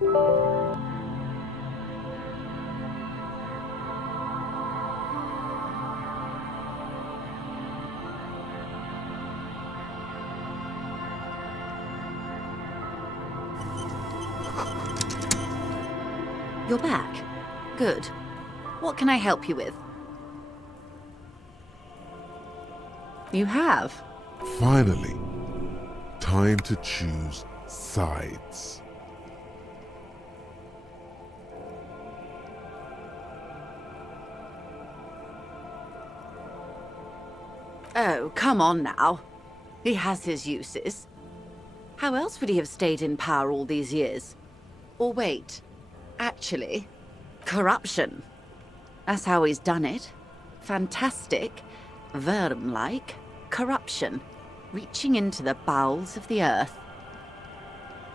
You're back. Good. What can I help you with? You have? Finally. Time to choose sides. Oh, come on now. He has his uses. How else would he have stayed in power all these years? Or wait, actually, corruption. That's how he's done it. Fantastic, worm-like corruption, reaching into the bowels of the earth.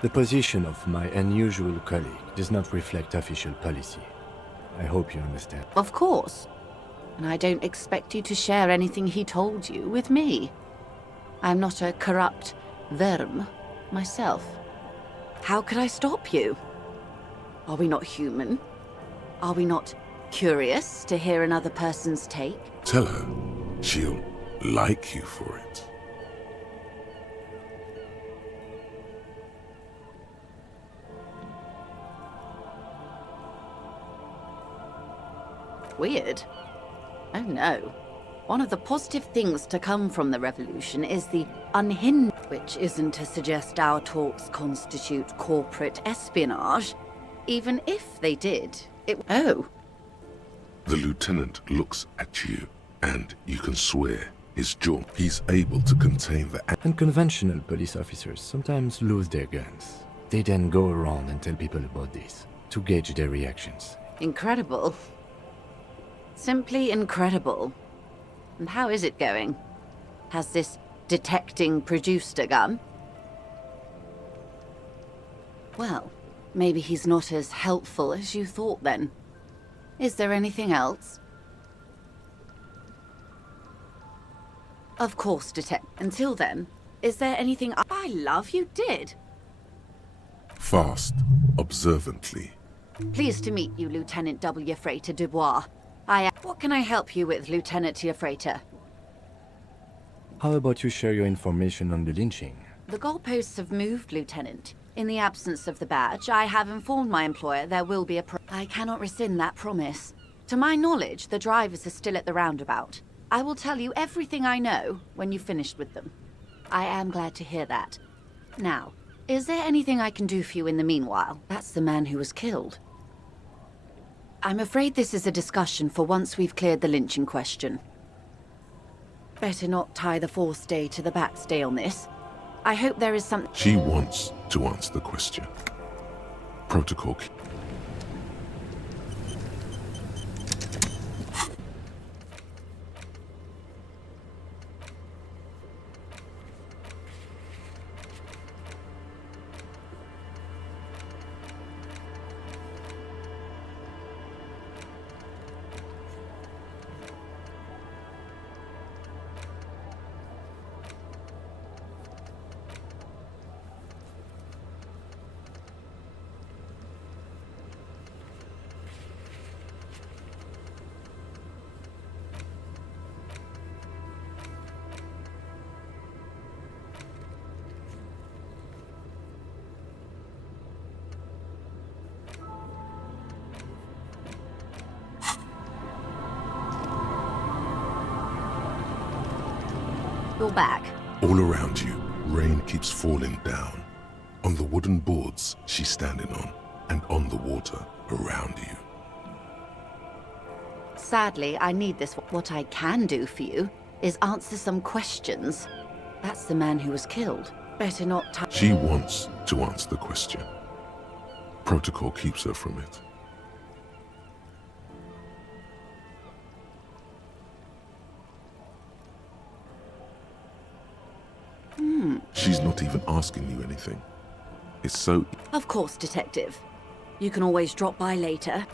The position of my unusual colleague does not reflect official policy. I hope you understand. Of course. And I don't expect you to share anything he told you with me. I'm not a corrupt worm myself. How could I stop you? Are we not human? Are we not curious to hear another person's take? Tell her she'll like you for it. Weird. Oh no. One of the positive things to come from the revolution is the unhinged, which isn't to suggest our talks constitute corporate espionage. Even if they did, Oh. The lieutenant looks at you, and you can swear his jaw. He's able to contain the... Unconventional police officers sometimes lose their guns. They then go around and tell people about this, to gauge their reactions. Incredible. Simply incredible. And how is it going? Has this detecting produced a gun? Well, maybe he's not as helpful as you thought then. Is there anything else? Of course, detect. Until then, is there anything I love you did? Fast, observantly. Pleased to meet you, Lieutenant W. Freighter Dubois. What can I help you with, Lieutenant Freighter? How about you share your information on the lynching? The goalposts have moved, Lieutenant. In the absence of the badge, I have informed my employer there will be a I cannot rescind that promise. To my knowledge, the drivers are still at the roundabout. I will tell you everything I know when you've finished with them. I am glad to hear that. Now, is there anything I can do for you in the meanwhile? That's the man who was killed. I'm afraid this is a discussion for once we've cleared the lynching question. Better not tie the forestay to the backstay on this. I hope there is some... She wants to answer the question. Protocol. You're back. All around you, rain keeps falling down. On the wooden boards she's standing on, and on the water around you. Sadly, I need this. What I can do for you is answer some questions. That's the man who was killed. Better not She wants to answer the question. Protocol keeps her from it. She's not even asking you anything. It's so... Of course, Detective. You can always drop by later.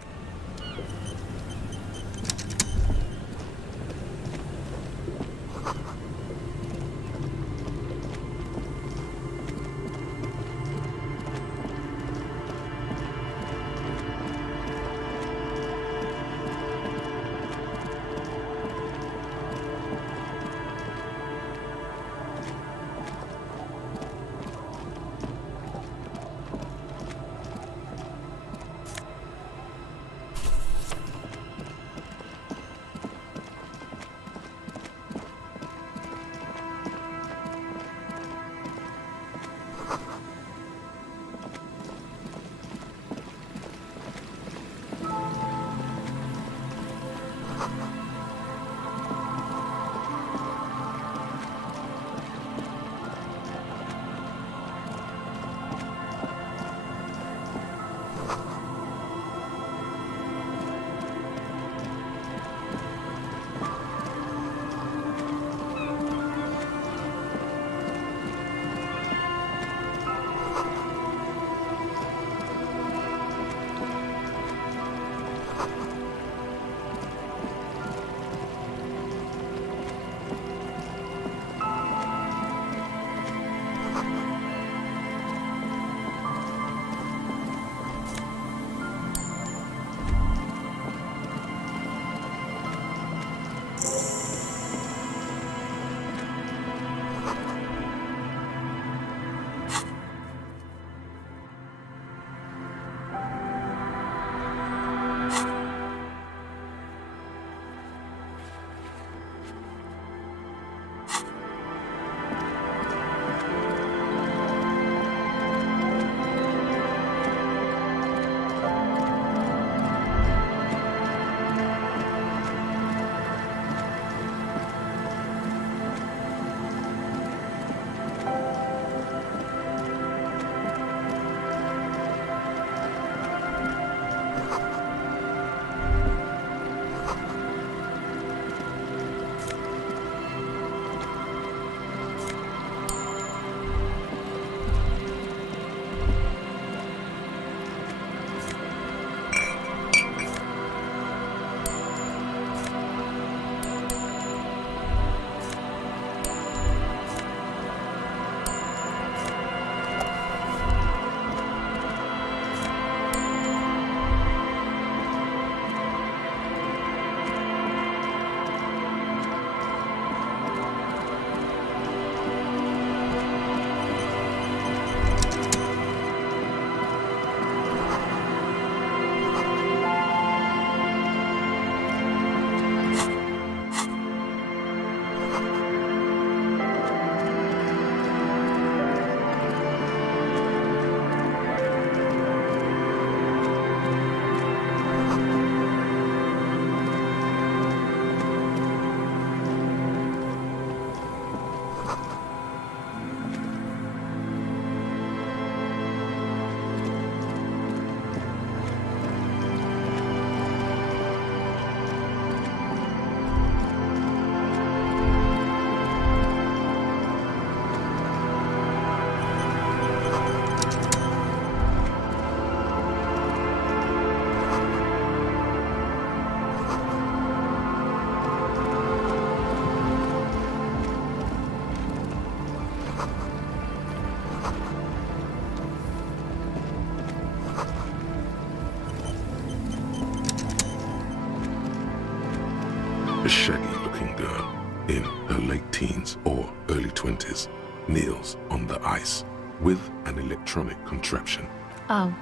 kneels on the ice with an electronic contraption. Oh.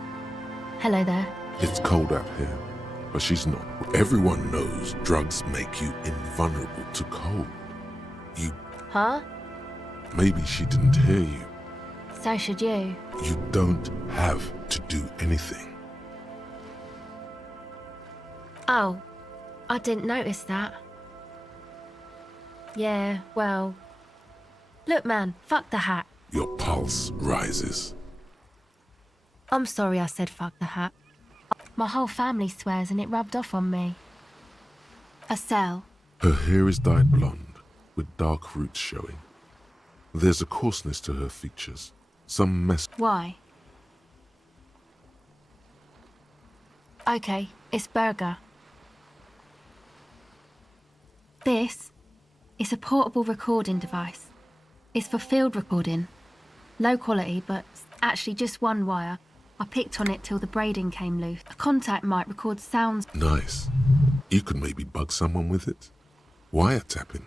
Hello there. It's cold out here, but she's not. Everyone knows drugs make you invulnerable to cold. Huh? Maybe she didn't hear you. So should you. You don't have to do anything. Oh. I didn't notice that. Yeah, well... Look, man, fuck the hat. Your pulse rises. I'm sorry I said fuck the hat. My whole family swears and it rubbed off on me. A cell. Her hair is dyed blonde, with dark roots showing. There's a coarseness to her features. Some mess. Why? Okay, it's Burger. This is a portable recording device. It's for field recording. Low quality, but actually just one wire. I picked on it till the braiding came loose. A contact mic records sounds. Nice. You could maybe bug someone with it. Wiretapping.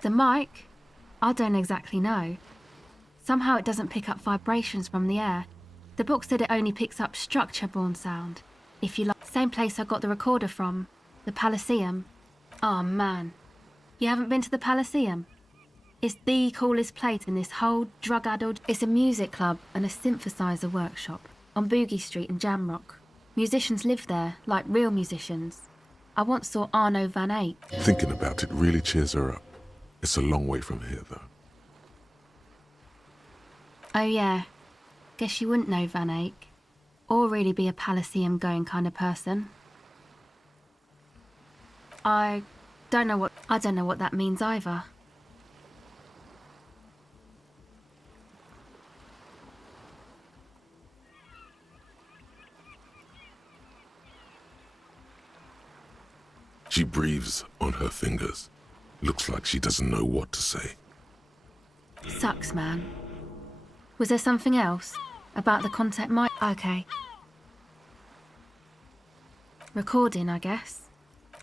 The mic? I don't exactly know. Somehow it doesn't pick up vibrations from the air. The book said it only picks up structure-borne sound. If you like. Same place I got the recorder from. The Elysium. Oh man. You haven't been to the Elysium? It's the coolest place in this whole drug-addled... It's a music club and a synthesizer workshop on Boogie Street in Jamrock. Musicians live there, like real musicians. I once saw Arno van Eyck. Thinking about it really cheers her up. It's a long way from here, though. Oh yeah. Guess you wouldn't know Van Eyck. Or really be a Elysium-going kind of person. I don't know what that means either. She breathes on her fingers. Looks like she doesn't know what to say. Sucks, man. Was there something else? About the contact mic? Okay. Recording, I guess.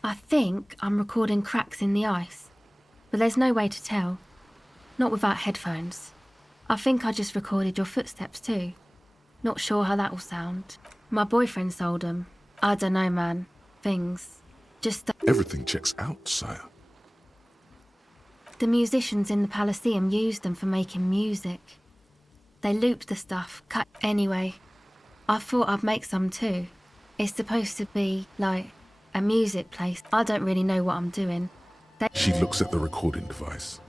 I think I'm recording cracks in the ice. But there's no way to tell. Not without headphones. I think I just recorded your footsteps too. Not sure how that will sound. My boyfriend sold them. I don't know, man. Things. Just... Everything checks out, sire. The musicians in the Elysium used them for making music. They looped the stuff, cut... Anyway, I thought I'd make some too. It's supposed to be, like, a music place. I don't really know what I'm doing. She looks at the recording device.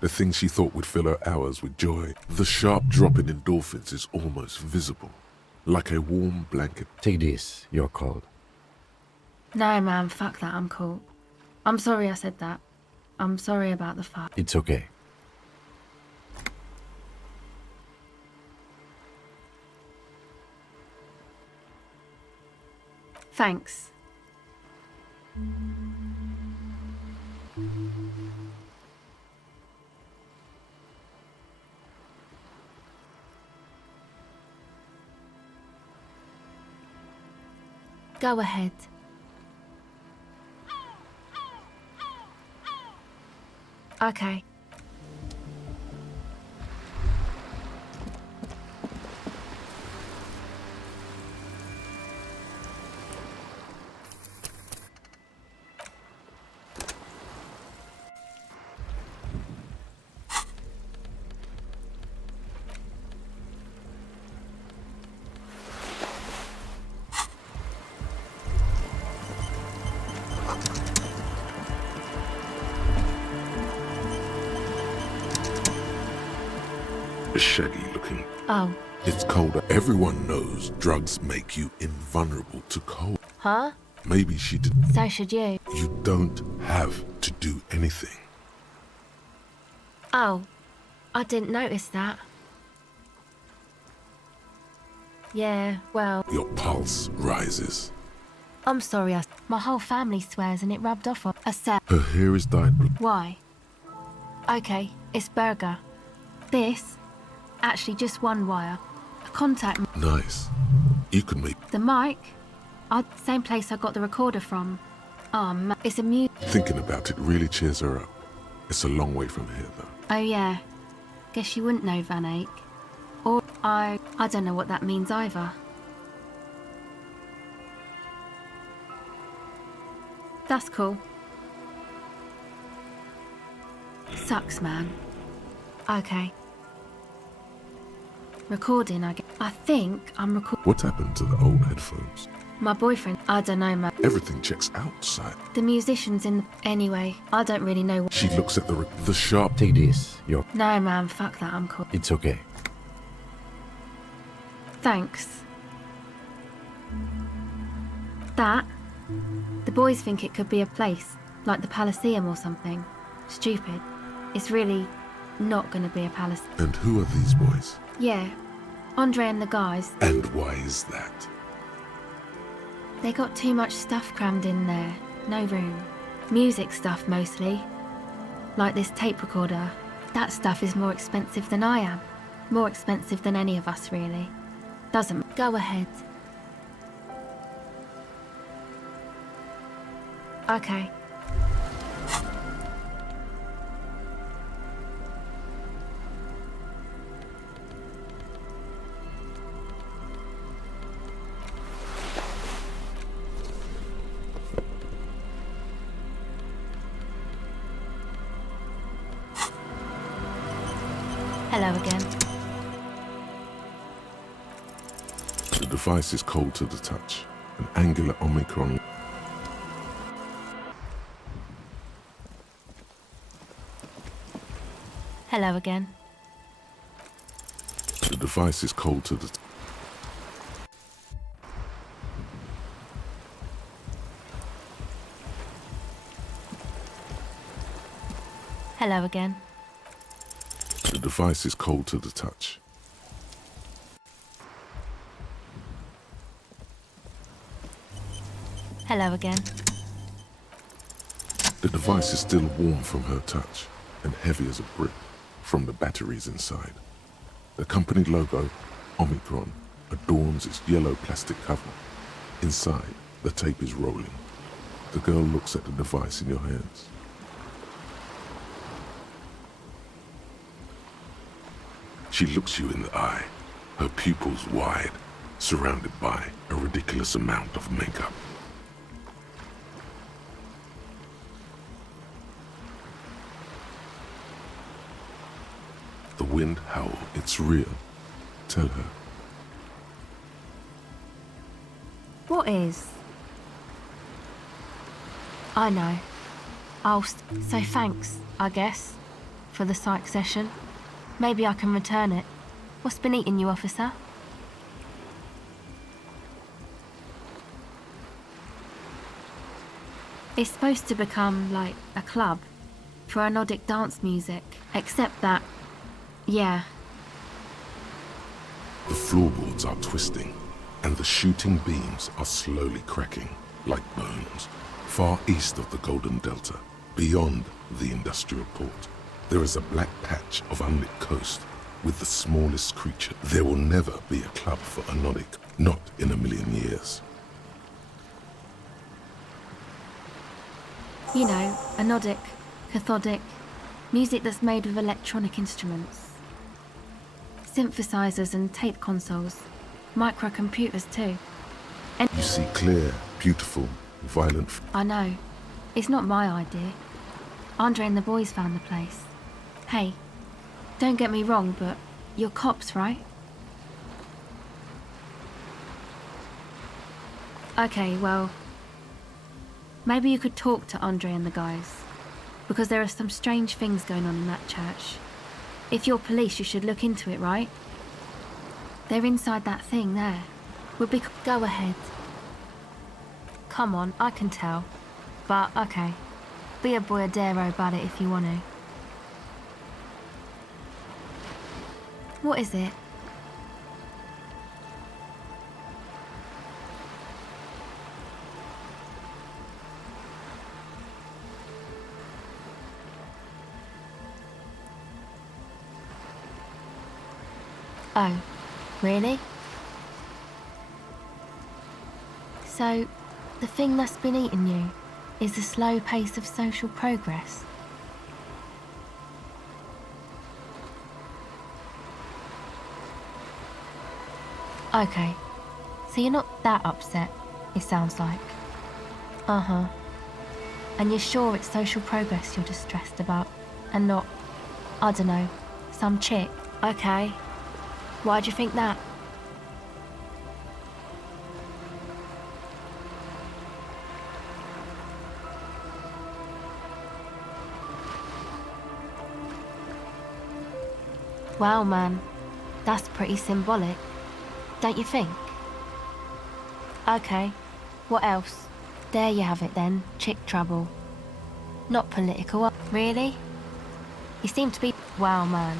The thing she thought would fill her hours with joy. The sharp drop in endorphins is almost visible. Like a warm blanket. Take this, you're cold. No, man, fuck that, I'm cool. I'm sorry I said that. I'm sorry about the fuck. It's okay. Thanks. Go ahead. Okay. Shaggy looking. Oh. It's colder. Everyone knows drugs make you invulnerable to cold. Huh? Maybe she didn't. So should you. You don't have to do anything. Oh. I didn't notice that. Yeah, well... Your pulse rises. I'm sorry, my whole family swears and it rubbed off on a cell. Her hair is dyed blue. Why? Okay, it's Burger. This... Actually, just one wire. A contact... Nice. You could make... The mic? Same place I got the recorder from. Oh, man. It's a Thinking about it really cheers her up. It's a long way from here, though. Oh yeah. Guess you wouldn't know Van Eyck. Or I don't know what that means either. That's cool. Sucks, man. Okay. Recording, I guess. I think I'm recording. What happened to the old headphones? My boyfriend, I don't know, man. Everything checks outside. The musician's in the... Anyway, I don't really know what... She looks at the sharp. Take this. No, man, fuck that, I'm cool. It's okay. Thanks. That? The boys think it could be a place, like the Elysium or something. Stupid. It's really not gonna be a palace. And who are these boys? Yeah, Andre and the guys. And why is that? They got too much stuff crammed in there. No room. Music stuff mostly. Like this tape recorder. That stuff is more expensive than I am. More expensive than any of us, really. Doesn't... Go ahead. Okay. Hello again. The device is cold to the touch. An angular Omicron. Hello again. The device is cold to the Hello again. The device is cold to the touch. Hello again. The device is still warm from her touch and heavy as a brick from the batteries inside. The company logo, Omicron, adorns its yellow plastic cover. Inside, the tape is rolling. The girl looks at the device in your hands. She looks you in the eye, her pupils wide, surrounded by a ridiculous amount of makeup. The wind howl, it's real. Tell her. What is? I know. So thanks, I guess, for the psych session. Maybe I can return it. What's been eating you, officer? It's supposed to become like a club for anodic dance music, except that, yeah. The floorboards are twisting, and the shooting beams are slowly cracking, like bones, far east of the Golden Delta, beyond the industrial port. There is a black patch of unlit coast with the smallest creature. There will never be a club for anodic, not in a million years. You know, anodic, cathodic, music that's made with electronic instruments. Synthesizers and tape consoles. Microcomputers too. And You see clear, beautiful, violent... I know. It's not my idea. Andre and the boys found the place. Hey, don't get me wrong, but you're cops, right? Okay, well, maybe you could talk to Andre and the guys, because there are some strange things going on in that church. If you're police, you should look into it, right? They're inside that thing there. Go ahead. Come on, I can tell. But, okay. Be a boyadero about it if you want to. What is it? Oh, really? So, the thing that's been eating you is the slow pace of social progress? Okay, so you're not that upset, it sounds like. Uh-huh. And you're sure it's social progress you're distressed about, and not, I don't know, some chick? Okay. Why'd you think that? Wow, man, that's pretty symbolic, don't you think? Okay, what else? There you have it then, chick trouble. Not political, really? You seem to be... Wow, man,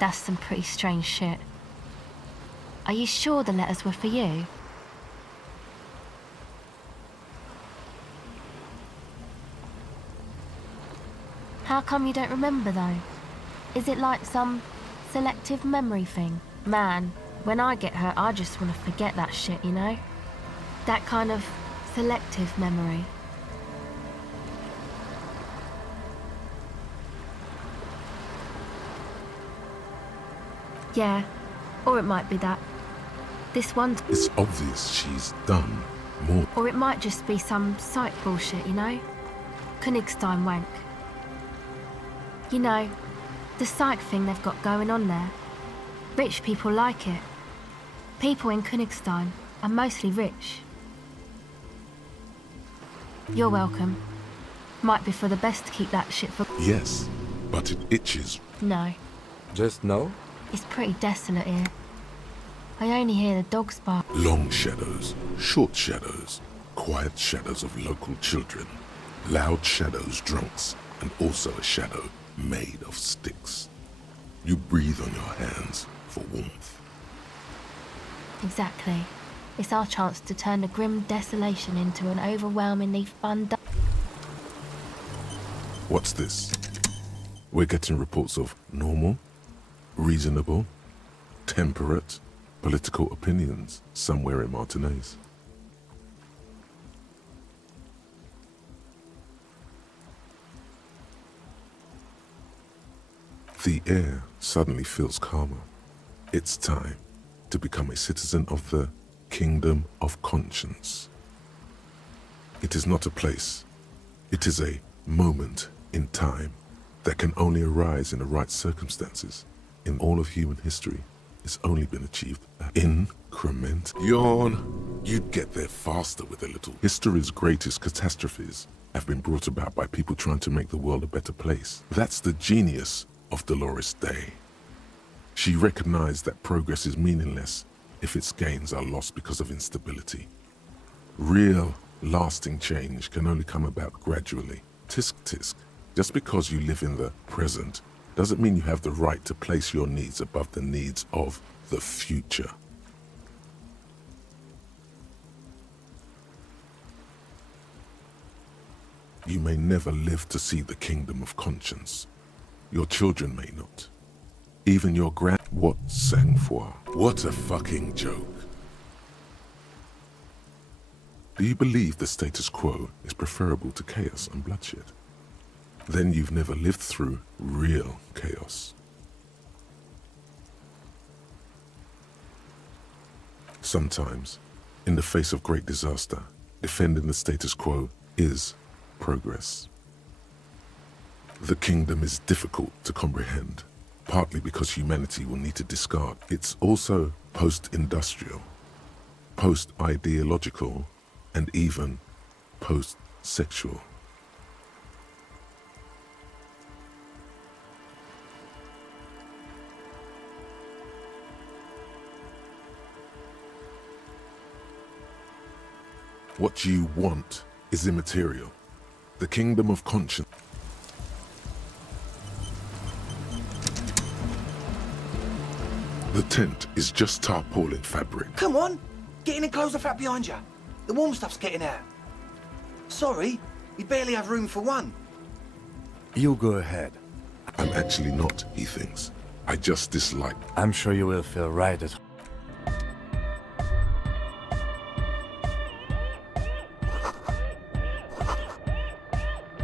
that's some pretty strange shit. Are you sure the letters were for you? How come you don't remember, though? Is it like some selective memory thing? Man, when I get hurt, I just want to forget that shit, you know? That kind of selective memory. Yeah, or it might be that. This one... It's obvious she's done more. Or it might just be some psych bullshit, you know? Königstein wank. You know, the psych thing they've got going on there. Rich people like it. People in Königstein are mostly rich. You're welcome. Might be for the best to keep that shit for... Yes, but it itches. No. Just no? It's pretty desolate here. I only hear the dogs bark. Long shadows, short shadows, quiet shadows of local children, loud shadows, drunks, and also a shadow made of sticks. You breathe on your hands for warmth. Exactly. It's our chance to turn the grim desolation into an overwhelmingly fun... What's this? We're getting reports of normal, reasonable, temperate, political opinions somewhere in Martinez. The air suddenly feels calmer. It's time to become a citizen of the Kingdom of Conscience. It is not a place. It is a moment in time that can only arise in the right circumstances. In all of human history, it's only been achieved increment. Yawn. You'd get there faster with a little. History's greatest catastrophes have been brought about by people trying to make the world a better place. That's the genius of Dolores Day. She recognized that progress is meaningless if its gains are lost because of instability. Real, lasting change can only come about gradually. Tisk tisk. Just because you live in the present doesn't mean you have the right to place your needs above the needs of the future. You may never live to see the Kingdom of Conscience. Your children may not. Even your What sang-froid? What a fucking joke. Do you believe the status quo is preferable to chaos and bloodshed? Then you've never lived through real chaos. Sometimes, in the face of great disaster, defending the status quo is progress. The kingdom is difficult to comprehend, partly because humanity will need to discard. It's also post-industrial, post-ideological, and even post-sexual. What you want is immaterial. The Kingdom of Conscience. The tent is just tarpaulin fabric. Come on, get in and close the flap behind you. The warm stuff's getting out. Sorry, we barely have room for one. You go ahead. I'm actually not, he thinks. I just dislike. I'm sure you will feel right at home.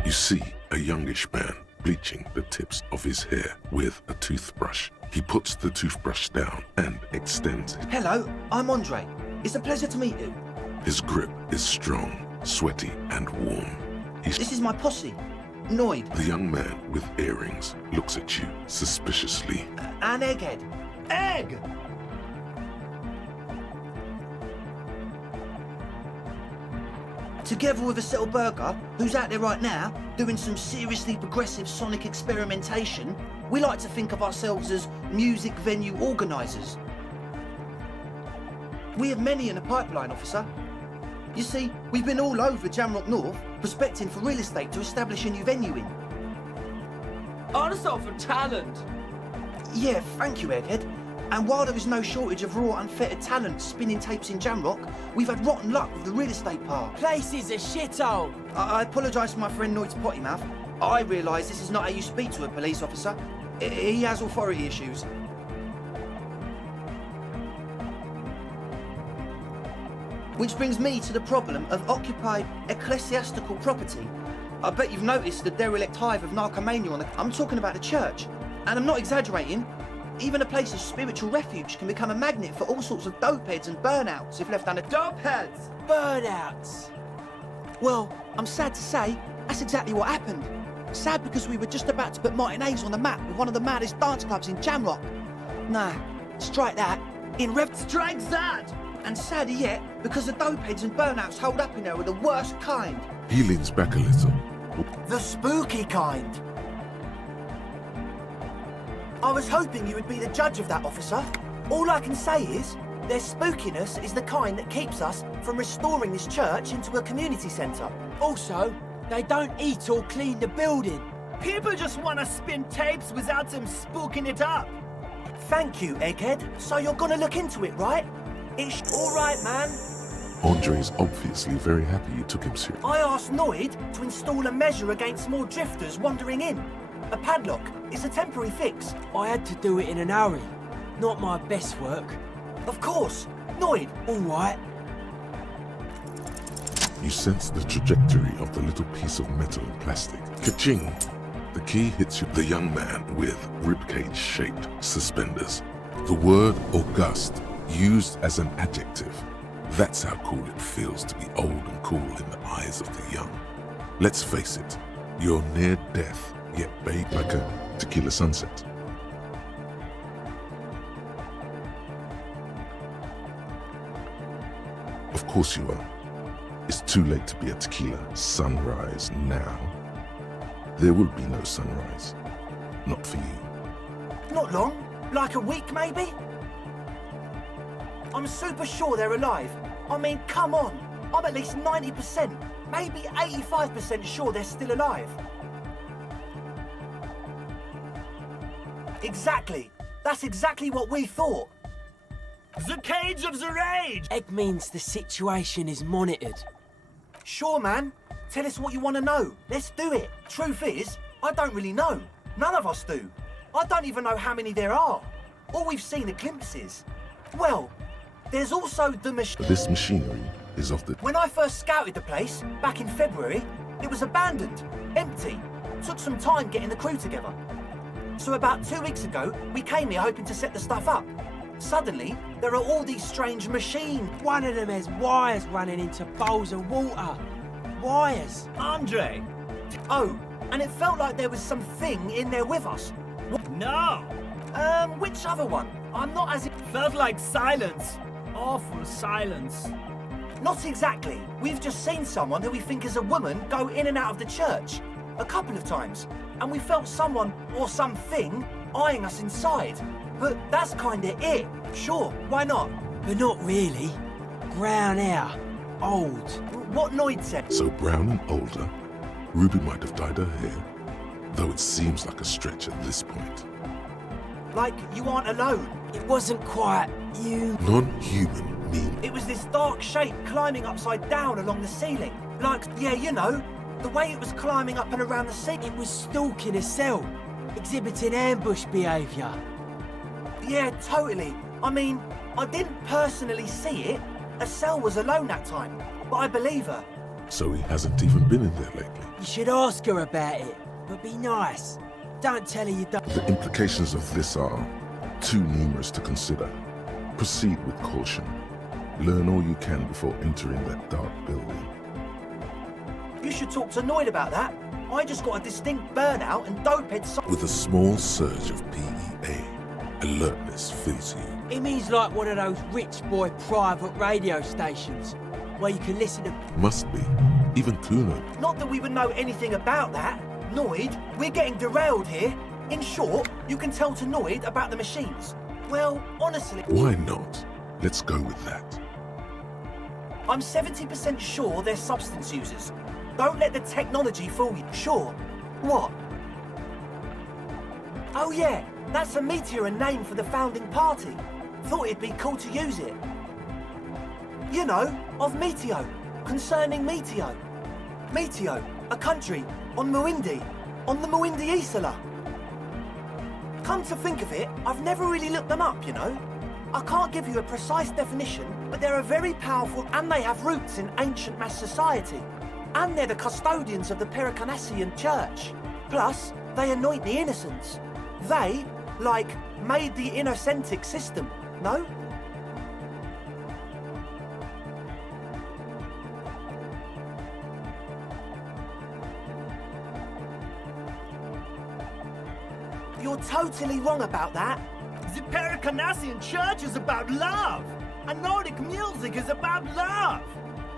You see a youngish man bleaching the tips of his hair with a toothbrush. He puts the toothbrush down and extends it. Hello, I'm Andre. It's a pleasure to meet you. His grip is strong, sweaty, and warm. This is my posse, Noid, The young man with earrings looks at you suspiciously. and Egghead. Egg! Together with a Settle Burger, who's out there right now, doing some seriously progressive sonic experimentation, we like to think of ourselves as music venue organisers. We have many in the pipeline, officer. You see, we've been all over Jamrock North, prospecting for real estate to establish a new venue in. Also for talent. Yeah, thank you, Egghead. And while there is no shortage of raw, unfettered talent spinning tapes in Jamrock, we've had rotten luck with the real estate part. Place is a shithole. I apologise for my friend Noid's potty mouth. I realise this is not how you speak to a police officer. He has authority issues. Which brings me to the problem of occupied ecclesiastical property. I bet you've noticed the derelict hive of narcomania on the... I'm talking about the church. And I'm not exaggerating. Even a place of spiritual refuge can become a magnet for all sorts of dopeheads and burnouts if left under... Dopeheads. Burnouts. Well, I'm sad to say, that's exactly what happened. Sad because we were just about to put Martinez on the map with one of the maddest dance clubs in Jamrock. Nah, strike that. In Rev... Strike that. And sadder yet, because the dopeheads and burnouts holed up in there are the worst kind. He leans back a little. The spooky kind. I was hoping you would be the judge of that, officer. All I can say is, their spookiness is the kind that keeps us from restoring this church into a community centre. Also, they don't eat or clean the building. People just want to spin tapes without them spooking it up. Thank you, Egghead. So you're gonna look into it, right? It's all right, man. Andre is obviously very happy you took him seriously. I asked Noid to install a measure against more drifters wandering in. A padlock. It's a temporary fix. I had to do it in an hurry. Not my best work. Of course. Noid. All right. You sense the trajectory of the little piece of metal and plastic. Ka-ching! The key hits you. The young man with ribcage-shaped suspenders. The word august, used as an adjective. That's how cool it feels to be old and cool in the eyes of the young. Let's face it, you're near death, yet bathed like a tequila sunset. Of course you are. It's too late to be a tequila sunrise now. There will be no sunrise. Not for you. Not long. Like a week, maybe? I'm super sure they're alive. I mean, come on. I'm at least 90%, maybe 85% sure they're still alive. Exactly. That's exactly what we thought. The cage of the rage! Egg means the situation is monitored. Sure, man. Tell us what you want to know. Let's do it. Truth is, I don't really know. None of us do. I don't even know how many there are. All we've seen are glimpses. Well, there's also the machine. This machinery is of the... When I first scouted the place, back in February, it was abandoned, empty. Took some time getting the crew together. So about 2 weeks ago, we came here hoping to set the stuff up. Suddenly, there are all these strange machines. One of them has wires running into bowls of water. Wires. Andre! Oh, and it felt like there was something in there with us. No! Which other one? I'm not as... Felt like silence. Awful silence. Not exactly. We've just seen someone who we think is a woman go in and out of the church. A couple of times. And we felt someone, or something, eyeing us inside. But that's kinda it. Sure, why not? But not really. Brown hair. Old. What Noid said. So brown and older, Ruby might have dyed her hair, though it seems like a stretch at this point. Like, you aren't alone. It wasn't quite you. Non-human mean... It was this dark shape climbing upside down along the ceiling. Like, yeah, you know, the way it was climbing up and around the ceiling. It was stalking a cell, exhibiting ambush behaviour. Yeah, totally. I mean, I didn't personally see it. Estelle was alone that time, but I believe her. So he hasn't even been in there lately. You should ask her about it, but be nice. Don't tell her you don't. The implications of this are, Too numerous to consider. Proceed with caution. Learn all you can before entering that dark building. You should talk to Noid about that. I just got a distinct burnout and dopehead. With a small surge of PEA, alertness fills you. It means like one of those rich boy private radio stations, where you can listen to... Must be. Even Kuno. Not that we would know anything about that. Noid, we're getting derailed here. In short, you can tell to Noid about the machines. Well, honestly... Why not? Let's go with that. I'm 70% sure they're substance users. Don't let the technology fool you. Sure. What? Oh yeah, that's a meteor and name for the founding party. Thought it'd be cool to use it. You know, of Meteo, concerning Meteo. Meteo, a country, on Muindi, on the Muindi Isla. Come to think of it, I've never really looked them up, you know. I can't give you a precise definition, but they're a very powerful, and they have roots in ancient mass society. And they're the custodians of the Pericanassian Church. Plus, they anoint the innocents. They, like, made the innocentic system, no? You're totally wrong about that. The Pericanassian Church is about love. And Nordic music is about love.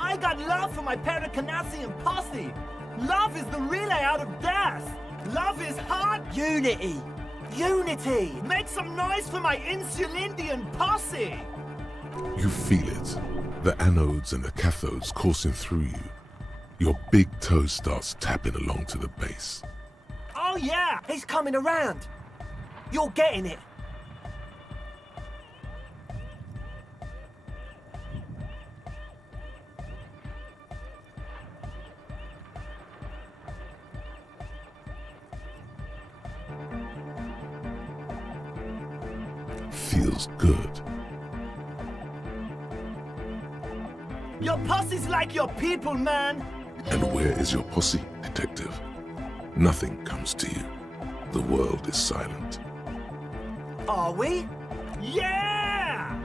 I got love for my Pericanassian posse. Love is the relay out of death. Love is heart. Unity! Unity! Make some noise for my Insulindian posse. You feel it. The anodes and the cathodes coursing through you. Your big toe starts tapping along to the base. Oh yeah! He's coming around. You're getting it. Feels good. Your posse's like your people, man. And where is your posse, detective? Nothing comes to you. The world is silent. Are we? Yeah!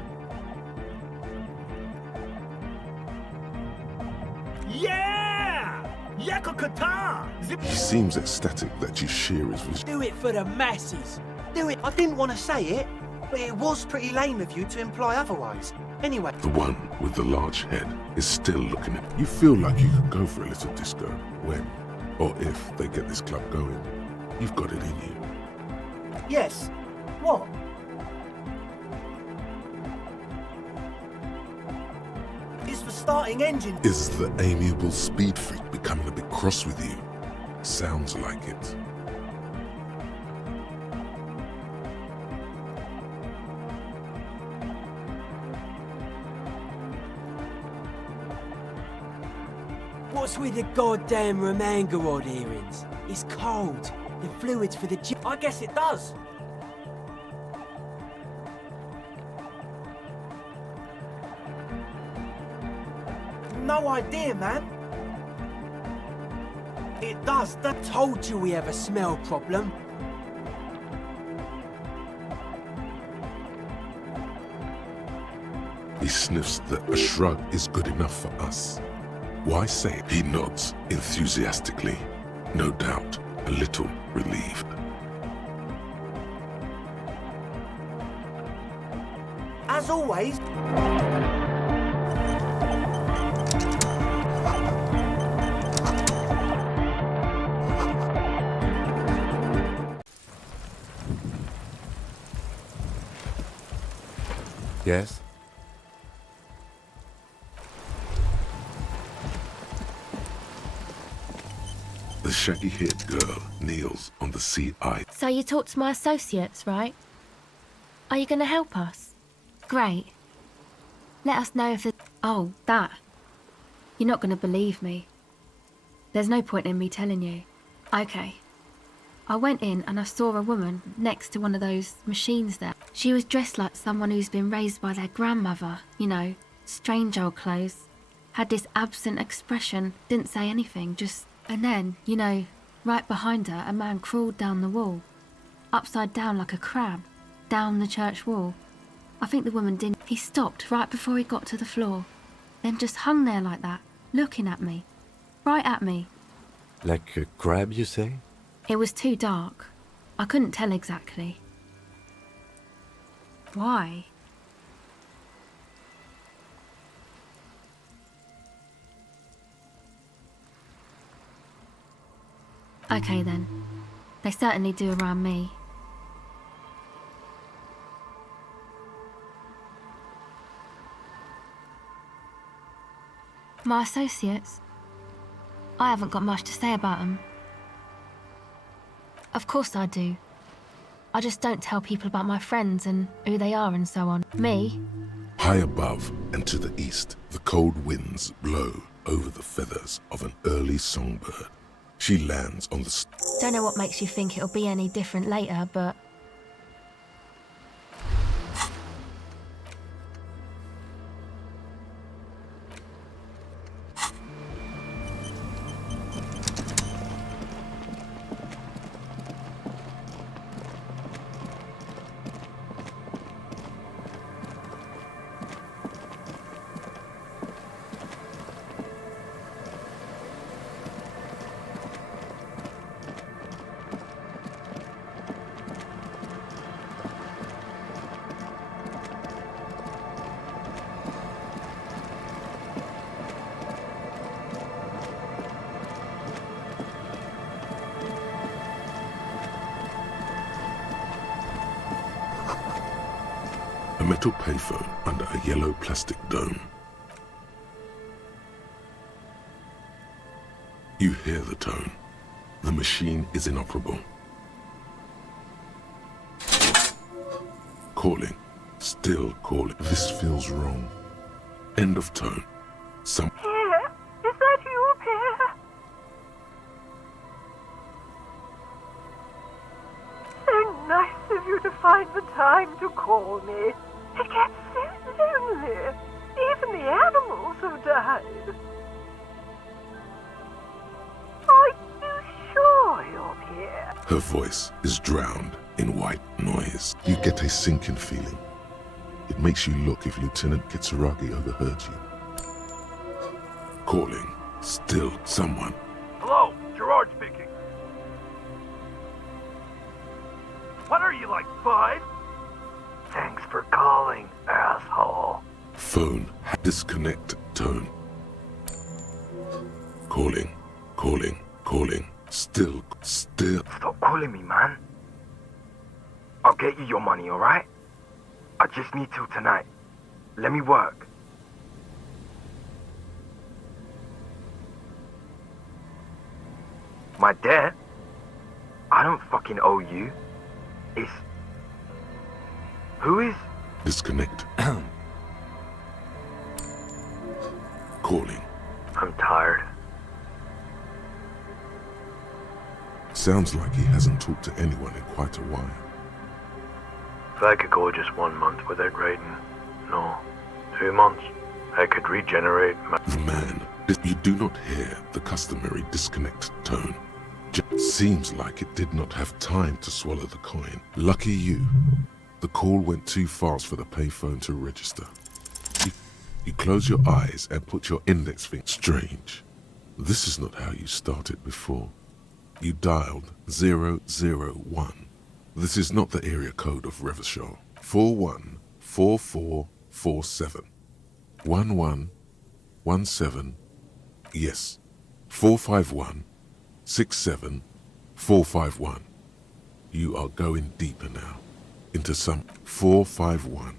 Yeah! Yakokata! He seems ecstatic that you share his vision. Do it for the masses. Do it. I didn't want to say it, but it was pretty lame of you to imply otherwise. Anyway. The one with the large head is still looking at you. You feel like you could go for a little disco when, or if they get this club going. You've got it in you. Yes. What? It's for starting engine. Is the amiable speed freak becoming a bit cross with you? Sounds like it. What's with the goddamn Romangarod earrings? It's cold. The fluids for the I guess it does. No idea, man. It does. That Told you we have a smell problem. He sniffs that a shrug is good enough for us. Why say it? He nods enthusiastically, no doubt a little relieved. As always. Yes? The shaggy-haired girl kneels on the CI. So you talked to my associates, right? Are you going to help us? Great. Let us know if there's... Oh, that. You're not going to believe me. There's no point in me telling you. Okay. I went in and I saw a woman next to one of those machines there. She was dressed like someone who's been raised by their grandmother. You know, strange old clothes. Had this absent expression. Didn't say anything, just... And then, you know, right behind her, a man crawled down the wall. Upside down like a crab. down the church wall. I think the woman didn't. He stopped right before he got to the floor, then just hung there like that, looking at me. Right at me. Like a crab, you say? It was too dark. I couldn't tell exactly. Why? Okay then. They certainly do around me. My associates? I haven't got much to say about them. Of course I do. I just don't tell people about my friends and who they are and so on. Me? High above and to the east, the cold winds blow over the feathers of an early songbird. She lands on the... Don't know what makes you think it'll be any different later, but... A metal payphone under a yellow plastic dome. You hear the tone. The machine is inoperable. Calling. Still calling. This feels wrong. End of tone. Some... Pierre? Is that you, Pierre? So nice of you to find the time to call me. It gets so lonely. Even the animals have died. Are you sure you're Pierre? Her voice is drowned in white noise. You get a sinking feeling. It makes you look if Lieutenant Kitsuragi overheard you. Calling. Still someone. Hello, Gerard speaking. What are you, like 5? Thanks for calling, asshole. Phone. Disconnect tone. Calling. Calling. Calling. Still. Stop calling me, man. I'll get you your money, alright? I just need till tonight. Let me work. My debt? I don't fucking owe you. It's... Who is... Disconnect. Calling. I'm tired. Sounds like he hasn't talked to anyone in quite a while. If I could go just 1 month without writing, no, 2 months, I could regenerate my... The man. You do not hear the customary disconnect tone. Seems like it did not have time to swallow the coin. Lucky you. The call went too fast for the payphone to register. You close your eyes and put your index finger. Strange. This is not how you started before. You dialed 001. This is not the area code of Revachol. 414447. 1117. Yes. 451 67451. You are going deeper now. Into some 451.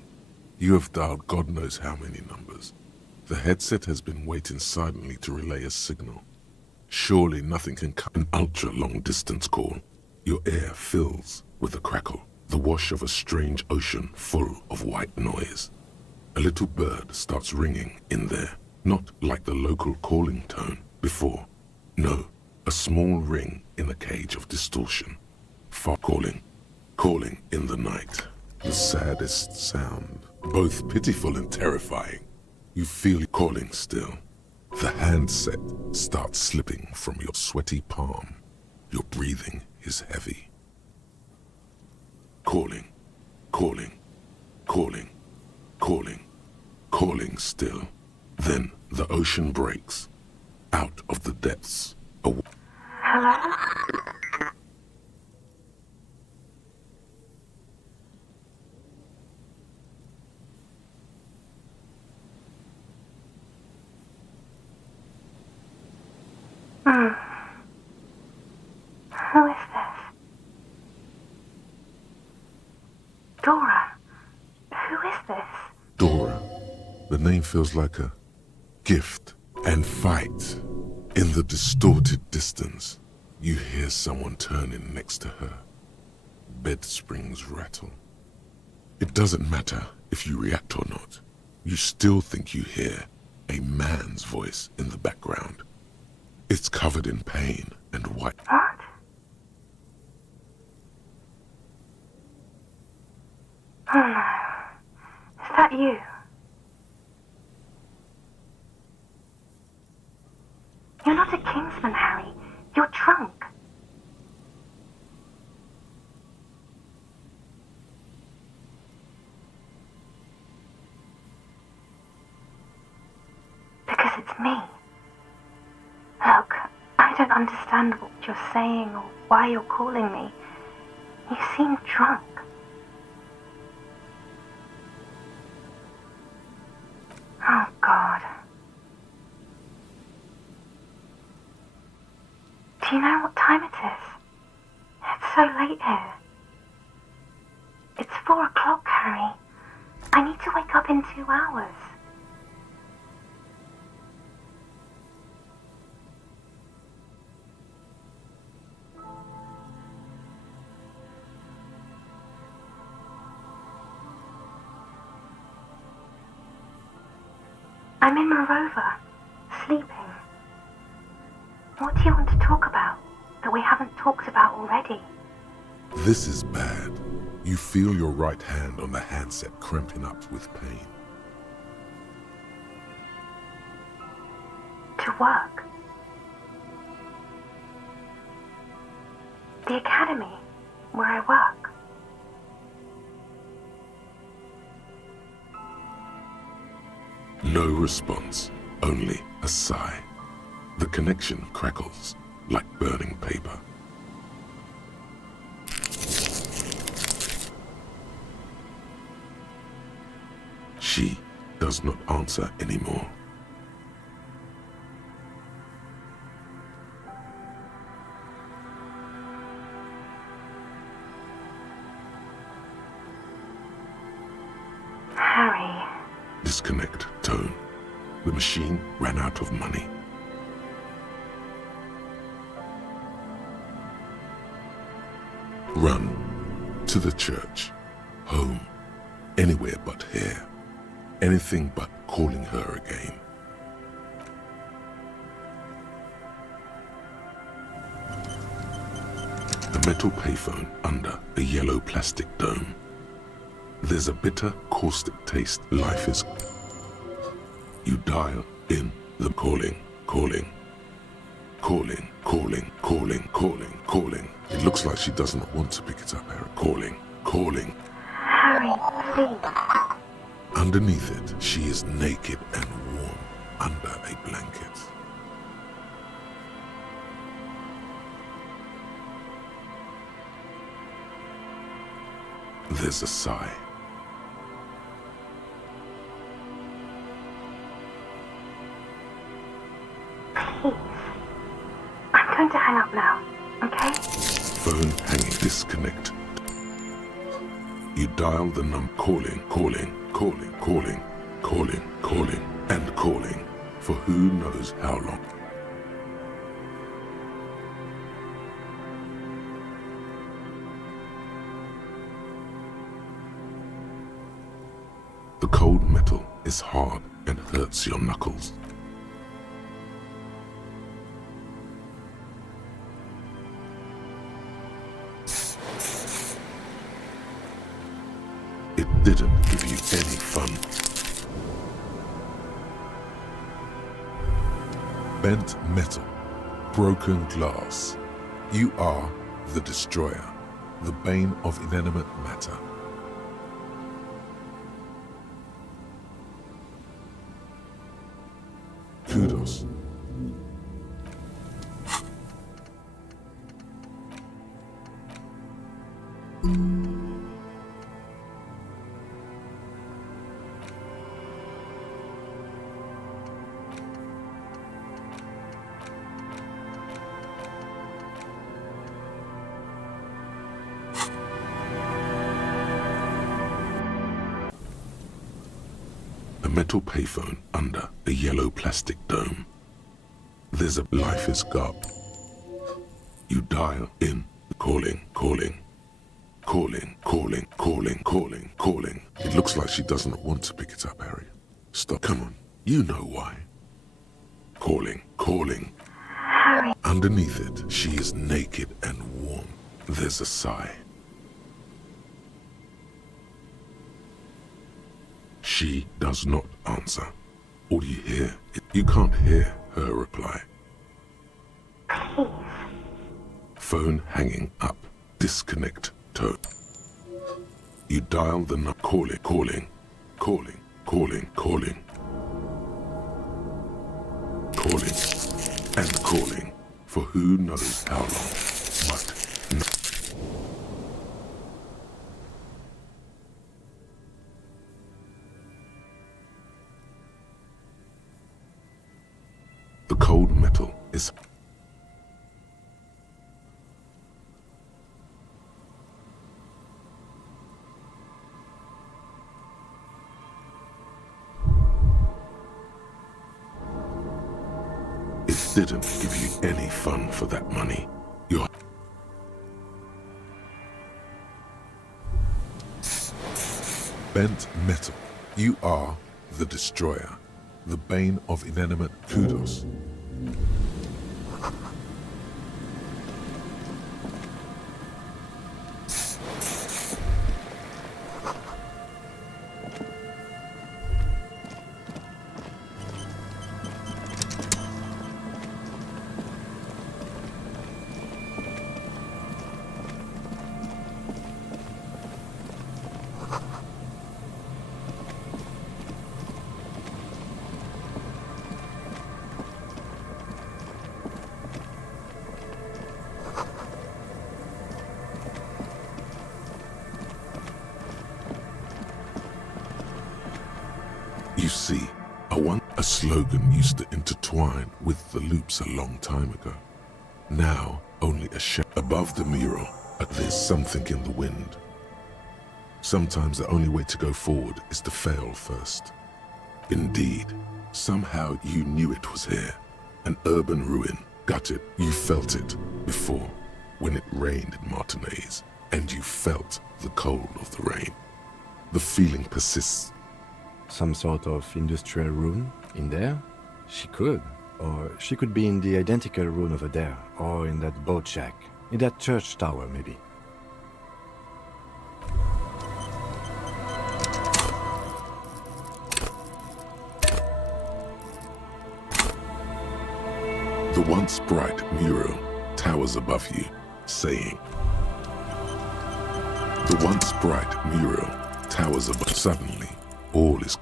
You have dialed God knows how many numbers. The headset has been waiting silently to relay a signal. Surely nothing can cut an ultra-long distance call. Your air fills with the crackle, the wash of a strange ocean full of white noise. A little bird starts ringing in there, not like the local calling tone before. No, a small ring in a cage of distortion. Far calling in the night. The saddest sound, both pitiful and terrifying. You feel calling still. The handset starts slipping from your sweaty palm. Your breathing is heavy. Calling. calling, calling, calling, calling still. Then the ocean breaks. Out of the depths. Hello? Who is this? Dora. Who is this? Dora. The name feels like a gift. And fight. In the distorted distance, you hear someone turning next to her. Bed springs rattle. It doesn't matter if you react or not. You still think you hear a man's voice in the background. It's covered in pain and white. What? Oh no. Is that you? You're not a Kingsman, Harry. You're drunk. Because it's me. Look, I don't understand what you're saying or why you're calling me. You seem drunk. Oh, God. Do you know what time it is? It's so late here. It's 4 o'clock, Harry. I need to wake up in 2 hours. I'm in my rover, sleeping. What do you want to talk about that we haven't talked about already? This is bad. You feel your right hand on the handset cramping up with pain. To work. The academy, where I work. No response, only a sigh. The connection crackles like burning paper. She does not answer anymore. Harry. Disconnect tone. The machine ran out of money. Run to the church, home, anywhere but here. Anything but calling her again. The metal payphone under a yellow plastic dome. There's a bitter, caustic taste. Life is... You dial in the calling, calling, calling, calling, calling, calling, calling. It looks like she doesn't want to pick it up, Harry. Calling, calling. Harry, please. Underneath it, she is naked and warm under a blanket. There's a sigh. Please. I'm going to hang up now, okay? Phone hanging. Disconnect. You dial the number. Calling, calling, calling, calling, calling, calling, and calling for who knows how long. The cold metal is hard and hurts your knuckles. It didn't give you any fun. Bent metal, broken glass. You are the destroyer, the bane of inanimate matter. kudos. A metal payphone under a yellow plastic dome. There's a life is gone. You dial in, calling. It looks like she doesn't want to pick it up, Harry. Stop, come on, you know why. Calling. Harry. Underneath it, she is naked and warm. There's a sigh. She does not answer. All you hear, you can't hear her reply. Please. Phone hanging up. Disconnect tone. You dial the number. Calling. And calling for who knows how long. But no. The cold metal is didn't give you any fun for that money. You're bent metal. You are the destroyer, the bane of inanimate kudos. You see, a slogan used to intertwine with the loops a long time ago. Now, only a shadow above the mural, there's something in the wind. Sometimes the only way to go forward is to fail first. Indeed, somehow you knew it was here. An urban ruin. Got it. You felt it before, when it rained in Martinez, and you felt the cold of the rain. The feeling persists. Some sort of industrial ruin in there? She could. Or she could be in the identical ruin over there, or in that boat shack, in that church tower maybe. The once bright mural towers above you, saying. The once bright mural towers above. Suddenly, all is.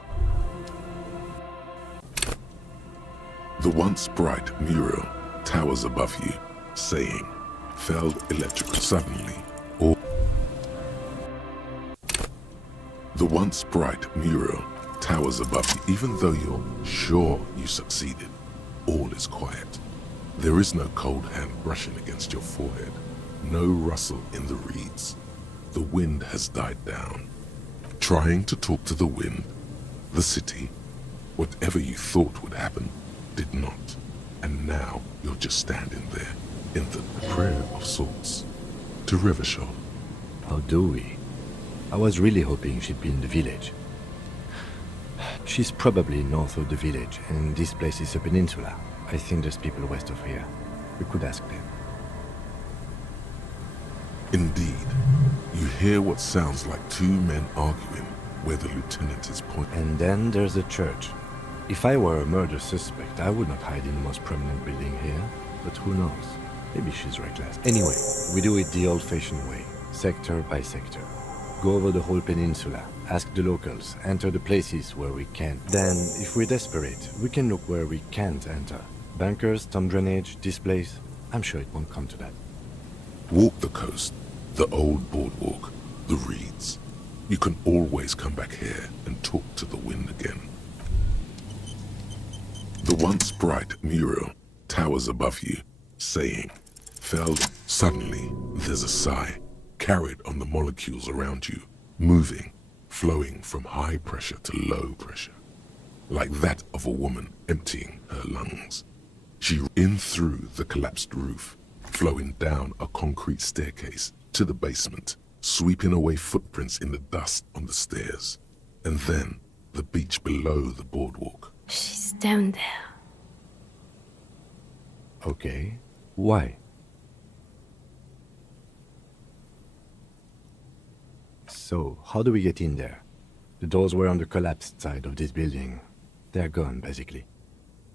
The once bright mural towers above you, saying, Feld electrical. Suddenly, all. The once bright mural towers above you, even though you're sure you succeeded. All is quiet. There is no cold hand brushing against your forehead, no rustle in the reeds. The wind has died down. Trying to talk to the wind, the city, whatever you thought would happen, did not. And now you're just standing there, in the prayer of sorts, to Rivershaw. How do we? I was really hoping she'd be in the village. She's probably north of the village, and this place is a peninsula. I think there's people west of here. We could ask them. Indeed, you hear what sounds like two men arguing where the lieutenant is pointing. And then there's the church. If I were a murder suspect, I would not hide in the most prominent building here. But who knows? Maybe she's reckless. Anyway, we do it the old-fashioned way, sector by sector. Go over the whole peninsula, ask the locals, enter the places where we can't. Then, if we're desperate, we can look where we can't enter. Bunkers, storm drainage, this place. I'm sure it won't come to that. Walk the coast, the old boardwalk, the reeds. You can always come back here and talk to the wind again. The once bright mural towers above you, saying, "Feld." Suddenly, there's a sigh, carried on the molecules around you, moving, flowing from high pressure to low pressure, like that of a woman emptying her lungs. She in through the collapsed roof, flowing down a concrete staircase to the basement, sweeping away footprints in the dust on the stairs, and then the beach below the boardwalk. She's down there. Okay, why? So, how do we get in there? The doors were on the collapsed side of this building. They're gone, basically.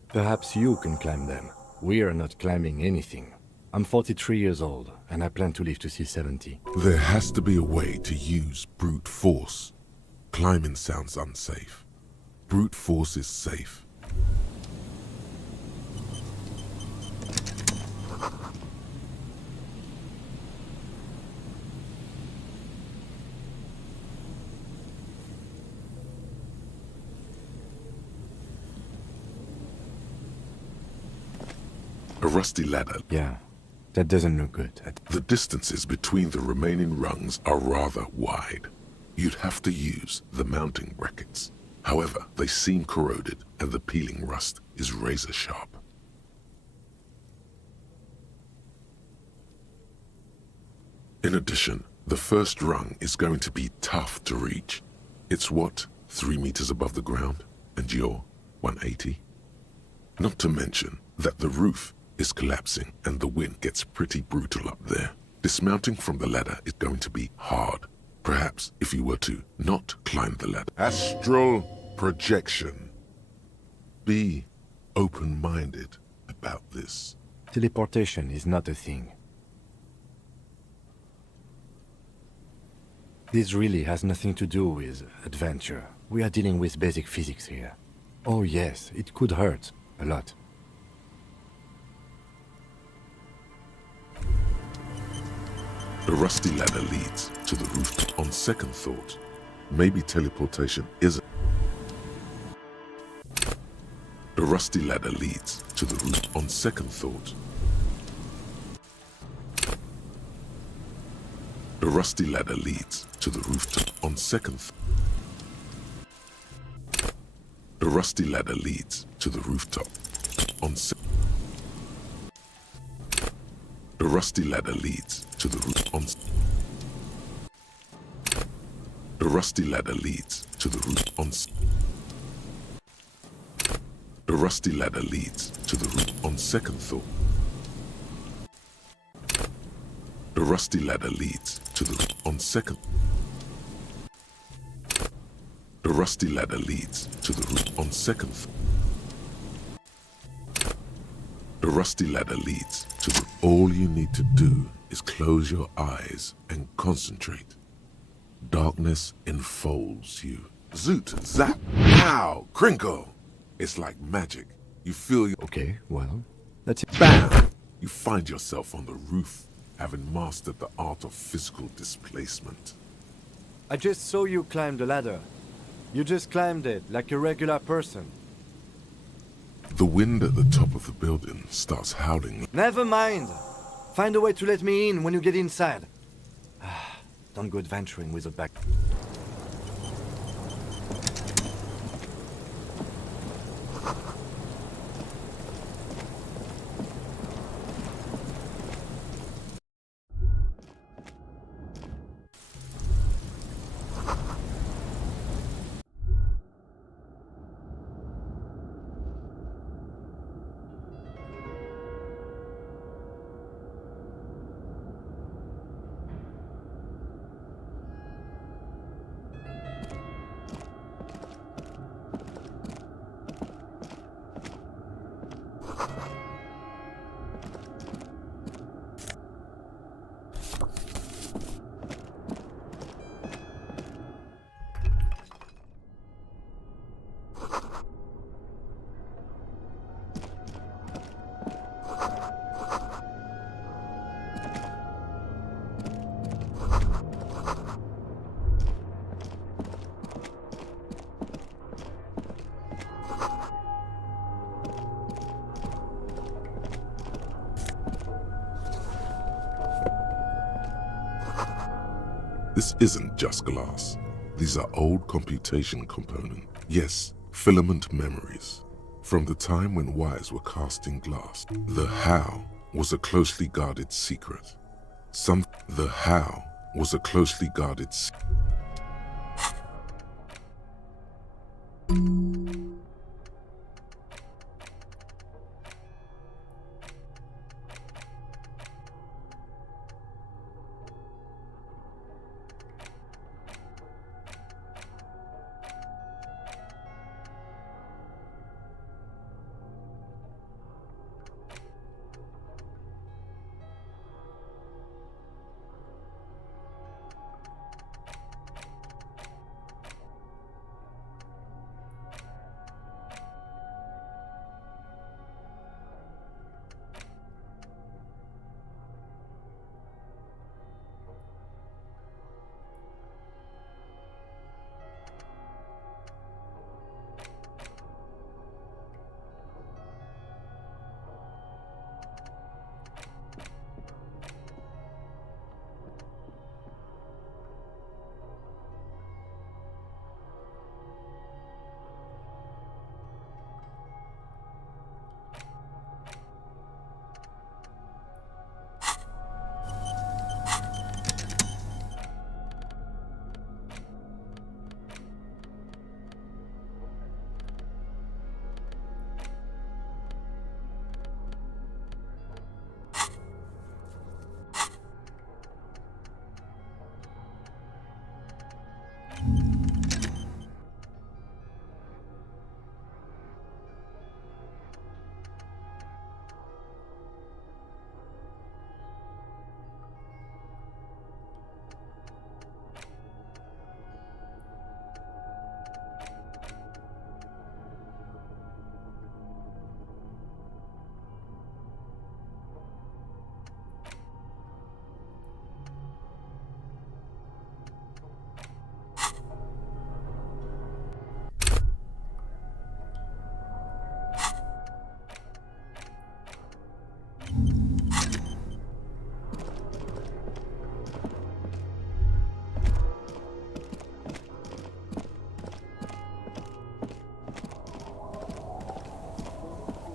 Perhaps you can climb them. We are not climbing anything. I'm 43 years old, and I plan to live to see 70. There has to be a way to use brute force. Climbing sounds unsafe. Brute force is safe. A rusty ladder. Yeah, that doesn't look good. The distances between the remaining rungs are rather wide. You'd have to use the mounting brackets. However, they seem corroded and the peeling rust is razor sharp. In addition, the first rung is going to be tough to reach. It's what, 3 meters above the ground, and you're 180? Not to mention that the roof is collapsing and the wind gets pretty brutal up there. Dismounting from the ladder is going to be hard. Perhaps if you were to not climb the ladder. Astral projection. Be open-minded about this. Teleportation is not a thing. This really has nothing to do with adventure. We are dealing with basic physics here. Oh yes, it could hurt. A lot. The rusty ladder leads to the roof. On second thought, maybe teleportation isn't. The rusty ladder leads to the roof. On second thought, the rusty ladder leads to the rooftop. On second the rusty ladder leads to the rooftop. On the rusty ladder leads to the roof. On the rusty ladder leads to the roof. On the rusty ladder leads to the roof. On second thought, the rusty ladder leads to the roof. On second, the rusty ladder leads to the roof. On second, the rusty ladder leads to the. All you need to do is close your eyes and concentrate. Darkness enfolds you. Zoot, zap, pow, crinkle. It's like magic. You feel your. Okay, well, that's it. Bam! You find yourself on the roof, having mastered the art of physical displacement. I just saw you climb the ladder. You just climbed it like a regular person. The wind at the top of the building starts howling. Never mind. Find a way to let me in when you get inside. Don't go adventuring with a back. This isn't just glass. These are old computation components. Yes, filament memories. From the time when wires were cast in glass, the how was a closely guarded secret. The how was a closely guarded secret.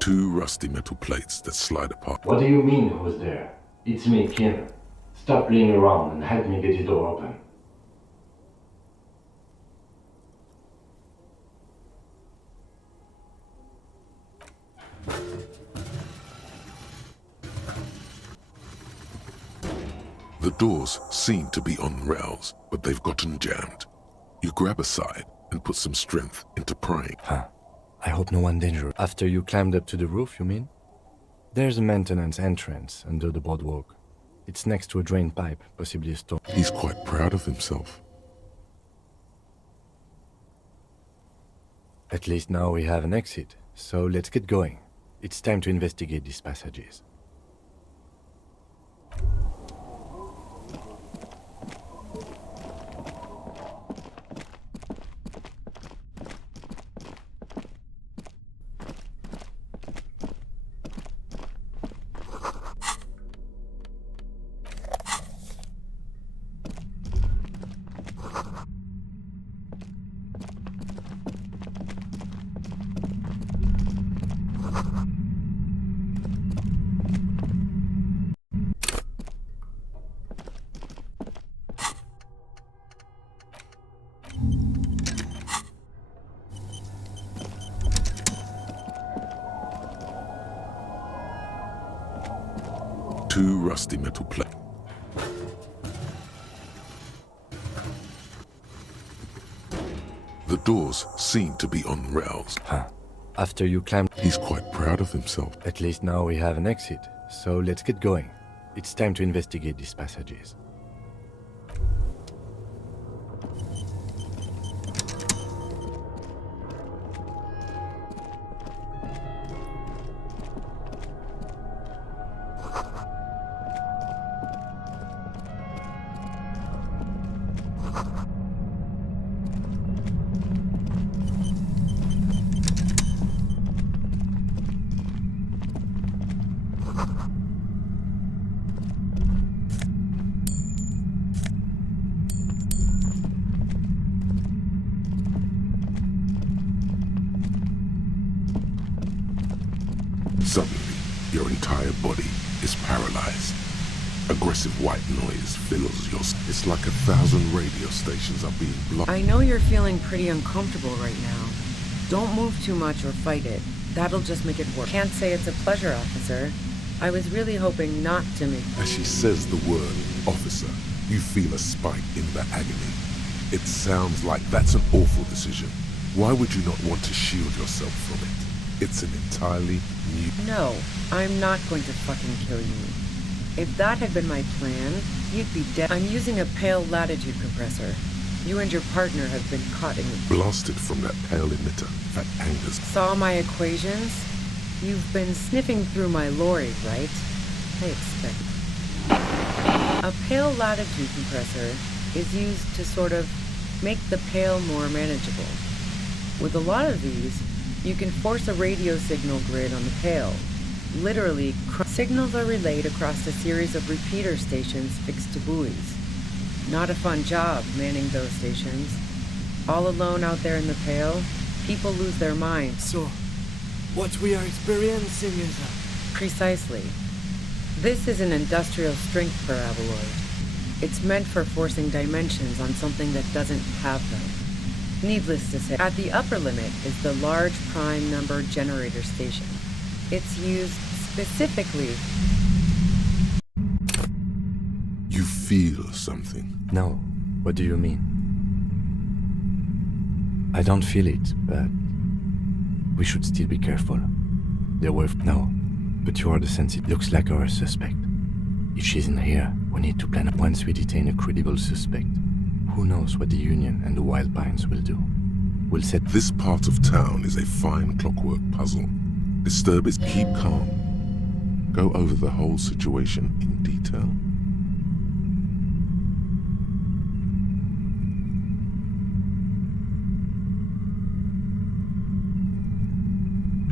Two rusty metal plates that slide apart. What do you mean, who's there? It's me, Kim. Stop playing around and help me get the door open. The doors seem to be on rails, but they've gotten jammed. You grab a side and put some strength into prying. Huh. I hope no one dangerous. After you climbed up to the roof, you mean? There's a maintenance entrance under the boardwalk. It's next to a drain pipe, possibly a storm. He's quite proud of himself. At least now we have an exit, so let's get going. It's time to investigate these passages. Two rusty metal plates. The doors seem to be on rails. Huh. After you climbed... He's quite proud of himself. At least now we have an exit, so let's get going. It's time to investigate these passages. Suddenly, your entire body is paralyzed. Aggressive white noise fills your... It's like 1,000 radio stations are being blocked. I know you're feeling pretty uncomfortable right now. Don't move too much or fight it. That'll just make it worse. Can't say it's a pleasure, officer. I was really hoping not to make... As she says the word, officer, you feel a spike in the agony. It sounds like that's an awful decision. Why would you not want to shield yourself from it? It's an entirely new... No, I'm not going to fucking kill you. If that had been my plan, you'd be dead. I'm using a pale latitude compressor. You and your partner have been caught in... Blasted from that pale emitter that angers... Saw my equations? You've been sniffing through my lorry, right? I expect. A pale latitude compressor is used to sort of make the pale more manageable. With a lot of these, you can force a radio signal grid on the pale. Literally, signals are relayed across a series of repeater stations fixed to buoys. Not a fun job manning those stations. All alone out there in the pale, people lose their minds. So, what we are experiencing is Precisely. This is an industrial strength paraboloid. It's meant for forcing dimensions on something that doesn't have them. Needless to say, at the upper limit is the large prime number generator station. It's used specifically... You feel something. No. What do you mean? I don't feel it, but we should still be careful. There were... No. But you are the sensitive. Looks like our suspect. If she's in here, we need to plan. Once we detain a credible suspect, who knows what the Union and the Wild Pines will do. We'll set... This part of town is a fine clockwork puzzle. Disturb is keep calm. Go over the whole situation in detail.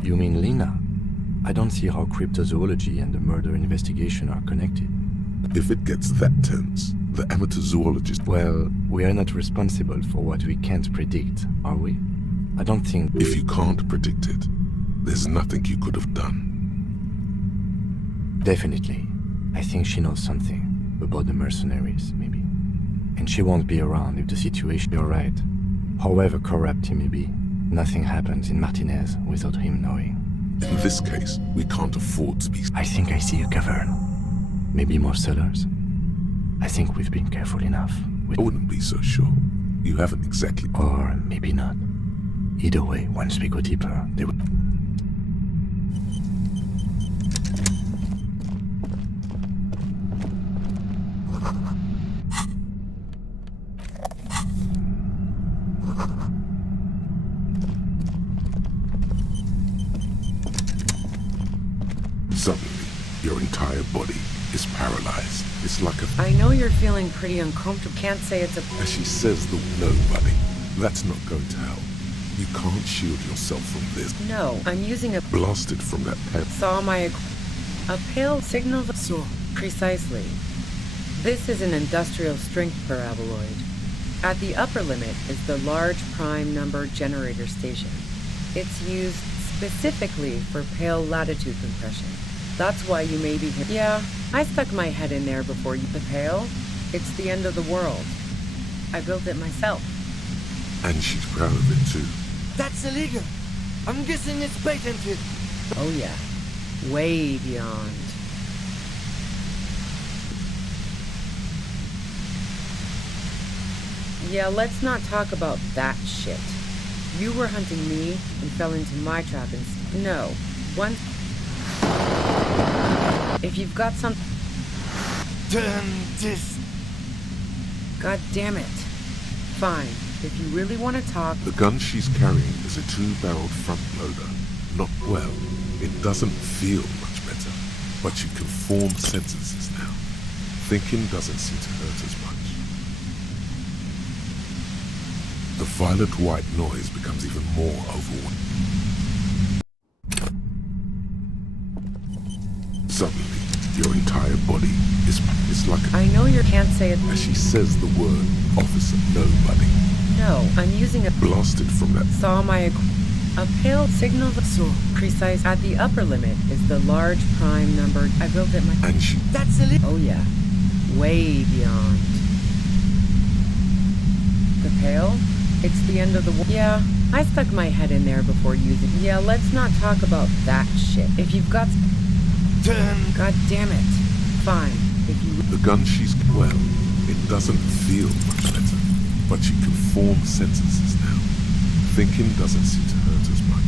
You mean Lena? I don't see how cryptozoology and the murder investigation are connected. If it gets that tense, the amateur zoologist... Well, we are not responsible for what we can't predict, are we? I don't think... If you can't predict it, there's nothing you could have done. Definitely. I think she knows something about the mercenaries, maybe. And she won't be around if the situation... You're right. However corrupt he may be, nothing happens in Martinez without him knowing. In this case, we can't afford to be... I think I see a cavern. Maybe more cellars. I think we've been careful enough. I wouldn't be so sure. You haven't exactly... Or maybe not. Either way, once we go deeper, they will... Suddenly, your entire body is paralyzed. It's like a... I know you're feeling pretty uncomfortable. Can't say it's a... As she says the nobody, that's not going to help. You can't shield yourself from this. No, I'm using a... Blasted from that pale... Saw my... A pale signal... So... Precisely. This is an industrial strength paraboloid. At the upper limit is the large prime number generator station. It's used specifically for pale latitude compression. That's why you may be here. Yeah, I stuck my head in there before you... The pale? It's the end of the world. I built it myself. And she's proud of it too. That's illegal. I'm guessing it's patented. Oh yeah. Way beyond. Yeah, let's not talk about that shit. You were hunting me and fell into my trap and... No. Once... If you've got some... Turn this... God damn it. Fine. If you really want to talk... The gun she's carrying is a 2-barreled front loader. Not well. It doesn't feel much better. But you can form sentences now. Thinking doesn't seem to hurt as much. The violent white noise becomes even more overwhelming. Suddenly, your entire body is like a... I know you can't say it... As she says the word, officer, nobody. No, I'm using a... Blasted from that... Saw my... A pale signal so precise at the upper limit is the large prime number. I built it myself. And she... That's a Oh yeah, way beyond. The pale? It's the end of the world. Yeah, I stuck my head in there before using. Yeah, let's not talk about that shit. If you've got... God damn it. Fine. If you... The gun she's... Well, it doesn't feel much better, but she can form sentences now. Thinking doesn't seem to hurt as much.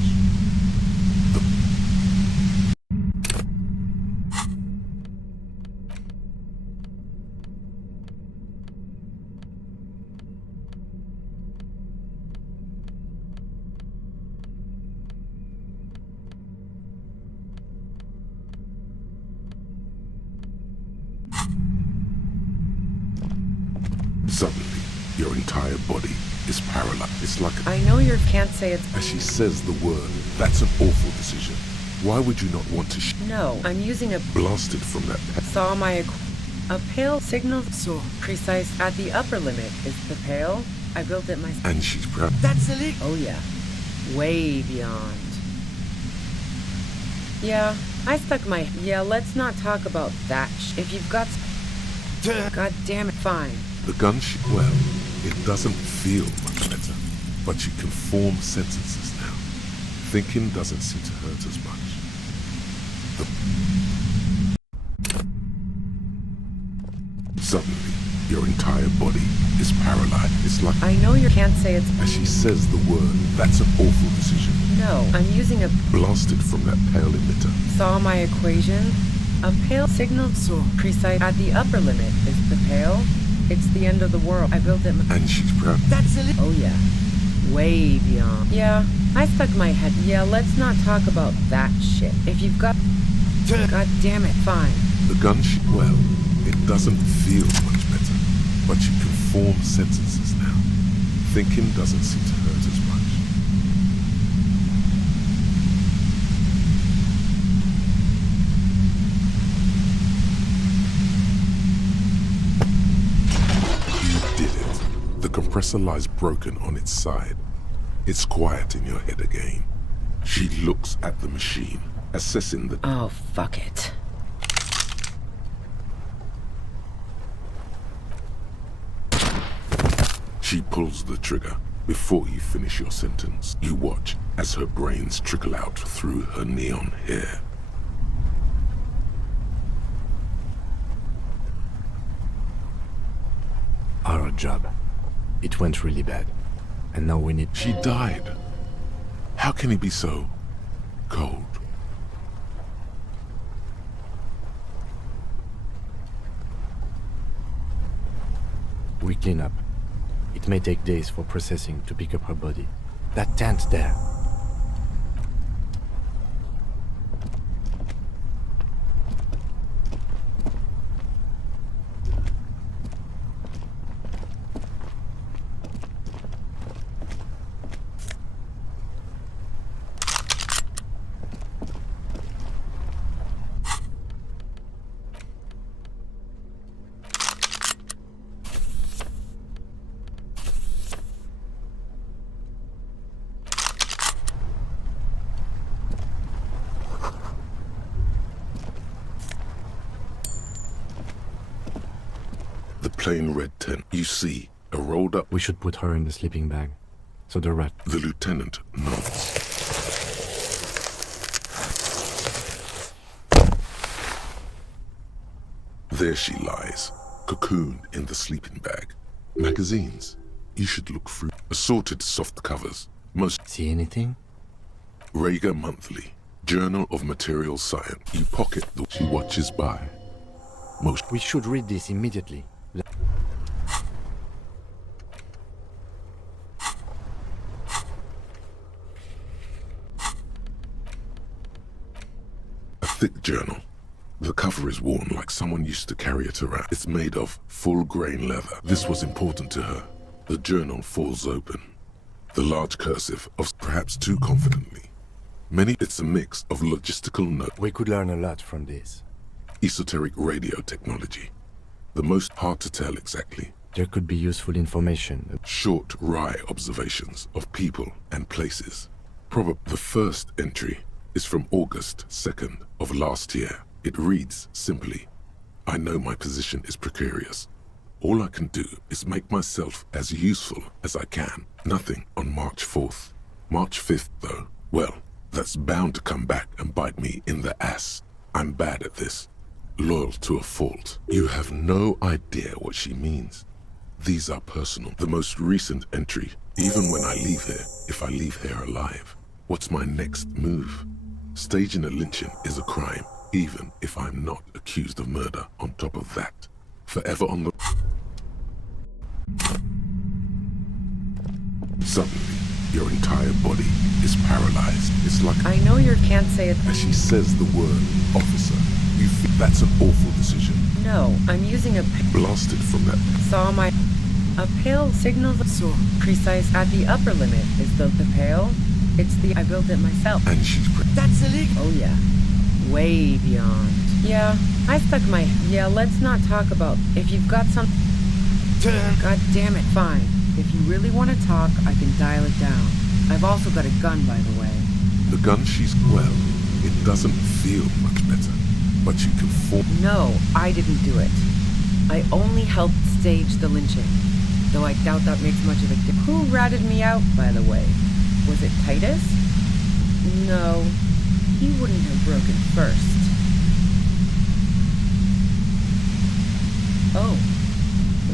Suddenly, your entire body is paralyzed. It's like I know you can't say it's... as she says the word, that's an awful decision. Why would you not want to No, I'm using a... blasted from that... Saw my... A pale signal so precise at the upper limit is the pale. I built it myself. And she's proud. That's a leak. Oh yeah, way beyond. Yeah, I stuck my... Yeah, let's not talk about that If you've got... God damn it, fine. The gun she... Well, it doesn't feel much better, but you can form sentences now. Thinking doesn't seem to hurt as much. Suddenly, your entire body is paralyzed. It's like... I know you can't say it's... As she says the word, that's an awful decision. No, I'm using a... Blasted from that pale emitter. Saw my equation? A pale signal so precise at the upper limit is the pale. It's the end of the world. I built it... And she's proud. That's a leak. Oh yeah, way beyond. Yeah, I stuck my head... Yeah, let's not talk about that shit. If you've got... God damn it, fine. The gun she... Well, it doesn't feel much better, but you can form sentences now. Thinking doesn't seem to hurt as much. The compressor lies broken on its side. It's quiet in your head again. She looks at the machine, assessing the... Oh, fuck it. She pulls the trigger. Before you finish your sentence, you watch as her brains trickle out through her neon hair. Our job. It went really bad. And now we need... She died. How can he be so cold? We clean up. It may take days for processing to pick up her body. That tent there. The plain red tent. You see, a rolled up... We should put her in the sleeping bag. So the rat... The lieutenant nods. There she lies, cocooned in the sleeping bag. Magazines. You should look through. Assorted soft covers. Most... See anything? Rager Monthly. Journal of Material Science. You pocket the... She watches by. Most... We should read this immediately. A thick journal. The cover is worn like someone used to carry it around. It's made of full-grain leather. This was important to her. The journal falls open. The large cursive of perhaps too confidently. It's a mix of logistical notes. We could learn a lot from this. Esoteric radio technology. The most hard to tell exactly. There could be useful information. Short, wry observations of people and places. The first entry is from August 2nd of last year. It reads simply, I know my position is precarious. All I can do is make myself as useful as I can. Nothing on March 4th. March 5th, though, well, that's bound to come back and bite me in the ass. I'm bad at this. Loyal to a fault. You have no idea what she means. These are personal. The most recent entry, even when I leave here, if I leave here alive, what's my next move? Staging a lynching is a crime, even if I'm not accused of murder on top of that. Forever on the... Suddenly, your entire body is paralyzed. It's like... I know you can't say it. As she says the word, officer, you think that's an awful decision. No, I'm using a... Blasted from that... Saw my... A pale signal... So precise at the upper limit is the pale. It's the... I built it myself. And she's... That's illegal. Oh yeah. Way beyond. Yeah, I stuck my... Yeah, let's not talk about... If you've got some... God damn it, fine. If you really want to talk, I can dial it down. I've also got a gun, by the way. The gun she's... Well, it doesn't feel much better. But you can form... No, I didn't do it. I only helped stage the lynching. Though I doubt that makes much of a difference. Who ratted me out, by the way? Was it Titus? No, he wouldn't have broken first. Oh.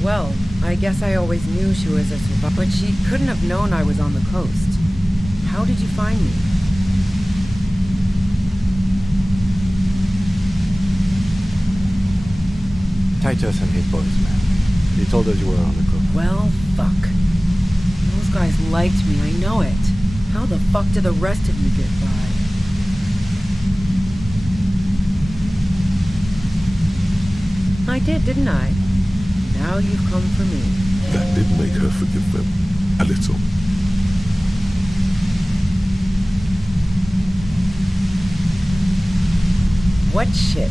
Well, I guess I always knew she was a survivor. But she couldn't have known I was on the coast. How did you find me? Titus and his boys, man. They told us you were on the coast. Well, fuck. Those guys liked me, I know it. How the fuck did the rest of you get by? I did, didn't I? Now you've come for me. That did make her forgive them. A little. What shit?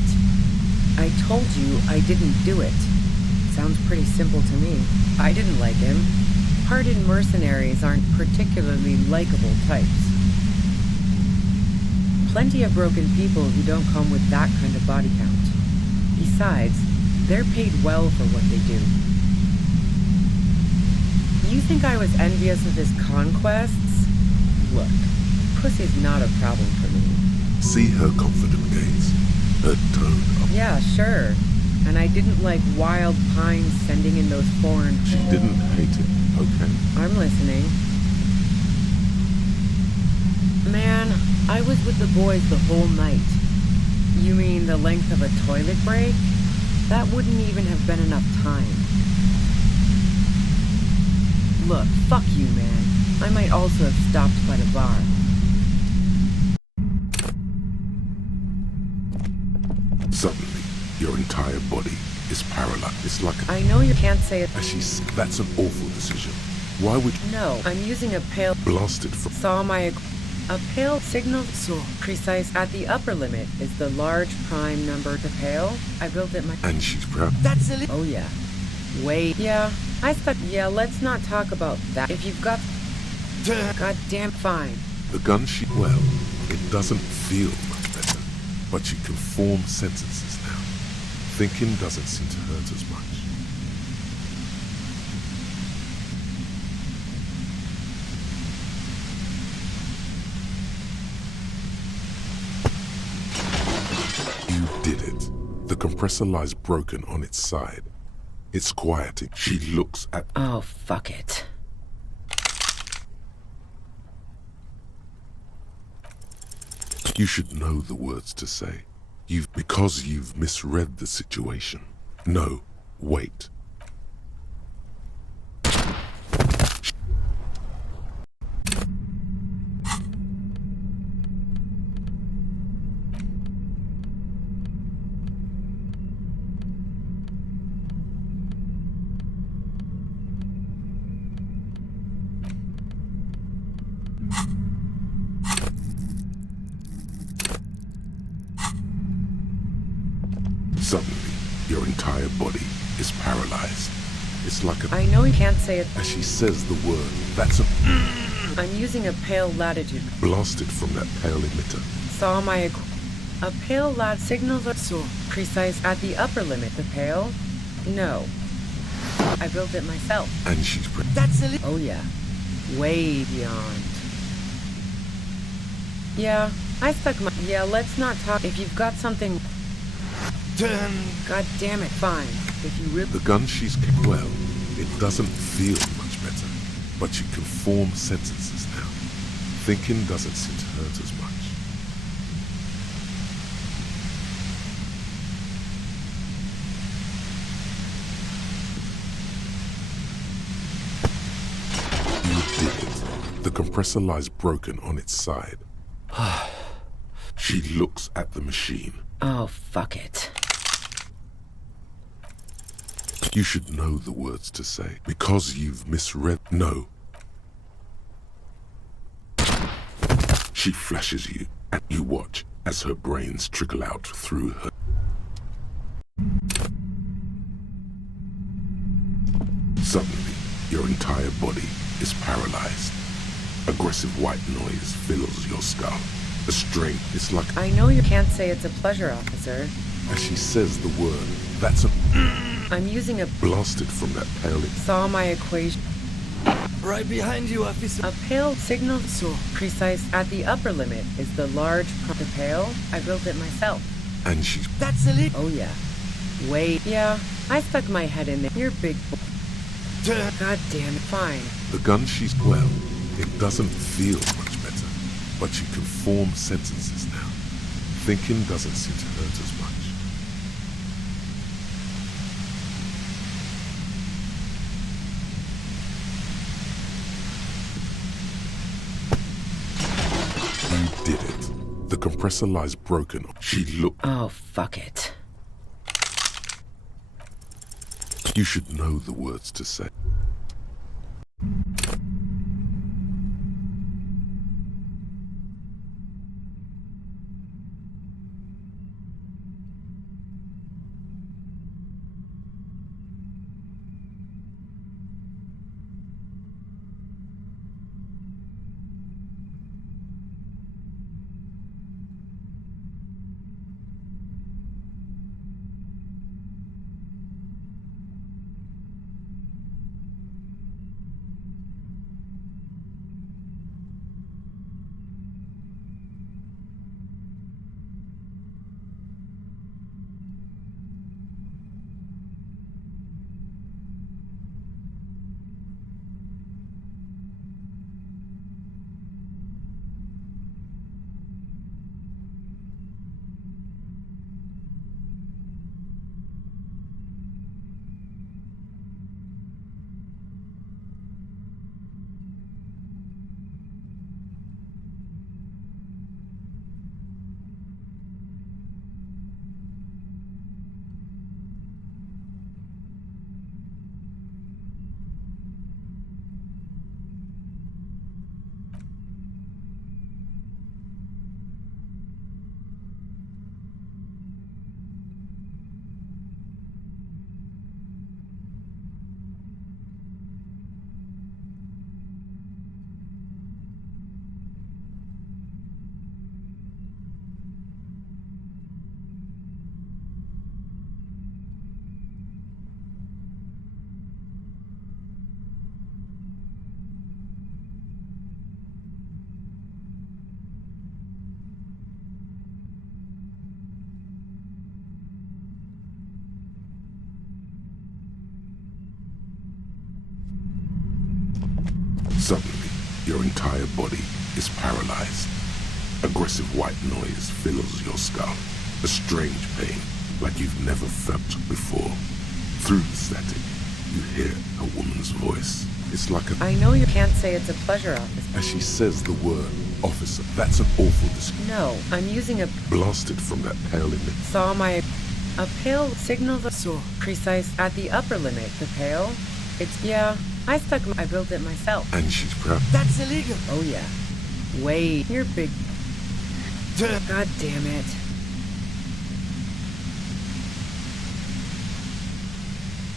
I told you I didn't do it. Sounds pretty simple to me. I didn't like him. Hardened mercenaries aren't particularly likable types. Plenty of broken people who don't come with that kind of body count. Besides, they're paid well for what they do. You think I was envious of his conquests? Look, pussy's not a problem for me. See her confident gaze. Her tone of... Yeah, sure. And I didn't like Wild Pine sending in those foreign... She didn't hate it, okay? I'm listening. Man, I was with the boys the whole night. You mean the length of a toilet break? That wouldn't even have been enough time. Look, fuck you, man. I might also have stopped by the bar. Suddenly, your entire body is paralyzed. It's like... I know you can't say it. As she's... That's an awful decision. Why would... No, I'm using a pale... Blasted from... Saw my... A pale signal... So precise at the upper limit is the large prime number to pale. I built it my... And she's proud. That's illegal. Oh yeah. Wait. Yeah, I thought... Yeah, let's not talk about that. If you've got... God damn fine. The gun she... Well, it doesn't feel much better. But you can form sentences now. Thinking doesn't seem to hurt as much. You did it. The compressor lies broken on its side. It's quieting. She looks at... Oh, fuck it. You should know the words to say. Because you've misread the situation. No, wait. Suddenly, your entire body is paralyzed. It's like a... I know you can't say it. As she says the word, that's a... I'm using a pale latitude. Blasted from that pale emitter. Saw my... A pale lat signals are so precise at the upper limit. The pale? No. I built it myself. And she's... That's a Oh yeah. Way beyond. Yeah, I stuck my... Yeah, let's not talk. If you've got something... God damn it, fine. If you really... The gun she's... Well, it doesn't feel much better. But you can form sentences now. Thinking doesn't seem to hurt as much. You did it. The compressor lies broken on its side. She looks at the machine. Oh, fuck it. You should know the words to say. Because you've misread... No. She flashes you, and you watch as her brains trickle out through her. Suddenly, your entire body is paralyzed. Aggressive white noise fills your skull. The strain is like... I know you can't say it's a pleasure, officer. As she says the word, that's a... I'm using a... Blasted from that pale... Saw my equation. right behind you, officer. A pale signal so precise at the upper limit is the large... The pale? I built it myself. And she's... That's a lead. Oh yeah. Wait. Yeah, I stuck my head in there. You're big... God damn it, fine. The gun she's... Well, it doesn't feel much better. But you can form sentences now. Thinking doesn't seem to hurt as much. You did it. The compressor lies broken. She looked... Oh, fuck it. You should know the words to say. Suddenly, your entire body is paralyzed. Aggressive white noise fills your skull. A strange pain, like you've never felt before. Through the static, you hear a woman's voice. It's like a... I know you can't say it's a pleasure, officer. As she says the word, officer, that's an awful description. No, I'm using a... Blasted from that pale limit. Saw my... A pale signals so precise at the upper limit. The pale? It's... Yeah, I stuck my... I built it myself. And she's proud. That's illegal. Oh yeah. Wait, you're big... God damn it.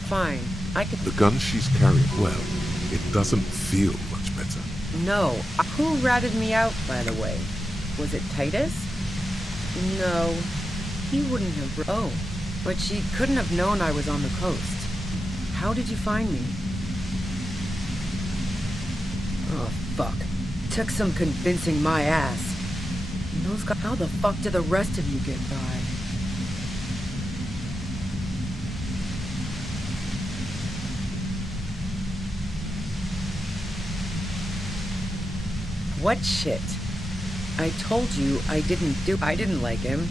Fine. I could... The gun she's carrying, well, it doesn't feel much better. No. Who ratted me out, by the way? Was it Titus? No. He wouldn't have... Oh. But she couldn't have known I was on the coast. How did you find me? Oh, fuck. Took some convincing my ass. And those guys... How the fuck did the rest of you get by? What shit? I told you I didn't like him.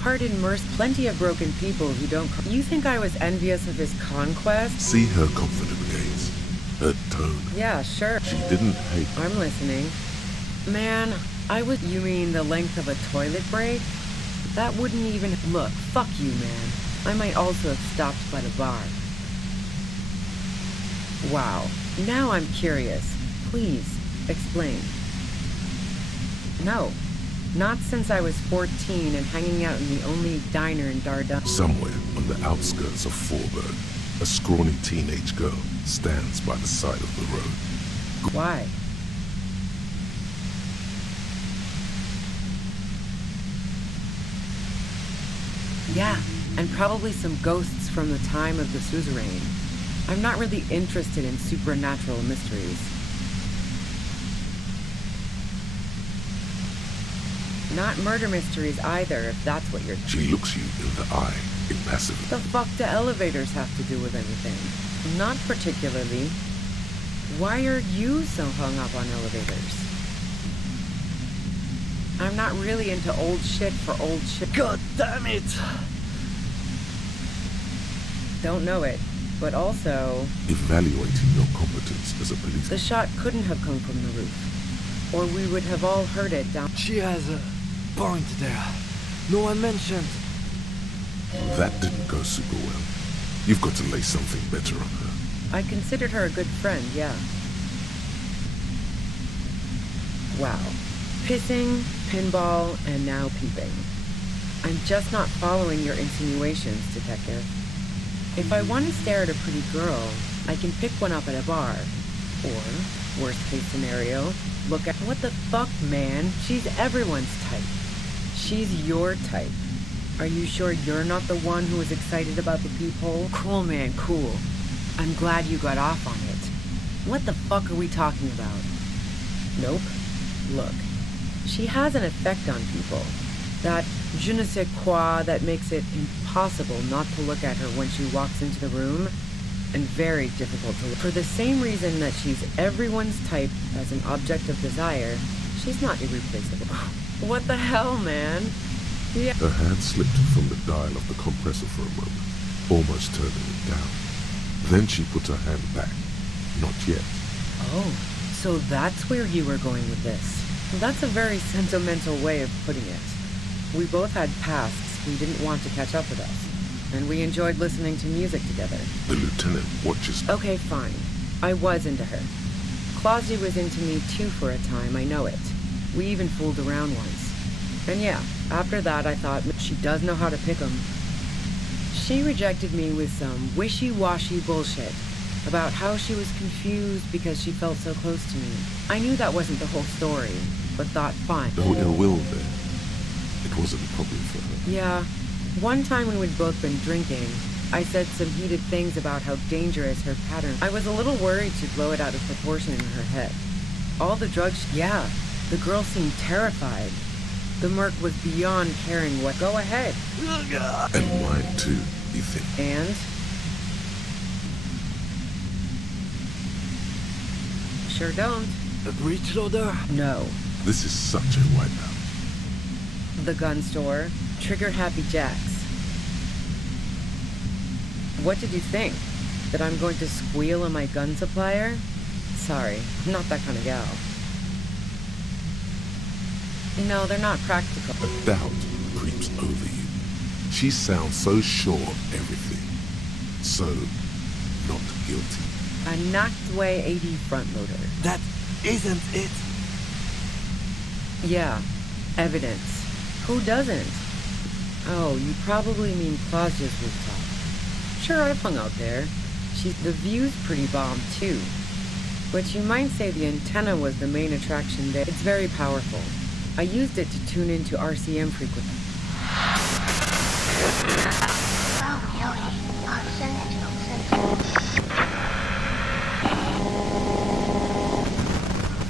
Pardon Merce, plenty of broken people who don't... You think I was envious of his conquest? See her confident gaze, her tone. Yeah, sure. She didn't hate... I'm listening. Man, You mean the length of a toilet break? That wouldn't even... Look, fuck you, man. I might also have stopped by the bar. Wow. Now I'm curious. Please, explain. No. Not since I was 14 and hanging out in the only diner in Dardun. Somewhere on the outskirts of Forburg, a scrawny teenage girl stands by the side of the road. Why? Yeah, and probably some ghosts from the time of the suzerain. I'm not really interested in supernatural mysteries. Not murder mysteries either, if that's what you're... She looks you in the eye, impassively. The fuck do elevators have to do with anything? Not particularly. Why are you so hung up on elevators? I'm not really into old shit for old shit. God damn it! Don't know it, but also... Evaluating your competence as a police... The shot couldn't have come from the roof. Or we would have all heard it down... She has a point there. No one mentioned. That didn't go super well. You've got to lay something better on her. I considered her a good friend, yeah. Wow. Pissing, pinball, and now peeping. I'm just not following your insinuations, detective. If I want to stare at a pretty girl, I can pick one up at a bar. Or, worst case scenario, look at... What the fuck, man? She's everyone's type. She's your type. Are you sure you're not the one who was excited about the peephole? Cool, man, cool. I'm glad you got off on it. What the fuck are we talking about? Nope. Look. She has an effect on people. That je ne sais quoi that makes it impossible not to look at her when she walks into the room, and very difficult to look. For the same reason that she's everyone's type as an object of desire, she's not irreplaceable. What the hell, man? Yeah. Her hand slipped from the dial of the compressor for a moment, almost turning it down. Then she put her hand back. Not yet. Oh, so that's where you were going with this. That's a very sentimental way of putting it. We both had pasts who didn't want to catch up with us, and we enjoyed listening to music together. The lieutenant watches... Okay, fine. I was into her. Clausy was into me too for a time, I know it. We even fooled around once. And yeah, after that I thought, she does know how to pick 'em. She rejected me with some wishy-washy bullshit about how she was confused because she felt so close to me. I knew that wasn't the whole story, but thought, fine. No ill will there. It wasn't a problem for her. Yeah. One time when we'd both been drinking, I said some heated things about how dangerous her pattern. I was a little worried she'd blow it out of proportion in her head. All the drugs, yeah. The girl seemed terrified. The merc was beyond caring what... Go ahead. And mine too, you think? And? Sure don't. A breech loader? No. This is such a wipeout. The gun store. Trigger Happy Jacks. What did you think? That I'm going to squeal on my gun supplier? Sorry, I'm not that kind of gal. No, they're not practical. A doubt creeps over you. She sounds so sure of everything. So, not guilty. A Nachtway 80 front loader. That isn't it. Yeah, evidence. Who doesn't? Oh, you probably mean Clausia's rooftop. Sure, I've hung out there. The view's pretty bomb, too. But you might say the antenna was the main attraction there. It's very powerful. I used it to tune into RCM frequency.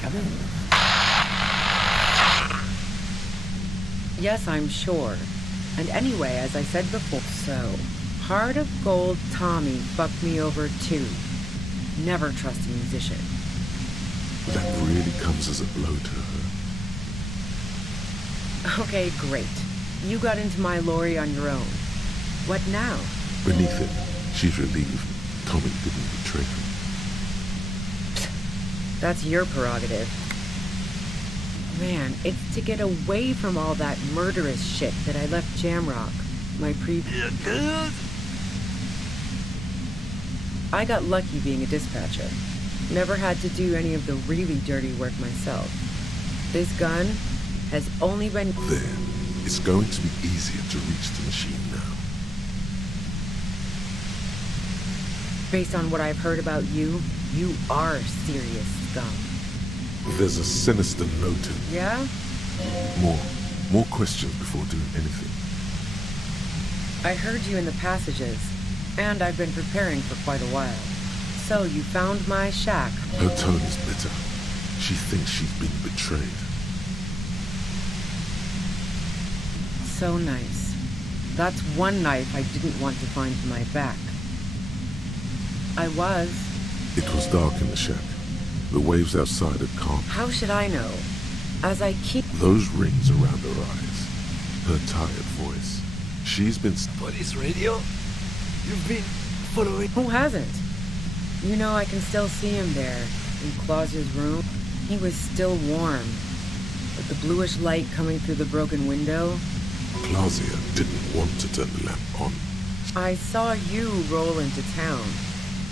Come in. Yes, I'm sure. And anyway, as I said before, so, Heart of Gold Tommy fucked me over too. Never trust a musician. That really comes as a blow to her. Okay, great. You got into my lorry on your own. What now? Beneath it, she's relieved Tommy didn't betray her. That's your prerogative. Man, it's to get away from all that murderous shit that I left Jamrock, my I got lucky being a dispatcher. Never had to do any of the really dirty work myself. This gun has only been... There. It's going to be easier to reach the machine now. Based on what I've heard about you, you are serious scum. There's a sinister note in... Yeah? More questions before doing anything. I heard you in the passages, and I've been preparing for quite a while. So you found my shack. Her tone is bitter. She thinks she's been betrayed. So nice. That's one knife I didn't want to find to my back. I was. It was dark in the shack. The waves outside had calmed. How should I know? As I keep... Those rings around her eyes. Her tired voice. She's been... Police radio? You've been following... Who hasn't? You know, I can still see him there, in Claus's room. He was still warm. But the bluish light coming through the broken window... Clausia didn't want to turn the lamp on. I saw you roll into town.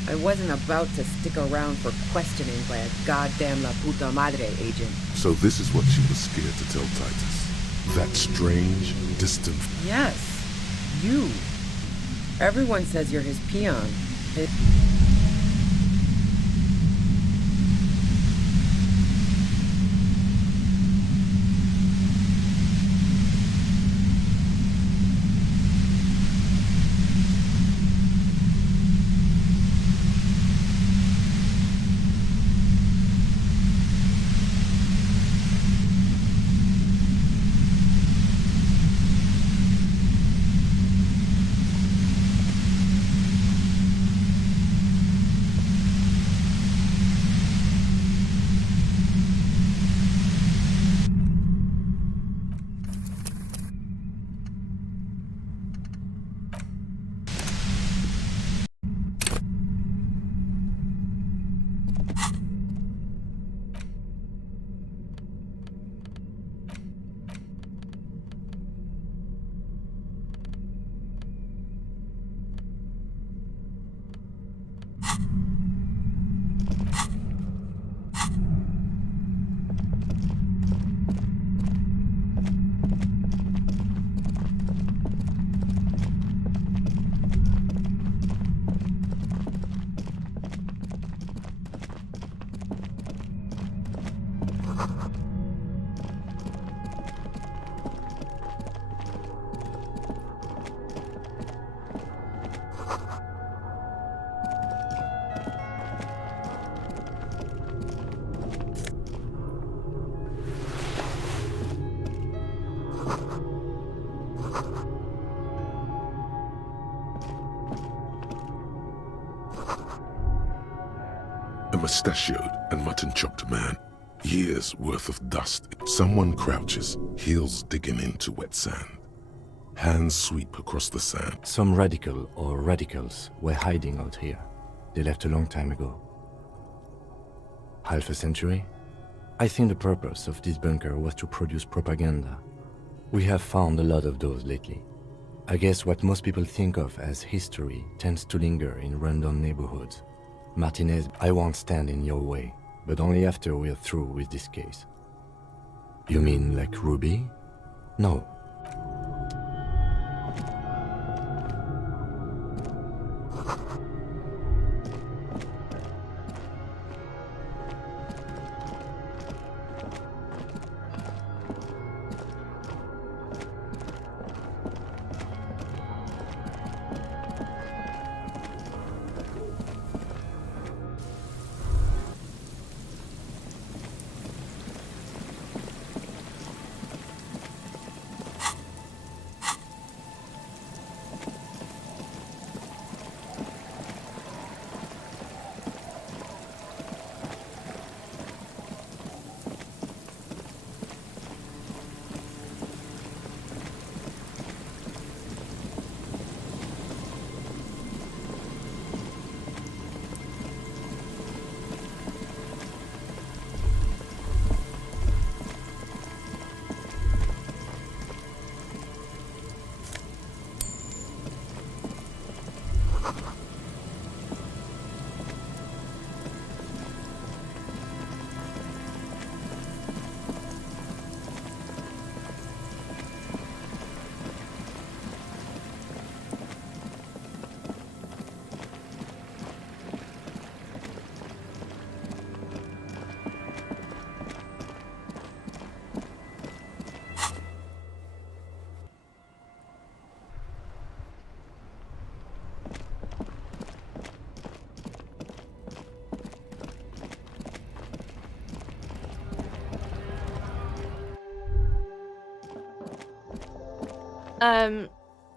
I wasn't about to stick around for questioning by a goddamn La Puta Madre agent. So this is what she was scared to tell Titus. That strange, distant... Yes, you. Everyone says you're his peon. A mustachioed and mutton-chopped man. Years worth of dust. Someone crouches, heels digging into wet sand. Hands sweep across the sand. Some radical or radicals were hiding out here. They left a long time ago. Half a century? I think the purpose of this bunker was to produce propaganda. We have found a lot of those lately. I guess what most people think of as history tends to linger in rundown neighborhoods. Martinez, I won't stand in your way, but only after we're through with this case. You mean like Ruby? No.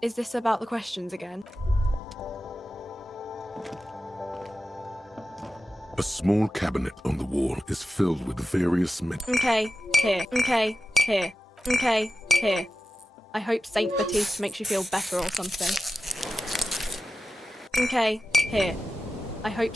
Is this about the questions again? A small cabinet on the wall is filled with various Okay, here. Okay, here. Okay, here. I hope Saint Baptiste makes you feel better or something. Okay, here. I hope...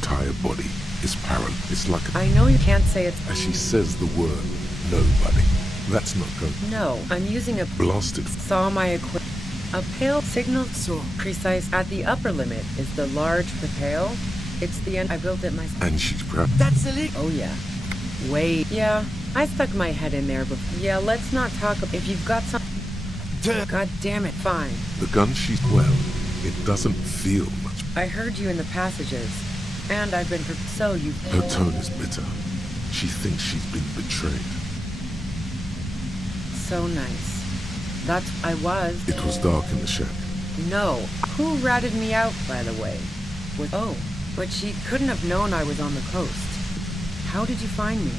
entire body is paralyzed. It's like I know you can't say it. as she says the word nobody. That's not going. No, I'm using a Blasted. saw my equipment. A pale signal so precise at the upper limit is the large pale. It's the end. I built it myself. And she's proud. That's illegal. Oh yeah. Wait. Yeah, I stuck my head in there before. Yeah, let's not talk. If you've got some. God damn it. Fine. The gun she's well, it doesn't feel much. I heard you in the passages, and I've been. So you. Her tone is bitter. She thinks she's been betrayed. So nice. That's. I was. It was dark in the shack. No. Who ratted me out, by the way? Oh, but she couldn't have known I was on the coast. How did you find me?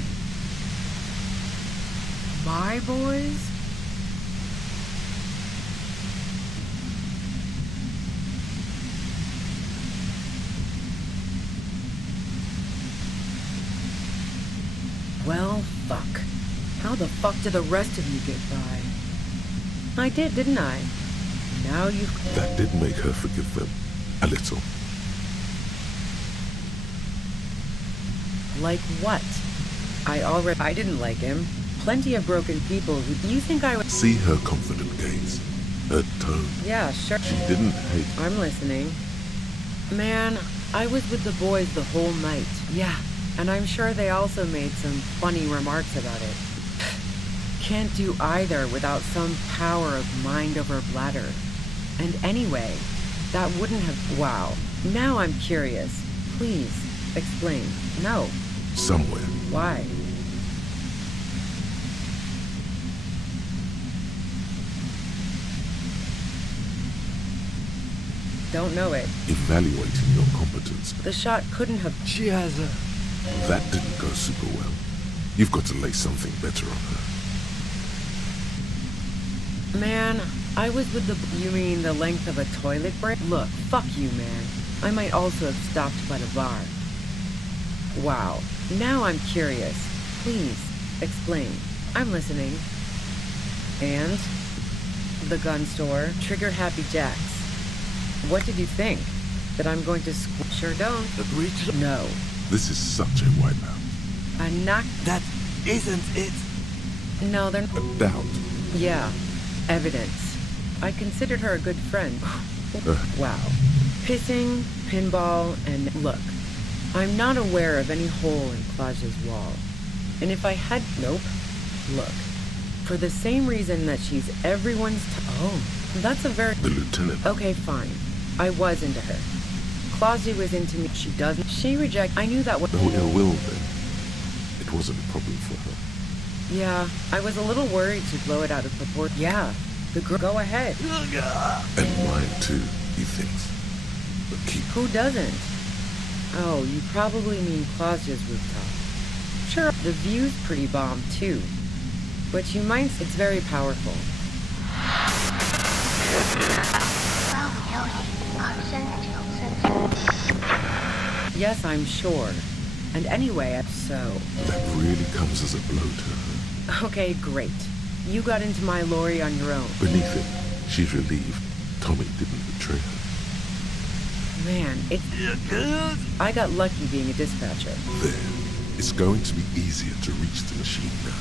My boys? Well, fuck. How the fuck did the rest of you get by? I did, didn't I? Now you... That did make her forgive them. A little. Like what? I didn't like him. Plenty of broken people who... You think I would... See her confident gaze. Her tone. Yeah, sure. She didn't hate... I'm listening. Man, I was with the boys the whole night. Yeah, and I'm sure they also made some funny remarks about it. Can't do either without some power of mind over bladder. And anyway, that wouldn't have... Wow. Now I'm curious. Please, explain. No. Somewhere. Why? Don't know it. Evaluating your competence. The shot couldn't have... She has a... That didn't go super well. You've got to lay something better on her. Man, I was with the... You mean the length of a toilet break? Look, fuck you, man. I might also have stopped by the bar. Wow. Now I'm curious. Please, explain. I'm listening. And? The gun store. Trigger Happy Jacks. What did you think? That I'm going to Sure don't. Agreed to... No. This is such a wipeout. A knock... That isn't it. No, they're... A doubt. Yeah. Evidence. I considered her a good friend. Wow. Pissing, pinball, and... Look. I'm not aware of any hole in Claudia's wall. And if I had... Nope. Look. For the same reason that she's everyone's... Oh. That's a very... The lieutenant. Okay, fine. I was into her. Claudia was into me. She doesn't... She reject... I knew that was... No ill will then. It wasn't a problem for her. Yeah, I was a little worried to blow it out of proportion. Yeah, the girl... Go ahead. And mine too, he thinks. But keep... Who doesn't? Oh, you probably mean Claudia's rooftop. Sure, the view's pretty bomb too. But you might... It's very powerful. Yes, I'm sure. And anyway, so... That really comes as a blow to her. Okay, great. You got into my lorry on your own. Beneath it, she's relieved Tommy didn't betray her. Man, I got lucky being a dispatcher. There. It's going to be easier to reach the machine now.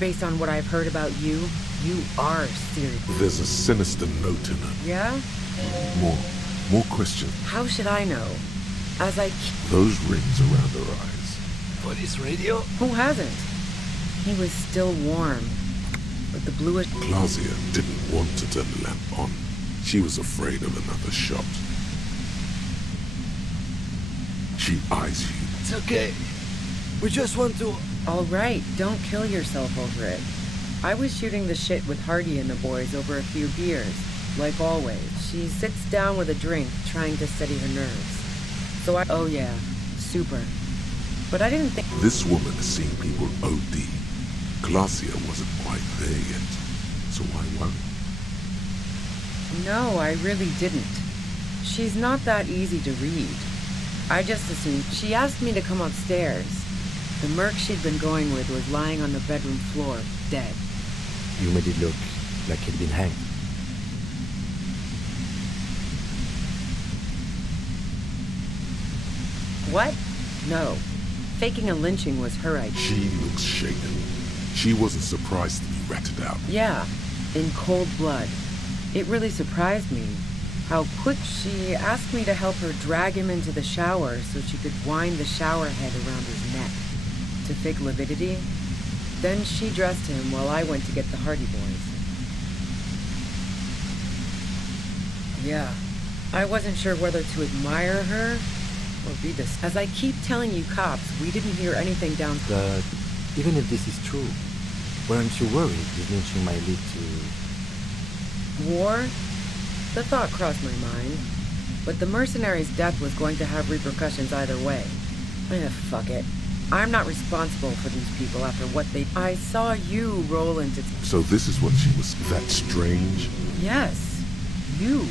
Based on what I've heard about you, you are serious. There's a sinister note in her. Yeah? More questions. How should I know? As I... Those rings around her eyes. Police radio? Who hasn't? He was still warm. But the bluish... Claudia didn't want to turn the lamp on. She was afraid of another shot. She eyes you. It's okay. We just want to... All right, don't kill yourself over it. I was shooting the shit with Hardy and the boys over a few beers. Like always. She sits down with a drink, trying to steady her nerves. So I... Oh yeah, super. But I didn't think... This woman has seen people OD. Claudia wasn't quite there yet. So why worry? No, I really didn't. She's not that easy to read. I just assumed... She asked me to come upstairs. The merc she'd been going with was lying on the bedroom floor, dead. You made it look like he'd been hanged. What? No. Faking a lynching was her idea. She looks shaken. She wasn't surprised to be ratted out. Yeah, in cold blood. It really surprised me how quick she asked me to help her drag him into the shower so she could wind the shower head around his neck to fake lividity. Then she dressed him while I went to get the Hardy Boys. Yeah, I wasn't sure whether to admire her or be this. As I keep telling you cops, we didn't hear anything down. But even if this is true, weren't you worried this lynching might lead to... War? The thought crossed my mind. But the mercenary's death was going to have repercussions either way. Fuck it. I'm not responsible for these people after what they... I saw you roll into... So this is what she was, that strange? Yes. You.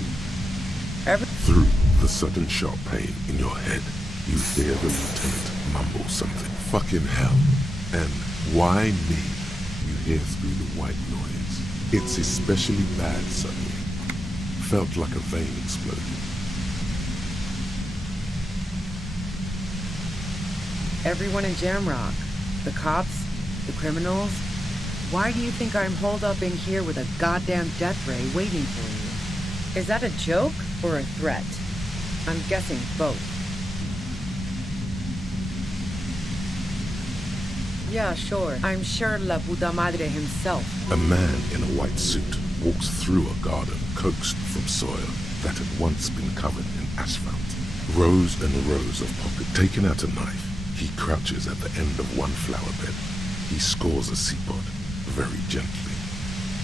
Through the sudden sharp pain in your head, you hear the lieutenant mumble something. Fucking hell. And why me? You hear through the white noise. It's especially bad suddenly. Felt like a vein exploded. Everyone in Jamrock. The cops, the criminals. Why do you think I'm holed up in here with a goddamn death ray waiting for you? Is that a joke or a threat? I'm guessing both. Yeah, sure. I'm sure La Puta Madre himself. A man in a white suit walks through a garden coaxed from soil that had once been covered in asphalt. Rows and rows of pockets. Taking out a knife, he crouches at the end of one flower bed. He scores a seapod, very gently.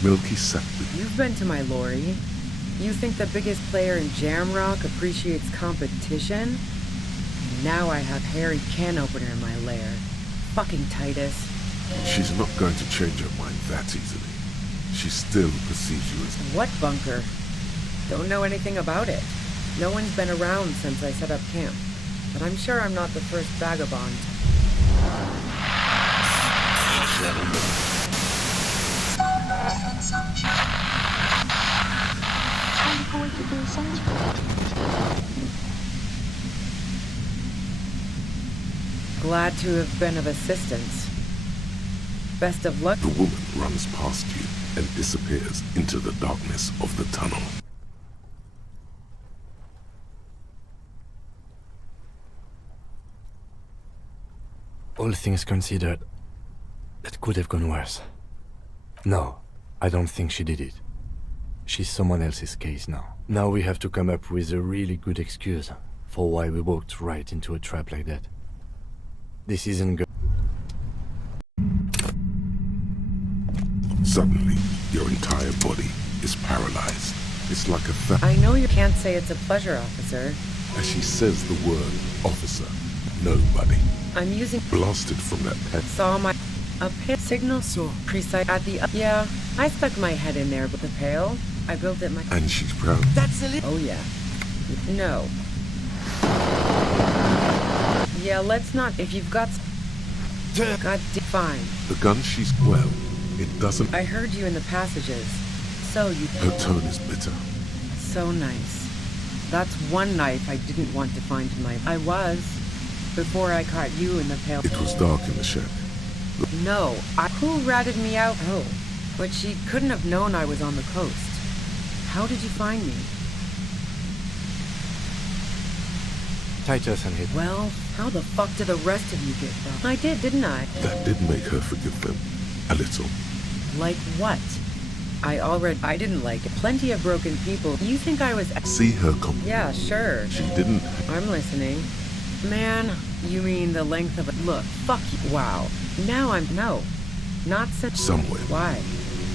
Milky sat with... You've been to my lorry. You think the biggest player in Jamrock appreciates competition? Now I have Harry can opener in my lair. Fucking Titus. She's not going to change her mind that easily. She still perceives you as... What bunker? Don't know anything about it. No one's been around since I set up camp. But I'm sure I'm not the first vagabond. Glad to have been of assistance. Best of luck. The woman runs past you and disappears into the darkness of the tunnel. All things considered, it could have gone worse. No, I don't think she did it. She's someone else's case now. Now we have to come up with a really good excuse for why we walked right into a trap like that. This isn't good. Suddenly, your entire body is paralyzed. It's like a I know you can't say it's a pleasure, officer. As she says the word officer, nobody. I'm using... Blasted from that pet. Saw my... A pit signal so precise at the... Yeah, I stuck my head in there with the pail. I built it my... And she's proud. That's a Oh, yeah. No. Yeah, let's not... If you've got... Fine. The gun she's... Well, it doesn't... I heard you in the passages. So you... Her tone is bitter. So nice. That's one knife I didn't want to find in my... I was. Before I caught you in the pail... It was dark in the shack. No, who ratted me out? Oh, but she couldn't have known I was on the coast. How did you find me? Titus and his... Well, how the fuck did the rest of you get that? I did, didn't I? That did make her forgive them. A little. Like what? I didn't like it. Plenty of broken people. You think I was... See her come... Yeah, sure. She didn't... I'm listening. Man, you mean the length of it? Look, fuck you. Wow. Now I'm... No. Not such... Somewhere. Why?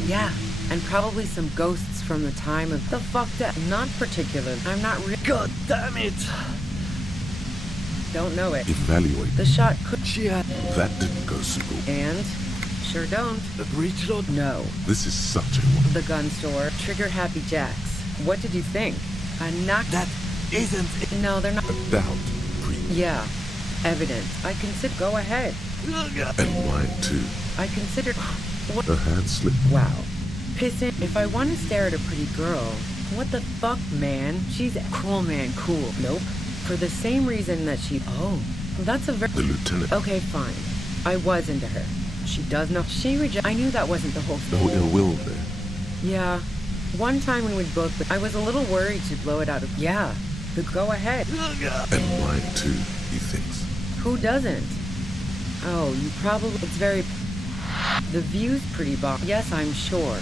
Yeah, and probably some ghosts from the time of... The fuck that... Not particular. I'm not God damn it! Don't know it. Evaluate. The shot could... That didn't go super. And? Sure don't. The breach load? No. This is such a... The gun store. Trigger Happy Jacks. What did you think? A knock... That isn't... No, they're not... A doubt. Yeah. Evidence. I consider... Go ahead. And mine too. I consider... What? Her hand slipped. Wow. Pissing. If I want to stare at a pretty girl... What the fuck, man? She's... Cool, man. Cool. Nope. For the same reason that she... Oh, that's a very... The lieutenant. Okay, fine. I was into her. She does know... She I knew that wasn't the whole thing. No ill will there. Yeah. One time when we'd both... I was a little worried she'd blow it out of... Yeah. The go ahead. And mine too, he thinks. Who doesn't? Oh, you probably... It's very... The view's pretty bomb. Yes, I'm sure.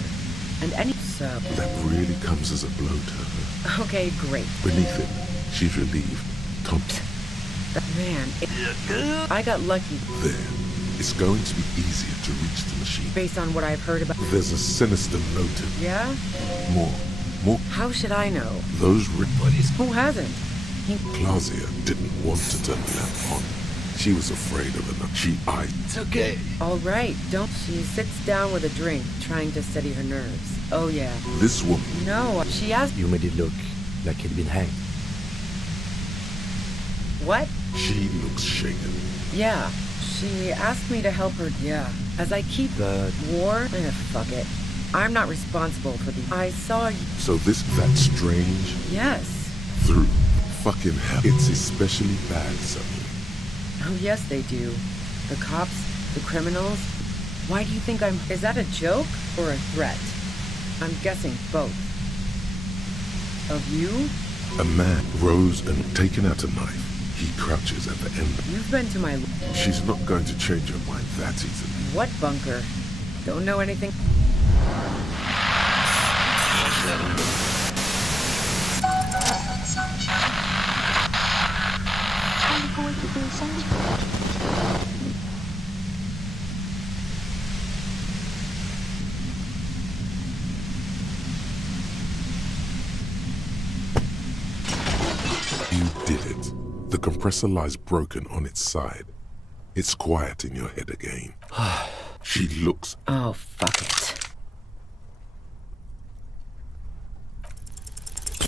And any... So... That really comes as a blow to her. Okay, great. Beneath it, she's relieved. Tom. Man, I got lucky. There. It's going to be easier to reach the machine. Based on what I've heard about... There's a sinister motive. Yeah? More. How should I know? Those buddies. Who hasn't? Claudia didn't want to turn the lamp on. She was afraid of it. It's okay. All right, don't... She sits down with a drink, trying to steady her nerves. Oh, yeah. This woman... No, she asked... You made it look like he'd been hanged. What? She looks shaken. Yeah. She asked me to help her, yeah. As I keep the war... fuck it. I'm not responsible for the... I saw you... So that strange... Yes. Through fucking hell. It's especially bad suddenly. Oh, yes, they do. The cops, the criminals. Why do you think I'm... Is that a joke or a threat? I'm guessing both. Of you? A man rose and taken out a knife. He crouches at the end. You've been to my... She's not going to change her mind that easily. What bunker? Don't know anything... You did it. The compressor lies broken on its side. It's quiet in your head again. She looks... Oh, fuck it.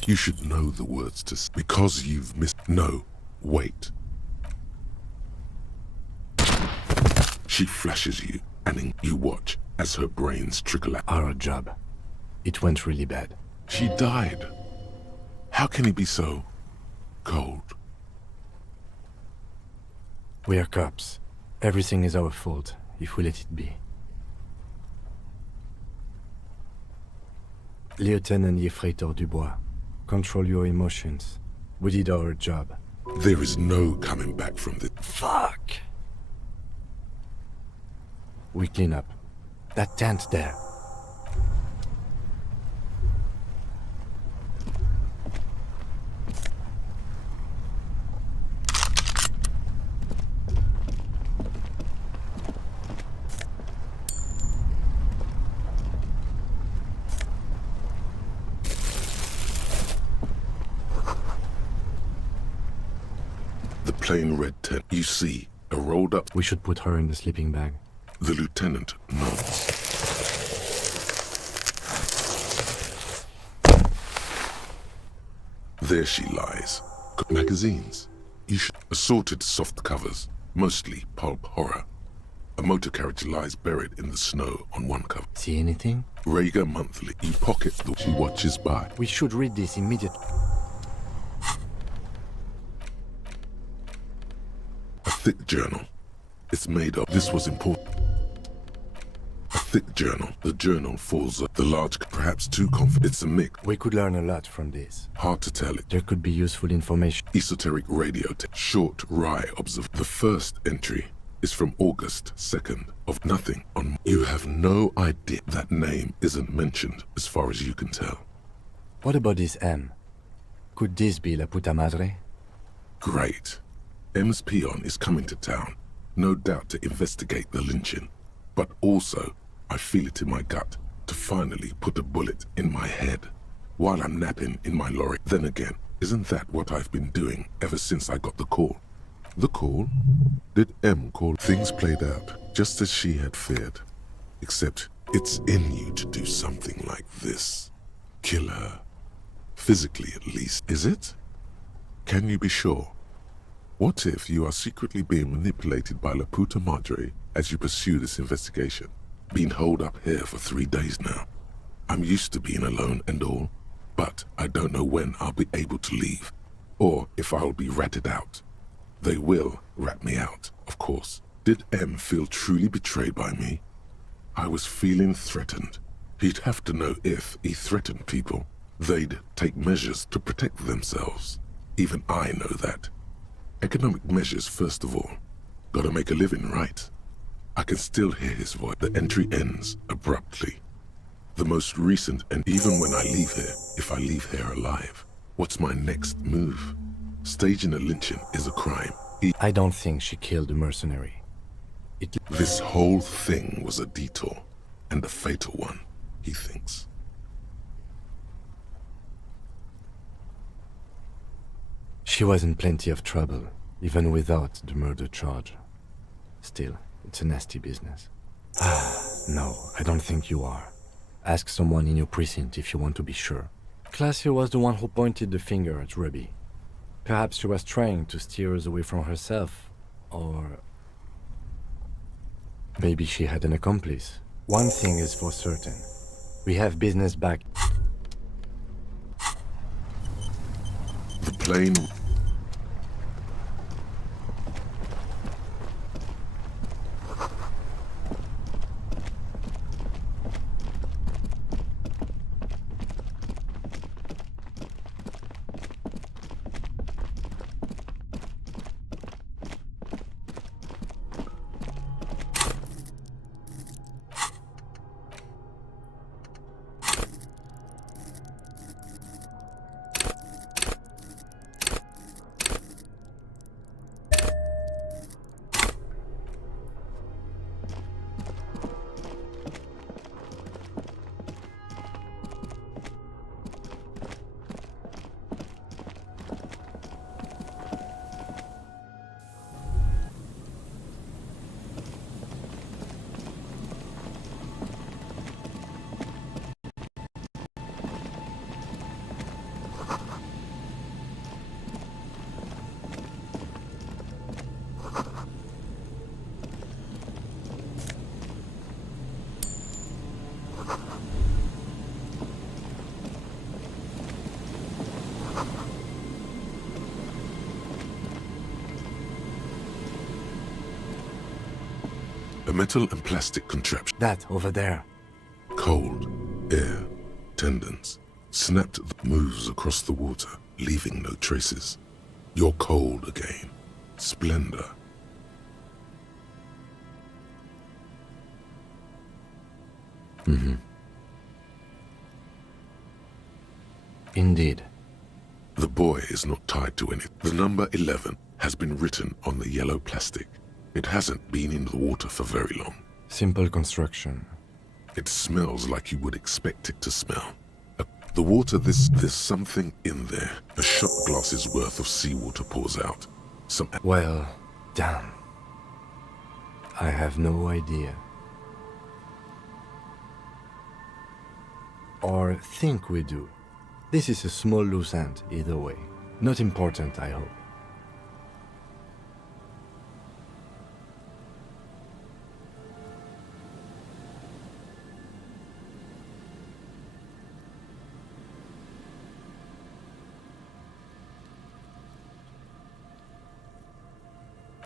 You should know the words to say. Because you've missed... No, wait. She flashes you, and you watch as her brains trickle out. Our job. It went really bad. She died. How can he be so... cold? We are cops. Everything is our fault, if we let it be. Lieutenant Yefreitor Dubois, control your emotions. We did our job. There is no coming back from this. Fuck! We clean up. That tent there. The plain red tent. You see, a rolled up... We should put her in the sleeping bag. The lieutenant nods. There she lies. Magazines. You should... Assorted soft covers, mostly pulp horror. A motor carriage lies buried in the snow on one cover. See anything? Rager Monthly. You pocket the... She watches by. We should read this immediately. A thick journal. It's made of... This was important. A thick journal. The journal falls up. The large, perhaps too confident. It's a mix. We could learn a lot from this. Hard to tell it. There could be useful information. Esoteric radio short wry observation. The first entry is from August 2nd of nothing on... You have no idea. That name isn't mentioned as far as you can tell. What about this M? Could this be La Puta Madre? Great. M's peon is coming to town. No doubt to investigate the lynching. But also, I feel it in my gut to finally put a bullet in my head while I'm napping in my lorry. Then again, isn't that what I've been doing ever since I got the call? The call? Did M call? Things played out just as she had feared. Except it's in you to do something like this. Kill her. Physically, at least. Is it? Can you be sure? What if you are secretly being manipulated by La Puta Madre as you pursue this investigation? Been holed up here for 3 days now. I'm used to being alone and all, but I don't know when I'll be able to leave. or if I'll be ratted out. They will rat me out, of course. Did M feel truly betrayed by me? I was feeling threatened. He'd have to know if he threatened people, they'd take measures to protect themselves. Even I know that. Economic measures first of all. Gotta make a living, right? I can still hear his voice. The entry ends abruptly. The most recent, and even when I leave here, if I leave here alive, what's my next move? Staging a lynching is a crime. I don't think she killed the mercenary. This whole thing was a detour, and a fatal one, he thinks. She was in plenty of trouble, even without the murder charge. Still, it's a nasty business. No, I don't think you are. Ask someone in your precinct if you want to be sure. Classier was the one who pointed the finger at Ruby. Perhaps she was trying to steer us away from herself, or maybe she had an accomplice. One thing is for certain. We have business back. The plane... A metal and plastic contraption. That, over there. Cold, air, tendons. Snapped moves across the water, leaving no traces. You're cold again. Splendor. Indeed. The boy is not tied to anything. The number 11 has been written on the yellow plastic. It hasn't been in the water for very long. Simple construction. It smells like you would expect it to smell. The water, there's something in there. A shot glass's worth of seawater pours out. Well, damn. I have no idea. Or think we do. This is a small loose end, either way. Not important, I hope.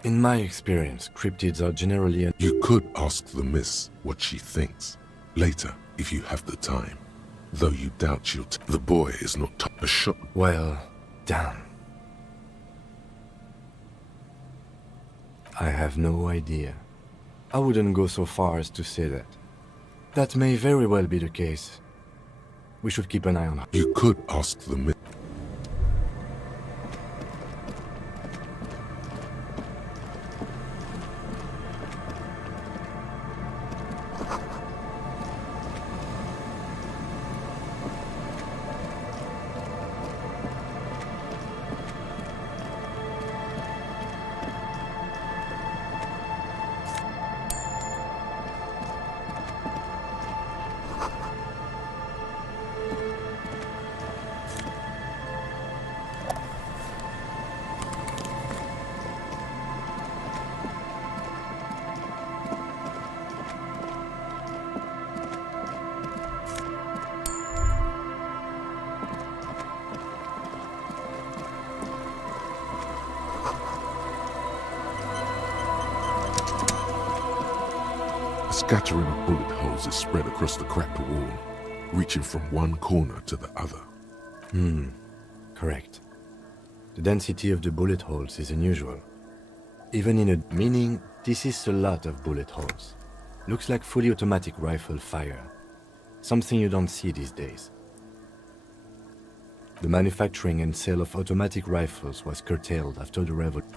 In my experience, cryptids are generally You could ask the miss what she thinks. Later, if you have the time. Though you doubt she'll the boy is not a shot. Well, damn. I have no idea. I wouldn't go so far as to say that. That may very well be the case. We should keep an eye on her. You could ask the miss. scattering of bullet holes is spread across the cracked wall, reaching from one corner to the other. Correct. The density of the bullet holes is unusual. Even in a... meaning, this is a lot of bullet holes. Looks like fully automatic rifle fire. Something you don't see these days. The manufacturing and sale of automatic rifles was curtailed after the revolution.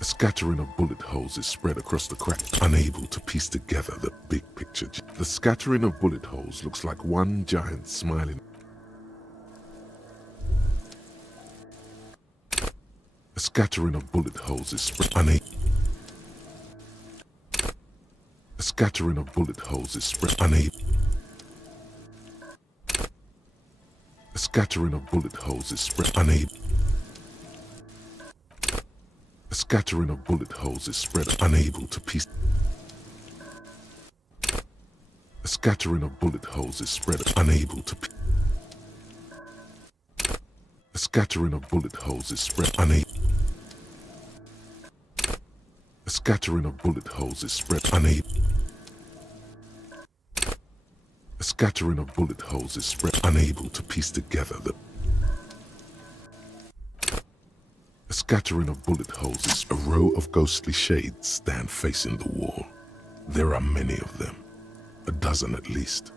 A scattering of bullet holes is spread across the crack, unable to piece together the big picture. The scattering of bullet holes looks like one giant smiling. A scattering of bullet holes is spread unable. A scattering of bullet holes is spread unable. A scattering of bullet holes is spread unable. A scattering of bullet holes is spread unable to piece. A scattering of bullet holes is spread unable to piece. A scattering of bullet holes is spread unable. A scattering of bullet holes is spread unable. A scattering of bullet holes is spread unable to piece together the... A scattering of bullet holes is a row of ghostly shades stand facing the wall. There are many of them, a dozen at least,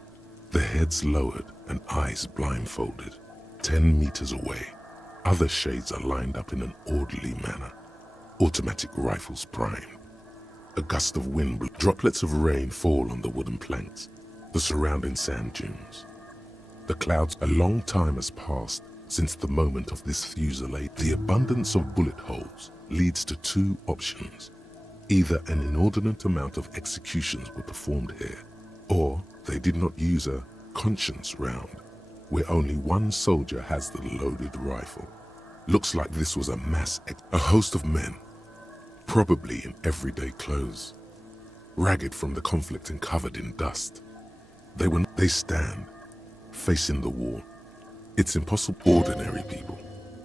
their heads lowered and eyes blindfolded. 10 meters away, other shades are lined up in an orderly manner, automatic rifles primed. A gust of wind blew. Droplets of rain fall on the wooden planks, the surrounding sand dunes. The clouds. A long time has passed since the moment of this fusillade. The abundance of bullet holes leads to two options. Either an inordinate amount of executions were performed here, or they did not use a conscience round, where only one soldier has the loaded rifle. Looks like this was a a host of men, probably in everyday clothes, ragged from the conflict and covered in dust. They stand, facing the wall. It's impossible. Ordinary people,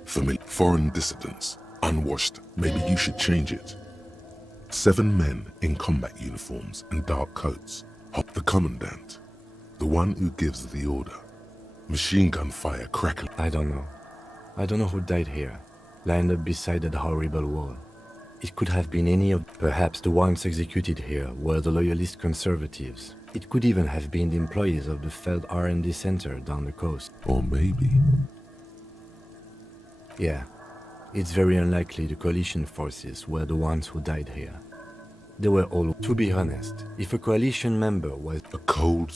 foreign dissidents, unwashed. Maybe you should change it. 7 men in combat uniforms and dark coats. The commandant, the one who gives the order. Machine gun fire crackling. I don't know. I don't know who died here, lined up beside that horrible wall. It could have been any of... Perhaps the ones executed here were the loyalist conservatives. It could even have been the employees of the failed R&D center down the coast. Or maybe... Yeah, it's very unlikely the coalition forces were the ones who died here. They were all... To be honest, if a coalition member was... A cold...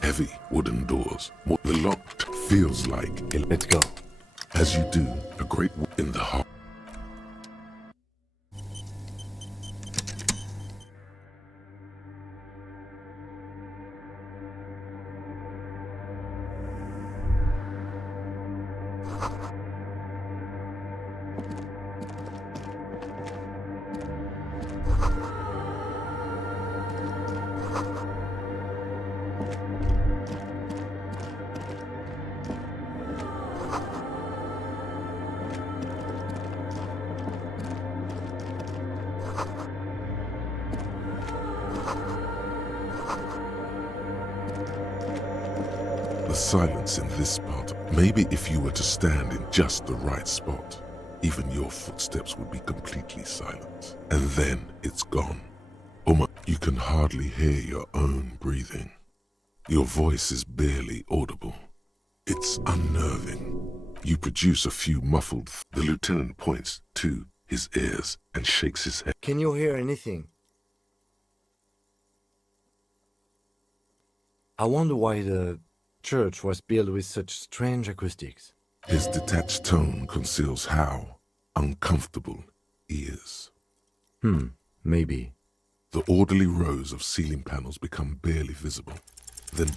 Heavy wooden doors. The lock feels like... Let's go. As you do, a great in the heart. The silence in this spot, maybe if you were to stand in just the right spot, even your footsteps would be completely silent. And then it's gone. You can hardly hear your own breathing. Your voice is barely audible. It's unnerving. You produce a few muffled... The lieutenant points to his ears and shakes his head. Can you hear anything? I wonder why the church was built with such strange acoustics. His detached tone conceals how uncomfortable he is. Maybe. The orderly rows of ceiling panels become barely visible. Then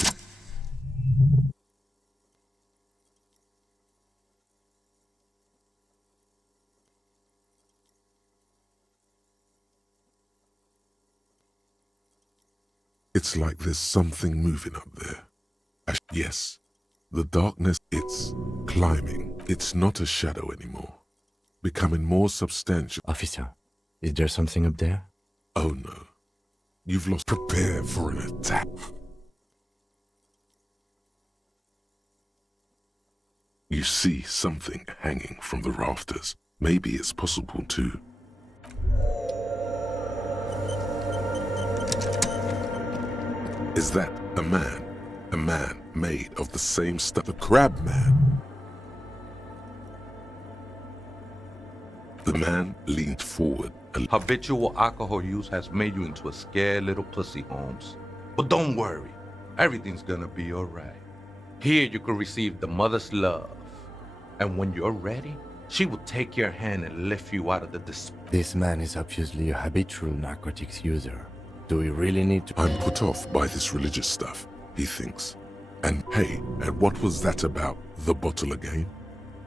it's like there's something moving up there. Yes, the darkness, it's climbing. It's not a shadow anymore. Becoming more substantial. Officer, is there something up there? Oh no. You've lost. Prepare for an attack. You see something hanging from the rafters. Maybe it's possible to... Is that a man? A man made of the same stuff. The crab man. The man leaned forward. Habitual alcohol use has made you into a scared little pussy, Holmes. But don't worry, everything's gonna be alright. Here you can receive the mother's love. And when you're ready, she will take your hand and lift you out of the despair. This man is obviously a habitual narcotics user. Do we really need to... I'm put off by this religious stuff, he thinks. And hey, and what was that about, the bottle again?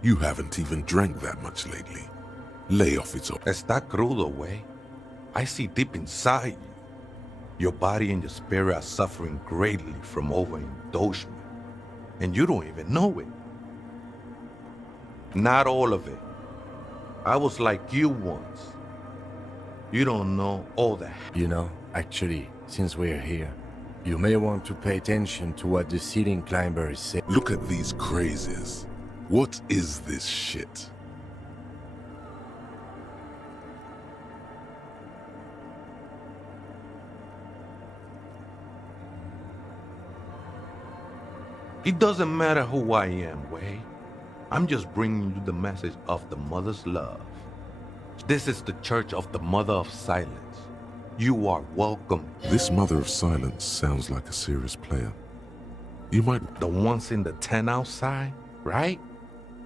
You haven't even drank that much lately. Lay off it all. Está crudo, way. I see deep inside you. Your body and your spirit are suffering greatly from overindulgence. And you don't even know it. Not all of it. I was like you once. You don't know all that. You know, actually, since we're here, you may want to pay attention to what the ceiling climber is saying. Look at these crazies. What is this shit? It doesn't matter who I am, Way. I'm just bringing you the message of the mother's love. This is the Church of the Mother of Silence. You are welcome. This Mother of Silence sounds like a serious player. You might... The ones in the tent outside, right?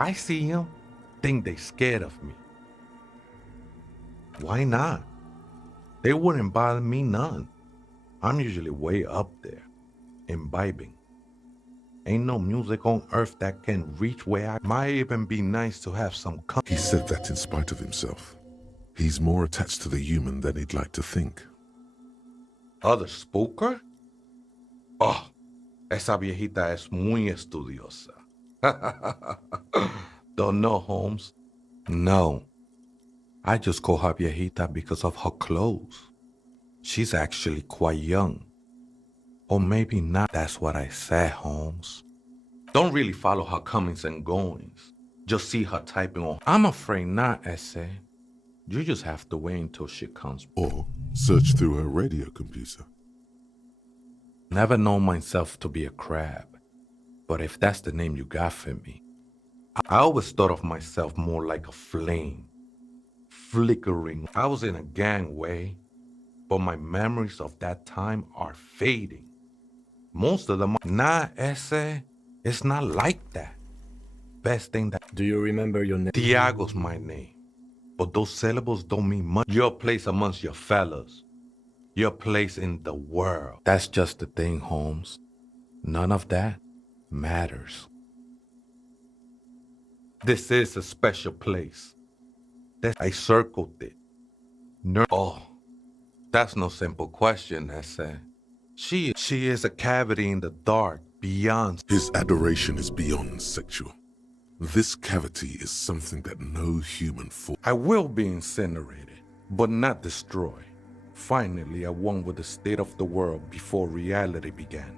I see them. Think they scared of me. Why not? They wouldn't bother me none. I'm usually way up there, imbibing. Ain't no music on earth that can reach where I might even be nice to have some He said that in spite of himself. He's more attached to the human than he'd like to think. Other spooker? Oh, esa viejita es muy estudiosa. Don't know, Holmes? No. I just call her viejita because of her clothes. She's actually quite young. Or maybe not. That's what I said, Holmes. Don't really follow her comings and goings. Just see her typing on. I'm afraid not, Essay. You just have to wait until she comes. Or search through her radio computer. Never known myself to be a crab. But if that's the name you got for me, I always thought of myself more like a flame. Flickering. I was in a gangway, but my memories of that time are fading. Most of them are not, Essay. It's not like that. Best thing that... Do you remember your name? Tiago's my name. But those syllables don't mean much. Your place amongst your fellas. Your place in the world. That's just the thing, Holmes. None of that matters. This is a special place. I circled it. Oh, that's no simple question, Ese. She is a cavity in the dark, beyond. His adoration is beyond sexual. This cavity is something that no human force. I will be incinerated, but not destroyed. Finally, I won with the state of the world before reality began.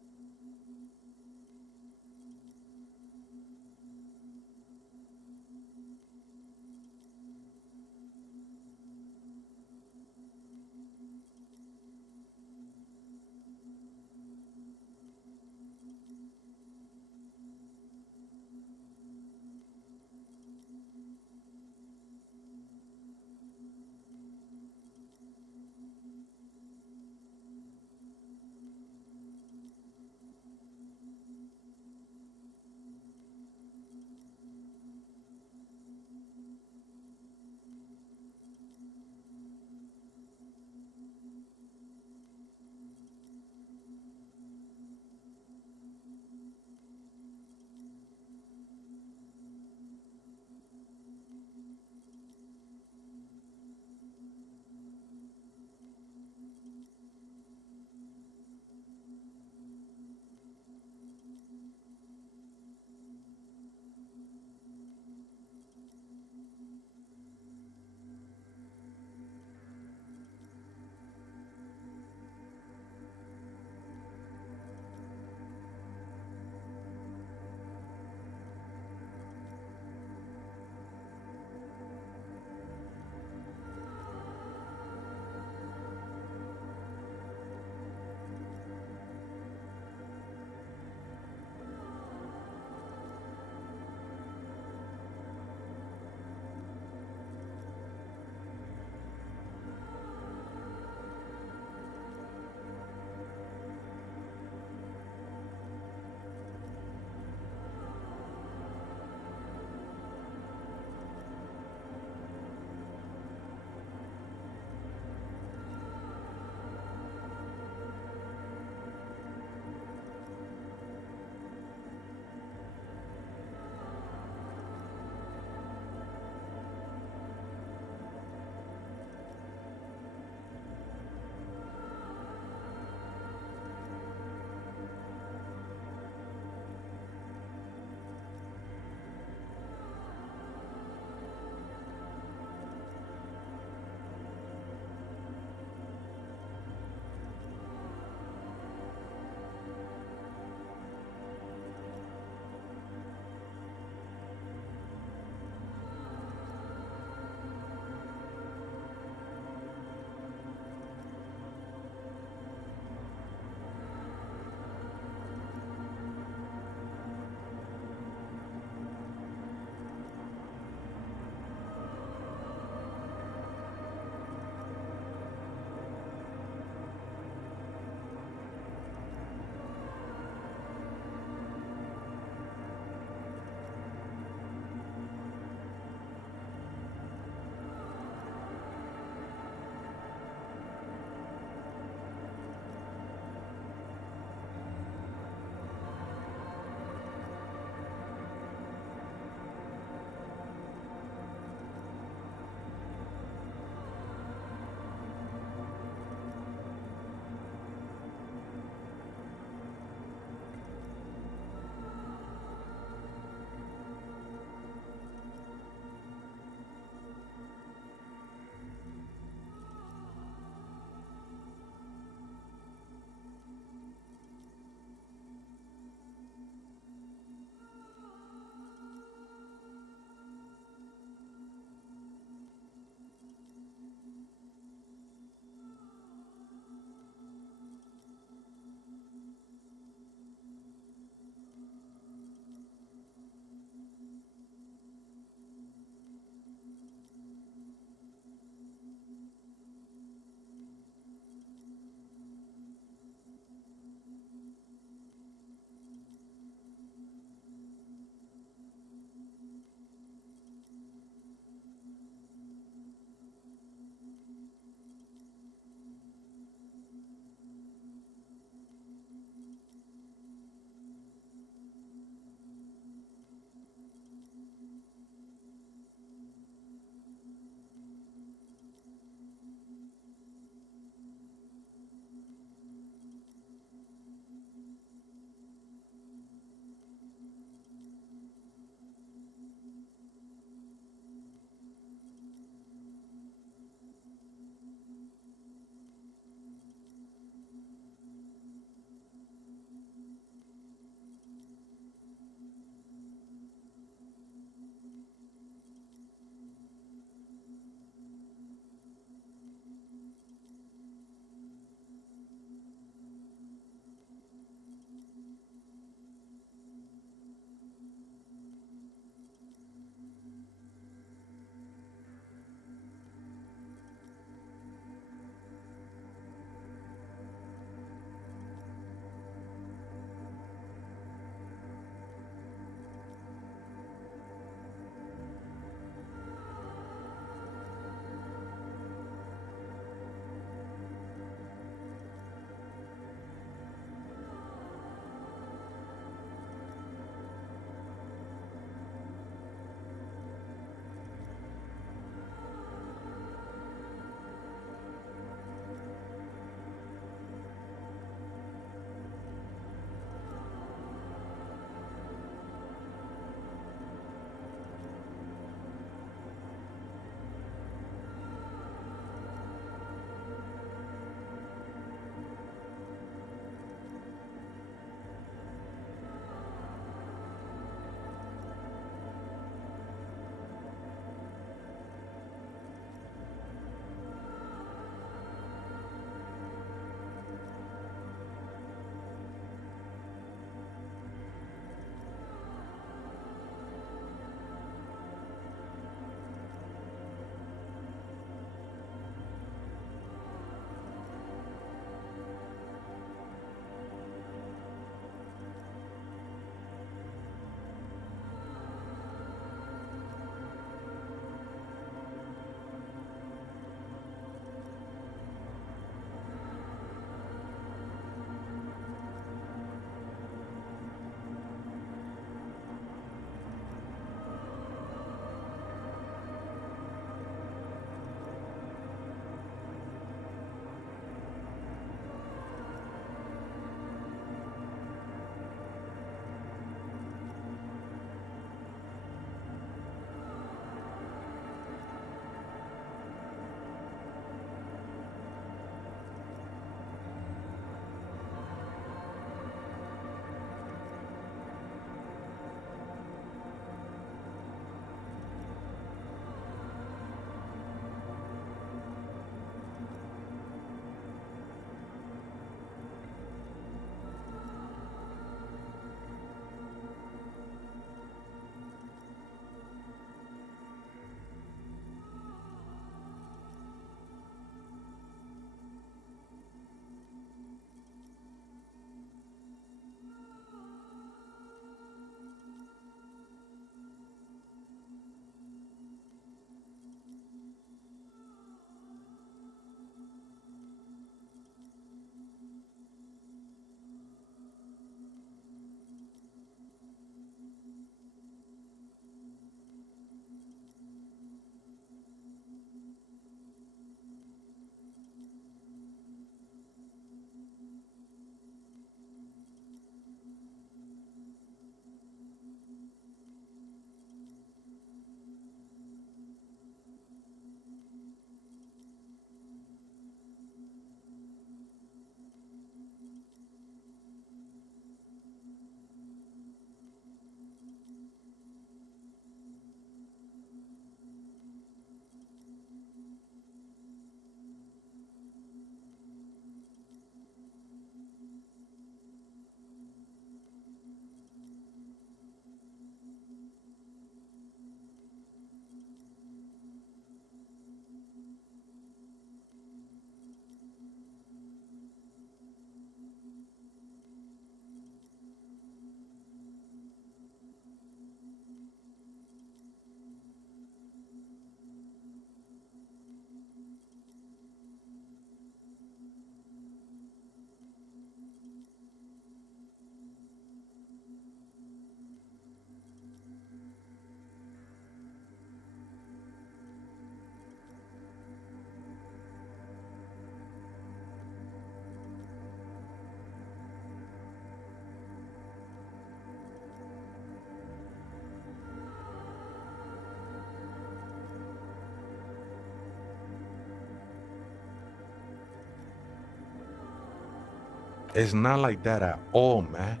It's not like that at all, man.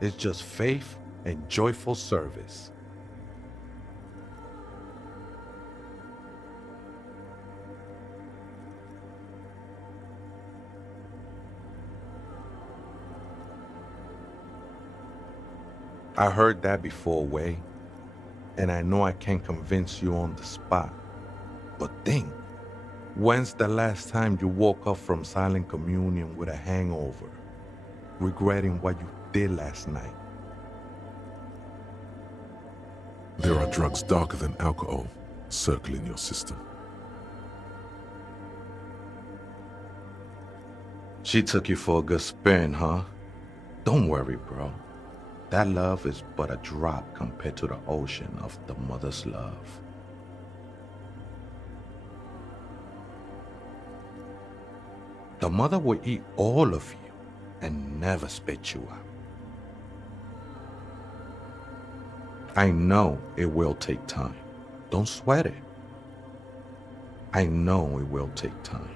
It's just faith and joyful service. I heard that before, Way, and I know I can't convince you on the spot. But think, when's the last time you woke up from silent communion with a hangover, regretting what you did last night? There are drugs darker than alcohol circling your system. She took you for a good spin, huh? Don't worry, bro. That love is but a drop compared to the ocean of the mother's love. The mother will eat all of you and never spit you out. I know it will take time. Don't sweat it. I know it will take time.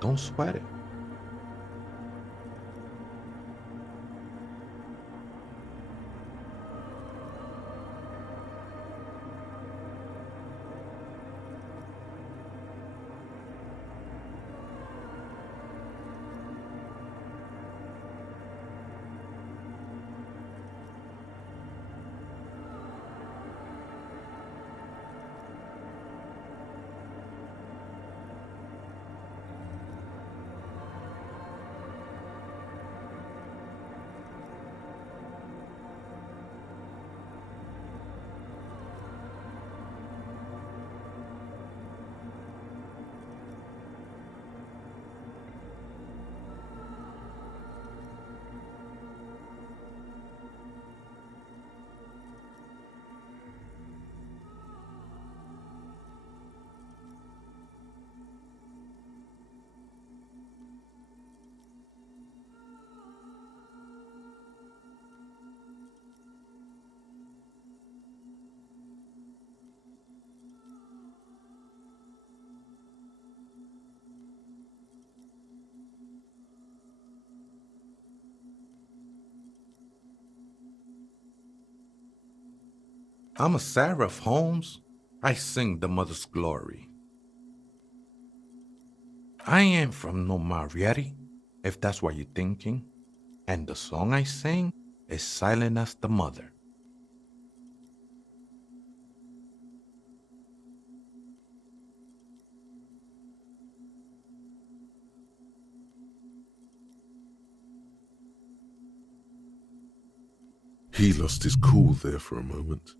Don't sweat it. I'm a seraph, Holmes. I sing the mother's glory. I ain't from no Marietti, if that's what you're thinking. And the song I sing is silent as the mother. He lost his cool there for a moment.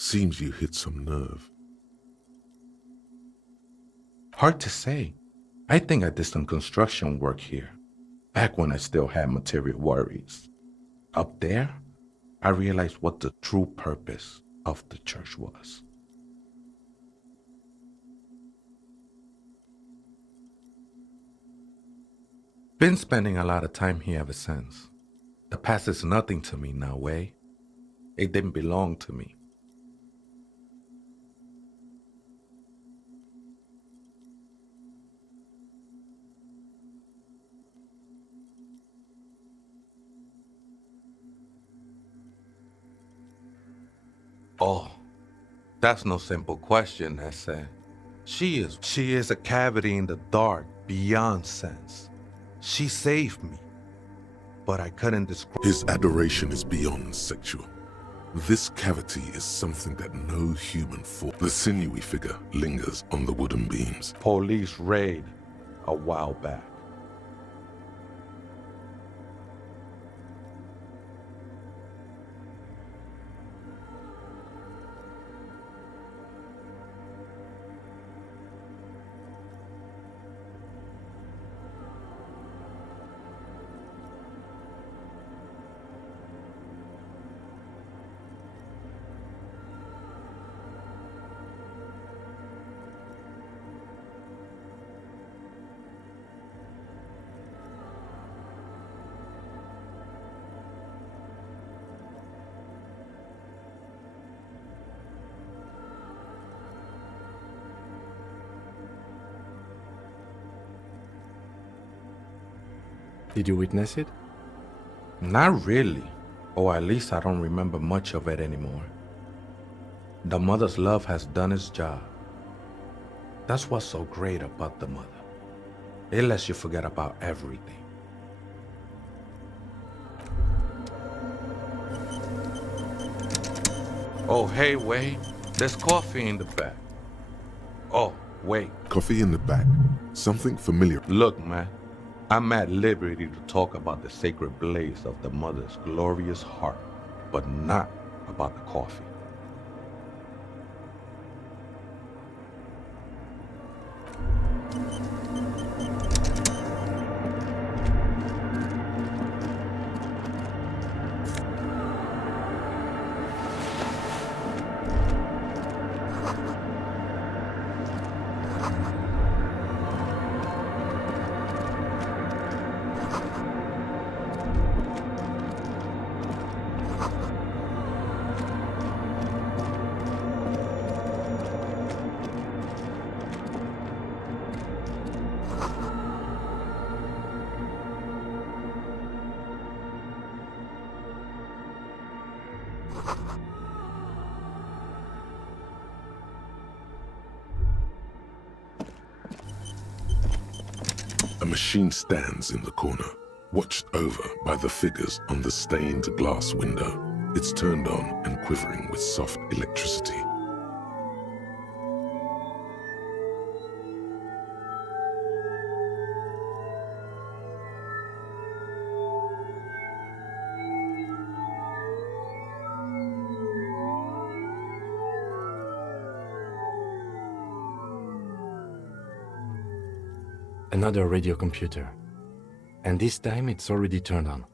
Seems you hit some nerve. Hard to say. I think I did some construction work here, back when I still had material worries. Up there, I realized what the true purpose of the church was. Been spending a lot of time here ever since. The past is nothing to me now, Way. It didn't belong to me. Oh, that's no simple question, Essa. She is a cavity in the dark beyond sense. She saved me, but I couldn't describe. His adoration is beyond sexual. This cavity is something that no human form. The sinewy figure lingers on the wooden beams. Police raid a while back. Did you witness it? Not really. Or at least I don't remember much of it anymore. The mother's love has done its job. That's what's so great about the mother. It lets you forget about everything. Oh, hey, wait. There's coffee in the back. Oh, wait. Coffee in the back. Something familiar. Look, man. I'm at liberty to talk about the sacred blaze of the mother's glorious heart, but not about the coffee. A machine stands in the corner, watched over by the figures on the stained glass window. It's turned on and quivering with soft electricity. Another radio computer. And this time it's already turned on.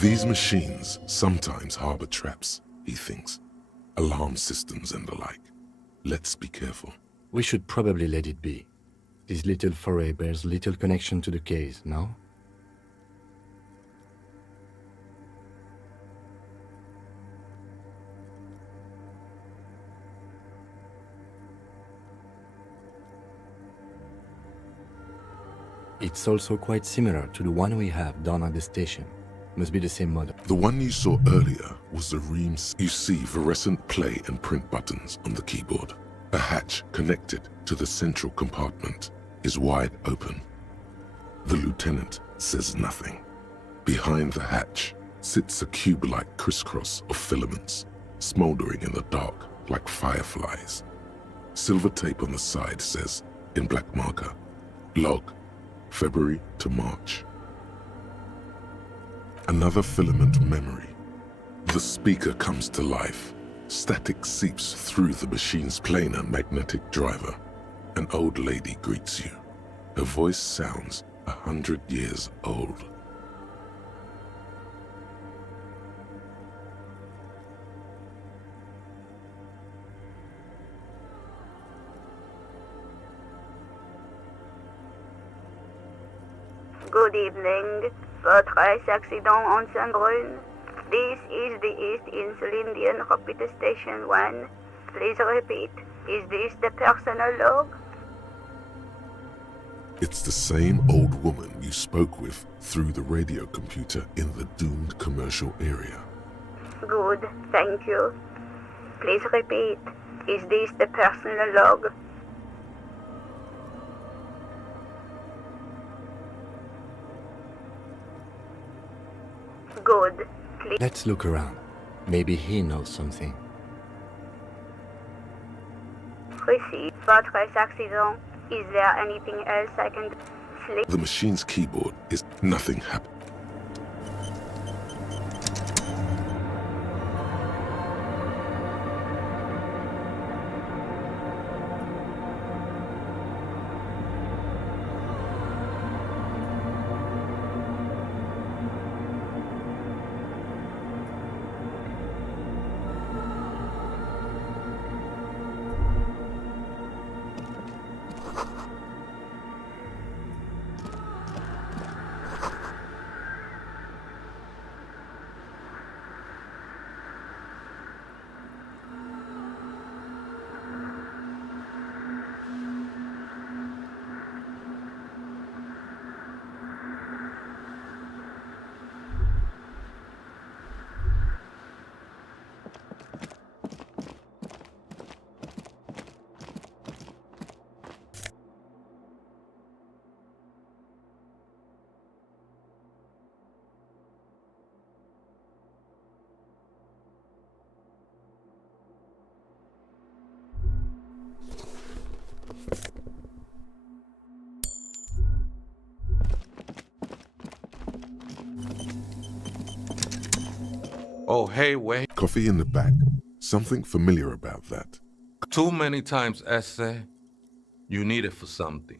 These machines sometimes harbor traps, he thinks. Alarm systems and the like. Let's be careful. We should probably let it be. This little foray bears little connection to the case, no? It's also quite similar to the one we have down at the station. Must be the same model. The one you saw earlier was the reams. You see fluorescent play and print buttons on the keyboard. A hatch connected to the central compartment is wide open. The lieutenant says nothing. Behind the hatch sits a cube-like crisscross of filaments, smoldering in the dark like fireflies. Silver tape on the side says, in black marker, log, February to March. Another filament memory. The speaker comes to life. Static seeps through the machine's planar magnetic driver. An old lady greets you. Her voice sounds 100 years old. Good evening. Votre accident en Saint-Brun. This is the East Insulindian Rapid Station 1. Please repeat. Is this the personal log? It's the same old woman you spoke with through the radio computer in the doomed commercial area. Good, thank you. Please repeat. Is this the personal log? Good. Let's look around. Maybe he knows something. Receive votre accident. Is there anything else I can do? Sleep. The machine's keyboard is nothing happened. Oh, hey, wait. Coffee in the back. Something familiar about that. Too many times, essay. You need it for something.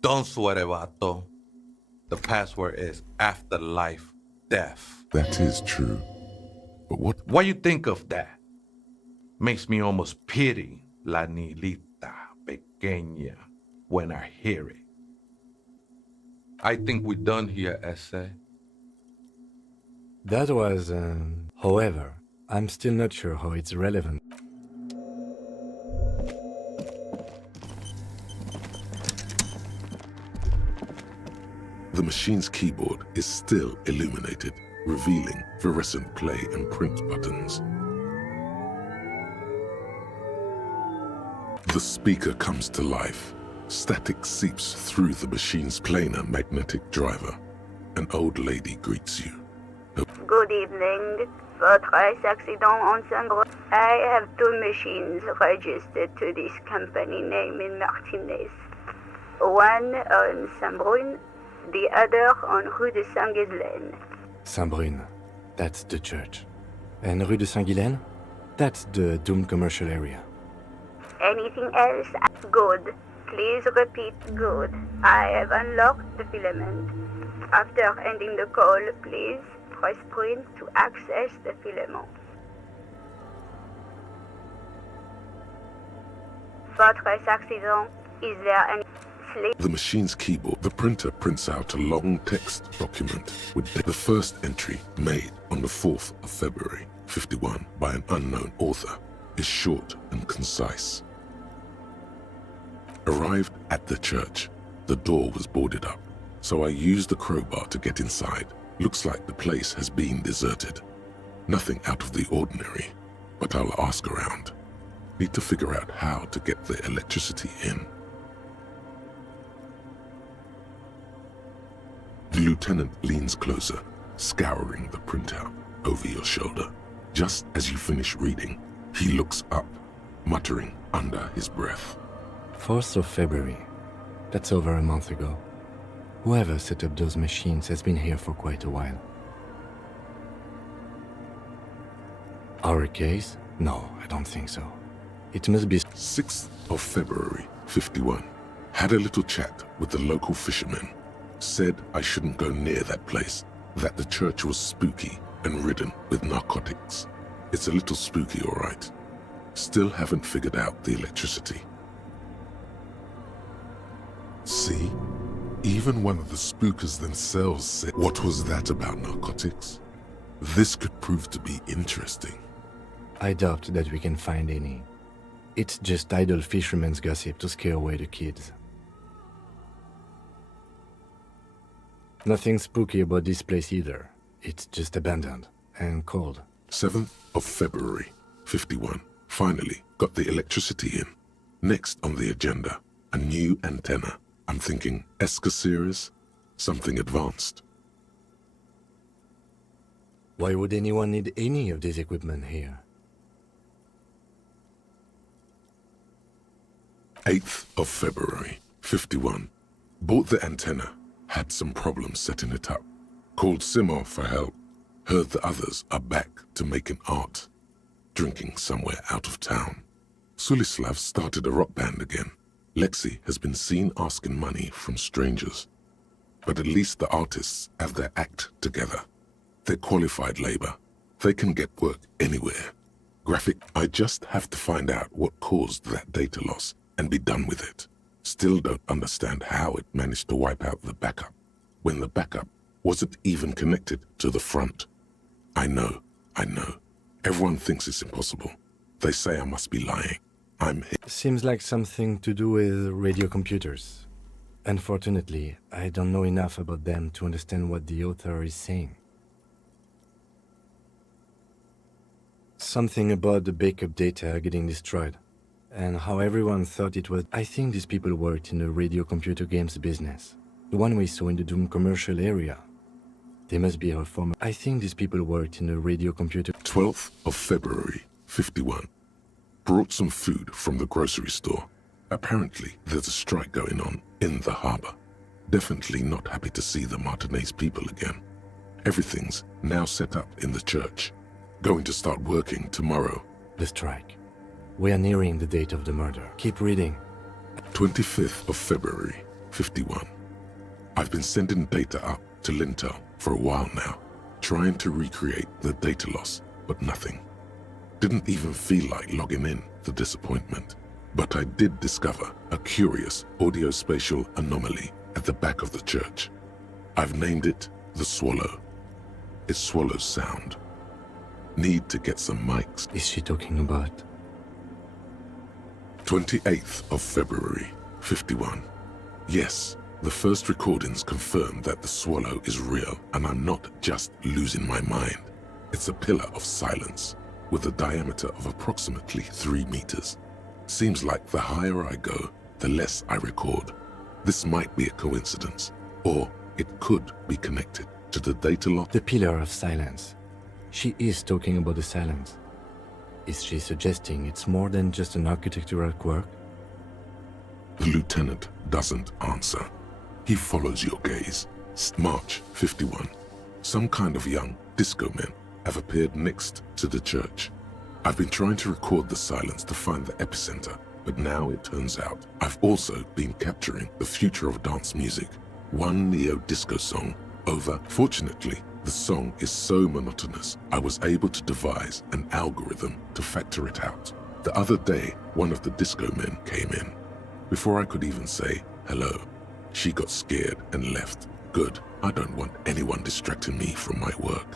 Don't sweat it, vato. The password is afterlife death. That is true. But what you think of that? Makes me almost pity la niñita pequeña when I hear it. I think we're done here, essay. That was, however, I'm still not sure how it's relevant. The machine's keyboard is still illuminated, revealing fluorescent play and print buttons. The speaker comes to life. Static seeps through the machine's planar magnetic driver. An old lady greets you. Good evening. Votre accident en Saint-Brun. I have two machines registered to this company name in Martinez. One on Saint-Brun, the other on Rue de Saint-Ghislaine. Saint-Brun. That's the church. And Rue de Saint-Guylaine? That's the doomed commercial area. Anything else? Good. Please repeat good. I have unlocked the filament. After ending the call, please press print to access the filament. Votre accident, is there any sleep? The machine's keyboard, the printer prints out a long text document with the first entry made on the 4th of February, 51 by an unknown author is short and concise. Arrived at the church, the door was boarded up, so I used the crowbar to get inside. Looks like the place has been deserted. Nothing out of the ordinary, but I'll ask around. Need to figure out how to get the electricity in. The lieutenant leans closer, scouring the printout over your shoulder. Just as you finish reading, he looks up, muttering under his breath. 4th of February. That's over a month ago. Whoever set up those machines has been here for quite a while. Our case? No, I don't think so. It must be 6th of February, 51. Had a little chat with the local fishermen. Said I shouldn't go near that place, that the church was spooky and ridden with narcotics. It's a little spooky, all right. Still haven't figured out the electricity. See? Even one of the spookers themselves said, what was that about narcotics? This could prove to be interesting. I doubt that we can find any. It's just idle fishermen's gossip to scare away the kids. Nothing spooky about this place either. It's just abandoned and cold. 7th of February, 51. Finally got the electricity in. Next on the agenda, a new antenna. I'm thinking ESCA series, something advanced. Why would anyone need any of this equipment here? 8th of February, 51. Bought the antenna, had some problems setting it up. Called Simon for help. Heard the others are back to making art. Drinking somewhere out of town. Sulislav started a rock band again. Lexi has been seen asking money from strangers. But at least the artists have their act together. They're qualified labor. They can get work anywhere. Graphic, I just have to find out what caused that data loss and be done with it. Still don't understand how it managed to wipe out the backup, when the backup wasn't even connected to the front. I know. Everyone thinks it's impossible. They say I must be lying. Seems like something to do with radio computers. Unfortunately, I don't know enough about them to understand what the author is saying. Something about the backup data getting destroyed, and how everyone thought it was. I think these people worked in the radio computer games business, the one we saw in the Doom commercial area. They must be our former. I think these people worked in the radio computer. 12th of February, 51. Brought some food from the grocery store. Apparently, there's a strike going on in the harbor. Definitely not happy to see the Martinez people again. Everything's now set up in the church. Going to start working tomorrow. The strike. We are nearing the date of the murder. Keep reading. 25th of February, 51. I've been sending data up to Lintel for a while now, trying to recreate the data loss, but nothing. Didn't even feel like logging in, the disappointment. But I did discover a curious audio-spatial anomaly at the back of the church. I've named it the Swallow. It swallows sound. Need to get some mics. Is she talking about? 28th of February, 51. Yes, the first recordings confirm that the Swallow is real and I'm not just losing my mind. It's a pillar of silence with a diameter of approximately 3 meters. Seems like the higher I go, the less I record. This might be a coincidence, or it could be connected to the data loss. The pillar of silence. She is talking about the silence. Is she suggesting it's more than just an architectural quirk? The lieutenant doesn't answer. He follows your gaze. March 51. Some kind of young disco men have appeared next to the church. I've been trying to record the silence to find the epicenter, but now it turns out I've also been capturing the future of dance music, one neo-disco song over. Fortunately, the song is so monotonous, I was able to devise an algorithm to factor it out. The other day, one of the disco men came in. Before I could even say hello, she got scared and left. Good, I don't want anyone distracting me from my work.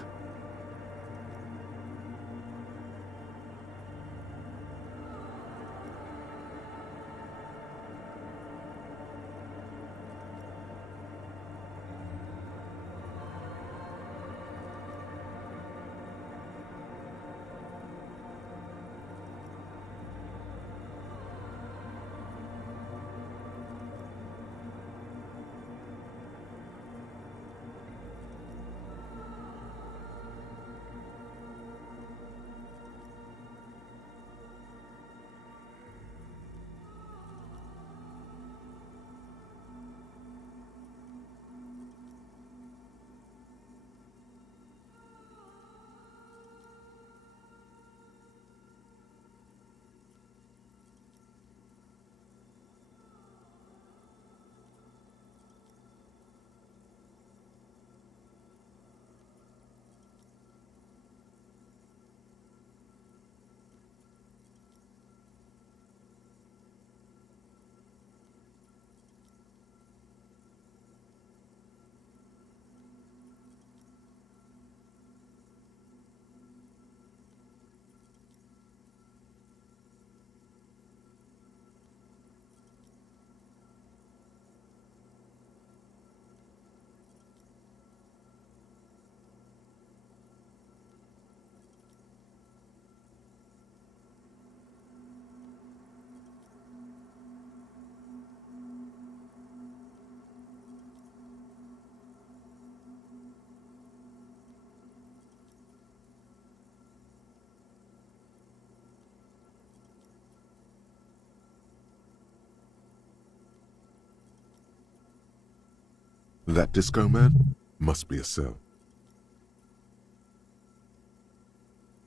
That disco man must be a cell.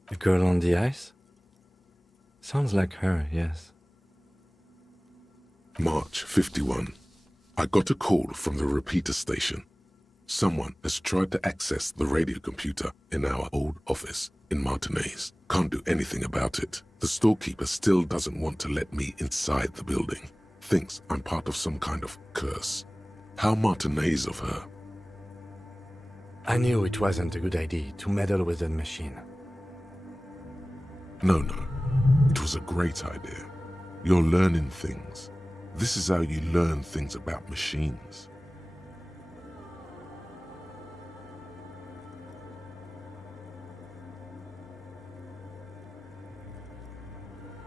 The girl on the ice? Sounds like her, yes. March 51. I got a call from the repeater station. Someone has tried to access the radio computer in our old office in Martinez. Can't do anything about it. The storekeeper still doesn't want to let me inside the building. Thinks I'm part of some kind of curse. How Martinez of her. I knew it wasn't a good idea to meddle with the machine. No, it was a great idea. You're learning things. This is how you learn things about machines.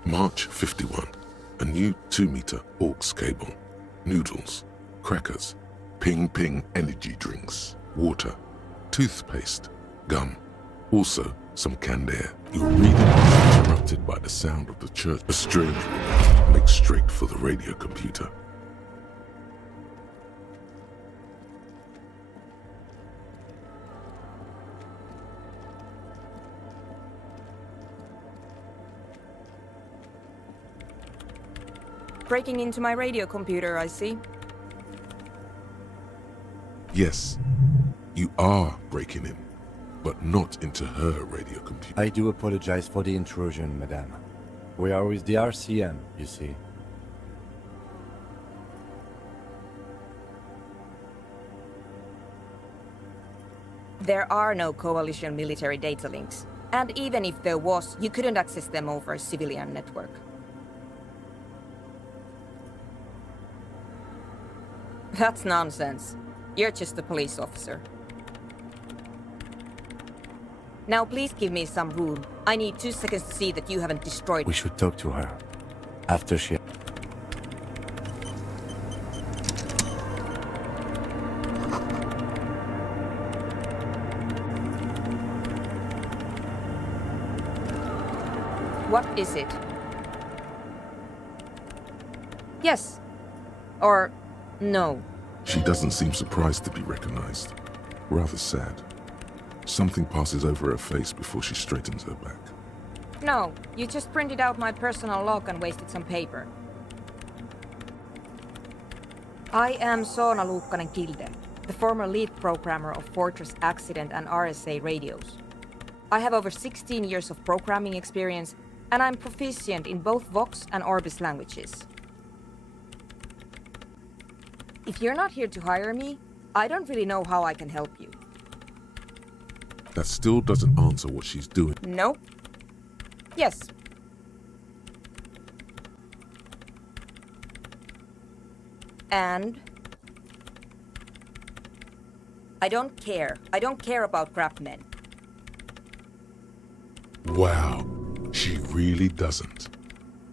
March 51. A new 2-meter aux cable. Noodles, crackers, ping energy drinks, water, toothpaste, gum. Also, some canned air. Your reading is interrupted by the sound of the church. A strange woman makes straight for the radio computer. Breaking into my radio computer, I see. Yes, you are breaking in, but not into her radio computer. I do apologize for the intrusion, madame. We are with the RCM, you see. There are no coalition military data links. And even if there was, you couldn't access them over a civilian network. That's nonsense. You're just a police officer. Now please give me some room. I need 2 seconds to see that you haven't destroyed... We should talk to her. After she... What is it? Yes. Or... no. She doesn't seem surprised to be recognized. Rather sad. Something passes over her face before she straightens her back. No, you just printed out my personal log and wasted some paper. I am Soona Luukkanen-Kilde, the former lead programmer of Fortress Accident and RSA radios. I have over 16 years of programming experience, and I'm proficient in both Vox and Orbis languages. If you're not here to hire me, I don't really know how I can help you. That still doesn't answer what she's doing. No? Yes. And? I don't care. I don't care about crap men. Wow, she really doesn't.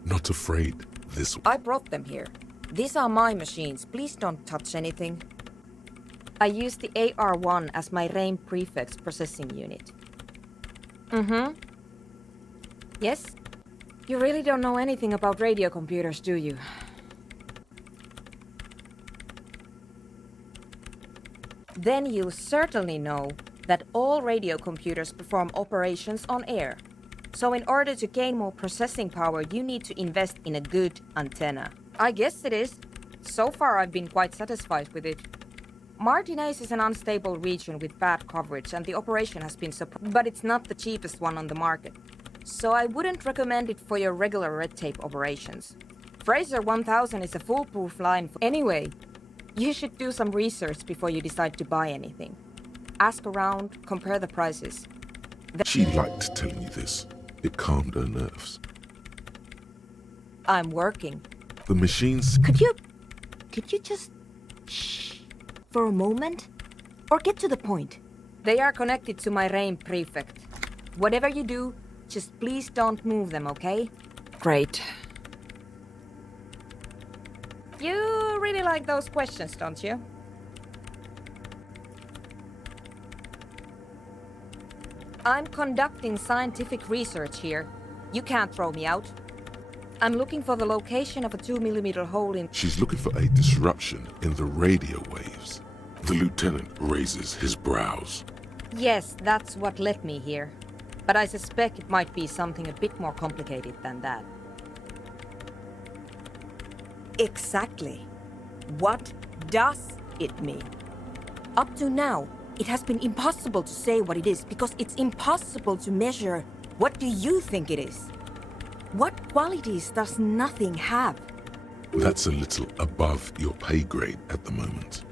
Not afraid this way. I brought them here. These are my machines. Please don't touch anything. I use the AR-1 as my RAIN prefix processing unit. Mm-hmm. Yes? You really don't know anything about radio computers, do you? Then you'll certainly know that all radio computers perform operations on air. So in order to gain more processing power, you need to invest in a good antenna. I guess it is. So far I've been quite satisfied with it. Martinez is an unstable region with bad coverage and the operation has been but it's not the cheapest one on the market. So I wouldn't recommend it for your regular red tape operations. Fraser 1000 is a foolproof line. Anyway, you should do some research before you decide to buy anything. Ask around, compare the prices. She liked telling you this. It calmed her nerves. I'm working. The machines... Could you just shh for a moment? Or get to the point? They are connected to my RAIN prefect. Whatever you do, just please don't move them, okay? Great. You really like those questions, don't you? I'm conducting scientific research here. You can't throw me out. I'm looking for the location of a 2mm hole in... She's looking for a disruption in the radio waves. The lieutenant raises his brows. Yes, that's what led me here. But I suspect it might be something a bit more complicated than that. Exactly. What does it mean? Up to now, it has been impossible to say what it is because it's impossible to measure. What do you think it is? What qualities does nothing have? That's a little above your pay grade at the moment.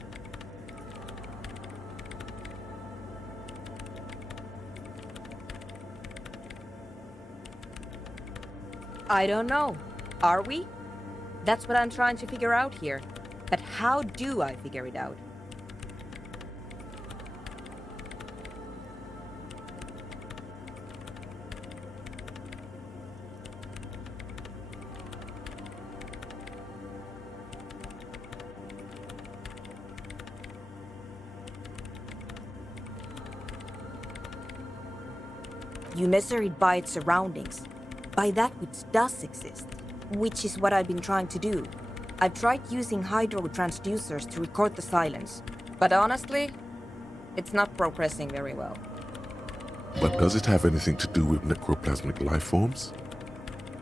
I don't know. Are we? That's what I'm trying to figure out here. But how do I figure it out? You measure it by its surroundings, by that which does exist, which is what I've been trying to do. I've tried using hydro transducers to record the silence, but honestly, it's not progressing very well. But does it have anything to do with necroplasmic life forms?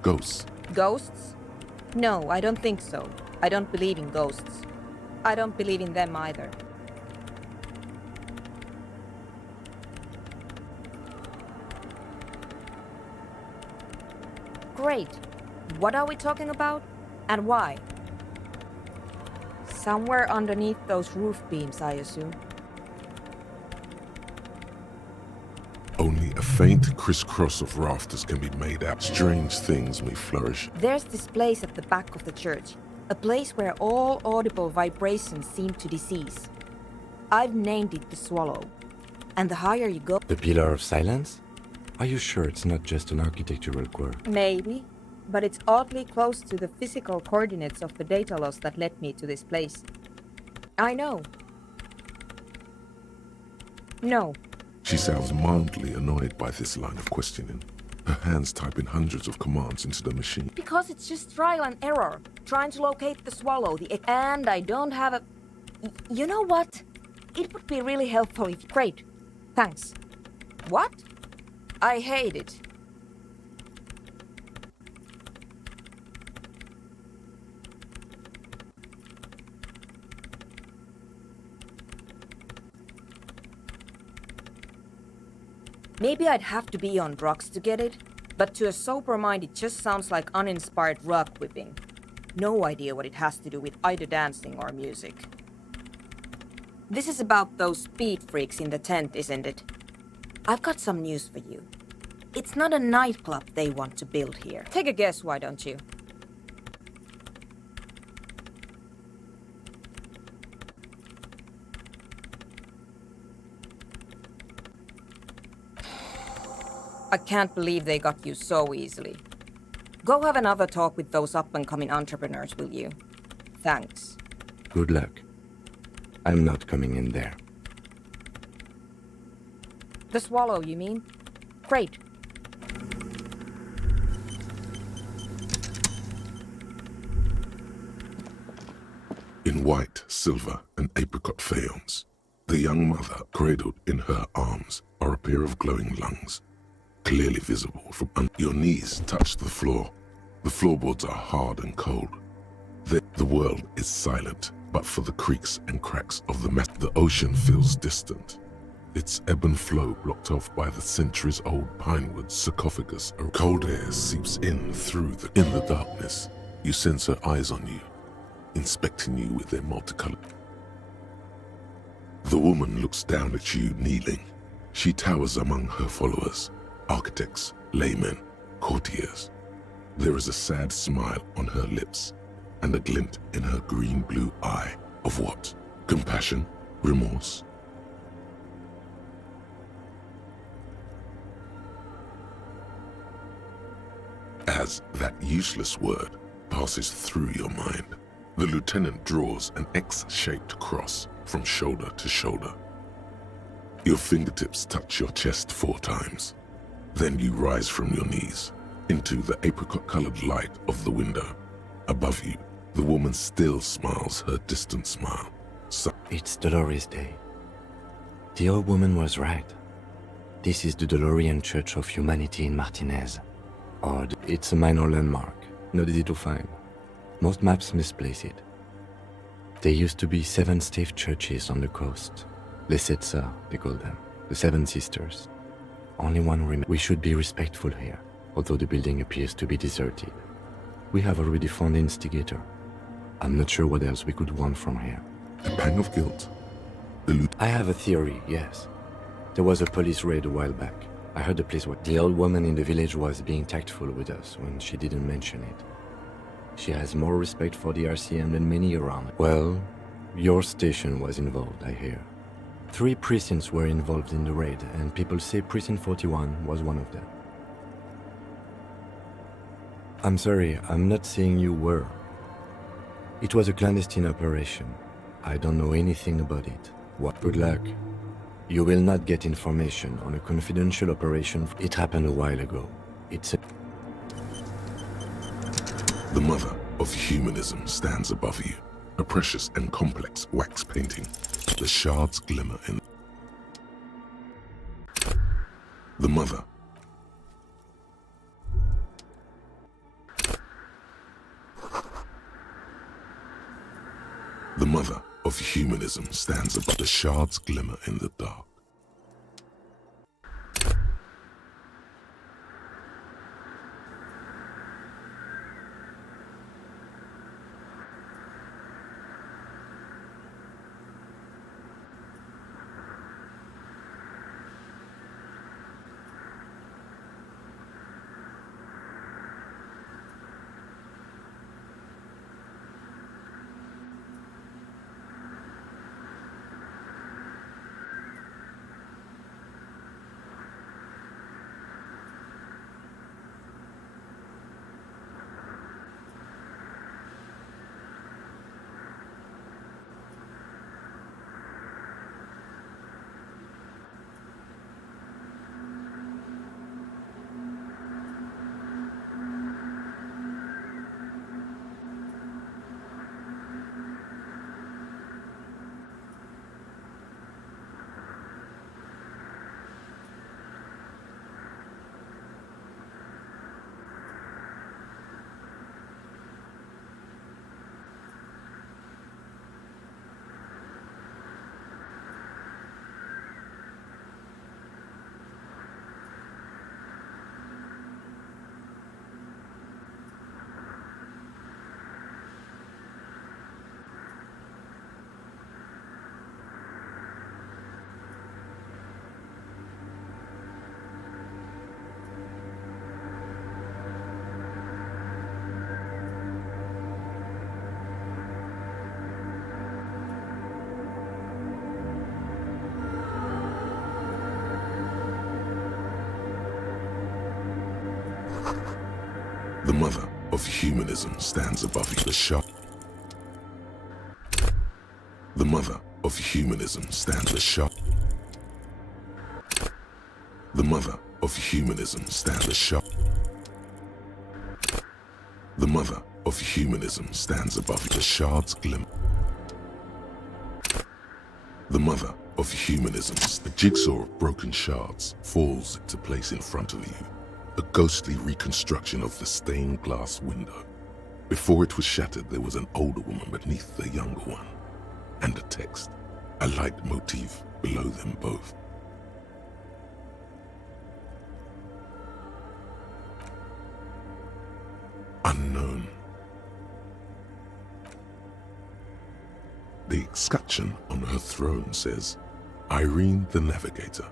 Ghosts? Ghosts? No, I don't think so. I don't believe in ghosts. I don't believe in them either. Great. What are we talking about? And why? Somewhere underneath those roof beams, I assume. Only a faint crisscross of rafters can be made out. Strange things may flourish. There's this place at the back of the church. A place where all audible vibrations seem to decease. I've named it the Swallow. And the higher you go... The Pillar of Silence? Are you sure it's not just an architectural quirk? Maybe, but it's oddly close to the physical coordinates of the data loss that led me to this place. I know. No. She sounds mildly annoyed by this line of questioning. Her hands type in hundreds of commands into the machine. Because it's just trial and error, trying to locate the Swallow, and I don't have a... You know what? It would be really helpful if... Great. Thanks. What? I hate it. Maybe I'd have to be on drugs to get it, but to a sober mind it just sounds like uninspired rug whipping. No idea what it has to do with either dancing or music. This is about those speed freaks in the tent, isn't it? I've got some news for you. It's not a nightclub they want to build here. Take a guess, why don't you? I can't believe they got you so easily. Go have another talk with those up-and-coming entrepreneurs, will you? Thanks. Good luck. I'm not coming in there. The Swallow, you mean? Great. In white, silver, and apricot faience, the young mother, cradled in her arms, are a pair of glowing lungs, clearly visible from under. Your knees touch the floor. The floorboards are hard and cold. The world is silent, but for the creaks and cracks of the ocean feels distant. Its ebb and flow blocked off by the centuries-old pinewood sarcophagus. A cold air seeps in through in the darkness. You sense her eyes on you, inspecting you with their multicolored. The woman looks down at you kneeling. She towers among her followers, architects, laymen, courtiers. There is a sad smile on her lips and a glint in her green-blue eye of what? Compassion? Remorse? As that useless word passes through your mind, the lieutenant draws an X-shaped cross from shoulder to shoulder. Your fingertips touch your chest 4 times. Then you rise from your knees into the apricot-colored light of the window. Above you, the woman still smiles her distant smile. It's Dolores Day. The old woman was right. This is the Dolorian Church of Humanity in Martinez. Odd, it's a minor landmark, not easy to find. Most maps misplace it. There used to be 7 stave churches on the coast. Les Sept Sœurs, they call them. The 7 Sisters. Only one remains. We should be respectful here, although the building appears to be deserted. We have already found the instigator. I'm not sure what else we could want from here. A pang of guilt. I have a theory, yes. There was a police raid a while back. I heard the place where the old woman in the village was being tactful with us when she didn't mention it. She has more respect for the RCM than many around. Well, your station was involved, I hear. 3 precincts were involved in the raid, and people say Precinct 41 was one of them. I'm sorry, I'm not saying you were. It was a clandestine operation. I don't know anything about it. What? Good luck. You will not get information on a confidential operation. It happened a while ago. It's a... The mother of humanism stands above you, a precious and complex wax painting. The shards glimmer in... The mother. The mother of humanism stands above. The shards glimmer in the dark. mother of humanism stands above you. The mother of humanism stands The mother of humanism stands The mother of humanism stands above you. The shards glimmer. The mother of humanism, a jigsaw of broken shards, falls into place in front of you. A ghostly reconstruction of the stained glass window. Before it was shattered, there was an older woman beneath the younger one, and a text, a light motif below them both. Unknown. The escutcheon on her throne says, Irene the Navigator.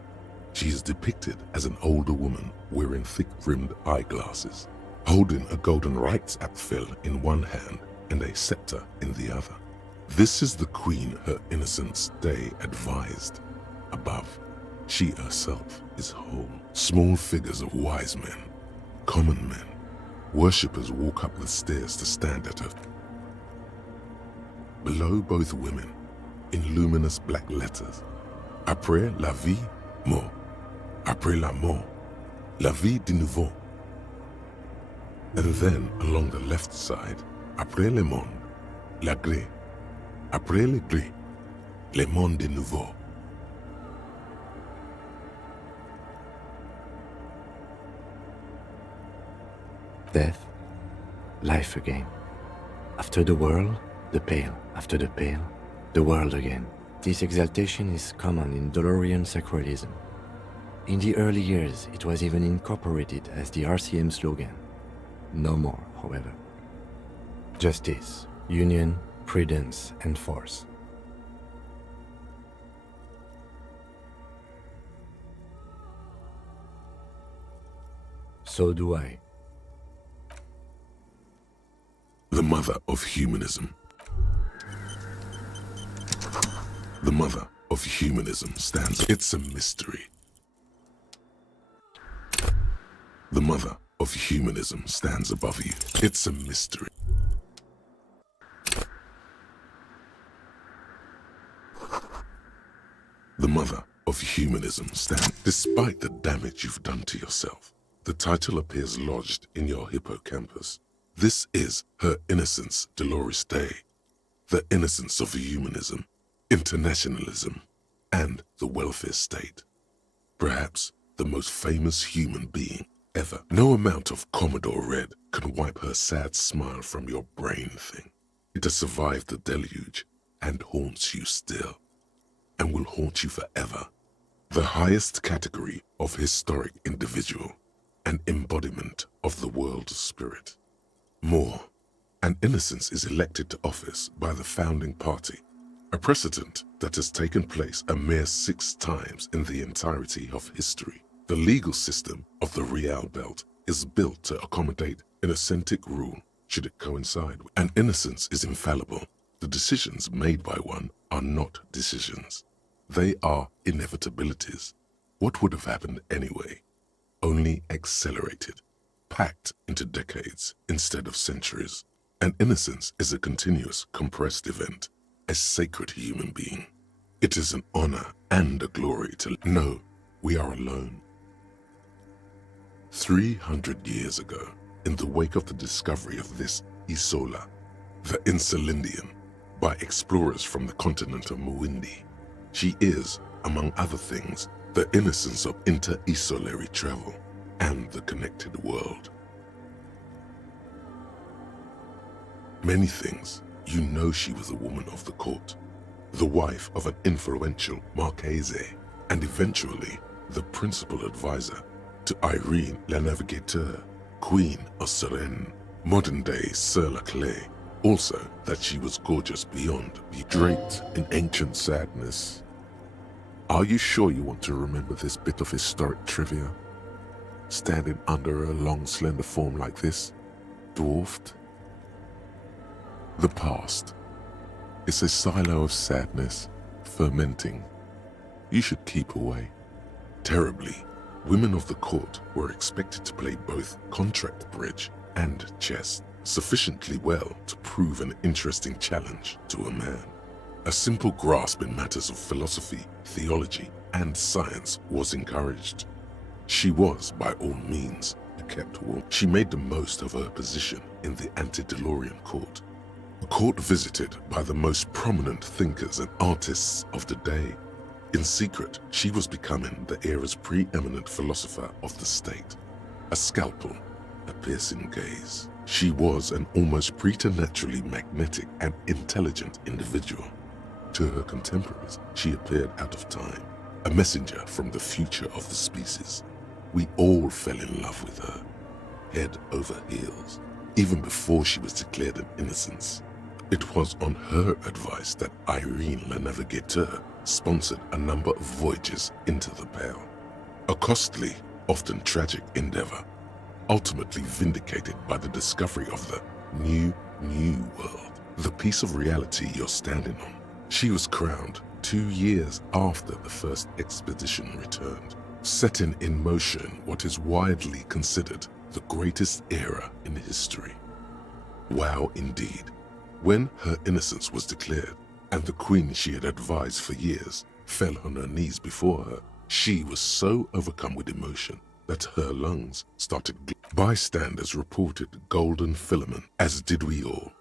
She is depicted as an older woman wearing thick-rimmed eyeglasses, holding a golden rights apfel in one hand and a scepter in the other. This is the queen her innocence day advised. Above, she herself is whole. Small figures of wise men, common men, worshippers walk up the stairs to stand at her. Below both women, in luminous black letters, Après la vie, mort. Après la mort, la vie de nouveau. And then, along the left side, Après le monde, la gré. Après le gré, le monde de nouveau. Death, life again. After the world, the pale. After the pale, the world again. This exaltation is common in Dolorian sacralism. In the early years, it was even incorporated as the RCM slogan. No more, however. Justice, union, prudence, and force. So do I. The mother of humanism. The mother of humanism stands. It's a mystery. The mother of humanism stands above you. It's a mystery. The mother of humanism stands. Despite the damage you've done to yourself, the title appears lodged in your hippocampus. This is her innocence, Dolores Day. The innocence of humanism, internationalism, and the welfare state. Perhaps the most famous human being ever. No amount of Commodore Red can wipe her sad smile from your brain thing. It has survived the deluge and haunts you still, and will haunt you forever. The highest category of historic individual, an embodiment of the world spirit. More, an innocence is elected to office by the founding party, a precedent that has taken place a mere 6 times in the entirety of history. The legal system of the Real Belt is built to accommodate innocent rule should it coincide with. An innocence is infallible. The decisions made by one are not decisions. They are inevitabilities. What would have happened anyway? Only accelerated, packed into decades instead of centuries. An innocence is a continuous, compressed event, a sacred human being. It is an honor and a glory to know we are alone. 300 years ago, in the wake of the discovery of this Isola, the Insulindian, by explorers from the continent of Muindi, she is, among other things, the innocence of inter-isolary travel and the connected world. Many things, you know she was a woman of the court, the wife of an influential Marchese, and eventually the principal advisor to Irene la Navigateur, Queen of Suresnes, modern-day Sir Laclais. Also, that she was gorgeous beyond, draped in ancient sadness. Are you sure you want to remember this bit of historic trivia? Standing under a long, slender form like this, dwarfed? The past is a silo of sadness, fermenting. You should keep away. Terribly, women of the court were expected to play both contract bridge and chess sufficiently well to prove an interesting challenge to a man. A simple grasp in matters of philosophy, theology, and science was encouraged. She was, by all means, a kept woman. She made the most of her position in the antediluvian court, a court visited by the most prominent thinkers and artists of the day. In secret, she was becoming the era's preeminent philosopher of the state. A scalpel, a piercing gaze. She was an almost preternaturally magnetic and intelligent individual. To her contemporaries, she appeared out of time, a messenger from the future of the species. We all fell in love with her, head over heels, even before she was declared an innocence. It was on her advice that Irene Le Navigateur sponsored a number of voyages into the Pale, a costly, often tragic endeavor, ultimately vindicated by the discovery of the new world, the piece of reality you're standing on. She was crowned 2 years after the first expedition returned, setting in motion what is widely considered the greatest era in history. Wow, indeed. When her innocence was declared, and the queen she had advised for years fell on her knees before her, she was so overcome with emotion that her lungs started Bystanders reported golden filament, as did we all.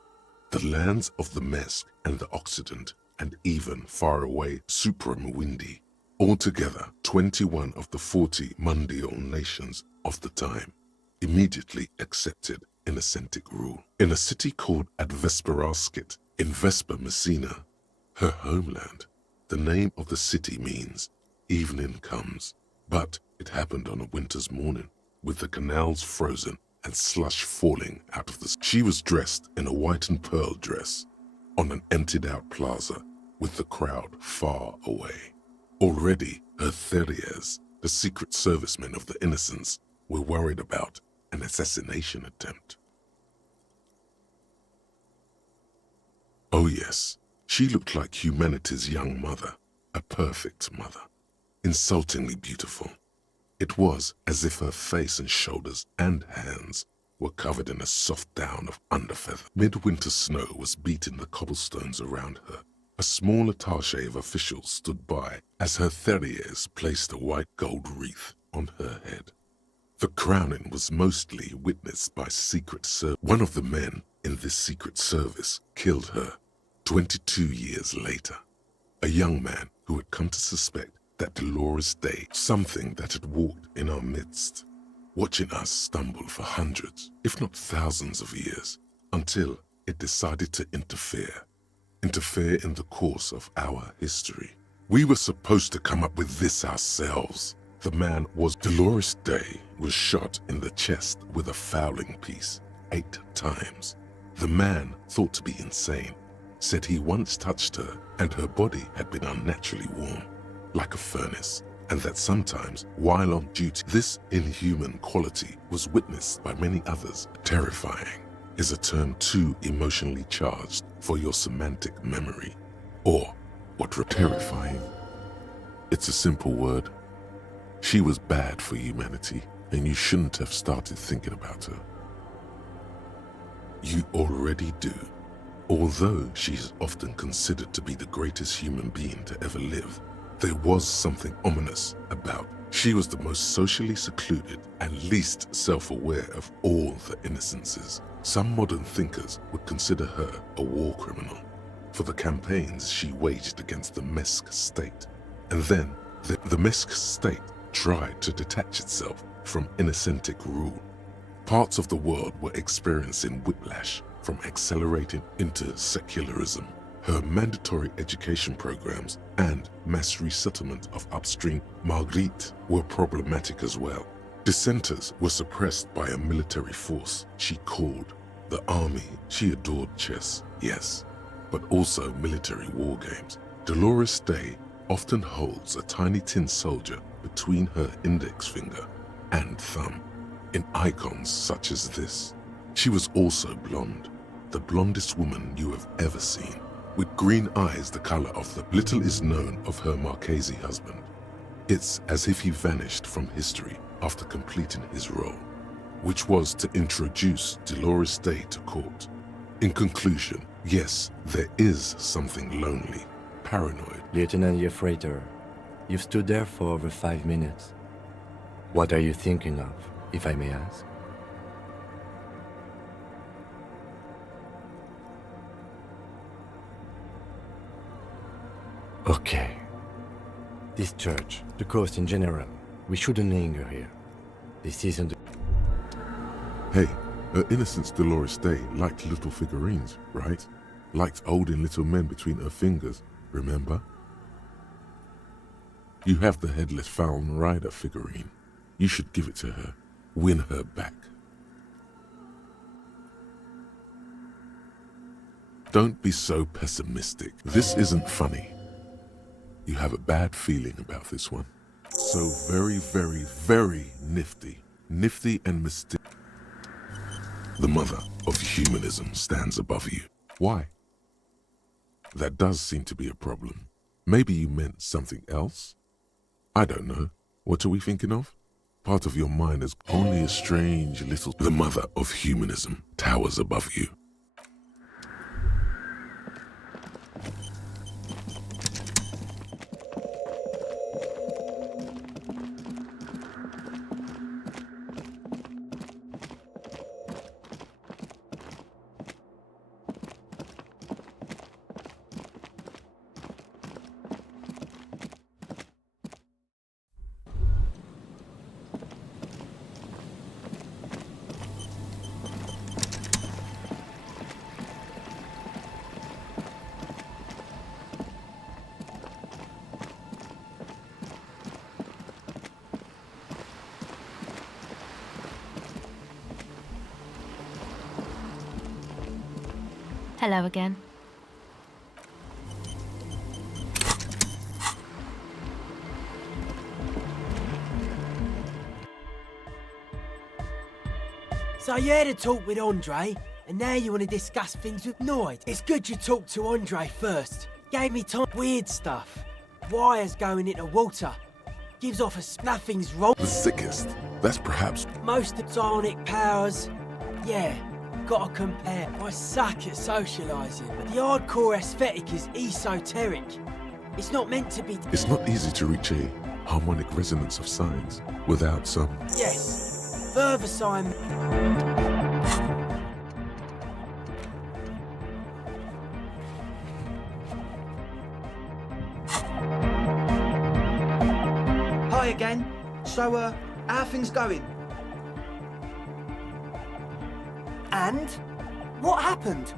The lands of the Mesk and the Occident, and even far away Supremwindi, altogether 21 of the 40 mundial nations of the time, immediately accepted Innocentic rule. In a city called Advesperaskit in Vesper Messina, her homeland, the name of the city means evening comes, but it happened on a winter's morning, with the canals frozen and slush falling out of the... She was dressed in a white and pearl dress on an emptied-out plaza with the crowd far away. Already, her Theriers, the secret servicemen of the Innocents, were worried about an assassination attempt. Oh yes, she looked like humanity's young mother, a perfect mother, insultingly beautiful. It was as if her face and shoulders and hands were covered in a soft down of underfeather. Midwinter snow was beating the cobblestones around her. A small attaché of officials stood by as her Theriers placed a white gold wreath on her head. The crowning was mostly witnessed by Secret Service. One of the men in this Secret Service killed her 22 years later. A young man who had come to suspect that Dolores Day, something that had walked in our midst, watching us stumble for hundreds, if not thousands of years, until it decided to interfere in the course of our history. We were supposed to come up with this ourselves. The man was Dolores Day was shot in the chest with a fowling piece 8 times. The man, thought to be insane, said he once touched her and her body had been unnaturally warm, like a furnace, and that sometimes, while on duty, this inhuman quality was witnessed by many others. Terrifying is a term too emotionally charged for your semantic memory. Or, what terrifying? It's a simple word. She was bad for humanity, and you shouldn't have started thinking about her. You already do. Although she is often considered to be the greatest human being to ever live, there was something ominous about. She was the most socially secluded and least self-aware of all the innocences. Some modern thinkers would consider her a war criminal for the campaigns she waged against the Mesk state. And then the Mesk state tried to detach itself from Innocentic rule. Parts of the world were experiencing whiplash from accelerating into secularism. Her mandatory education programs and mass resettlement of upstream Marguerite were problematic as well. Dissenters were suppressed by a military force she called the army. She adored chess, yes, but also military war games. Dolores Day often holds a tiny tin soldier between her index finger and thumb in icons such as this. She was also blonde, the blondest woman you have ever seen, with green eyes the color of the... Little is known of her Marchese husband. It's as if he vanished from history after completing his role. which was to introduce Dolores Day to court. In conclusion, yes, there is something lonely, paranoid. Lieutenant Yefrater, you've stood there for over 5 minutes. What are you thinking of, if I may ask? Okay. This church, the coast in general, we shouldn't linger here. This isn't... Hey, her Innocence Dolores Day liked little figurines, right? Liked holding little men between her fingers, remember? You have the Headless Falcon Rider figurine. You should give it to her. Win her back. Don't be so pessimistic. This isn't funny. You have a bad feeling about this one. So very, very, very nifty. Nifty and mysterious. The mother of humanism stands above you. Why? That does seem to be a problem. Maybe you meant something else? I don't know. What are we thinking of? Part of your mind is only a strange little... The mother of humanism towers above you. Hello again. So you had a talk with Andre, and now you want to discuss things with Noid. It's good you talked to Andre first. Gave me time. Weird stuff. Wires going into water. Gives off nothing's wrong. The sickest. That's perhaps... Most psionic powers. Yeah. Gotta compare. I suck at socialising. The hardcore aesthetic is esoteric. It's not meant to be... It's not easy to reach a harmonic resonance of signs without some... Yes. Further sign... Hi again. So, how are things going? And? What happened?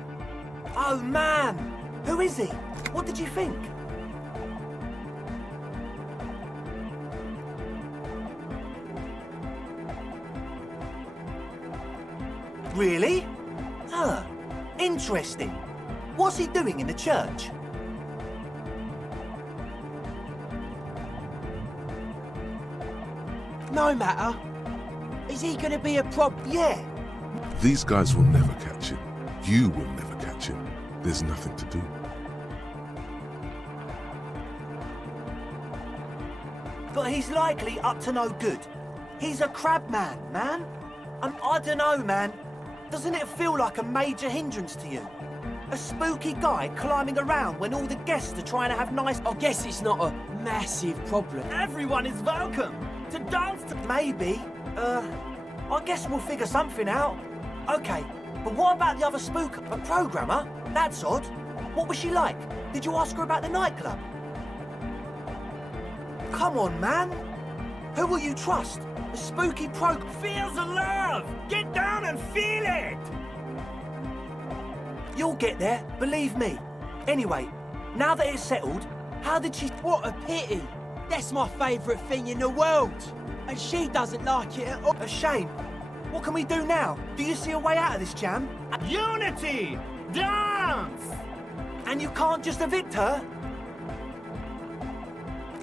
Oh man! Who is he? What did you think? Really? Huh. Interesting. What's he doing in the church? No matter. Is he gonna be a Yeah. These guys will never catch him. You will never catch him. There's nothing to do. But he's likely up to no good. He's a crab man, man. I don't know, man. Doesn't it feel like a major hindrance to you? A spooky guy climbing around when all the guests are trying to have nice... I guess it's not a massive problem. Everyone is welcome to dance to... Maybe. I guess we'll figure something out. Okay, but what about the other spook? A programmer? That's odd. What was she like? Did you ask her about the nightclub? Come on, man. Who will you trust? A spooky Feel the love! Get down and feel it! You'll get there, believe me. Anyway, now that it's settled, how did she... What a pity. That's my favourite thing in the world. And she doesn't like it at all. A shame. What can we do now? Do you see a way out of this jam? Unity! Dance! And you can't just evict her?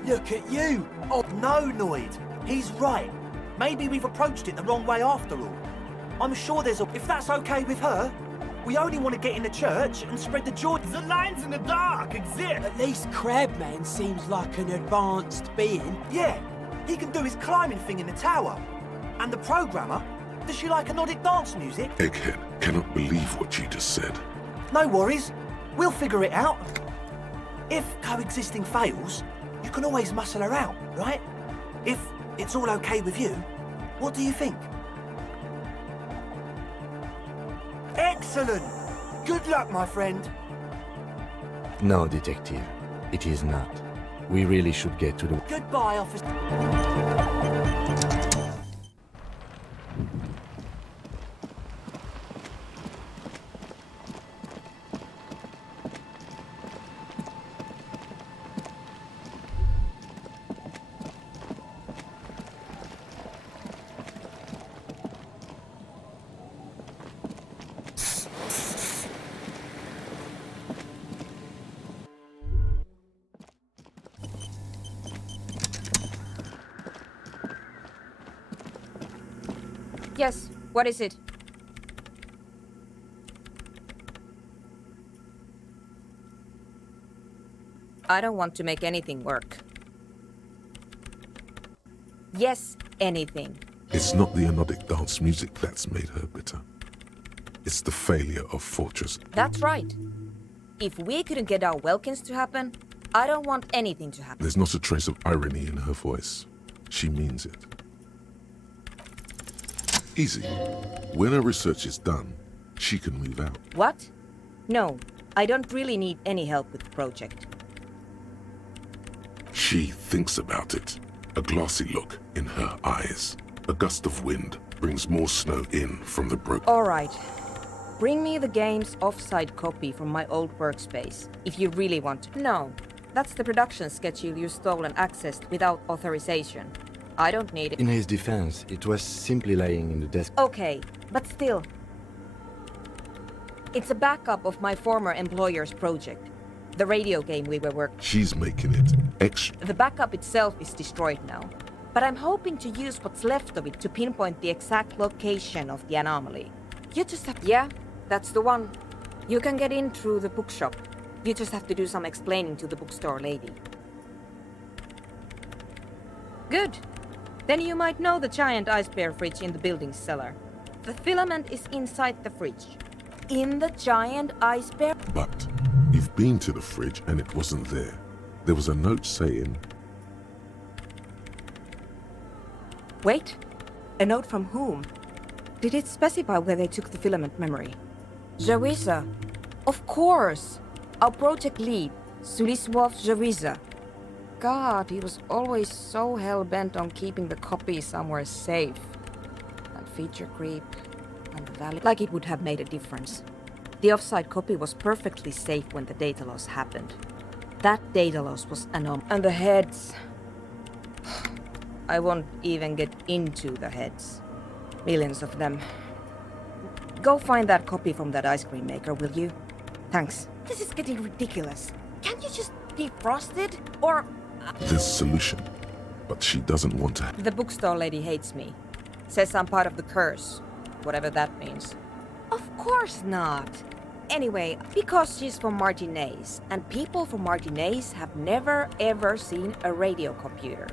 Look at you. Oh, no, Noid. He's right. Maybe we've approached it the wrong way after all. I'm sure there's a... If that's okay with her, we only want to get in the church and spread the joy... The lines in the dark exist! At least Crabman seems like an advanced being. Yeah, he can do his climbing thing in the tower. And the programmer, Does she like Nordic dance music? Egghead cannot believe what you just said. No worries. We'll figure it out. If coexisting fails, you can always muscle her out, right? If it's all okay with you, what do you think? Excellent! Good luck, my friend. No, Detective. It is not. We really should get to the... Goodbye, officer. Yes, what is it? I don't want to make anything work. Yes, anything. It's not the anodic dance music that's made her bitter. It's the failure of Fortress. That's right. If we couldn't get our Welkins to happen, I don't want anything to happen. There's not a trace of irony in her voice. She means it. Easy. When her research is done, she can move out. What? No, I don't really need any help with the project. She thinks about it. A glassy look in her eyes. A gust of wind brings more snow in from the brook. All right. Bring me the game's offside copy from my old workspace, if you really want to. No, that's the production schedule you stole and accessed without authorization. I don't need it. In his defense, it was simply lying in the desk. Okay, but still. It's a backup of my former employer's project. The radio game we were working. She's making it extra. The backup itself is destroyed now. But I'm hoping to use what's left of it to pinpoint the exact location of the anomaly. You just have... Yeah, that's the one. You can get in through the bookshop. You just have to do some explaining to the bookstore lady. Good. Then you might know the giant ice bear fridge in the building's cellar. The filament is inside the fridge. In the giant ice bear... But you've been to the fridge and it wasn't there. There was a note saying... Wait. A note from whom? Did it specify where they took the filament memory? Jawiza. Of course. Our project lead, Suliswov Jawiza. God, he was always so hell-bent on keeping the copy somewhere safe. And feature creep, and the value... Like it would have made a difference. The offside copy was perfectly safe when the data loss happened. That data loss was anomalous. And the heads... I won't even get into the heads. Millions of them. Go find that copy from that ice cream maker, will you? Thanks. This is getting ridiculous. Can't you just defrost it? Or... There's a solution, but she doesn't want to. The bookstore lady hates me. Says I'm part of the curse. Whatever that means. Of course not. Anyway, because she's from Martinez, and people from Martinez have never ever seen a radio computer.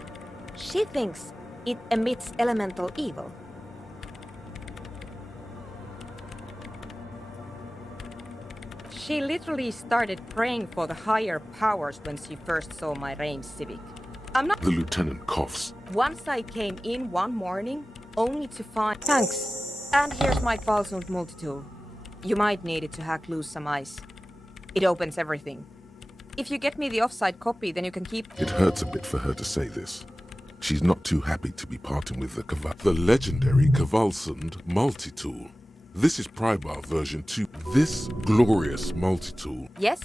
She thinks it emits elemental evil. She literally started praying for the higher powers when she first saw my range Civic. I'm not... The lieutenant coughs. Once I came in one morning, only to find... Thanks. And here's my Falsund multitool. You might need it to hack loose some ice. It opens everything. If you get me the offside copy, then you can keep... It hurts a bit for her to say this. She's not too happy to be parting with the legendary Kvalsund multitool. This is Prybar version 2. This glorious multitool. Yes?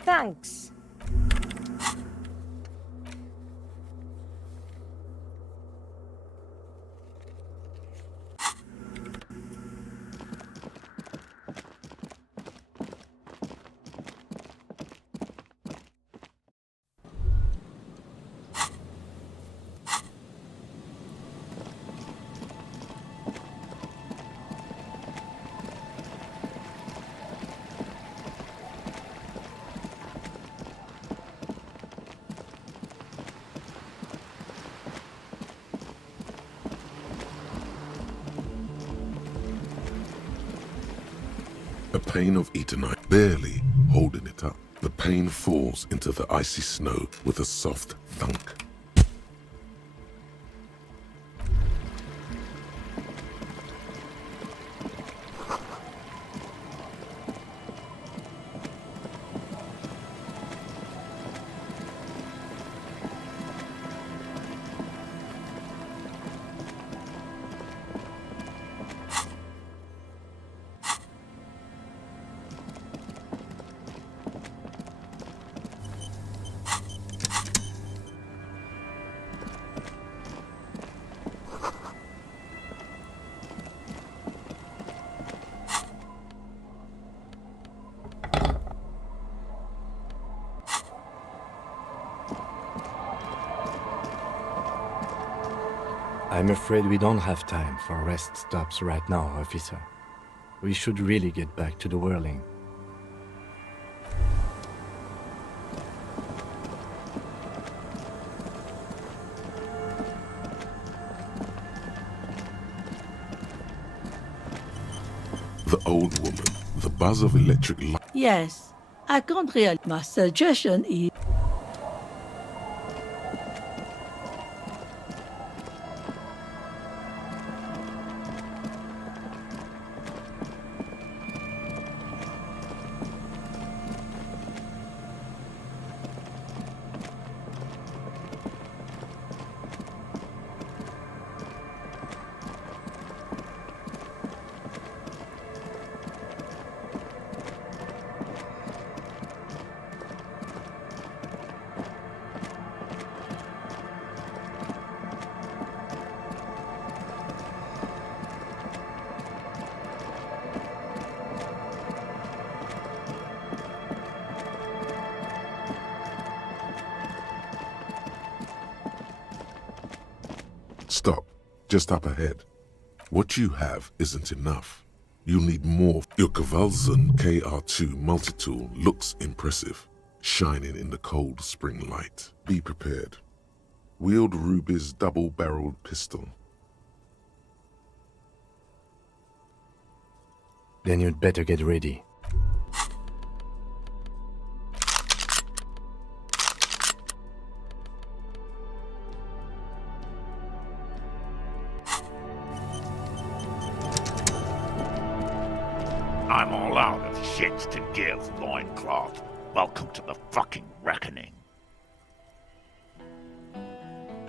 Thanks. pane of Etonite, barely holding it up. The pane falls into the icy snow with a soft thunk. I'm afraid we don't have time for rest stops right now, officer. We should really get back to the whirling. The old woman, the buzz of electric light. Yes, I can't really. My suggestion is. Stop. Just up ahead. What you have isn't enough. You'll need more. Your Kvalzun KR2 multi-tool looks impressive, shining in the cold spring light. Be prepared. Wield Ruby's double-barreled pistol. Then you'd better get ready. I'm all out of shits to give, loincloth. Welcome to the fucking reckoning.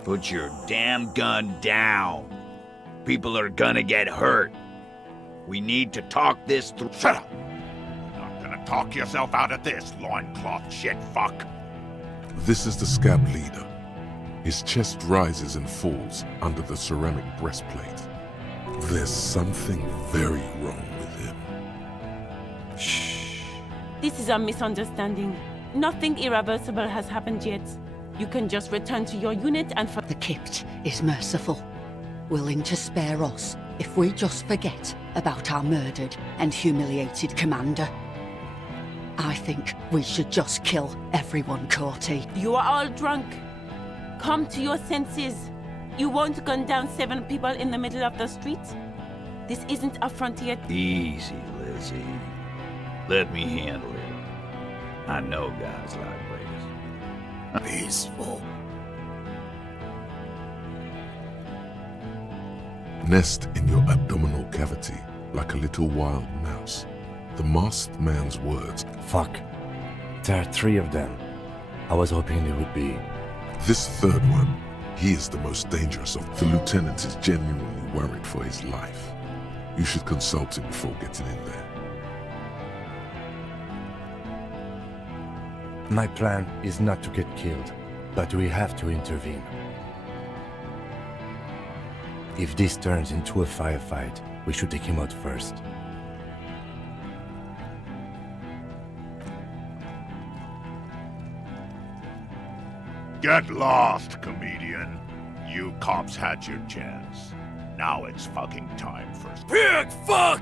Put your damn gun down. People are gonna get hurt. We need to talk this through. Shut up! You're not gonna talk yourself out of this, loincloth shit fuck. This is the scab leader. His chest rises and falls under the ceramic breastplate. There's something very wrong with him. Shh. This is a misunderstanding. Nothing irreversible has happened yet. You can just return to your unit and The Kypt is merciful, willing to spare us if we just forget about our murdered and humiliated commander. I think we should just kill everyone, Corty. You are all drunk. Come to your senses. You won't gun down 7 people in the middle of the street. This isn't a frontier. Easy, Lizzie. Let me handle it. I know guys like this. Peaceful. Nest in your abdominal cavity like a little wild mouse. The masked man's words. Fuck. There are 3 of them. I was hoping there would be. This third one, he is the most dangerous of. The lieutenant is genuinely worried for his life. You should consult him before getting in there. My plan is not to get killed, but we have to intervene. If this turns into a firefight, we should take him out first. Get lost, comedian. You cops had your chance. Now it's fucking time for... Pig fuck!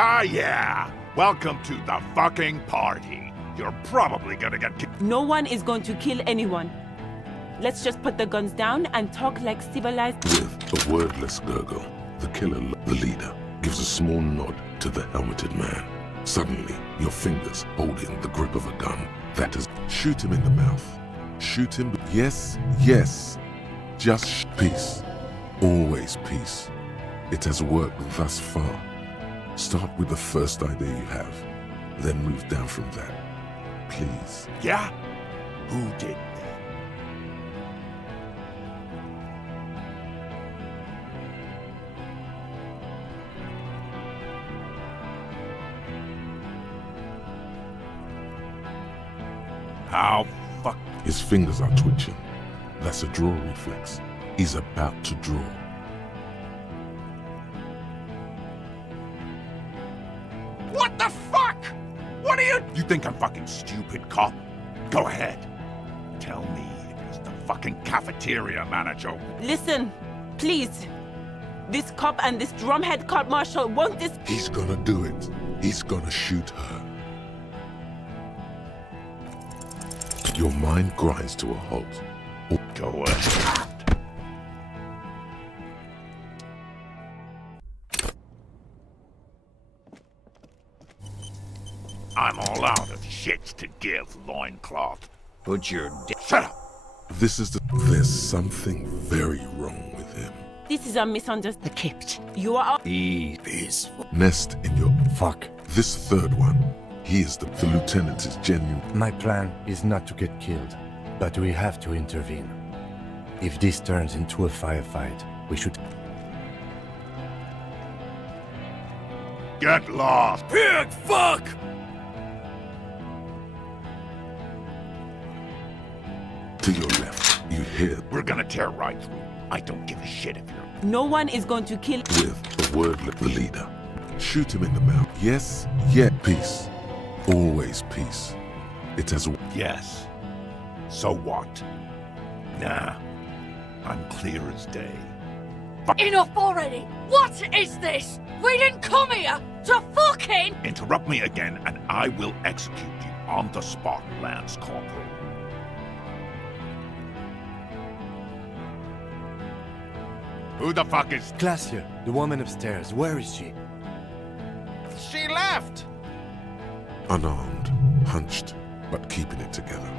Ah, yeah! Welcome to the fucking party. You're probably gonna get... No one is going to kill anyone. Let's just put the guns down and talk like civilized. With a wordless gurgle, the killer, the leader, gives a small nod to the helmeted man. Suddenly, your fingers holding the grip of a gun that is... Shoot him in the mouth. Shoot him... Yes, yes. Just peace. Always peace. It has worked thus far. Start with the first idea you have, then move down from that. Please. Yeah? Who did that? How fuck? His fingers are twitching. That's a draw reflex. He's about to draw. What the fuck? What are you... You think I'm fucking stupid, cop? Go ahead. Tell me it was the fucking cafeteria manager. Listen, please. This cop and this drumhead court marshal won't this... He's gonna do it. He's gonna shoot her. Your mind grinds to a halt. Go ahead. I'm all out of shits to give, loincloth. Put your Shut up! There's something very wrong with him. This is a misunderstanding. The Kipt. You are... Peace. Nest in your... Fuck. This third one, he is the lieutenant is genuine. My plan is not to get killed, but we have to intervene. If this turns into a firefight, we should... Get lost! Pig fuck! To your left, you hear... We're gonna tear right through. I don't give a shit if you're... No one is going to kill... With a wordless, the leader. Shoot him in the mouth. Yes, yet peace. Always peace. It has... Yes. So what? Nah. I'm clear as day. Enough already! What is this? We didn't come here to fucking... Interrupt me again and I will execute you on the spot, Lance Corporal. Who the fuck is... Glacier, the woman upstairs. Where is she? She left! Unarmed, hunched, but keeping it together.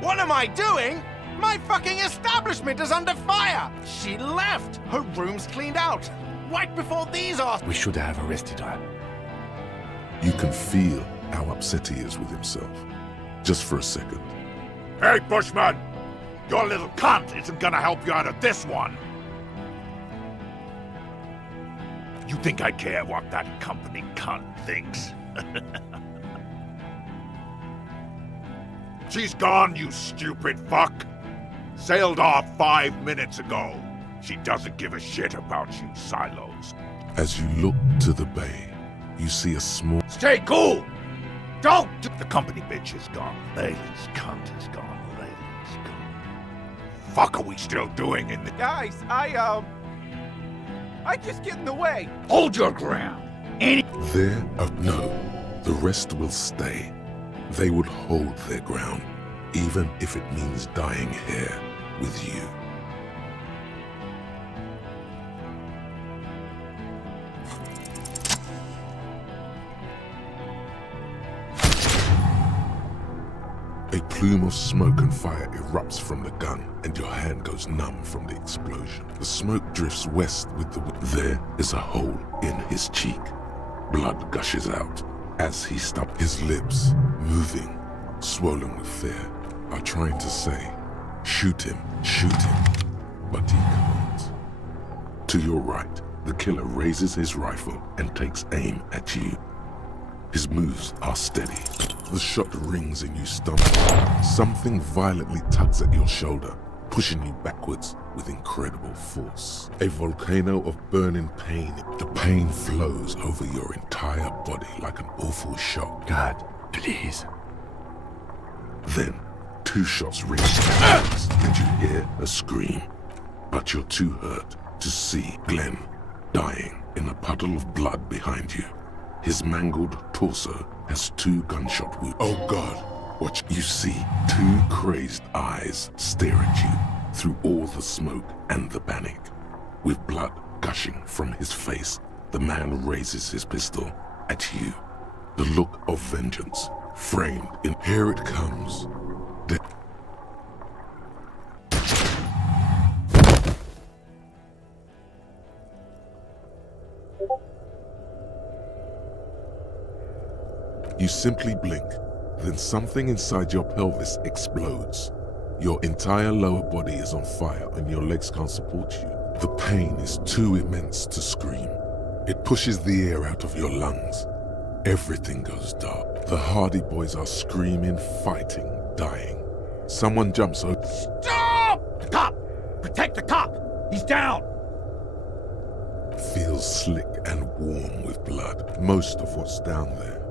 What am I doing? My fucking establishment is under fire! She left! Her room's cleaned out! Right before these are... We should have arrested her. You can feel how upset he is with himself. Just for a second. Hey, Bushman! Your little cunt isn't gonna help you out of this one! You think I care what that company cunt thinks? She's gone, you stupid fuck! Sailed off 5 minutes ago. She doesn't give a shit about you, Silos. As you look to the bay, you see a small... Stay cool! Don't! The company bitch is gone. Leyland's cunt is gone. Leyland's gone. Fuck are we still doing in the... Guys, I just get in the way. Hold your ground. There? No. The rest will stay. They would hold their ground, even if it means dying here with you. A plume of smoke and fire erupts from the gun, and your hand goes numb from the explosion. The smoke drifts west with the wind. There is a hole in his cheek. Blood gushes out as he stops. His lips, moving, swollen with fear, are trying to say, shoot him, but he can't. To your right, the killer raises his rifle and takes aim at you. His moves are steady. The shot rings and you stumble. Something violently tugs at your shoulder, pushing you backwards with incredible force. A volcano of burning pain. The pain flows over your entire body like an awful shock. God, please. Then, 2 shots ring and you hear a scream. But you're too hurt to see Glenn dying in a puddle of blood behind you. His mangled torso has 2 gunshot wounds. Oh God, What you see, two crazed eyes stare at you through all the smoke and the panic. With blood gushing from his face, the man raises his pistol at you. The look of vengeance framed in here it comes. You simply blink, then something inside your pelvis explodes. Your entire lower body is on fire and your legs can't support you. The pain is too immense to scream. It pushes the air out of your lungs. Everything goes dark. The Hardy Boys are screaming, fighting, dying. Someone jumps over. Stop! The cop! Protect the cop! He's down! Feels slick and warm with blood. Most of what's down there.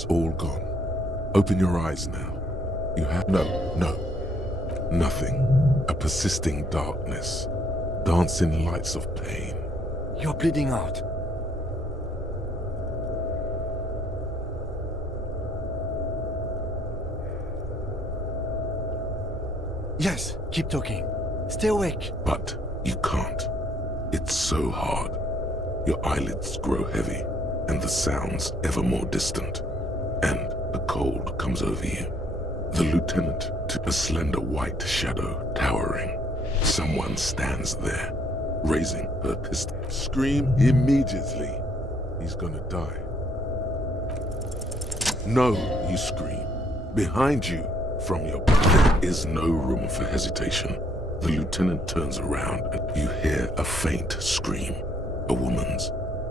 It's all gone. Open your eyes now. You have no. Nothing. A persisting darkness. Dancing lights of pain. You're bleeding out. Yes, keep talking. Stay awake. But you can't. It's so hard. Your eyelids grow heavy, and the sounds ever more distant. And the cold comes over you. The lieutenant, a slender white shadow towering. Someone stands there, raising her pistol. Scream immediately. He's gonna die. No, you scream. Behind you, from your back. There is no room for hesitation. The lieutenant turns around and you hear a faint scream. A woman's.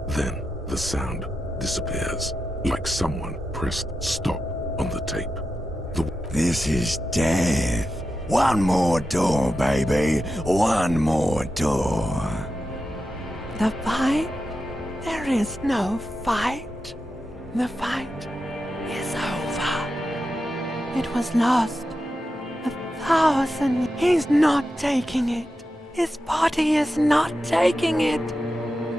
Then the sound disappears, like someone pressed stop on the tape. This is death. One more door, baby. One more door. The fight? There is no fight. The fight is over. It was lost. 1,000. He's not taking it. His body is not taking it.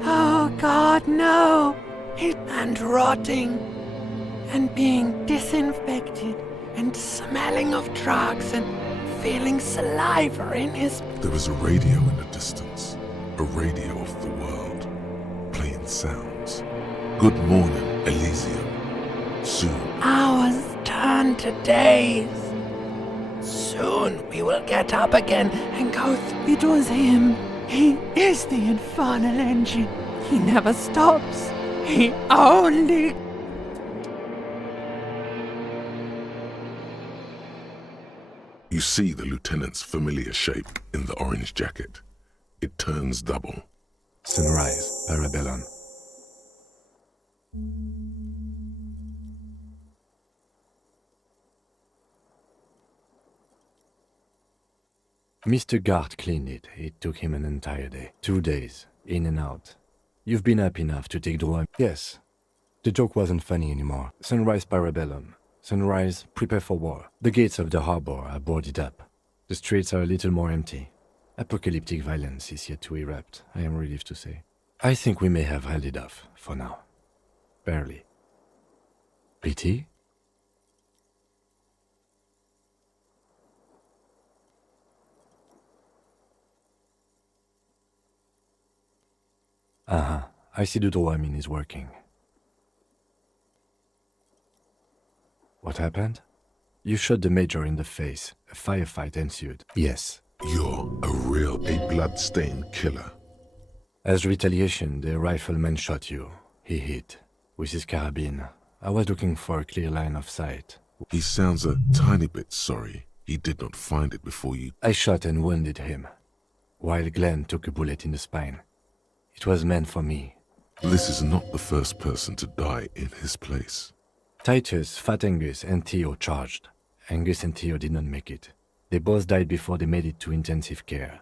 Oh God, no. And rotting. And being disinfected. And smelling of drugs and feeling saliva in his... There is a radio in the distance. A radio of the world. Playing sounds. Good morning, Elysium. Soon. Hours turn to days. Soon we will get up again and go through. It was him. He is the infernal engine. He never stops. He only... You see the lieutenant's familiar shape in the orange jacket. It turns double. Sunrise, Parabellum. Mr. Gart cleaned it. It took him an entire day. 2 days, in and out. You've been up enough to take Droit. Yes. The joke wasn't funny anymore. Sunrise, Parabellum. Sunrise, prepare for war. The gates of the harbor are boarded up. The streets are a little more empty. Apocalyptic violence is yet to erupt, I am relieved to say. I think we may have held it off, for now. Barely. Pt? I see the Droamin is working. What happened? You shot the major in the face. A firefight ensued. Yes. You're a blood-stained killer. As retaliation, the rifleman shot you. He hit. With his carabine. I was looking for a clear line of sight. He sounds a tiny bit sorry. He did not find it before you... I shot and wounded him, while Glenn took a bullet in the spine. It was meant for me. This is not the first person to die in his place. Titus, Fat Angus, and Theo charged. Angus and Theo did not make it. They both died before they made it to intensive care.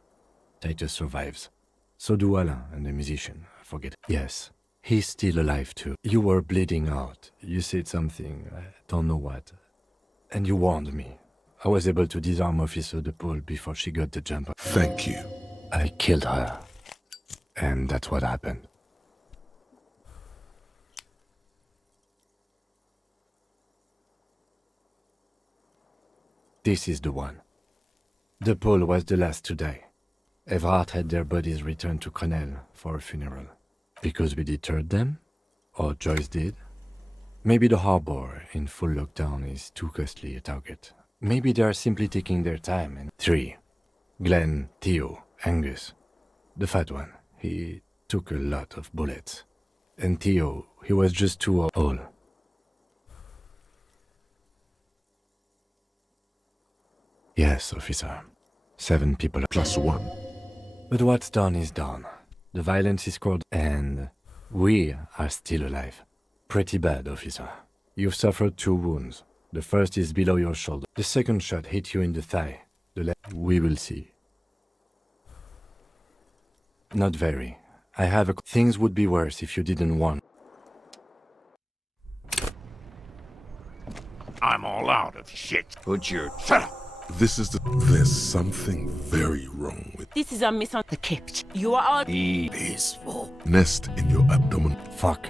Titus survives. So do Alain and the musician. I forget. Yes, he's still alive too. You were bleeding out. You said something, I don't know what. And you warned me. I was able to disarm Officer De Paul before she got the jump. Thank you. I killed her. And that's what happened. This is the one. De Paul was the last to die. Everard had their bodies returned to Crenel for a funeral. Because we deterred them? Or Joyce did? Maybe the harbor in full lockdown is too costly a target. Maybe they are simply taking their time. And 3. Glenn, Theo, Angus. The fat one. He took a lot of bullets. And Theo, he was just too old. Yes, officer. 7 people plus 1. But what's done is done. The violence is cold, and we are still alive. Pretty bad, officer. You've suffered 2 wounds. The first is below your shoulder. The second shot hit you in the thigh. The left. We will see. Not very. I have a... Things would be worse if you didn't want. I'm all out of shit. Put your... Shut up! There's something very wrong with... This is a misunderstanding. The Kipt. You are all Peaceful. Nest in your abdomen. Fuck.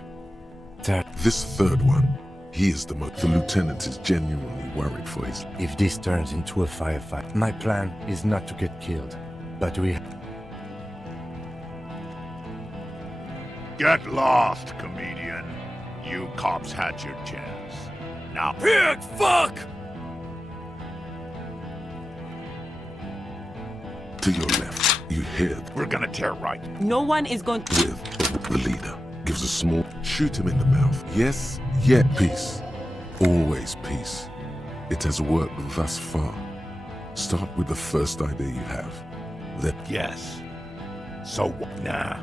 This third one, he is the most... The lieutenant is genuinely worried for his... If this turns into a firefight, my plan is not to get killed, but we... Get lost, comedian. You cops had your chance. Now... Pig fuck! To your left, you hear... We're gonna tear right. No one is going to... With the leader. Gives a small... Shoot him in the mouth. Yes, yet peace. Always peace. It has worked thus far. Start with the first idea you have. Then... Yes. So what? Nah.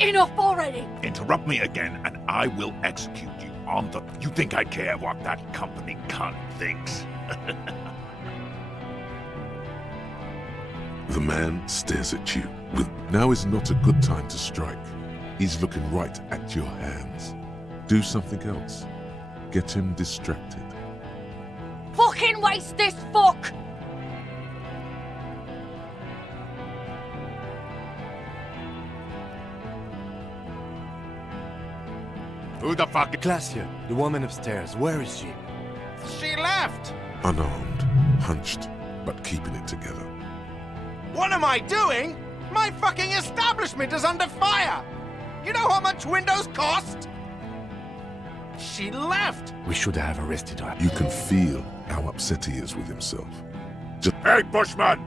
Enough already! Interrupt me again and I will execute you on the... You think I care what that company cunt thinks? The man stares at you with... Now is not a good time to strike. He's looking right at your hands. Do something else. Get him distracted. Fucking waste this fuck! Who the fuck? Glacia, the woman upstairs, where is she? She left! Unarmed, hunched, but keeping it together. What am I doing? My fucking establishment is under fire! You know how much windows cost? She left! We should have arrested her. You can feel how upset he is with himself. Just... Hey, Bushman!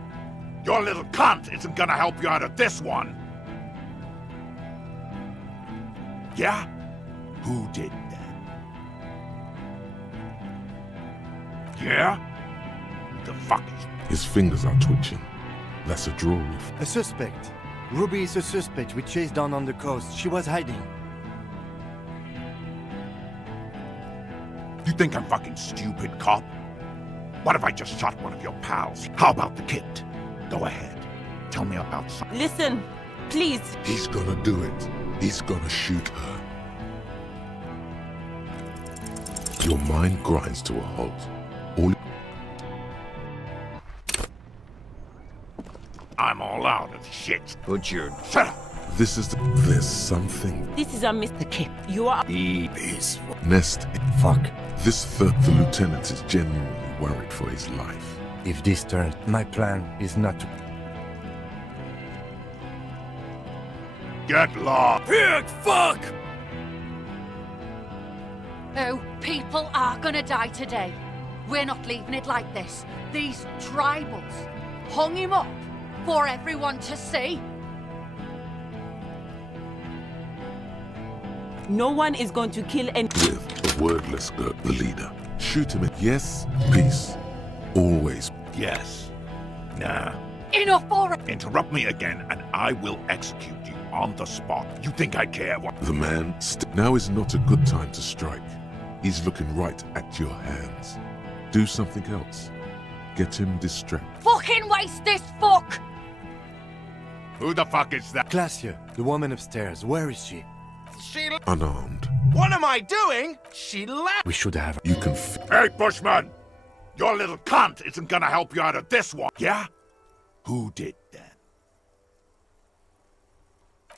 Your little cunt isn't gonna help you out of this one! Yeah? Who did that? Yeah? The fuck is... His fingers are twitching. That's a draw reef. A suspect. Ruby is a suspect we chased down on the coast. She was hiding. You think I'm fucking stupid, cop? What if I just shot one of your pals? How about the kid? Go ahead. Tell me about something. Listen, please. He's gonna do it. He's gonna shoot her. Your mind grinds to a halt. All... I'm all out of shit. Put your... Shut up! This is the... There's something... This is a The Kipt. You are... Peaceful. Nest... Fuck. This third... The lieutenant is genuinely worried for his life. If this turns... My plan is not to... Get lost! Pig fuck! Oh, people are gonna die today. We're not leaving it like this. These tribals hung him up for everyone to see. No one is going to kill any... With a wordless girl, the leader. Shoot him in... Yes, peace. Always... Yes. Nah. Enough already! Interrupt me again and I will execute you on the spot. You think I care what... The man... Now is not a good time to strike. He's looking right at your hands. Do something else. Get him distracted. Fucking waste this fuck! Who the fuck is that? Glacia, the woman upstairs, where is she? She... Unarmed. What am I doing? She left! We should have... You can... Hey, Bushman! Your little cunt isn't gonna help you out of this one, yeah? Who did that?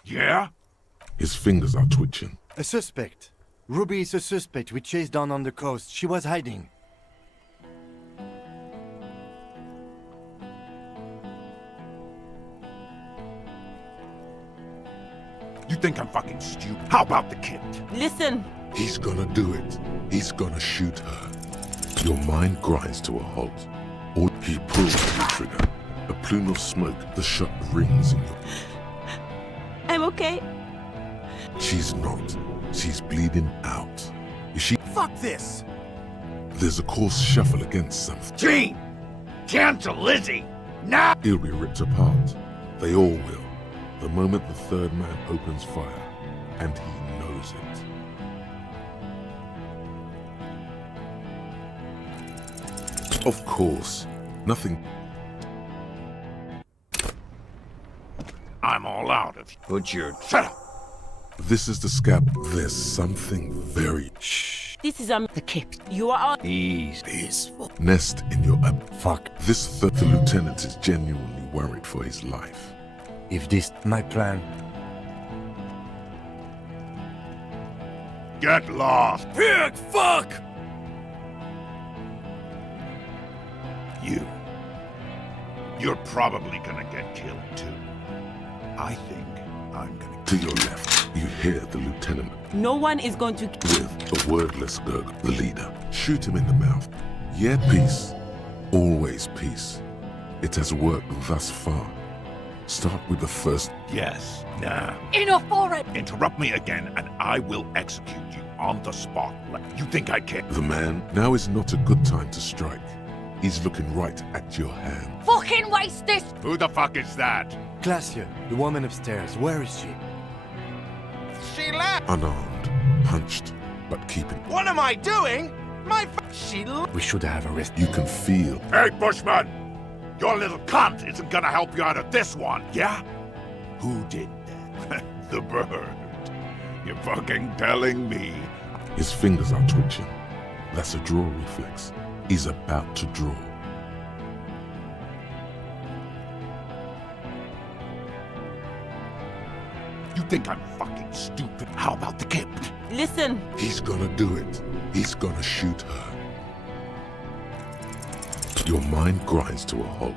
Yeah? His fingers are twitching. A suspect. Ruby is a suspect we chased down on the coast. She was hiding. You think I'm fucking stupid? How about the kid? Listen. He's gonna do it. He's gonna shoot her. Your mind grinds to a halt. Or he pulls the trigger. A plume of smoke, the shot rings in your... I'm okay. She's not. She's bleeding out. Is she... Fuck this! There's a coarse shuffle against something. Gene! Cancel Lizzie! Now! He'll be ripped apart. They all will. The moment the third man opens fire. And he knows it. Of course. Nothing... I'm all out of... Put your... Shut up! This is the scab. There's something very... Shh. This is The kip. You are Peaceful. Nest in your Fuck. The lieutenant is genuinely worried for his life. If this my plan, Get lost! Pig fuck! You're probably gonna get killed too. I think I'm gonna. To your left, you hear the lieutenant no one is going to with a wordless gurgle. The leader. Shoot him in the mouth. Yeah, peace. Always peace. It has worked thus far. Start with the first. Yes, nah. Enough already! Interrupt me again and I will execute you on the spot. You think I care? The man. Now is not a good time to strike. He's looking right at your hand. Fucking waste this! Who the fuck is that? Glacia, the woman upstairs, where is she? She left! Unarmed, hunched, but keeping. What am I doing? She We should have arrested. You can feel. Hey, Bushman! Your little cunt isn't gonna help you out of this one, yeah? Who did that? The bird. You're fucking telling me. His fingers are twitching. That's a draw reflex. He's about to draw. You think I'm fucking stupid? How about the kip? listen. He's gonna do it. He's gonna shoot her. Your mind grinds to a halt.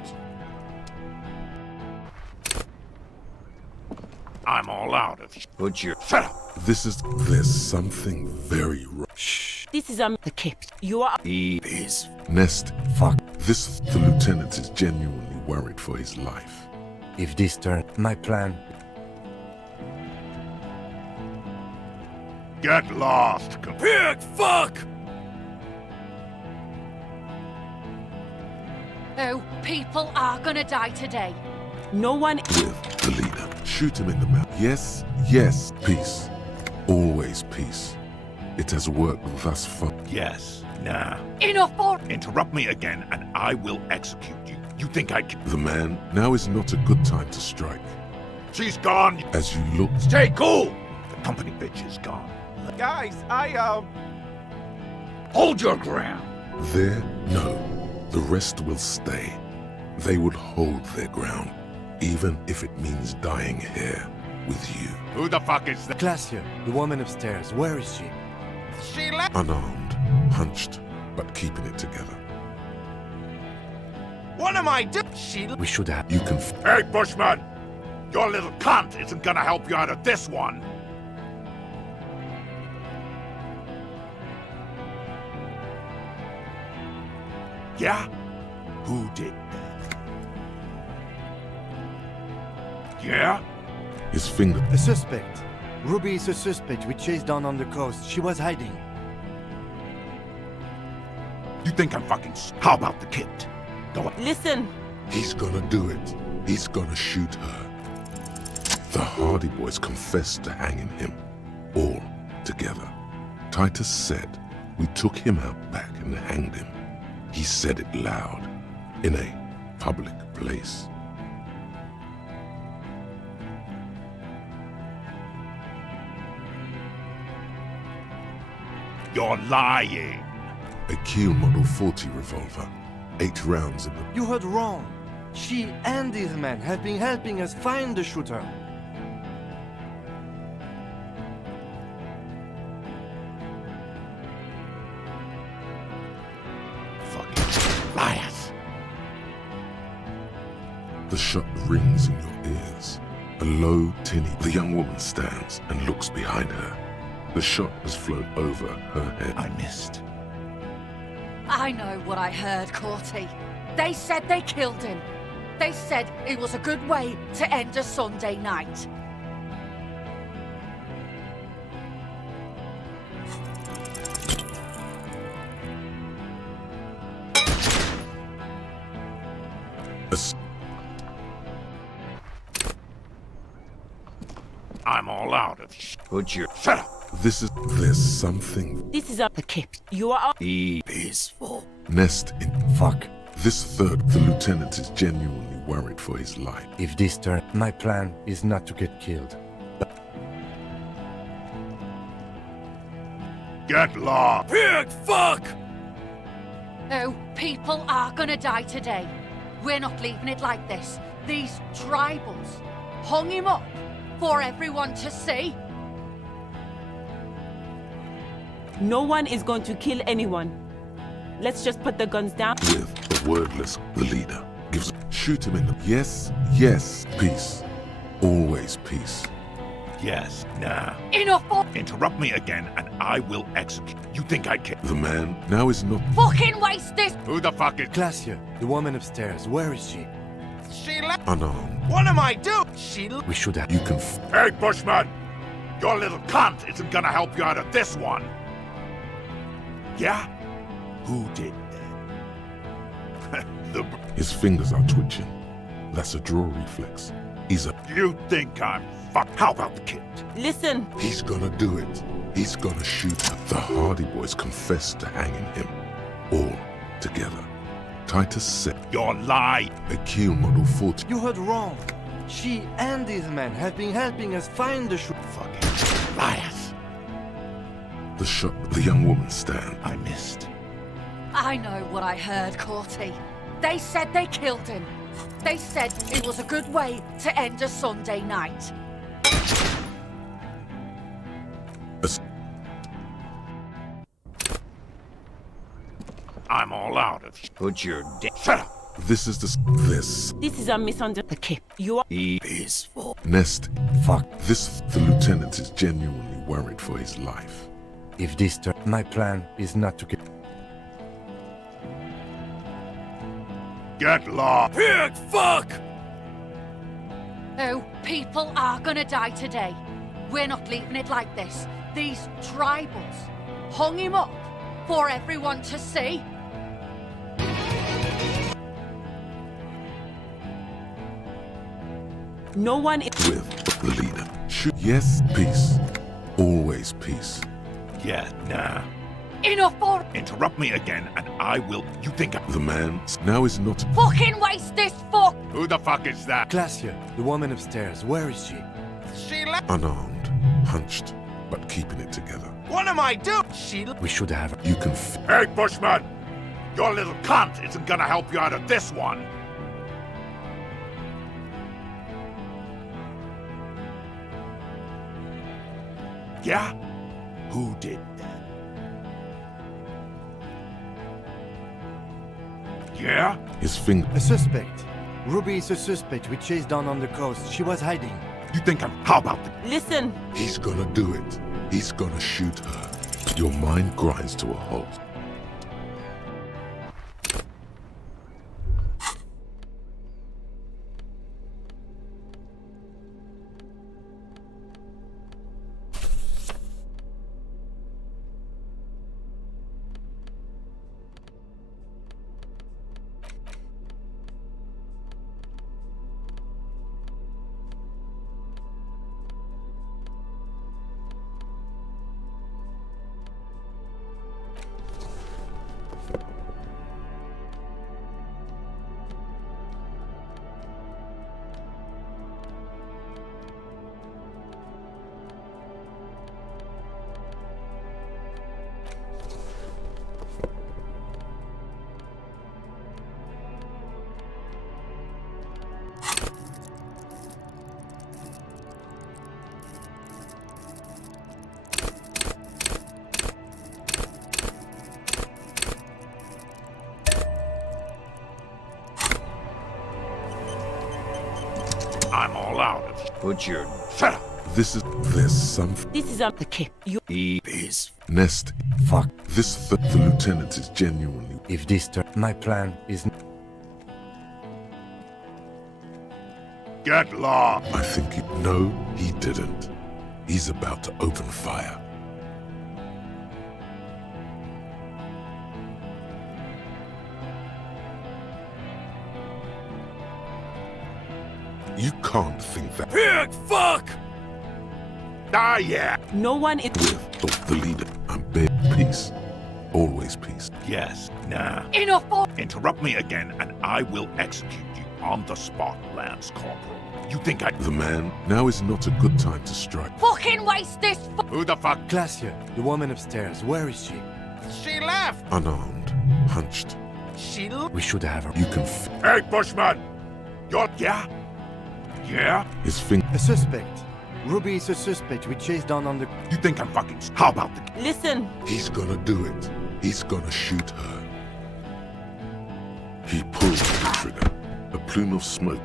I'm all out of Put your. Shut up! There's something very wrong. Shh. This is The kip. You are Peace. Nest. Fuck. The lieutenant is genuinely worried for his life. If this turn, my plan. Get lost! Pig fuck! Oh, people are gonna die today. no one. With the leader. Shoot him in the mouth. Yes, yes, peace. Always peace. It has worked thus far. Yes, nah. Enough already! Interrupt me again and I will execute you. You think I can? The man. Now is not a good time to strike. She's gone! As you look. Stay cool! The company bitch is gone. Guys, Hold your ground! There, no. The rest will stay. They would hold their ground, even if it means dying here with you. Who the fuck is that? Glacia, the woman upstairs, where is she? She left. Unarmed, hunched, but keeping it together. What am I doing? We should have. You can. Hey, Bushman! Your little cunt isn't gonna help you out of this one! Yeah? Who did that? Yeah? His finger. A suspect. Ruby is a suspect we chased down on the coast. She was hiding. You think I'm fucking How about the kid? Go on. Listen. He's gonna do it. He's gonna shoot her. The Hardy Boys confessed to hanging him. All together. Titus said, we took him out back and hanged him. He said it loud, in a public place. You're lying. A Kiel Model 40 revolver. 8 rounds in the... You heard wrong. She and this man have been helping us find the shooter. Fucking liars. The shot rings in your ears. A low, tinny... The young woman stands and looks behind her. The shot has flown over her head. I missed. I know what I heard, Corty. They said they killed him. They said it was a good way to end a Sunday night. I'm all out of Put your. Shut up! There's something... This is The kip. You are Peaceful. Nest in... Fuck. The lieutenant is genuinely worried for his life. If this turn, my plan is not to get killed. Get Get lost! Pig, fuck! Oh, people are gonna die today. We're not leaving it like this. These tribals hung him up for everyone to see. No one is going to kill anyone. Let's just put the guns down. With a wordless, the leader gives. Shoot him in the. Yes, yes, peace. Always peace. Yes, nah. Enough! Interrupt me again and I will execute. You think I care? The man now is not. Fucking waste this! Who the fuck is. Glacia, the woman upstairs, where is she? She left. Unarmed. What am I doing? We should have. You can. Hey, Bushman! Your little cunt isn't gonna help you out of this one. Yeah? Who did that? His fingers are twitching. That's a draw reflex. He's a. You think I'm fuck? How about the kid? Listen. He's gonna do it. He's gonna shoot her. The Hardy Boys confessed to hanging him. All together. Titus said. Your lie. A kill model 40. You heard wrong. She and these men have been helping us find the fucking liars. The young woman stand. I missed. I know what I heard, Corty. They said they killed him. They said it was a good way to end a Sunday night. I'm all out of. Put your shut up. This is the. This. This is a misunderstanding. The kip. You are. Peaceful. Nest. Fuck. This. The lieutenant is genuinely worried for his life. If this turn, my plan is not to kill. Get lost. Pig, fuck! Oh, people are gonna die today. We're not leaving it like this. These tribals hung him up for everyone to see. No one is. With the leader. Shoot. Yes, peace. Always peace. Yeah, nah. Enough for. Interrupt me again and I will. You think I. The man now is not. Fucking waste this fuck! Who the fuck is that? Glacia, the woman upstairs, where is she? She left. Unarmed, hunched, but keeping it together. What am I doing? She. We should have. You can. Hey, Bushman! Your little cunt isn't gonna help you out of this one. Yeah? Who did that? Yeah? His finger. A suspect. Ruby is a suspect we chased down on the coast. She was hiding. You think I'm. How about the. Listen. He's gonna do it. He's gonna shoot her. Your mind grinds to a halt. I'm all out of. Put your. Shut up! There's something. This is a. The kip. You. Peace. Nest. Fuck. The lieutenant is genuinely. If this turn, my plan is. Get lost! I think he. No, he didn't. He's about to open fire. You can't think that. Pig, fuck! Ah, yeah! No one is. With the leader, I'm bare peace. Always peace. Yes, nah. Enough for. Interrupt me again and I will execute you on the spot, Lance Corporal. You think I... The man, now is not a good time to strike. Fucking waste this Who the fuck? Glacia, the woman upstairs, where is she? She left! Unarmed, hunched. We should have her. You can Hey, Bushman! You're... Yeah? Yeah? His finger. A suspect. Ruby is a suspect we chased down on the... You think I'm fucking... How about the... Listen. He's gonna do it. He's gonna shoot her. He pulls the trigger. A plume of smoke.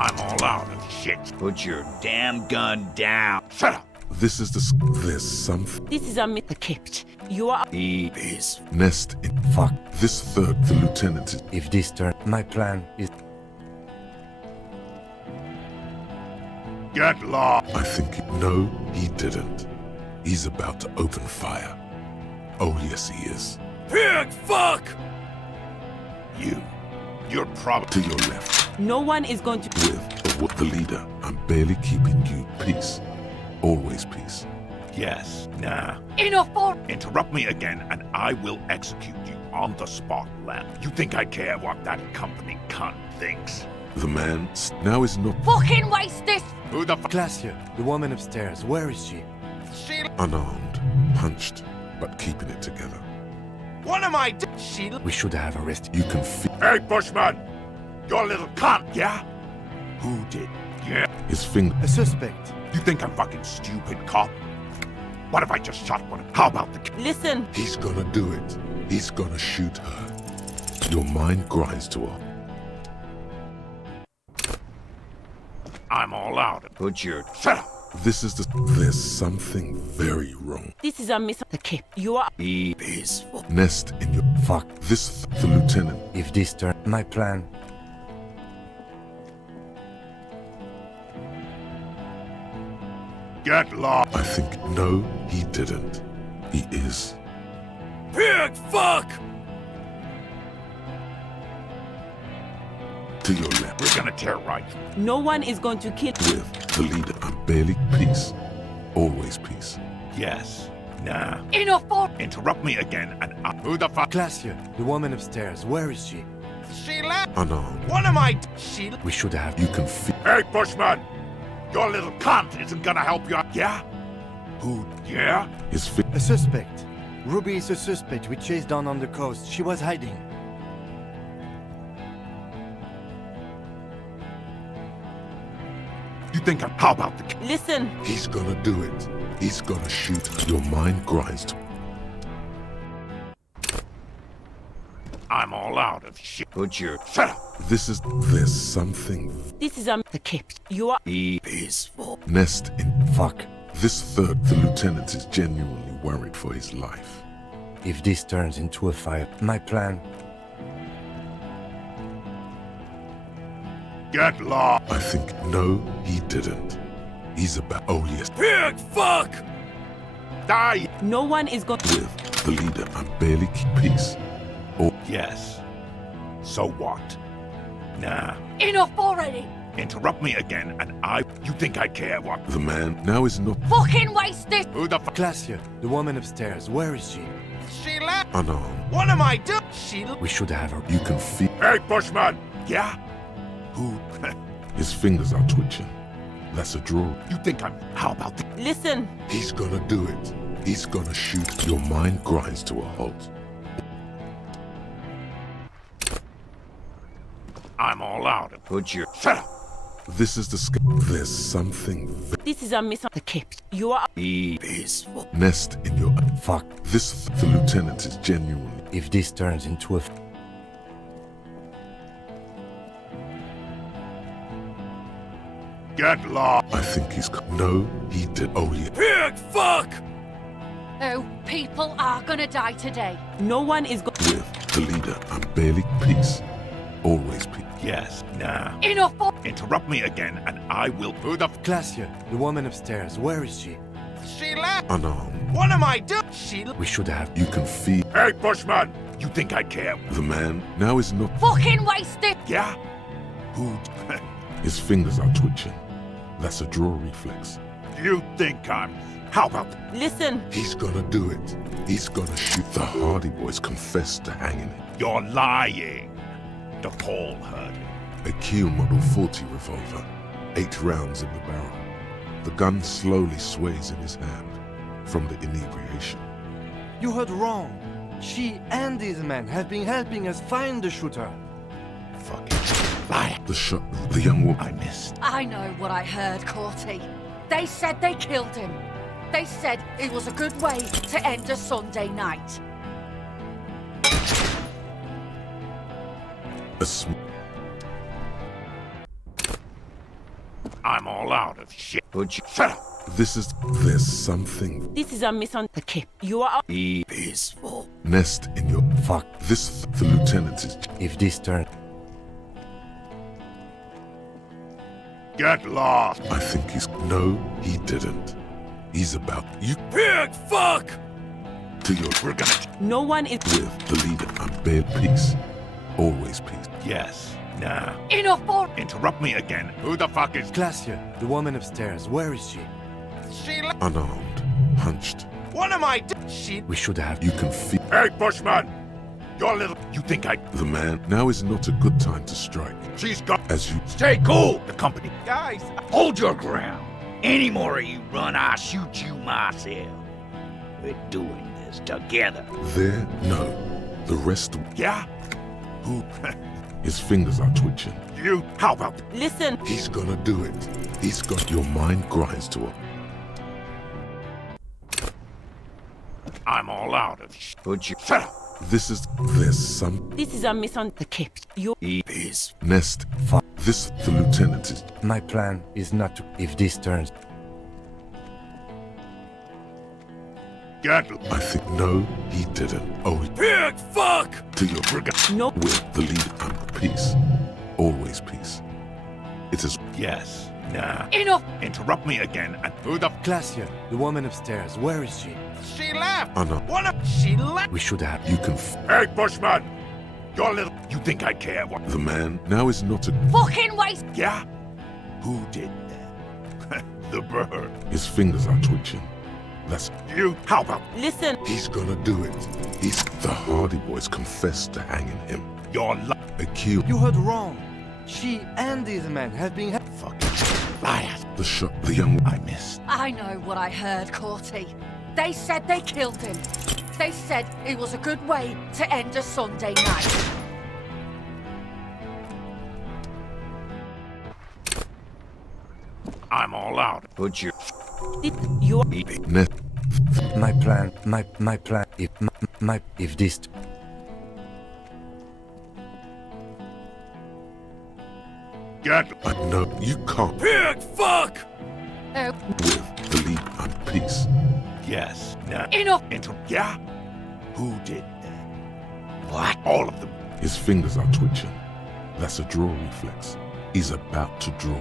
I'm all out of shit. Put your damn gun down. Shut up. This is there's something. This is a Kept. You are... He is. Nest in. Fuck. This third, the lieutenant is. If this turn... My plan is... Get lost. I think. No, he didn't. He's about to open fire. Oh, yes, he is. Pig fuck! You're probably to your left. No one is going to... With the leader, I'm barely keeping you. Peace. Always peace. Yes. Nah. Enough for... Interrupt me again and I will execute you on the spot, Lamb. You think I care what that company cunt thinks? The man now is not... Fucking waste this... Who the fuck? Glacia, the woman upstairs, where is she? Unarmed, punched, but keeping it together. What am I We should have arrested... You can feel... Hey, Bushman! You're a little cunt, yeah? Who did? Yeah. His finger... A suspect. You think I'm fucking stupid, cop? What if I just shot one? How about the... Listen. He's gonna do it. He's gonna shoot her. Your mind grinds to her. I'm all out. Put your... Shut up! This is the... There's something very wrong. This is a You are... He is... Nest in your... Fuck. This... The lieutenant... If this turn... My plan... Get lost. I think... No, he didn't. He is. Pig fuck! To your left. We're gonna tear right. No one is going to kill... With the leader, I'm barely peace. Always peace. Yes. Nah. Enough for... Interrupt me again and I... Who the fuck? Glacia, the woman upstairs, where is she? She left. Unarmed. What am I... We should have... You can feel... Hey, Bushman! Your little cunt isn't gonna help you, yeah? Who? Yeah? His finger... A suspect. Ruby is a suspect we chased down on the coast. She was hiding. You think I'm... How about the... Listen. He's gonna do it. He's gonna shoot her. Your mind grinds to... I'm all out of shit. Put your... Shut up! This is... There's something... This is a... You are... Peaceful. Nest in... Fuck. This third, the lieutenant is genuinely worried for his life. If this turns into a fire... My plan... Get lost. I think... No, he didn't. He's about... Oh, yes. Pig fuck! Die! No one is going... With the leader, I'm barely keep peace. Oh, yes. So what? Nah. Enough already! Interrupt me again and I... You think I care what? the man now is not... Fucking waste this... Who the fuck? Glacia, the woman upstairs, where is she? She left. Unarmed. What am I doing? We should have her. You can feel... Hey, Bushman! Yeah? Who? His fingers are twitching. That's a draw. You think I'm... How about the... Listen. He's gonna do it. He's gonna shoot. Your mind grinds to a halt. I'm all out. Put your... Shut up! This is the There's something This is a The Kip. You are peaceful. Nest in your fuck. The lieutenant is genuinely. If this turns into a Get lost. I think he's. No, he did. Oh, yeah. Pig fuck! Oh, people are gonna die today. No one is going. With the leader, I'm barely peace. Always peace. Yes, nah. Enough. Interrupt me again, and I will. Who the Glacier, the woman upstairs, where is she? She left. Unarmed. What am I doing? We should have. You can feel. Hey, Bushman! You think I care? The man now is not. Fucking wasted. Yeah? Who? His fingers are twitching. That's a draw reflex. You think I'm. How about. Listen. He's gonna do it. He's gonna shoot. The Hardy Boys confessed to hanging him. You're lying. DePaul heard it. A Kiel Model 40 revolver. 8 rounds in the barrel. The gun slowly sways in his hand from the inebriation. You heard wrong. She and these men have been helping us find the shooter. Fucking liar. The shot. The young woman. I missed. I know what I heard, Corty. They said they killed him. They said it was a good way to end a Sunday night. I'm all out of shit. Would you shut up? There's something. This is a The Kip. You are peaceful. Nest in your fuck. The lieutenant is. If this turns. Get lost. I think he's. No, he didn't. He's about. You. Pig fuck! To your. We're gonna. No one is. With the leader, I'm bare peace. Always peace. Yes. Nah. Enough. Interrupt me again. Who the fuck is. Glacier, the woman upstairs, where is she? She left. Unarmed. Hunched. What am I doing? She. We should have. You can feel. Hey, Bushman! You're little. You think I. The man. Now is not a good time to strike. She's got. As you. Stay cool! The company. Guys. Hold your ground. Any more of you run, I'll shoot you myself. We're doing this together. There? No. The rest. Yeah? Who? His fingers are twitching. You? How about. Listen. He's gonna do it. He's got. Your mind grinds to a. I'm all out of shit. Would you shut up? There's some. This is a The Kip. You. Peace. Nest. Fuck. The lieutenant is. My plan is not to. If this turns. Get. I think. No, he didn't. Oh. Pig fuck! To your. No. With the leader, I'm peace. Always peace. It is. Yes. Nah. Enough. Interrupt me again, and who the. Glacier, the woman upstairs, where is she? She left. Unarmed. What am. She left. We should have. You can. Hey, Bushman! You're little. You think I care what. The man now is not a. Fucking waste. Yeah? Who did that? The bird. His fingers are twitching. That's. You? How about. Listen. He's gonna do it. He's. The Hardy Boys confessed to hanging him. You're a Kiel. You heard wrong. She and these men have been. Fucking liars. The shot. The young. I missed. I know what I heard, Corty. They said they killed him. They said it was a good way to end a Sunday night. I'm all out. Would you? You. My plan. My plan. If this. Get. No, you can't. Pig fuck! Oh. With the lead, I'm peace. Yes. Nah. Enough. Yeah? Who did that? What? All of them. His fingers are twitching. That's a draw reflex. He's about to draw.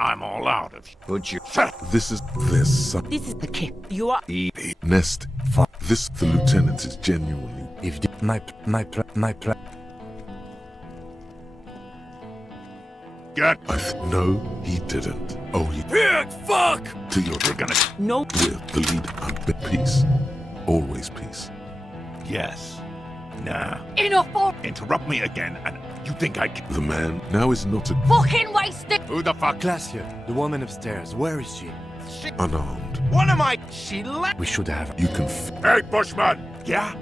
I'm all out of. Would you? Shut up. There's some. This is The Kip. You are. Nest. The lieutenant is genuinely. If my plan. Get. No, he didn't. Oh, he. Pig fuck! To your. We're gonna. No. With the leader, I'm peace. Always peace. Yes. Nah. Enough. Interrupt me again, and you think I. The man now is not a. Fucking wasted. Who the fuck? Glacier, the woman upstairs, where is she? Unarmed. What am I? She left. We should have. You can. Hey, Bushman! Yeah?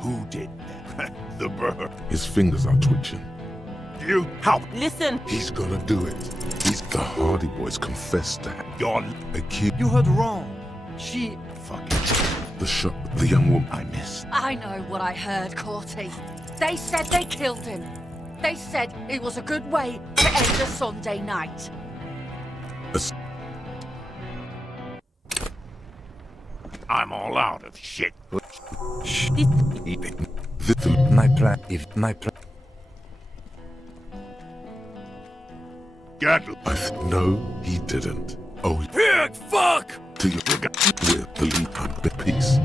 Who did that? The bird. His fingers are twitching. You help. Listen. He's gonna do it. The Hardy Boys confessed that. You're accused. You heard wrong. She... Fucking... The young woman I missed. I know what I heard, Corty. They said they killed him. They said it was a good way to end a Sunday night. I'm all out of shit. My plan... My plan... No, he didn't. Oh, Pig, fuck! To your with the lead and peace.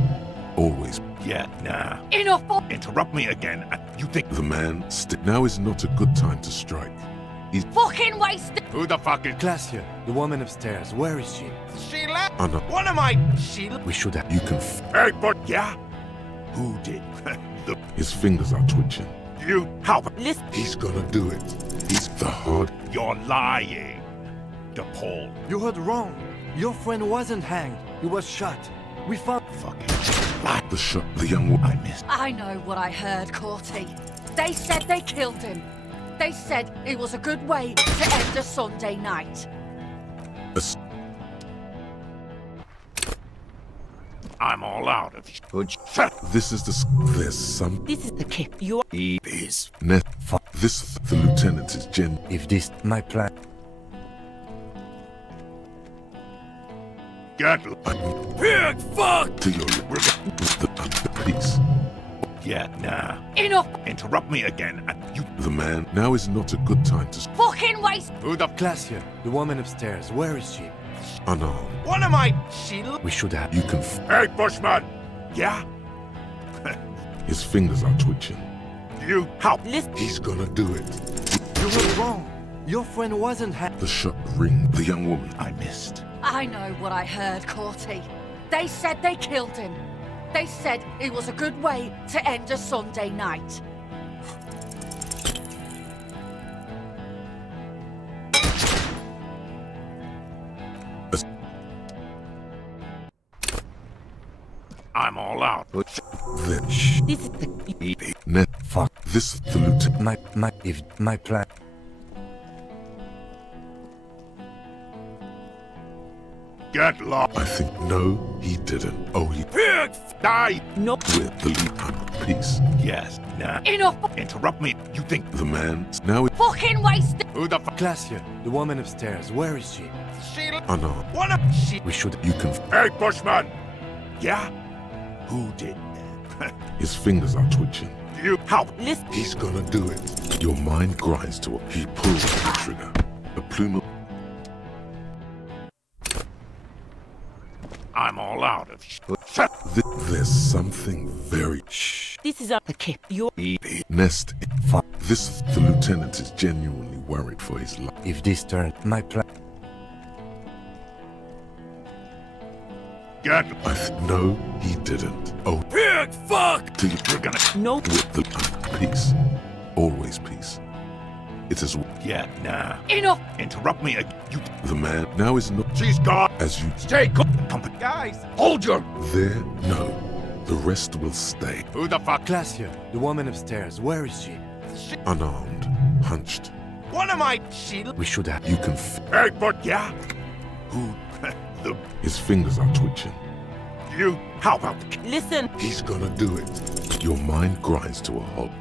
Always. Yeah, nah. Enough! Interrupt me again, and you think the man now is not a good time to strike. He's fucking wasted. Who the fuck is Glacia, the woman upstairs? Where is she? She left. Anna. What am I? She. We should have. You can. Hey, but yeah. Who did? His fingers are twitching. You help. Listen. He's gonna do it. He's the hard. You're lying, DePaul. You heard wrong. Your friend wasn't hanged. He was shot. We found... Fucking... The young woman. I missed. I know what I heard, Corty. They said they killed him. They said it was a good way to end a Sunday night. I'm all out of shit. This is the... There's some... This is the kid. You are... Is... This... The lieutenant is Jen... If this... My plan... Get... Pig, fuck! To your... The peace. Yeah, nah. Enough! Interrupt me again, and you... The man... Now is not a good time to... Fucking waste! Who the... Glacia, the woman upstairs. Where is she? Unarmed. What am I? She. We should have. You can. Hey, Bushman! Yeah? His fingers are twitching. You help. Listen. He's gonna do it. You heard wrong. Your friend wasn't hanged. The shot ring. The young woman. I missed. I know what I heard, Corty. They said they killed him. They said it was a good way to end a Sunday night. I'm all out. This is the... Net. Fuck. This the lieutenant. My plan... Get lost. I think no, he didn't. Oh, he... Pig! Die! No. With the lead peace. Yes, nah. Enough! Interrupt me. You think... The man... Now it... Fucking wasted! Who the fuck... Glacia, the woman upstairs. Where is she? She. Unarmed. What am she? We should... You can... Hey, Bushman! Yeah? Who did that? His fingers are twitching. You help. Listen. He's gonna do it. Your mind grinds to it. He pulls the trigger. A plume of... I'm all out of shit. There's something very... This is the kid. You are... Nest. This... The lieutenant is genuinely worried for his life. If this turn... My plan... Get... No, he didn't. Oh... Pig, fuck! To you... You're gonna... No. With the... Peace. Always peace. It is... Yeah, nah. Enough! Interrupt me again. You... The man now is not... She's gone. As you... Stay good. Company. Guys. Hold your... There? No. The rest will stay. Who the fuck... Glacia, the woman upstairs. Where is she? Unarmed. Hunched. What am I? She. We should have... You can... Hey, but yeah? Who... the... His fingers are twitching. You... How about... Listen. He's gonna do it. Your mind grinds to a halt.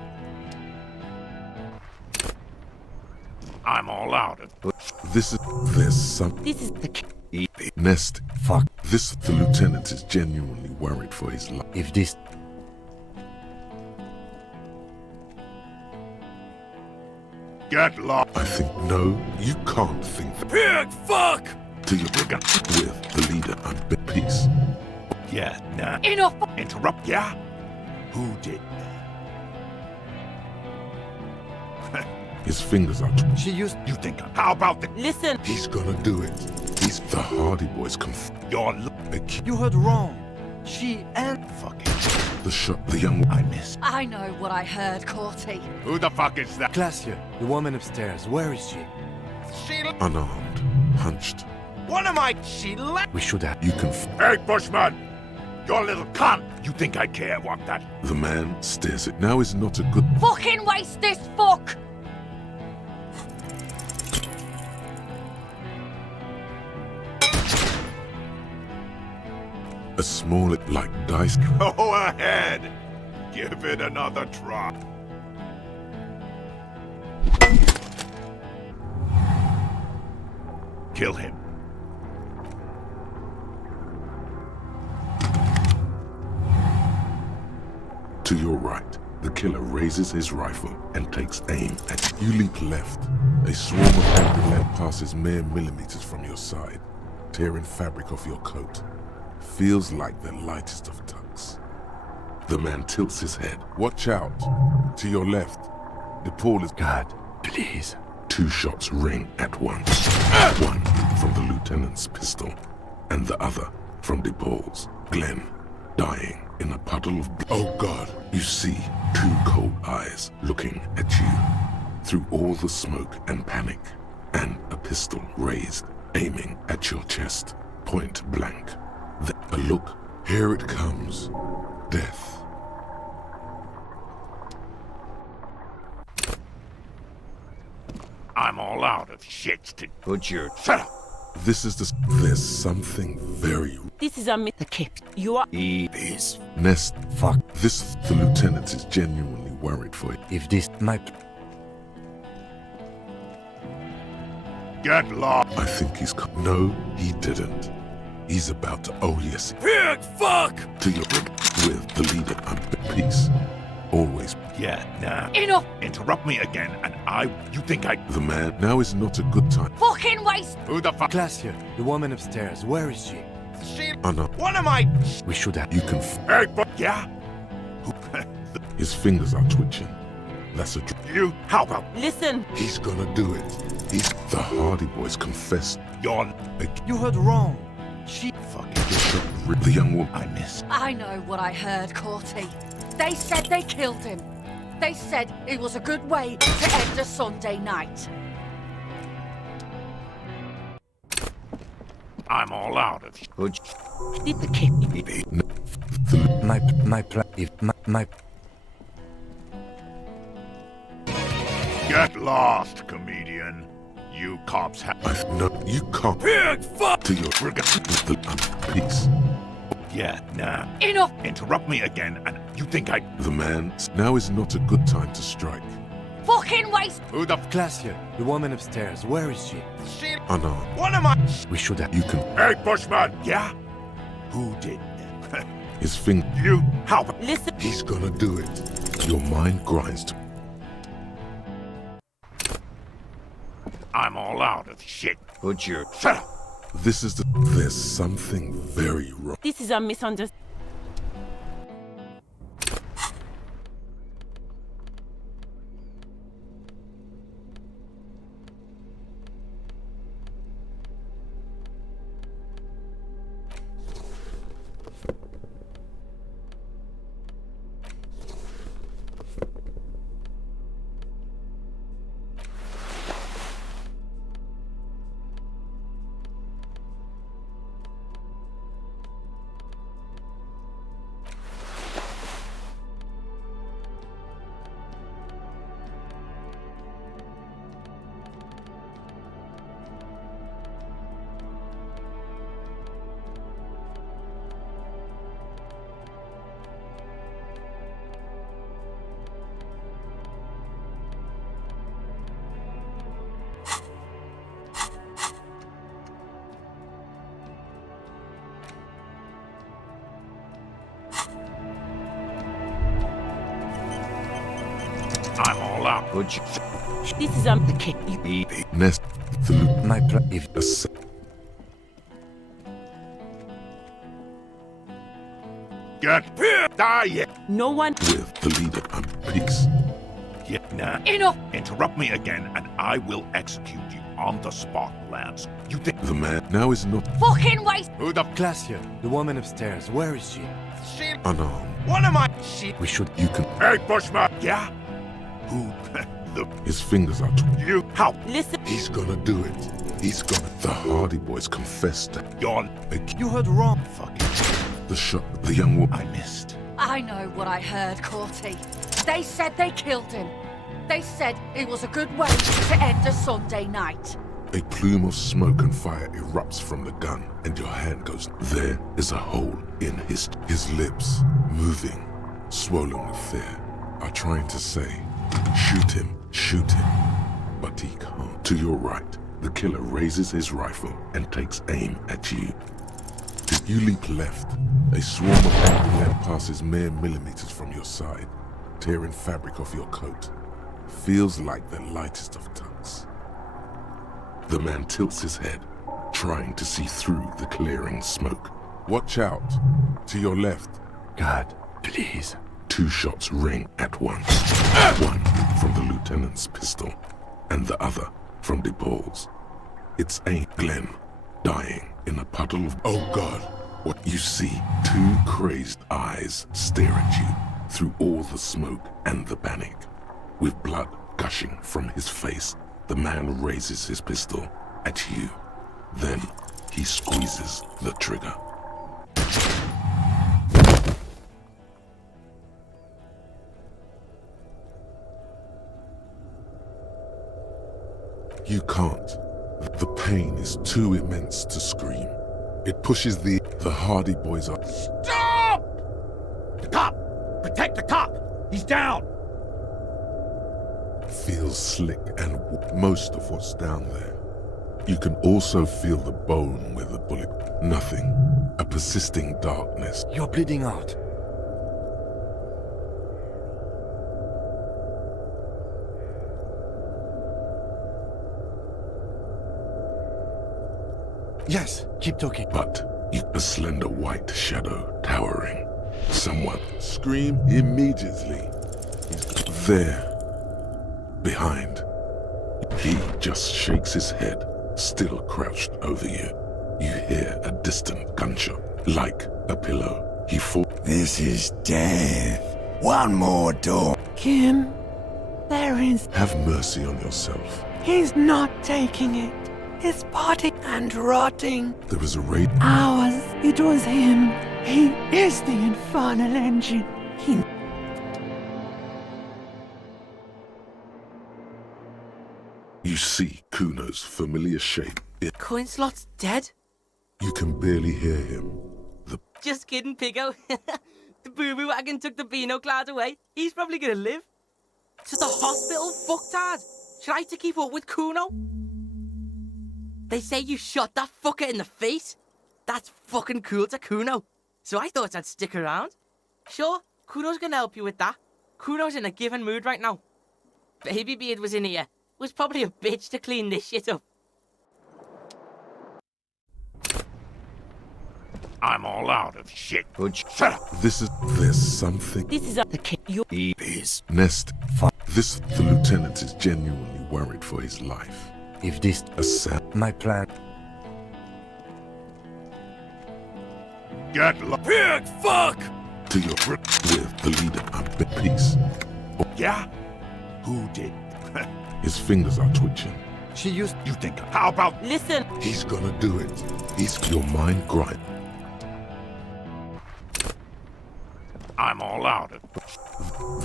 I'm all out of... This is... There's some... This is the kid. Nest. Fuck. This... The lieutenant is genuinely worried for his life. If this... Get lost. I think no, you can't think that. Pig, fuck! Till you're with the leader and bit peace. Yeah, nah. Enough! Interrupt, yeah? Who did that? His fingers are... She used... You think I'm... How about the... Listen. He's gonna do it. He's... The Hardy Boys You're... You heard wrong. She and... Fucking... The shot... The young... I missed. I know what I heard, Corty. Who the fuck is that? Glacia, the woman upstairs. Where is she? She. Unarmed. Hunched. What am I? She left. We should have... You can... Hey, Bushman! Your little cunt! You think I care what that... The man stares it. Now is not a good... Fucking waste this fuck! A small, like dice... Go ahead! Give it another try. Kill him. To your right, the killer raises his rifle and takes aim at you. You leap left. A swarm of angry lead passes mere millimeters from your side, tearing fabric off your coat. Feels like the lightest of tucks. The man tilts his head. Watch out. To your left, the pool is... God, please. 2 shots ring at once. One from the lieutenant's pistol, and the other from DePaul's. Glenn, dying in a puddle of blood. Oh God, you see 2 cold eyes looking at you through all the smoke and panic, and a pistol raised, aiming at your chest, point blank. A look, here it comes. Death. I'm all out of shits to... Put your... Shut up! This is the... There's something very... This is a the kip. You are... Peace. Nest. Fuck. This... The lieutenant is genuinely worried for you. If this might... Get lost! I think he's... No, he didn't. He's about to... Oh, yes. Pig fuck! To your... With the leader. I'm... Peace. Always... Yeah, nah. Enough! Interrupt me again, and You think I... The man... Now is not a good time. Fucking waste! Who the fuck... Glacia, the woman upstairs. Where is she? Oh, no. What am I... We should have... You can... Hey, but... Yeah? His fingers are twitching. That's a... You... How about... Listen! He's gonna do it. He's... The Hardy Boys confessed. Yawn. You heard wrong. She... Fucking... The young woman... I missed. I know what I heard, Corty. They said they killed him. They said it was a good way to end a Sunday night. I'm all out of... Did the kip... My... Get lost, comedian. You cops have... No, you can't... Pig fuck! To your... Peace. Yeah, nah. Enough! Interrupt me again, and you think I... The man... Now is not a good time to strike. Fucking waste! Who the... Glacia, the woman upstairs. Where is she? She... Unarmed. What am I... We should have... You can... Hey, Bushman! Yeah? Who did... His finger... You... How... Listen... He's gonna do it. Your mind grinds to... I'm all out of shit. Put your... Shut up! This is the... There's something very wrong. This is a misunderstanding. I'm all out. This is the kip. Nest... My... If... Get... Die yet. No one... With the leader. Peace. Yeah, nah. Enough! Interrupt me again, and I will execute you on the spot, Lance. You think... The man... Now is not... Fucking waste! Who the... Glacia, the woman upstairs. Where is she? She... Unarmed. What am I... She... We should... You can... Hey, Bushman! Yeah? Who... the... His fingers are... You... How... Listen... He's gonna do it. He's gonna... The Hardy Boys confessed that... Yawn. You heard wrong. Fucking... The shot, the young woman. I missed. I know what I heard, Corty. They said they killed him. They said it was a good way to end a Sunday night. A plume of smoke and fire erupts from the gun, and your hand goes. There is a hole in his lips, moving, swollen with fear, are trying to say, shoot him, but he can't. To your right, the killer raises his rifle and takes aim at you. If you leap left, a swarm of angry lead passes mere millimeters from your side, tearing fabric off your coat. Feels like the lightest of tucks. The man tilts his head, trying to see through the clearing smoke. Watch out! To your left. God, please. 2 shots ring at once. One from the lieutenant's pistol, and the other from DePaul's. It's Aunt Glenn, dying in a puddle of... Oh God! What you see, 2 crazed eyes stare at you through all the smoke and the panic. With blood gushing from his face, the man raises his pistol at you. Then he squeezes the trigger. You can't. The pain is too immense to scream. It pushes the Hardy Boys up. Stop! The cop! Protect the cop! He's down! Feels slick and most of what's down there. You can also feel the bone where the bullet... Nothing. A persisting darkness. You're bleeding out. Yes, keep talking. But a slender white shadow towering. Someone scream immediately. There. Behind. He just shakes his head, still crouched over you. You hear a distant gunshot, like a pillow. He falls. This is death. One more door. Kim, there is... Have mercy on yourself. He's not taking it. His body and rotting. There is a raid. Ours. It was him. He is the infernal engine. He... You see Kuno's familiar shape. Coin slot's dead? You can barely hear him. Just kidding, Pico. The boo-boo wagon took the Beano clad away. He's probably gonna live. To the hospital, fucktard. Try to keep up with Kuno. They say you shot that fucker in the face. That's fucking cool to Kuno. So I thought I'd stick around. Sure, Kuno's gonna help you with that. Kuno's in a given mood right now. Baby Beard was in here. Was probably a bitch to clean this shit up. I'm all out of shit. Shut up! There's something. This is the kid. His nest. The lieutenant is genuinely worried for his life. If this my plan. Get Pig fuck! To your with the leader, I'm peace. Yeah? Who did? His fingers are twitching. She used. You think? How about? Listen. He's gonna do it. Your mind grind. I'm all out of.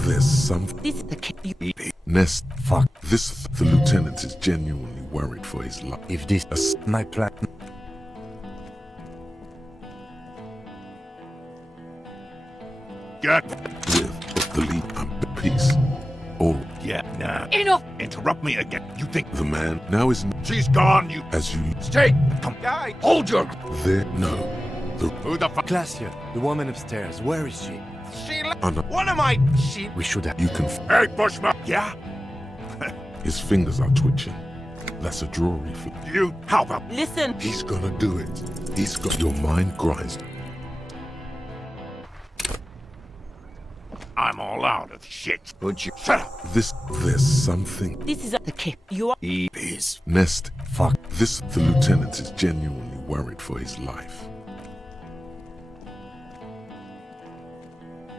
There's something. This is the kid. Nest. The lieutenant is genuinely worried for his life. If this my plan. Get with the lead, I'm peace. Oh. Yeah, nah. Enough! Interrupt me again. You think the man now is... She's gone, you... As you... Stay! Come, guy! Hold your... There... No. Who the fuck? Glacia, the woman upstairs. Where is she? She... What am I... She... We should have... You can... Hey, Bushman! Yeah? His fingers are twitching. That's a draw reflex. You... How about... Listen! He's gonna do it. He's got... Your mind grinds. I'm all out of shit. Would you... Shut up! There's something... This is the kid. You are... His nest. The lieutenant is genuinely worried for his life.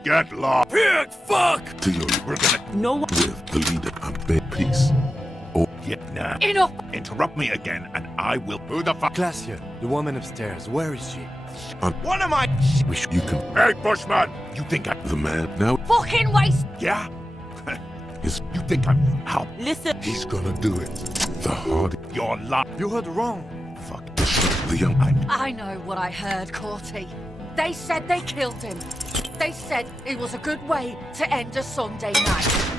Get lost. Pig fuck! To your... We're gonna... No one... With the leader, I'm peace. Oh. Yeah. nah. Enough! Interrupt me again, and I will. Who the fuck? Glacia, the woman upstairs, where is she? What am I? You can. Hey, Bushman! You think I'm The man now Fucking waste! Yeah? is. You think I'm how? Listen. He's gonna do it. The hard. You're lying. You heard wrong. Fuck. The young. I know what I heard, Corty. They said they killed him. They said it was a good way to end a Sunday night.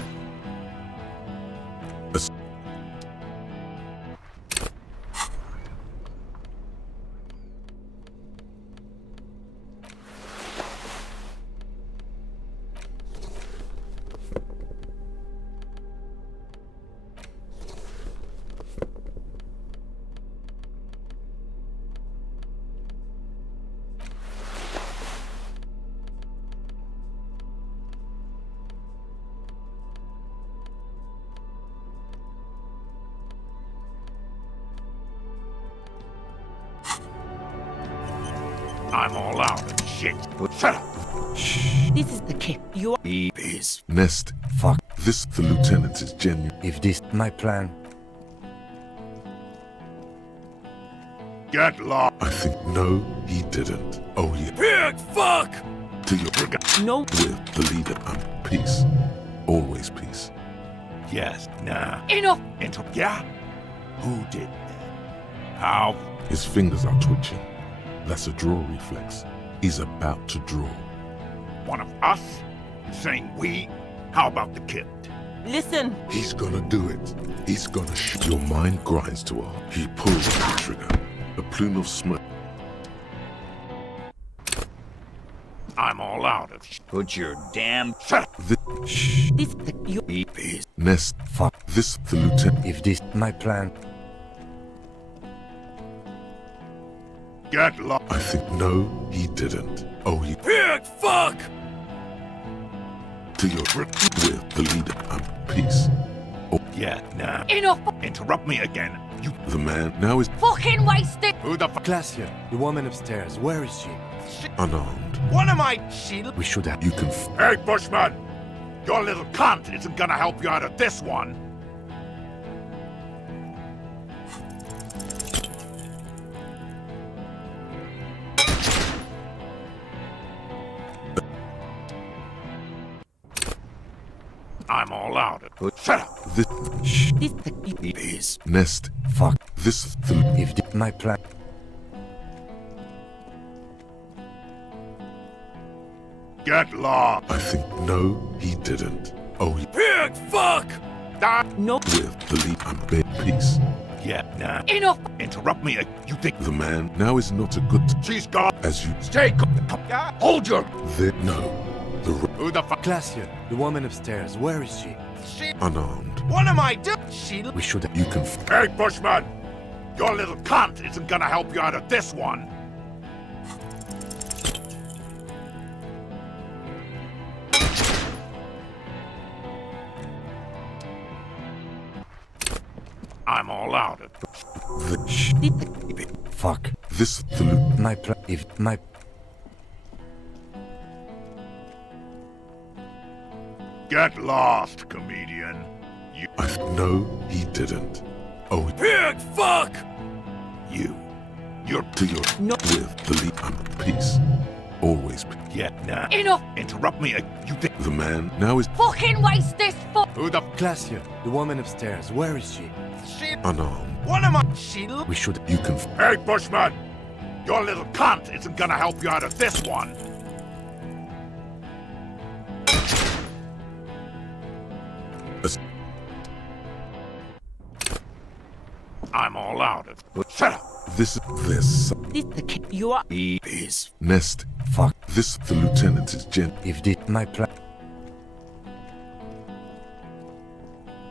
I'm all out of shit. Shut up. This is the kid. You are. Peace. Nest. Fuck. This, the lieutenant, is genuine. If this my plan, Get lost. I think no, he didn't. Oh yeah. Pig fuck! To your No. with the leader and peace. Always peace. Yes. Nah. Enough! Yeah? Who did that? How? His fingers are twitching. That's a draw reflex. He's about to draw. One of us? Saying we? How about the kid? Listen. He's gonna do it. He's gonna shoot. Your mind grinds to a halt. He pulls on the trigger. A plume of smoke. I'm all out of shit. Put your damn shut up. This you. Peace. Nest. fuck. This, the lieutenant. If this my plan, Get lost. I think no, he didn't. Oh yeah. Pig fuck! To your with the leader and peace. Oh Yeah, nah. Enough! Interrupt me again. You. the man now is Fucking wasted! Who the fuck? Glacia, the woman upstairs, where is she? unarmed. What am I? We should have. You can. Hey, Bushman! Your little cunt isn't gonna help you out of this one. I'm all out of it. Shut up! This This Peace. nest. Fuck. This, the If this my plan, Get lost. I think no, he didn't. Oh yeah. Pig fuck! no. With the lead and bear peace. Yeah, nah. Enough! Interrupt me. You think The man now is not a good. she's gone? As you. Stay. Hold your. There. No. The Who the fuck? Glacia, the woman upstairs, where is she? unarmed. What am I doing? We should. You can. Hey, Bushman! Your little cunt isn't gonna help you out of this one. I'm all out of The Fuck. This, the loot. My plan, if my, Get lost, comedian. You. No, he didn't. Oh, Pig fuck! You're to your. No. With the lead and peace. Always peace. Yeah, nah. Enough! Interrupt me. You think The man now is Fucking waste this fuck! who the Glacia, the woman upstairs, where is she? unarmed. What am I? We should. You can. Hey, Bushman! Your little cunt isn't gonna help you out of this one. I'm all out of it. Shut up! This. This the kid. You are. Peace. Nest. Fuck. This, the lieutenant, is gen. If this my plan,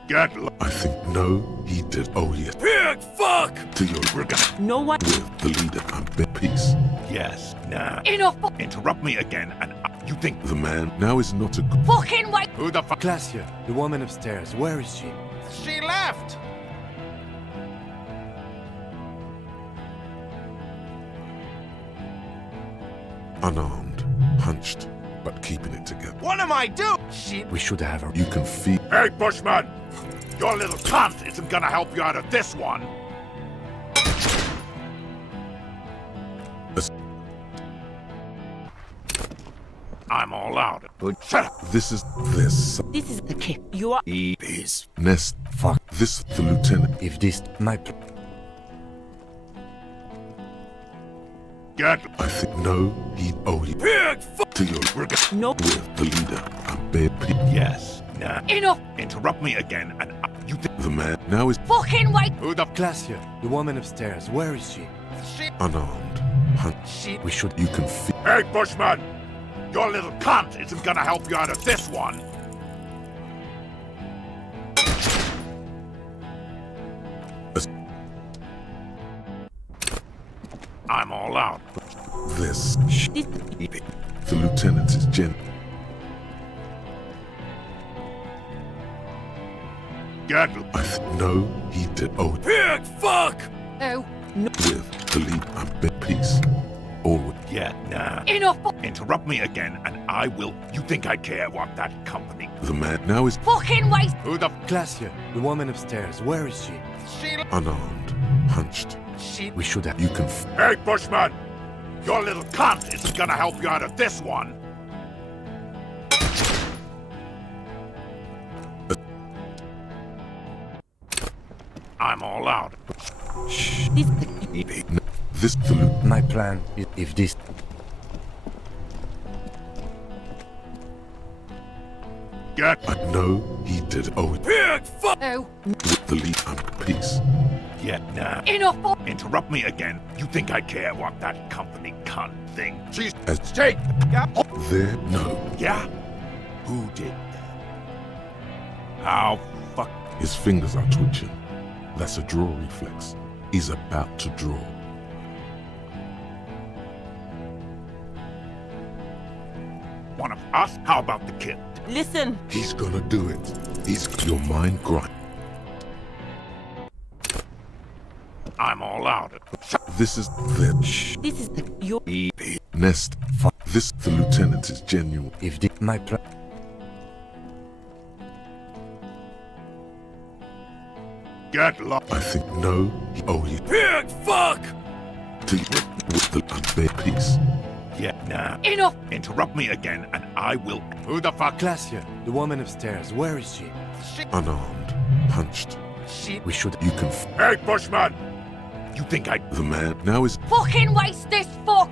Get lost. I think no, he did. Oh yeah. Pig fuck! To your. We're gonna. No one. With the leader and bear peace. Yes, nah. Enough! Interrupt me again, and you think The man now is not a good. Fucking waste! who the fuck? Glacia, the woman upstairs, where is she? She left. Unarmed, hunched, but keeping it together. What am I doing? We should have her. You can feel. Hey, Bushman! Your little cunt isn't gonna help you out of this one. I'm all out. Shut up. This is the kid. You are. Please. Nest. Fuck. This the lieutenant. If this my Get. I think no. He only to your no with the leader. A baby. Yes. Nah. Enough. Interrupt me again, and you think the man now is Fucking wait. who the Glacia, the woman upstairs. Where is she? unarmed. Hunt. We should. You can feel. Hey, Bushman! Your little cunt isn't gonna help you out of this one. I'm all out. This. The lieutenant is Jen. Get. No, he did. Oh, Pig fuck! Oh. with the lead. I'm bit peace. Always. Yeah, nah. Enough. Interrupt me again, and I will. You think I care what that company? The man now is Fucking waste. Who the? Glacia, the woman upstairs. Where is she? unarmed. Hunched. We should have. You can. Hey, Bushman! Your little cunt isn't gonna help you out of this one. I'm all out. This the My plan is if this. Get. I know he did. Oh, Pig fuck! Oh. with the lead. I'm peace. Yeah, nah. Enough. Interrupt me again. You think I care what that company cunt thing? She's As take. Yeah. there. No. Yeah. Who did that? How fuck? His fingers are twitching. That's a draw reflex. He's about to draw. One of us? How about the kid? Listen. He's gonna do it. He's your mind grind. I'm all out. This is the This is the your nest. This the lieutenant is genuine. If this my plan. Get lost. I think no. Oh, he Pig fuck! to with the unbade piece. Yeah, nah. Enough. Interrupt me again, and I will. Who the fuck? Glacia, the woman upstairs. Where is she? Unarmed. Hunched. We should. You can. Hey, Bushman! You think I? The man now is. Fucking waste this fuck.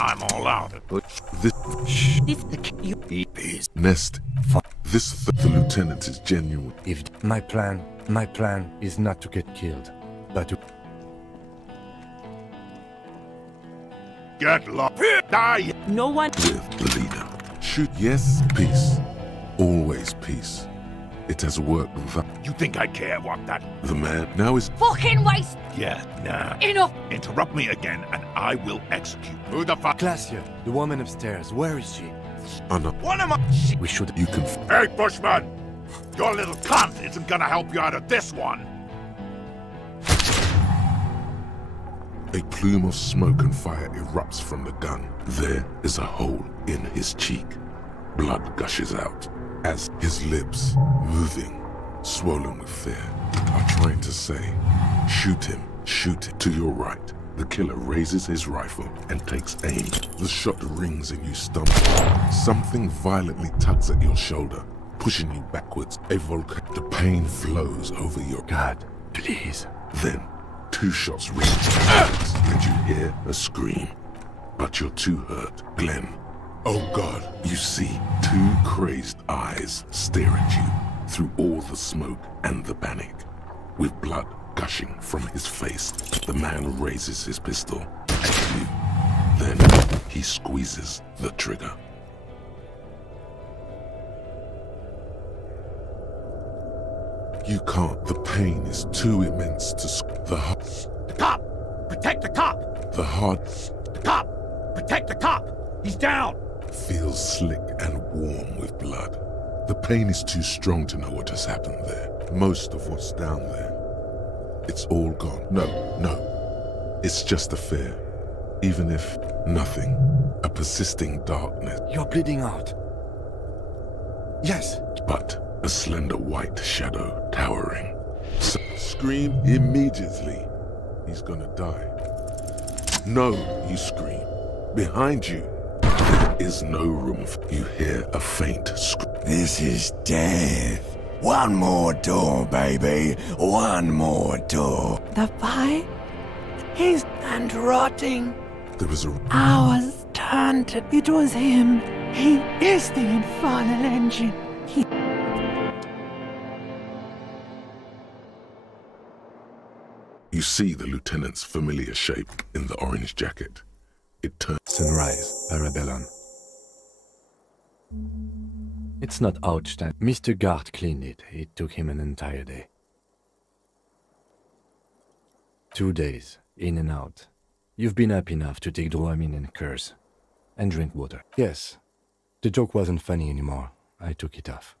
I'm all out. This this the you nest. This the lieutenant is genuine. If my plan is not to get killed, but to. Get lost. Die. no one With the leader. Shoot. Yes. Peace. Always peace. It has worked. You think I care what that? The man now is. Fucking waste. Yeah, nah. Enough. Interrupt me again, and I will execute. Who the fuck? Glacia, the woman upstairs. Where is she? Unarmed. What am I? We should. You can. Hey, Bushman! Your little cunt isn't gonna help you out of this one. A plume of smoke and fire erupts from the gun. There is a hole in his cheek. Blood gushes out as his lips, moving, swollen with fear, are trying to say, shoot him, shoot it. To your right, the killer raises his rifle and takes aim. The shot rings and you stumble. Something violently tugs at your shoulder, pushing you backwards. The pain flows over your... God, please. Then, two shots ring and you hear a scream. But you're too hurt. Glenn. Oh God, you see two crazed eyes stare at you through all the smoke and the panic. With blood gushing from his face, the man raises his pistol at you. Then he squeezes the trigger. You can't. The pain is too immense to... The cop! Protect the cop! The hard... The cop! Protect the cop! He's down! feels slick and warm with blood. The pain is too strong to know what has happened there. Most of what's down there, it's all gone. No. It's just a fear. Even if nothing, a persisting darkness. You're bleeding out. Yes. But a slender white shadow towering. So scream immediately. He's gonna die. No, you scream. Behind you, there is no room. You hear a faint scream. This is death. One more door, baby. One more door. The fight is and rotting. There is a... Ours turned to... It was him. He is the infernal engine. You see the lieutenant's familiar shape in the orange jacket. It turns... Sunrise, Parabellum. It's not outstanding. Mr. Gart cleaned it. It took him an entire day. 2 days, in and out. You've been up enough to take Dramamine and curse. And drink water. Yes. The joke wasn't funny anymore. I took it off.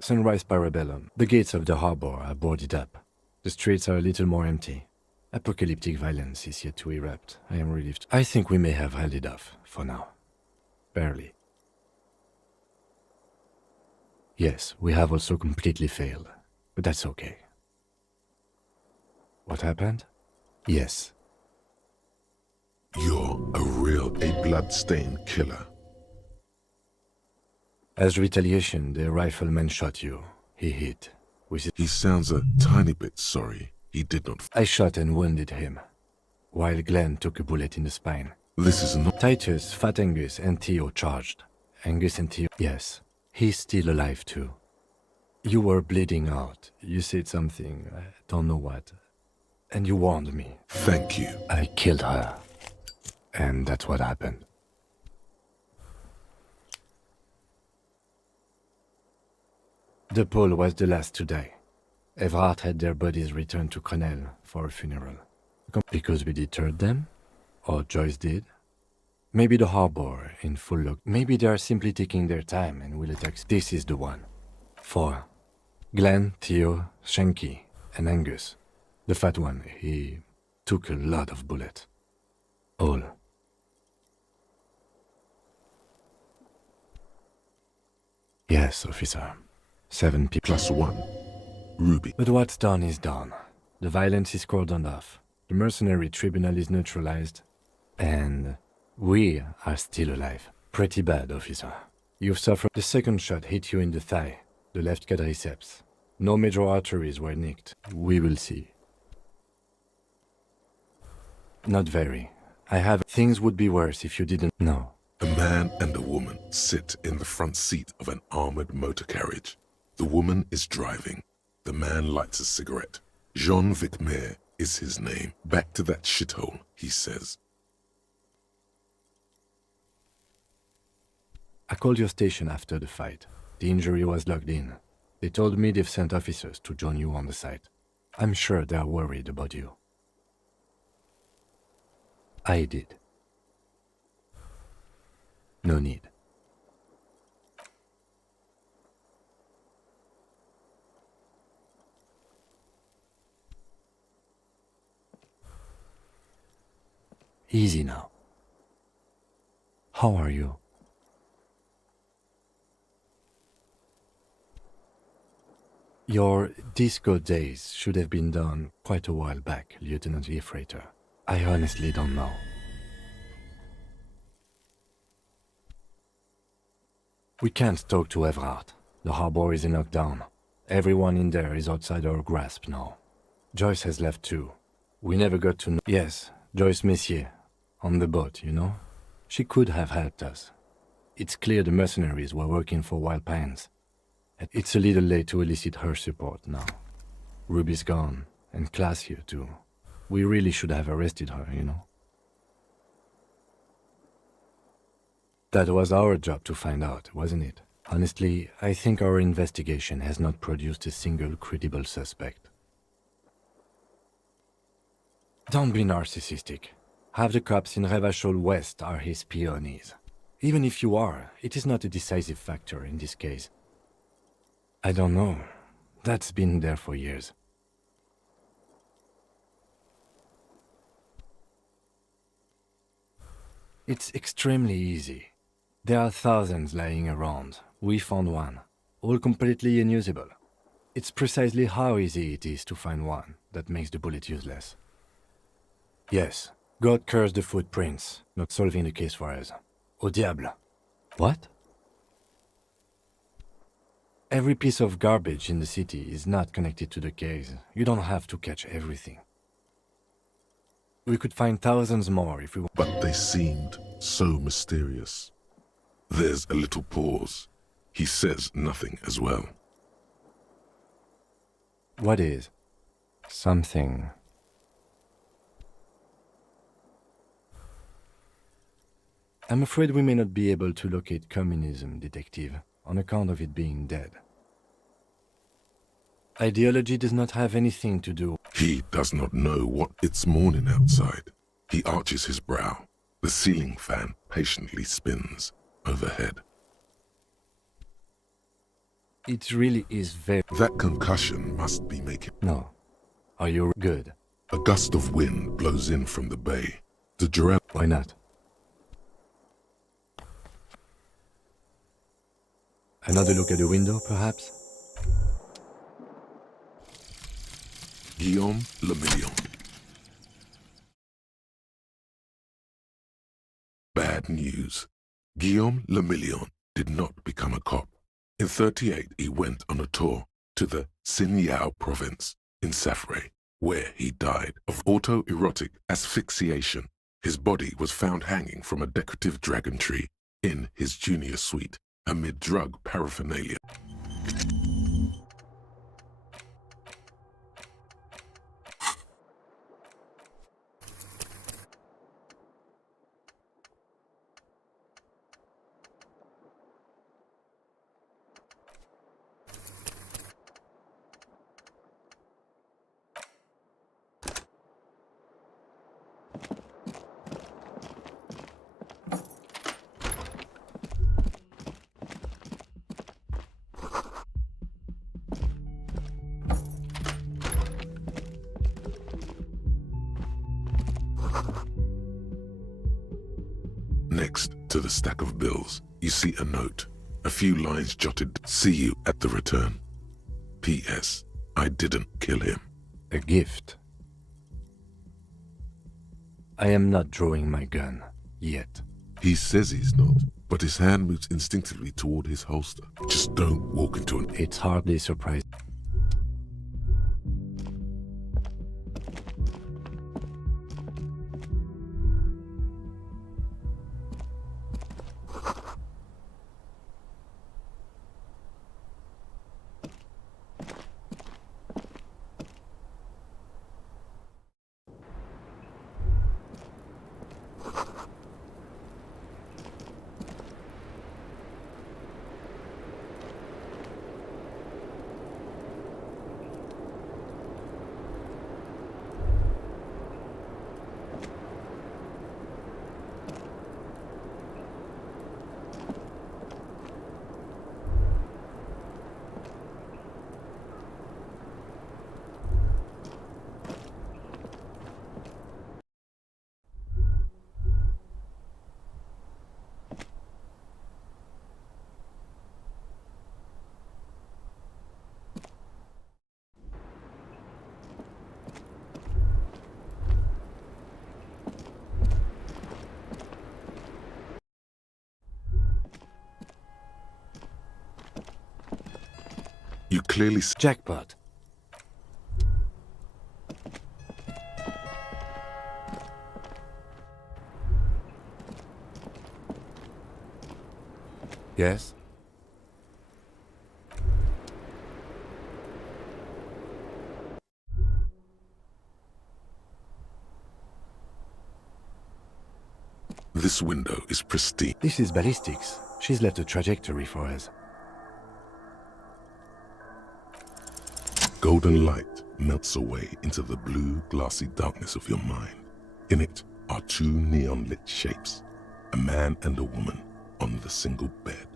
Sunrise, Parabellum. The gates of the harbor are boarded up. The streets are a little more empty. Apocalyptic violence is yet to erupt. I am relieved. I think we may have held it off, for now. Barely. Yes, we have also completely failed. But that's okay. What happened? Yes. You're a blood-stained killer. As retaliation, the rifleman shot you. He hit. He sounds a tiny bit sorry. He did not... I shot and wounded him, while Glenn took a bullet in the spine. This is not... Titus, Fat Angus, and Theo charged. Angus and Theo... Yes, he's still alive too. You were bleeding out. You said something, I don't know what. And you warned me. Thank you. I killed her. And that's what happened. The Pole was the last to die. Everard had their bodies returned to Crenel for a funeral. Because we deterred them? Or Joyce did? Maybe the harbor in full lock. Maybe they are simply taking their time and will attack. This is the one. 4. Glenn, Theo, Shanky, and Angus. The fat one, he took a lot of bullets. All. Yes, officer. 7 people. +1. Ruby. But what's done is done. The violence is cordoned off. The mercenary tribunal is neutralized. And we are still alive. Pretty bad, officer. You've suffered. The second shot hit you in the thigh, the left quadriceps. No major arteries were nicked. We will see. Not very. Things would be worse if you didn't know. A man and a woman sit in the front seat of an armored motor carriage. The woman is driving. The man lights a cigarette. Jean Vicmer is his name. Back to that shithole, he says. I called your station after the fight. The injury was logged in. They told me they've sent officers to join you on the site. I'm sure they are worried about you. I did. No need. Easy now. How are you? Your disco days should have been done quite a while back, Lieutenant Leafrater. I honestly don't know. We can't talk to Everard. The harbor is in lockdown. Everyone in there is outside our grasp now. Joyce has left too. We never got to know. Yes, Joyce Messier. On the boat, you know? She could have helped us. It's clear the mercenaries were working for Wild Pines. It's a little late to elicit her support now. Ruby's gone, and Class here too. We really should have arrested her, you know? That was our job to find out, wasn't it? Honestly, I think our investigation has not produced a single credible suspect. Don't be narcissistic. Half the cops in Revachol West are his peonies. Even if you are, it is not a decisive factor in this case. I don't know. That's been there for years. It's extremely easy. There are thousands lying around. We found one, all completely unusable. It's precisely how easy it is to find one that makes the bullet useless. Yes, God cursed the footprints, not solving the case for us. Au diable. What? Every piece of garbage in the city is not connected to the case. You don't have to catch everything. We could find thousands more if we want. But they seemed so mysterious. There's a little pause. He says nothing as well. What is? Something. I'm afraid we may not be able to locate communism, Detective, on account of it being dead. Ideology does not have anything to do. He does not know what it's morning outside. He arches his brow. The ceiling fan patiently spins overhead. It really is very... That concussion must be making... No. Are you good? A gust of wind blows in from the bay. The giraffe... Why not? Another look at the window, perhaps? Guillaume Le Million. Bad news. Guillaume Le Million did not become a cop. In '38, he went on a tour to the Sinyao province in Safre, where he died of autoerotic asphyxiation. His body was found hanging from a decorative dragon tree in his junior suite amid drug paraphernalia. Next to the stack of bills, you see a note. A few lines jotted, "See you at the return. P.S. I didn't kill him." A gift. I am not drawing my gun, yet. He says he's not, but his hand moves instinctively toward his holster. Just don't walk into an... It's hardly surprising. You clearly... Jackpot. Yes? This window is pristine. This is ballistics. She's left a trajectory for us. Golden light melts away into the blue, glassy darkness of your mind. In it are two neon-lit shapes, a man and a woman, on the single bed.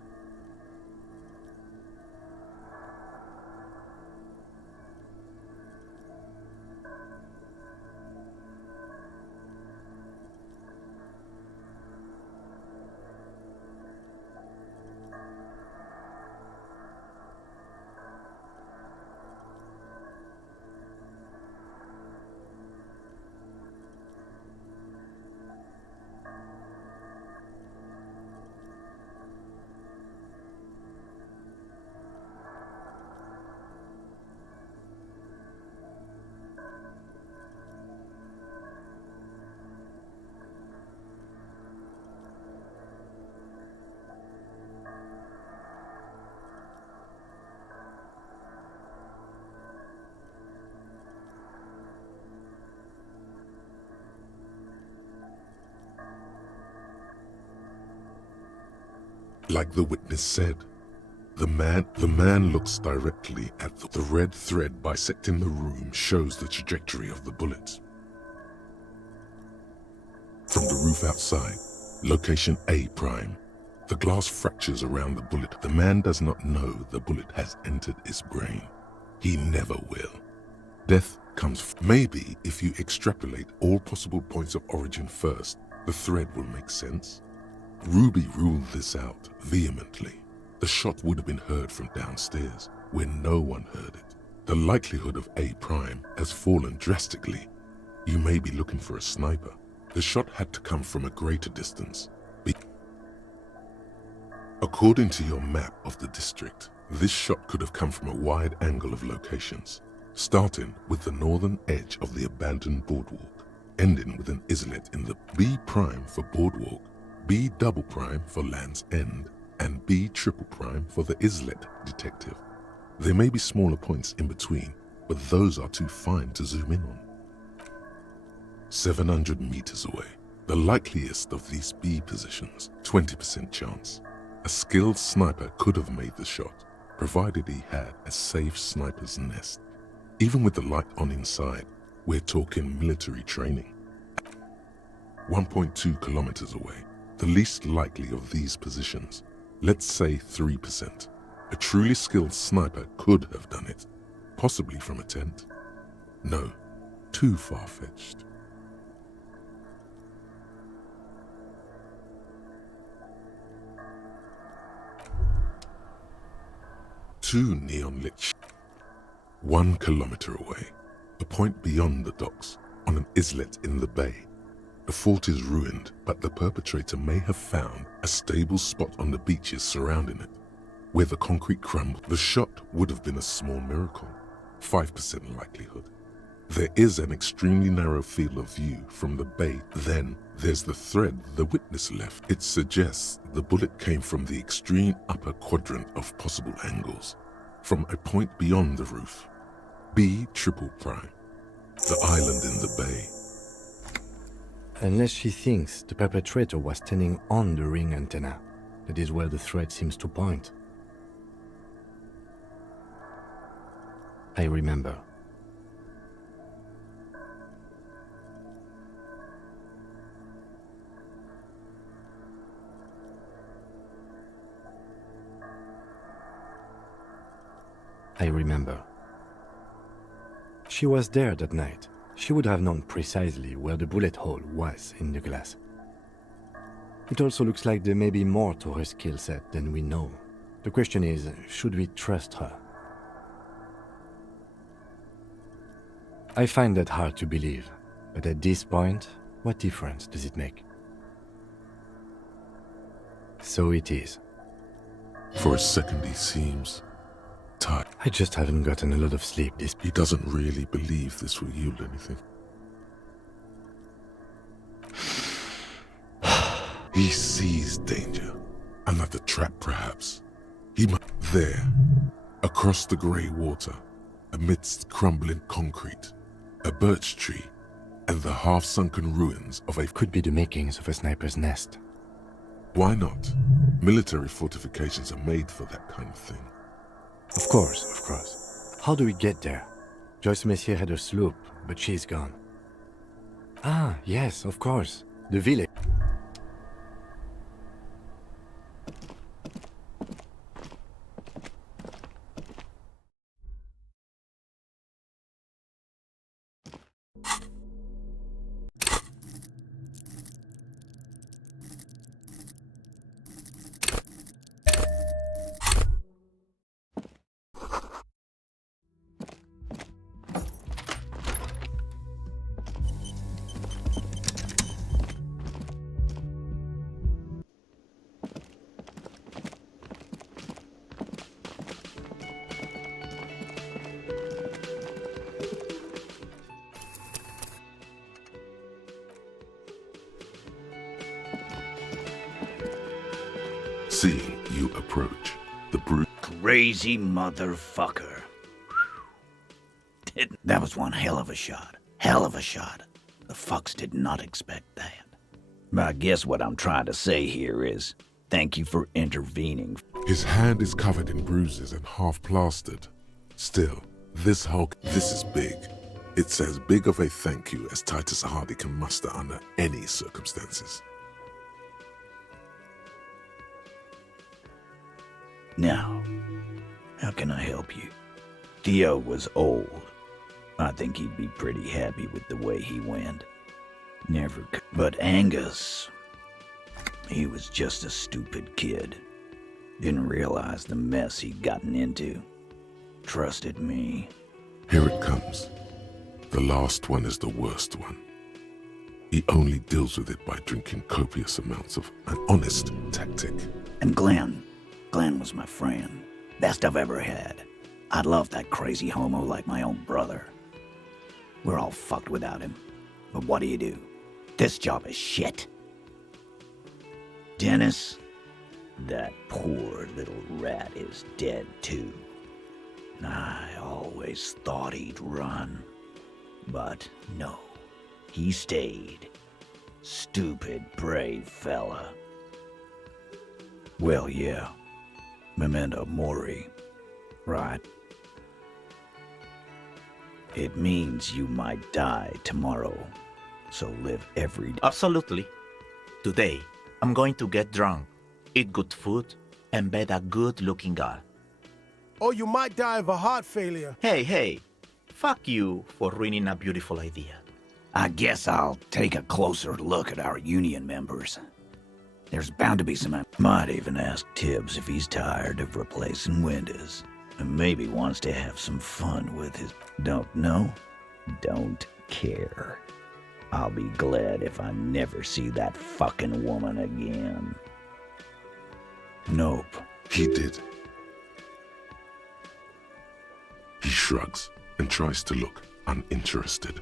Like the witness said, the man looks directly at the red thread bisecting the room shows the trajectory of the bullet. From the roof outside, location A', the glass fractures around the bullet. The man does not know the bullet has entered his brain. He never will. Death comes. Maybe if you extrapolate all possible points of origin first, the thread will make sense. Ruby ruled this out vehemently. The shot would have been heard from downstairs, where no one heard it. The likelihood of A' has fallen drastically. You may be looking for a sniper. The shot had to come from a greater distance. According to your map of the district, this shot could have come from a wide angle of locations, starting with the northern edge of the abandoned boardwalk, ending with an islet in the B' for boardwalk, B' for Land's End, and B' for the islet detective. There may be smaller points in between, but those are too fine to zoom in on. 700 meters away, the likeliest of these B positions, 20% chance. A skilled sniper could have made the shot, provided he had a safe sniper's nest. Even with the light on inside, we're talking military training. 1.2 kilometers away, the least likely of these positions, let's say 3%. A truly skilled sniper could have done it, possibly from a tent. No, too far-fetched. Two neon-lit 1 kilometer away, a point beyond the docks, on an islet in the bay. The fort is ruined, but the perpetrator may have found a stable spot on the beaches surrounding it, where the concrete crumbled. The shot would have been a small miracle, 5% likelihood. There is an extremely narrow field of view from the bay. Then there's the thread the witness left. It suggests the bullet came from the extreme upper quadrant of possible angles, from a point beyond the roof. B', the island in the bay. Unless she thinks the perpetrator was standing on the ring antenna. That is where the thread seems to point. I remember. I remember. She was there that night. She would have known precisely where the bullet hole was in the glass. It also looks like there may be more to her skill set than we know. The question is, should we trust her? I find that hard to believe, but at this point, what difference does it make? So it is. For a second he seems tired. I just haven't gotten a lot of sleep this... He doesn't really believe this will yield anything. He sees danger. Another trap, perhaps. He might... There, across the grey water, amidst crumbling concrete, a birch tree, and the half-sunken ruins of a... Could be the makings of a sniper's nest. Why not? Military fortifications are made for that kind of thing. Of course, of course. How do we get there? Joyce Messier had her sloop, but she's gone. Ah, yes, of course. The village. Seeing you approach, the brute... Crazy motherfucker. That was one hell of a shot. Hell of a shot. The fucks did not expect that. I guess what I'm trying to say here is, thank you for intervening. His hand is covered in bruises and half plastered. Still, this Hulk, this is big. It's as big of a thank you as Titus Hardy can muster under any circumstances. Now, how can I help you? Theo was old. I think he'd be pretty happy with the way he went. But Angus, he was just a stupid kid. Didn't realize the mess he'd gotten into. Trusted me. Here it comes. The last one is the worst one. He only deals with it by drinking copious amounts of an honest tactic. And Glenn was my friend. Best I've ever had. I love that crazy homo like my own brother. We're all fucked without him. But what do? This job is shit. Dennis, that poor little rat is dead too. I always thought he'd run. But no, he stayed. Stupid, brave fella. Well, yeah. Memento mori, right? It means you might die tomorrow, so live every day. Absolutely. Today, I'm going to get drunk, eat good food, and bed a good-looking girl. Or you might die of a heart failure. Hey, fuck you for ruining a beautiful idea. I guess I'll take a closer look at our union members. There's bound to be some... Might even ask Tibbs if he's tired of replacing windows. And maybe wants to have some fun with his... Don't know? Don't care. I'll be glad if I never see that fucking woman again. Nope. He did. He shrugs and tries to look uninterested.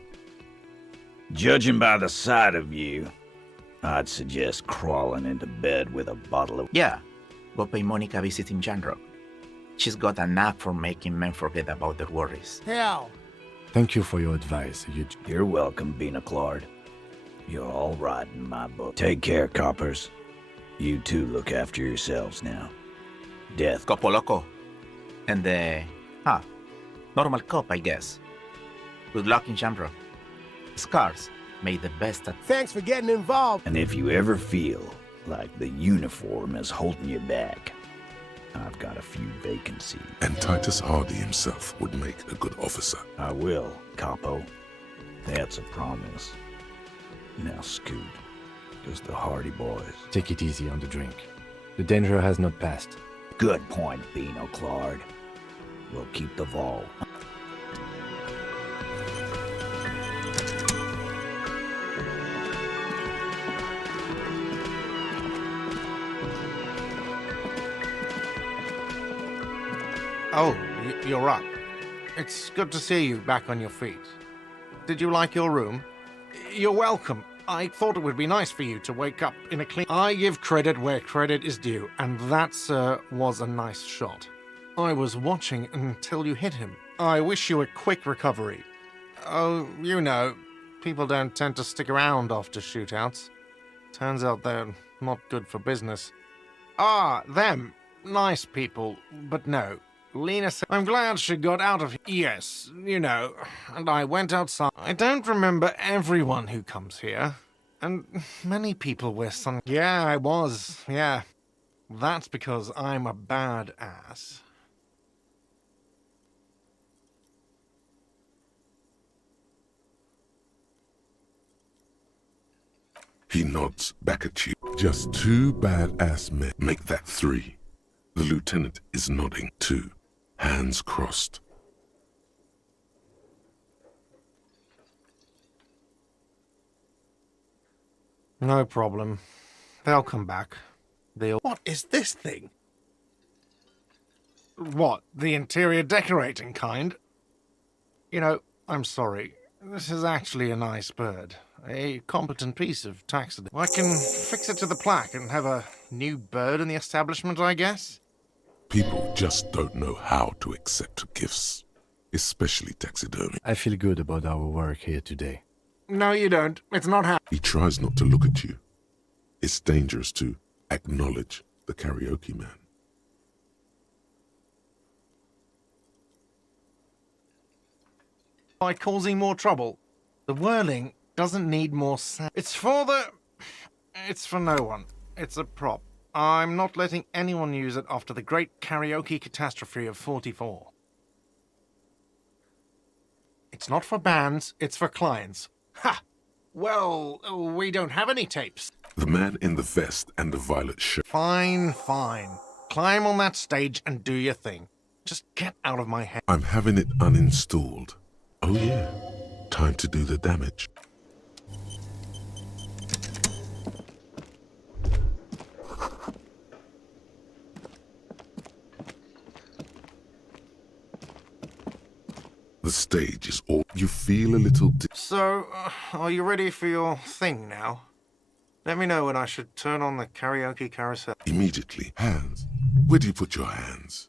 Judging by the sight of you, I'd suggest crawling into bed with a bottle of... Yeah, go pay Monica a visit in Janrock. She's got a knack for making men forget about their worries. Hell. Thank you for your advice, Eugene. You're welcome, Bina Claude. You're all right in my book. Take care, coppers. You two look after yourselves now. Death. Copo Loco. And normal cop, I guess. Good luck in Jamrock. Scars made the best at... Thanks for getting involved. And if you ever feel like the uniform is holding you back, I've got a few vacancies. And Titus Hardy himself would make a good officer. I will, Capo. That's a promise. Now scoot. Just the Hardy boys. Take it easy on the drink. The danger has not passed. Good point, Bino Claude. We'll keep the vault. Oh, you're up. It's good to see you back on your feet. Did you like your room? You're welcome. I thought it would be nice for you to wake up in a clean... I give credit where credit is due, and that, sir, was a nice shot. I was watching until you hit him. I wish you a quick recovery. Oh, you know, people don't tend to stick around after shootouts. Turns out they're not good for business. Ah, them. Nice people, but no. Lena said, I'm glad she got out of here. Yes, you know, and I went outside. I don't remember everyone who comes here. And many people wear sun... Yeah, I was, yeah. That's because I'm a bad ass. He nods back at you. Just two badass men make that three. The lieutenant is nodding too. Hands crossed. No problem. They'll come back. What is this thing? What, the interior decorating kind? You know, I'm sorry. This is actually a nice bird. A competent piece of taxidermy. I can fix it to the plaque and have a new bird in the establishment, I guess? People just don't know how to accept gifts, especially taxidermy. I feel good about our work here today. No, you don't. It's not how. He tries not to look at you. It's dangerous to acknowledge the karaoke man. By causing more trouble. The whirling doesn't need more sound. It's for no one. It's a prop. I'm not letting anyone use it after the great karaoke catastrophe of 44. It's not for bands, it's for clients. Ha! Well, we don't have any tapes. The man in the vest and the violet shirt. Fine, fine. Climb on that stage and do your thing. Just get out of my head. I'm having it uninstalled. Oh yeah, time to do the damage. The stage is all you feel a little. So, are you ready for your thing now? Let me know when I should turn on the karaoke carousel. Immediately. Hands. Where do you put your hands?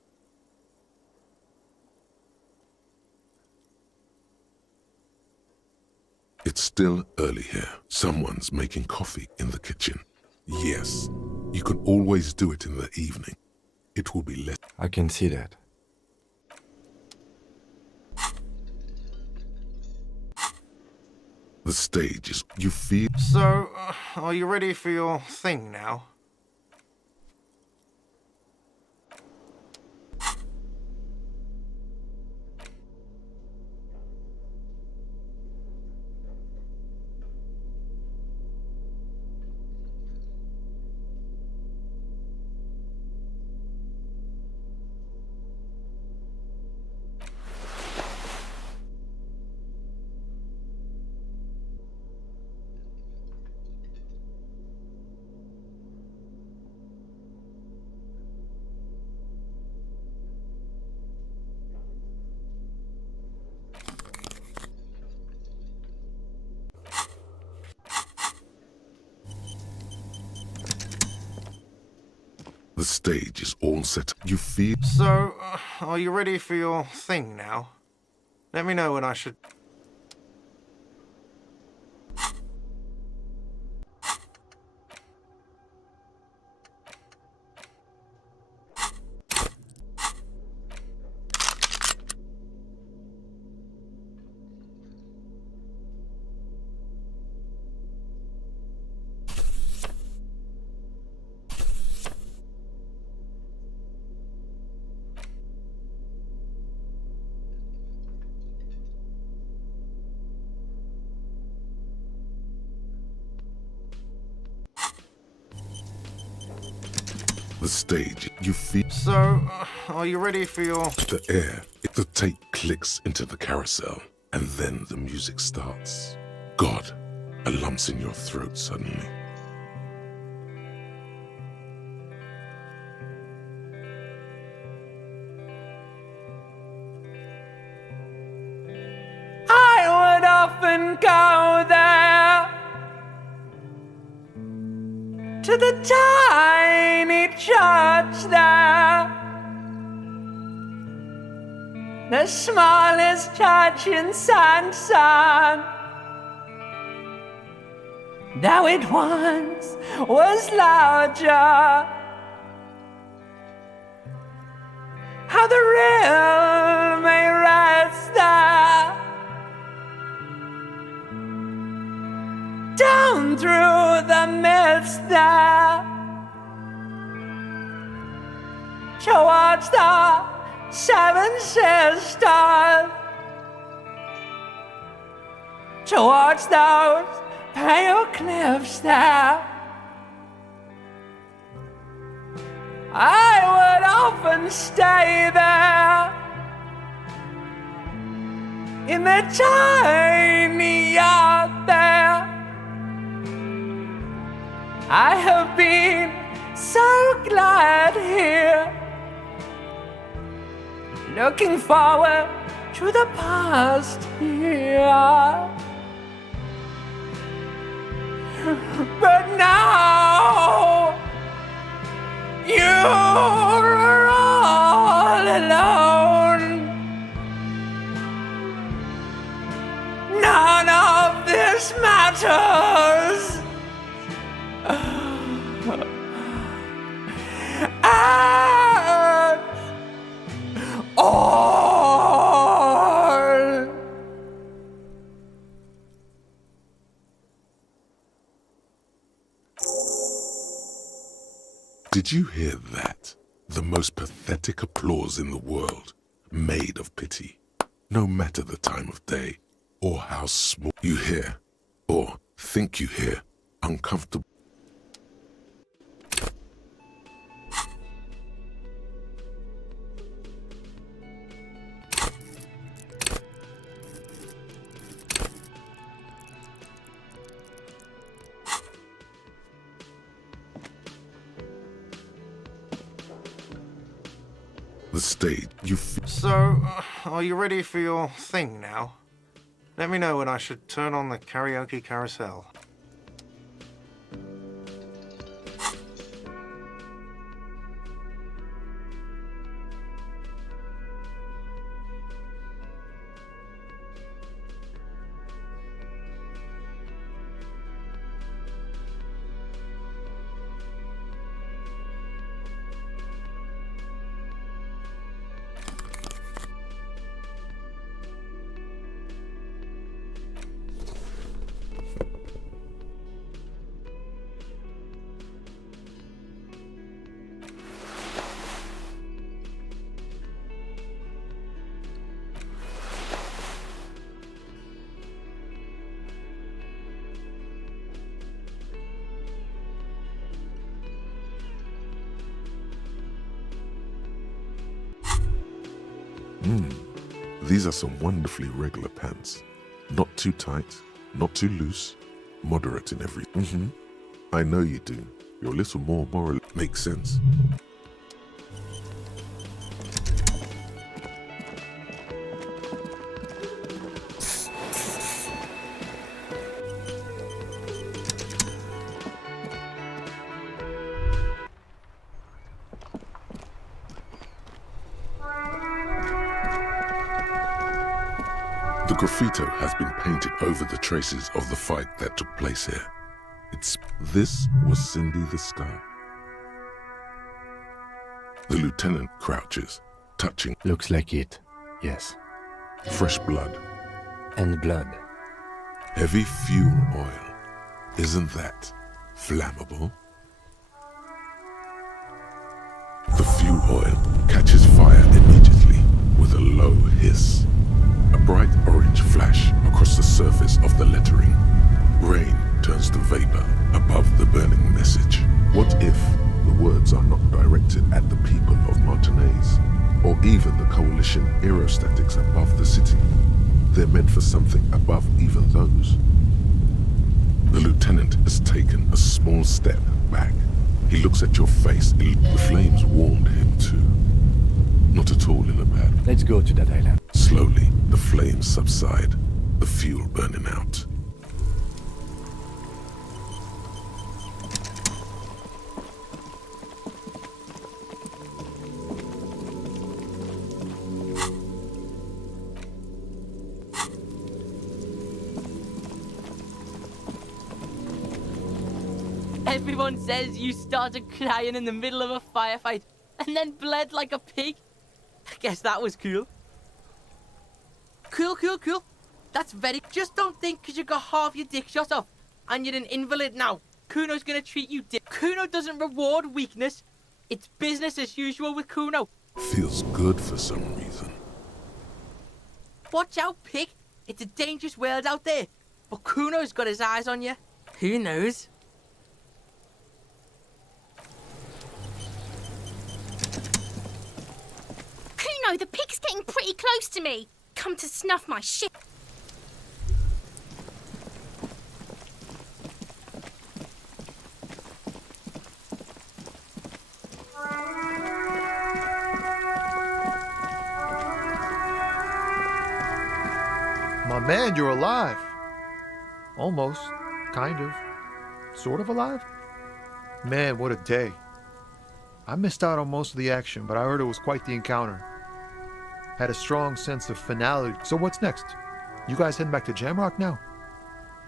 It's still early here. Someone's making coffee in the kitchen. Yes, you can always do it in the evening. It will be less. I can see that. The stage is. You feel. So, are you ready for your thing now? The stage is all set. You feel. So, are you ready for your thing now? Let me know when I should. The stage, you feel. So, are you ready for your. The air, the tape clicks into the carousel, and then the music starts. God, a lump's in your throat suddenly. I would often go there to the tiny church there, the smallest church in Sanson, though it once was larger. How the real may rest there, down through the mist there, towards the Seven Sisters, towards those pale cliffs there. I would often stay there in the tiny yard there. I have been so glad here, looking forward to the past year. But now you're all alone. None of this matters. At all. Did you hear that? The most pathetic applause in the world, made of pity. No matter the time of day, or how small you hear, or think you hear, uncomfortable. The stage, you feel. So, are you ready for your thing now? Let me know when I should turn on the karaoke carousel. These are some wonderfully regular pants. Not too tight, not too loose, moderate in every. I know you do. You're a little more moral. Makes sense. The graffito has been painted over the traces of the fight that took place here. This was Cindy the Scar. The lieutenant crouches, touching. Looks like it, yes. Fresh blood. And blood. Heavy fuel oil. Isn't that flammable? The fuel oil catches fire immediately with a low hiss. A bright orange flash across the surface of the lettering. Rain turns to vapor above the burning message. What if the words are not directed at the people of Martinez, or even the coalition aerostatics above the city? They're meant for something above even those. The lieutenant has taken a small step back. He looks at your face. The flames warmed him too. Not at all in a bad. Let's go to that island. Slowly, the flames subside, the fuel burning out. Everyone says you started crying in the middle of a firefight and then bled like a pig. I guess that was cool. Cool. That's very... Just don't think because you got half your dick shot off and you're an invalid now, Kuno's gonna treat you Kuno doesn't reward weakness. It's business as usual with Kuno. Feels good for some reason. Watch out, pig. It's a dangerous world out there. But Kuno's got his eyes on you. Who knows? Kuno, the pig's getting pretty close to me. Come to snuff my shit. My man, you're alive. Almost. Kind of. sort of alive? Man, what a day. I missed out on most of the action, but I heard it was quite the encounter. Had a strong sense of finality. So what's next? You guys heading back to Jamrock now?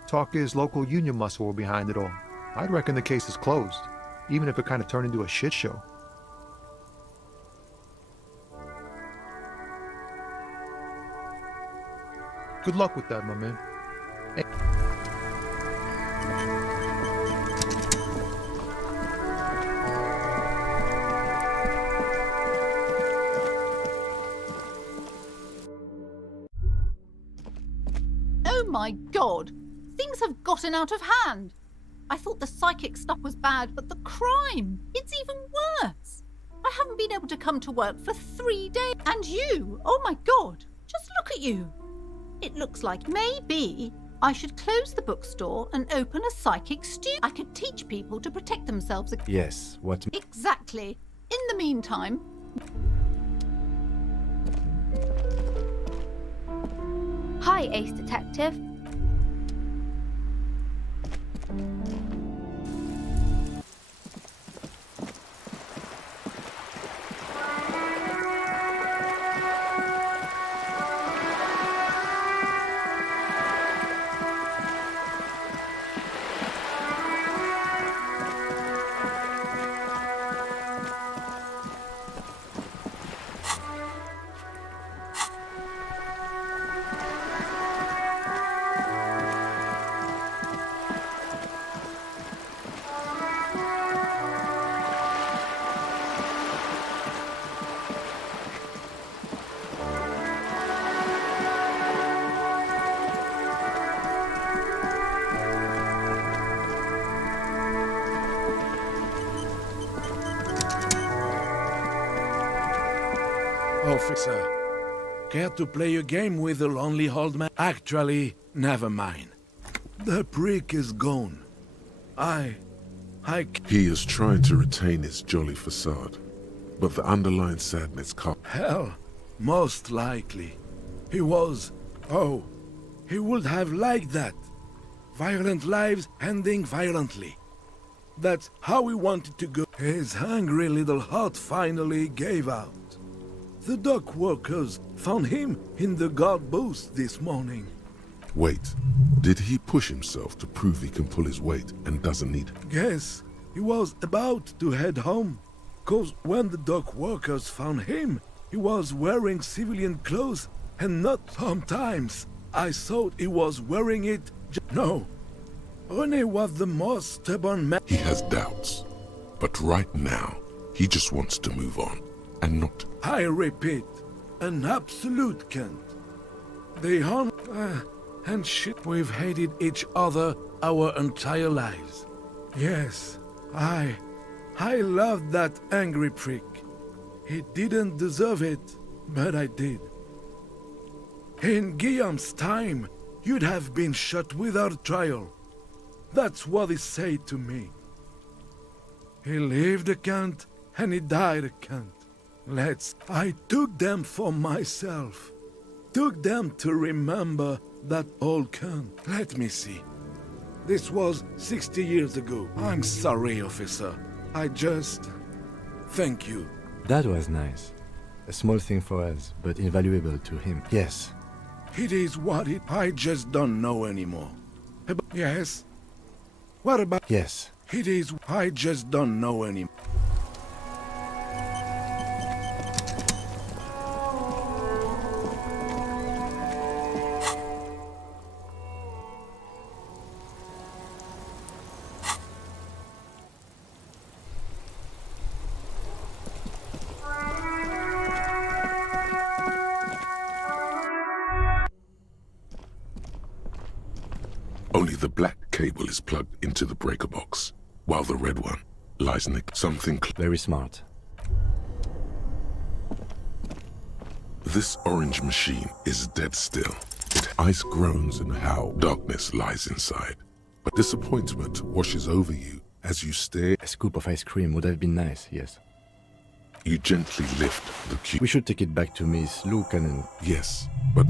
Talk is local union muscle were behind it all. I'd reckon the case is closed, even if it kind of turned into a shit show. Good luck with that, my man. Hey. Oh my god! Things have gotten out of hand! I thought the psychic stuff was bad, but the crime! It's even worse! I haven't been able to come to work for 3 days. And you! Oh my god! Just look at you! It looks like maybe I should close the bookstore and open a psychic studio. I could teach people to protect themselves. Yes, what? Exactly. In the meantime... Hi, Ace Detective. Officer, care to play a game with the lonely old man? Actually, never mind. The prick is gone. He is trying to retain his jolly facade, but the underlying sadness can't. Hell, most likely. He was... Oh, he would have liked that. Violent lives ending violently. That's how he wanted to go. His hungry little heart finally gave out. The dock workers found him in the guard booth this morning. Wait, did he push himself to prove he can pull his weight and doesn't need... Guess he was about to head home. Cause when the dock workers found him, he was wearing civilian clothes and not sometimes. I thought he was wearing it No. René was the most stubborn man. He has doubts, but right now, he just wants to move on and not... I repeat, an absolute cunt. They harm... and shit, we've hated each other our entire lives. Yes, I loved that angry prick. He didn't deserve it, but I did. In Guillaume's time, you'd have been shot without trial. That's what he said to me. He lived a cunt, and he died a cunt. I took them for myself. Took them to remember that old cunt. Let me see. This was 60 years ago. I'm sorry, officer. Thank you. That was nice. A small thing for us, but invaluable to him. Yes. It is what I just don't know anymore. Yes? What about... Yes. It is... I just don't know anymore. Only the black cable is plugged into the breaker box, while the red one lies in the... something... Very smart. This orange machine is dead still. Ice groans and how darkness lies inside. But disappointment washes over you as you stare... A scoop of ice cream would have been nice, yes. You gently lift the cube. We should take it back to Miss Lucanen. Yes, but...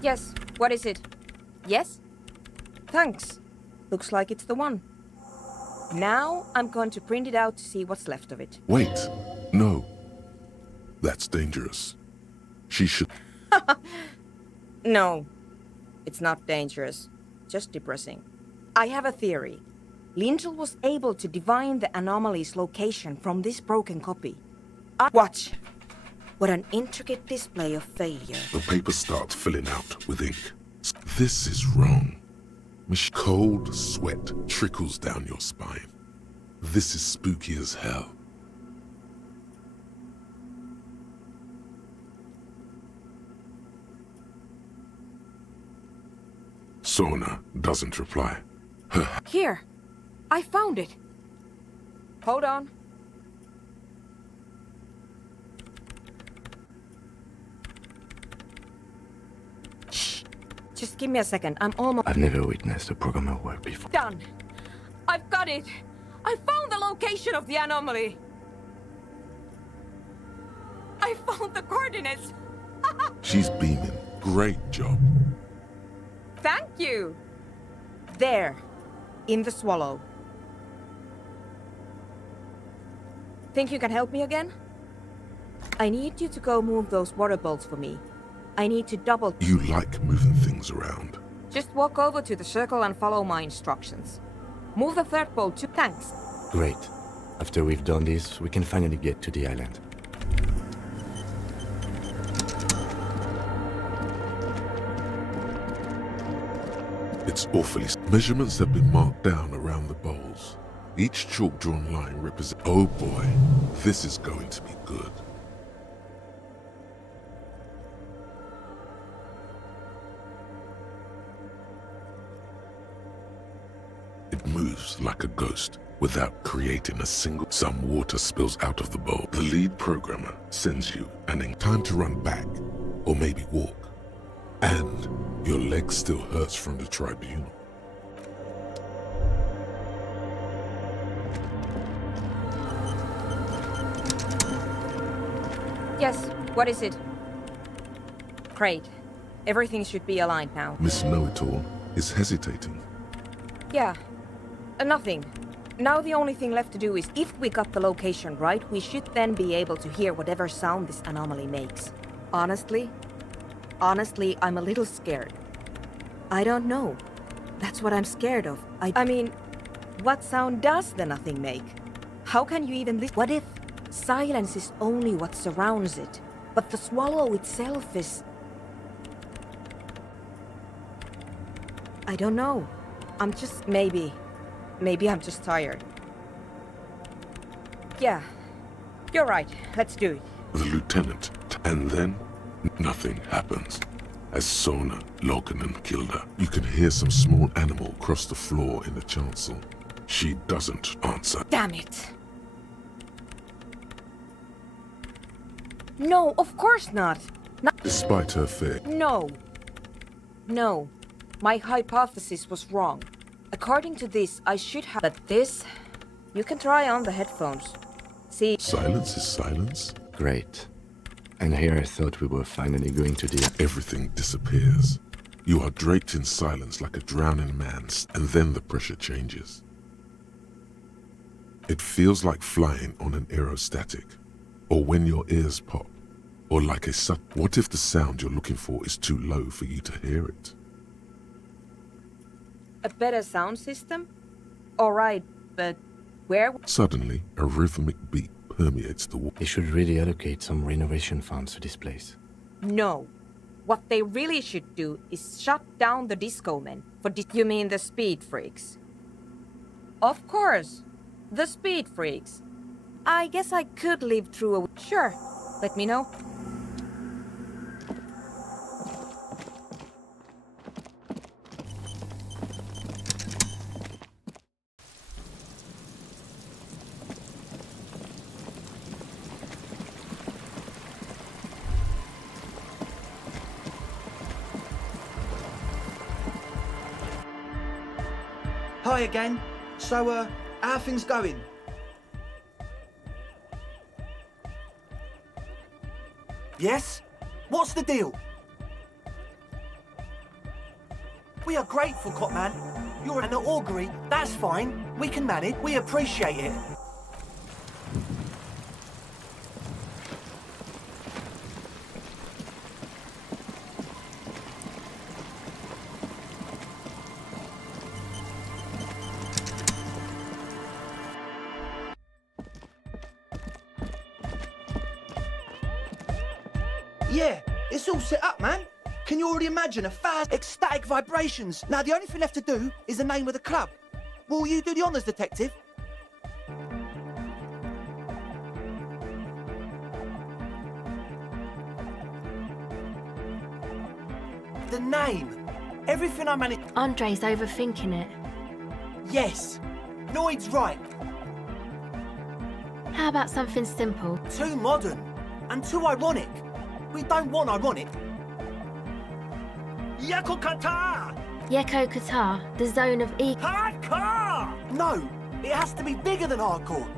Yes, what is it? Yes? Thanks. Looks like it's the one. Now I'm going to print it out to see what's left of it. Wait. No. That's dangerous. She should... No, it's not dangerous. Just depressing. I have a theory. Lindell was able to divine the anomaly's location from this broken copy. Watch. What an intricate display of failure. The paper starts filling out with ink. This is wrong. Cold sweat trickles down your spine. This is spooky as hell. Sona doesn't reply. Here. I found it. Hold on. Just give me a second. I'm almost... I've never witnessed a programmer work before. Done. I've got it. I found the location of the anomaly. I found the coordinates. She's beaming. Great job. Thank you. There. In the swallow. Think you can help me again? I need you to go move those water bolts for me. I need to double... You like moving things around. Just walk over to the circle and follow my instructions. Move the third bolt to... Thanks. Great. After we've done this, we can finally get to the island. It's awfully... Measurements have been marked down around the bowls. Each chalk-drawn line represents... Oh boy, this is going to be good. It moves like a ghost without creating a single... Some water spills out of the bowl. The lead programmer sends you time to run back, or maybe walk. And your leg still hurts from the tribunal. Yes, what is it? Great. Everything should be aligned now. Miss Know-It-All is hesitating. Yeah. Nothing. Now the only thing left to do is, if we got the location right, we should then be able to hear whatever sound this anomaly makes. Honestly, I'm a little scared. I don't know. That's what I'm scared of. I mean, what sound does the nothing make? How can you even listen? What if silence is only what surrounds it, but the swallow itself is... I don't know. I'm just... Maybe I'm just tired. Yeah, you're right. Let's do it. The lieutenant, and then nothing happens. As Sona, Logan, and killed her, you can hear some small animal cross the floor in the chancel. She doesn't answer. Damn it! No, of course not. Despite her fear. No. My hypothesis was wrong. According to this, I should have... But this... You can try on the headphones. See... Silence is silence? Great. And here I thought we were finally going to the... Everything disappears. You are draped in silence like a drowning man, and then the pressure changes. It feels like flying on an aerostatic, or when your ears pop, or like a What if the sound you're looking for is too low for you to hear it? A better sound system? Alright, but where... Suddenly, a rhythmic beat permeates the wall. They should really allocate some renovation funds to this place. No. What they really should do is shut down the disco men. You mean the speed freaks? Of course. The speed freaks. I guess I could live through a... Sure. Let me know. Hi again. So, how are things going? Yes? What's the deal? We are grateful, Copman. You're an augury. That's fine. We can manage. We appreciate it. Yeah, it's all set up, man. Can you already imagine 1,000 ecstatic vibrations? Now, the only thing left to do is the name of the club. Will you do the honours, detective? The name. Everything I managed. Andre's overthinking it. Yes. Noid's right. How about something simple? Too modern. And too ironic. We don't want ironic. Yeko Qatar! Yeko Qatar, the zone of E. Hardcore! No, it has to be bigger than hardcore.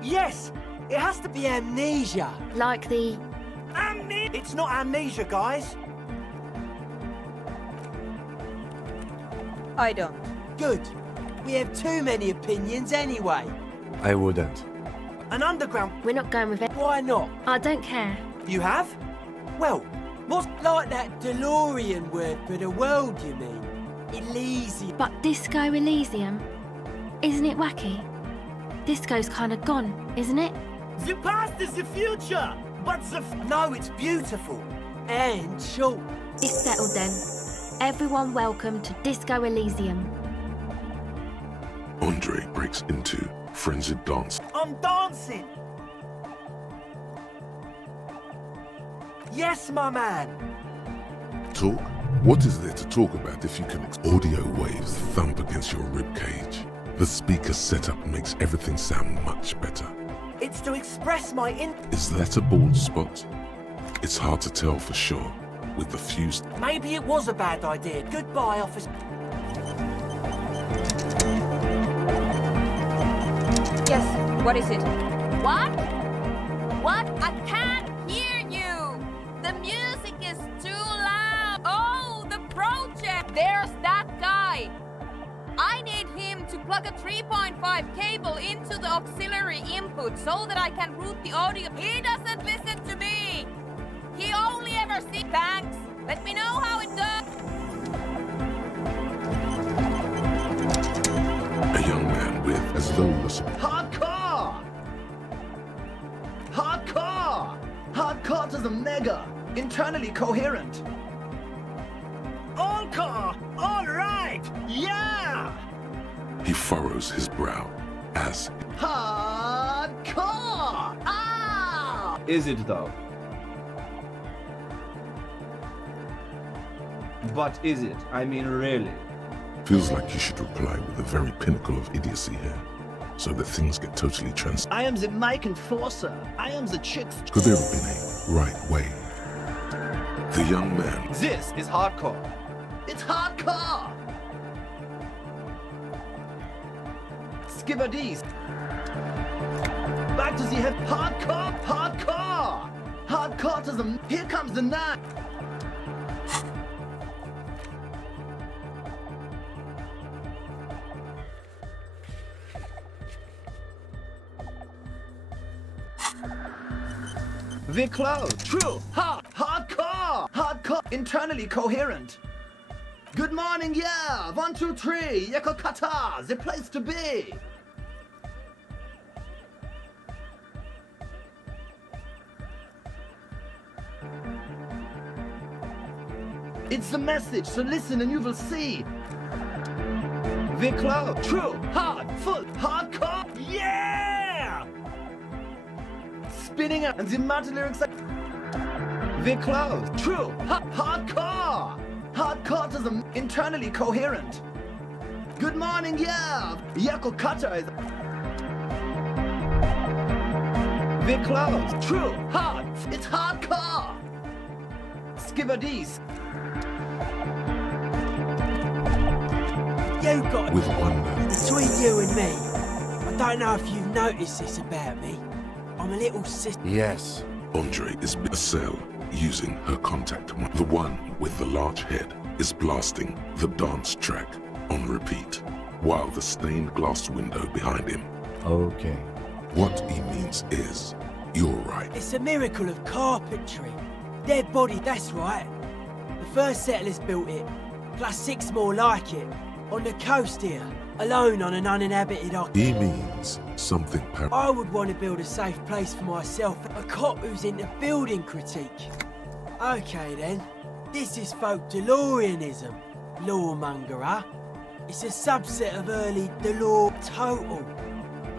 Yes, it has to be amnesia. Like the... It's not amnesia, guys. I don't. Good. We have too many opinions anyway. I wouldn't. An underground... We're not going with it. Why not? I don't care. You have? Well, what's like that DeLorean word for the world, you mean? Elysium. But Disco Elysium? Isn't it wacky? Disco's kind of gone, isn't it? The past is the future, but the... No, it's beautiful. And short. It's settled then. Everyone welcome to Disco Elysium. Andre breaks into frenzied dance. I'm dancing! Yes, my man! Talk? What is there to talk about if you can... Audio waves thump against your ribcage. The speaker setup makes everything sound much better. It's to express my Is that a bald spot? It's hard to tell for sure, with the fused... Maybe it was a bad idea. Goodbye, officer. Yes, what is it? What? What? I can't hear you! The music is too loud! Oh, the project! There's that guy! I need him to plug a 3.5 cable into the auxiliary input so that I can route the audio. He doesn't listen to me! He only ever sees... Thanks! Let me know how it goes! A young man with, as though listening... Hardcore! Hardcore! Hardcore to the mega! Internally coherent! Encore! All right! Yeah! He furrows his brow as... Hardcore! Ah! Is it though? But is it? I mean, really? Feels like you should reply with the very pinnacle of idiocy here, so that things get totally trans... I am the mic enforcer. I am the chick... Could there have been a right way? The young man... This is hardcore. It's hardcore! Skibberdis. Back to the head. Hardcore! Hardcore! Hardcore to the... Here comes the knife! We're close. True. Hardcore. Hardcore. Internally coherent. Good morning, yeah. 1, 2, 3. Yeko Qatar. The place to be. It's the message, so listen and you will see. We're close. True. Hard. Full. Hardcore. Yeah! Spinning up and the mountain lyrics are... We're close. True. Hardcore. Hardcore to the... Internally coherent. Good morning, yeah. Yeko Qatar is... We're close. True. Hard. It's hardcore. Skibberdis. You got with wonder. Between you and me, I don't know if you've noticed this about me. I'm a little sis. Yes. Andre is in a cell using her contact. The one with the large head is blasting the dance track on repeat, while the stained glass window behind him. Okay. What he means is, you're right. It's a miracle of carpentry. Dead body, that's right. The first settlers built it, plus 6 more like it, on the coast here, alone on an uninhabited island. He means something I would want to build a safe place for myself, a cop who's into building critique. Okay then, this is folk DeLoreanism, lawmongerer. It's a subset of early Delore total.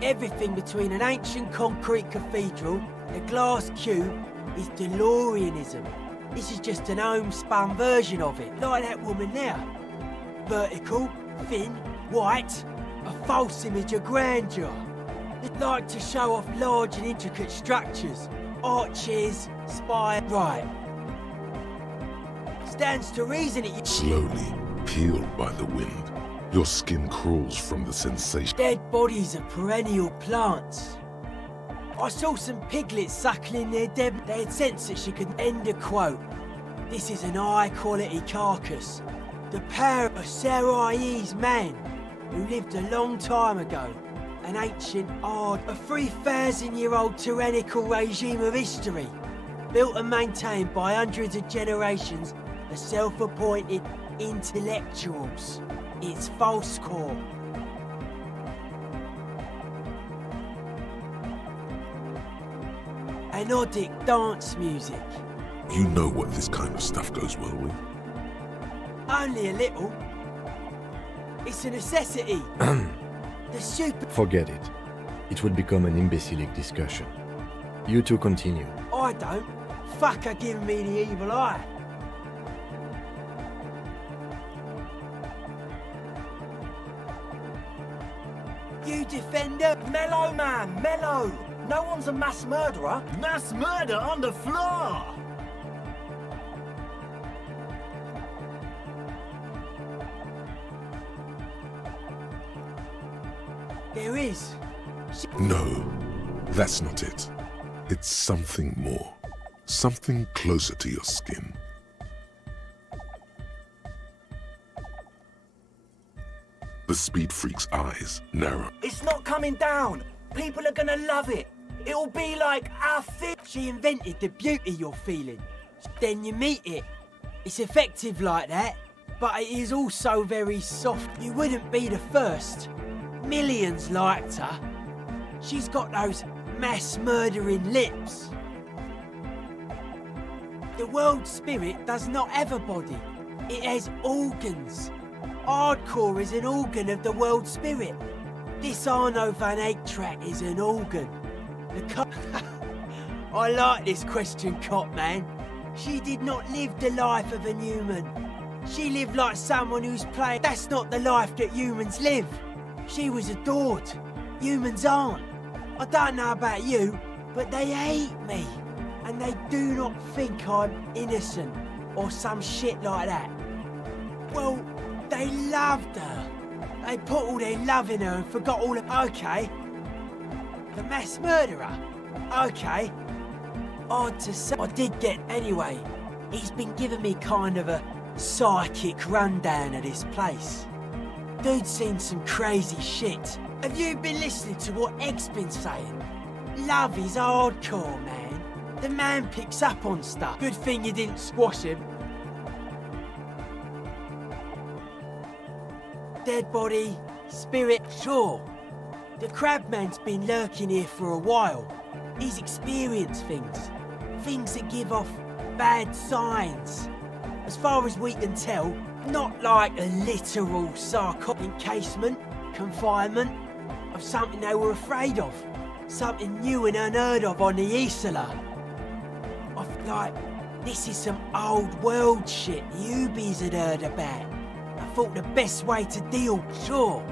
Everything between an ancient concrete cathedral and a glass cube is DeLoreanism. This is just an homespun version of it, like that woman there. Vertical, thin, white, a false image of grandeur. They'd like to show off large and intricate structures, arches, spire. Right. Stands to reason it. Slowly peeled by the wind. Your skin crawls from the sensation. Dead bodies are perennial plants. I saw some piglets suckling their dead. They had sense that she could end a quote. This is an high-quality carcass. The power of Sarai's man, who lived a long time ago. An ancient ard, a 3,000-year-old tyrannical regime of history. Built and maintained by hundreds of generations of self-appointed intellectuals. It's false core. Anodic dance music. You know what this kind of stuff goes well with. Only a little. It's a necessity. The super... Forget it. It would become an imbecilic discussion. You two continue. I don't. Fucker giving me the evil eye. You defender? Mellow, man, mellow. No one's a mass murderer. Mass murder on the floor. There is. No, that's not it. It's something more. Something closer to your skin. The speed freak's eyes narrow. It's not coming down. People are gonna love it. It'll be like our thing. She invented the beauty you're feeling. Then you meet it. It's effective like that, but it is also very soft. You wouldn't be the first. Millions liked her. She's got those mass murdering lips. The world spirit does not have a body. It has organs. Hardcore is an organ of the world spirit. This Arno van Eyck track is an organ. I like this question, Cop Man. She did not live the life of a human. She lived like someone who's playing. That's not the life that humans live. She was adored. Humans aren't. I don't know about you, but they hate me. And they do not think I'm innocent or some shit like that. Well, they loved her. They put all their love in her and forgot all of... Okay. The mass murderer? Okay. Odd to say. I did get... Anyway, he's been giving me kind of a psychic rundown of this place. Dude's seen some crazy shit. Have you been listening to what Egg's been saying? Love is hardcore, man. The man picks up on stuff. Good thing you didn't squash him. Dead body, spirit, sure. The Crabman's been lurking here for a while. He's experienced things. Things that give off bad signs. As far as we can tell, not like a literal sarcophagus encasement, confinement, of something they were afraid of. Something new and unheard of on the Isla. I feel like this is some old world shit Ubies had heard about. I thought the best way to deal, sure.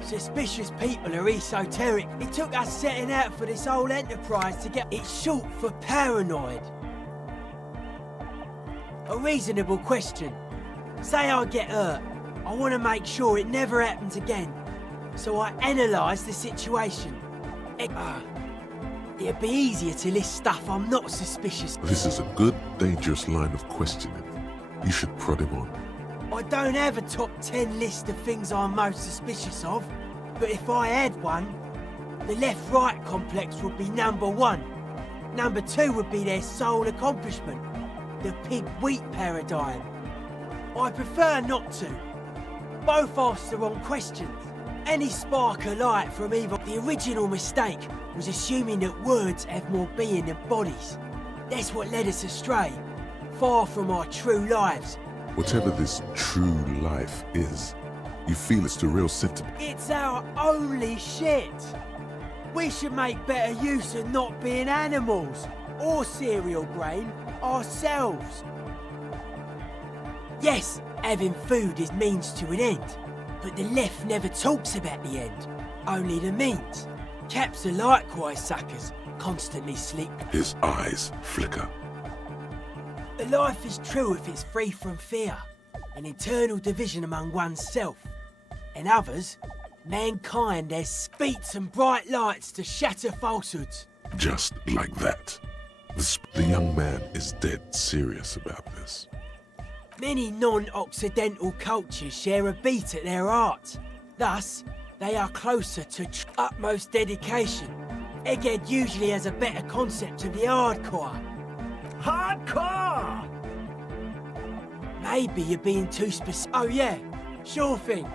Suspicious people are esoteric. It took us setting out for this whole enterprise to get... It's short for paranoid. A reasonable question. Say I get hurt. I want to make sure it never happens again. So I analyse the situation. It'd be easier to list stuff I'm not suspicious. This is a good, dangerous line of questioning. You should prod him on. I don't have a top 10 list of things I'm most suspicious of, but if I had one, the left-right complex would be number 1. Number 2 would be their sole accomplishment, the pig-wheat paradigm. I prefer not to. Both ask the wrong questions. Any spark of light from either. The original mistake was assuming that words have more being than bodies. That's what led us astray, far from our true lives. Whatever this true life is, you feel it's the real sentiment. It's our only shit. We should make better use of not being animals or cereal grain ourselves. Yes, having food is means to an end, but the left never talks about the end, only the means. Caps are likewise suckers, constantly sleep. His eyes flicker. The life is true if it's free from fear, an internal division among oneself. And others, mankind has beats and bright lights to shatter falsehoods. Just like that. The young man is dead serious about this. Many non-Occidental cultures share a beat at their art. Thus, they are closer to utmost dedication. Egghead usually has a better concept of the hardcore. Hardcore! Maybe you're being too specific. Oh yeah, sure thing.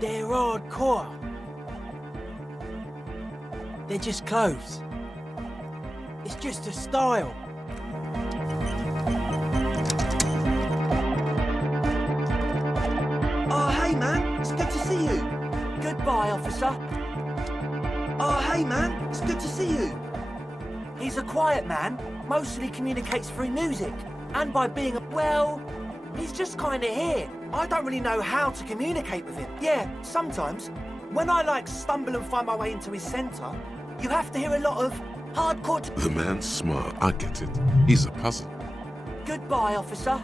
They're hardcore. They're just clothes. It's just a style. Oh, hey, man. It's good to see you. Goodbye, officer. Oh, hey, man. It's good to see you. He's a quiet man. Mostly communicates through music. And by being well, he's just kind of here. I don't really know how to communicate with him. Yeah, sometimes. When I, stumble and find my way into his centre, you have to hear a lot of hardcore... The man's smart. I get it. He's a puzzle. Goodbye, officer.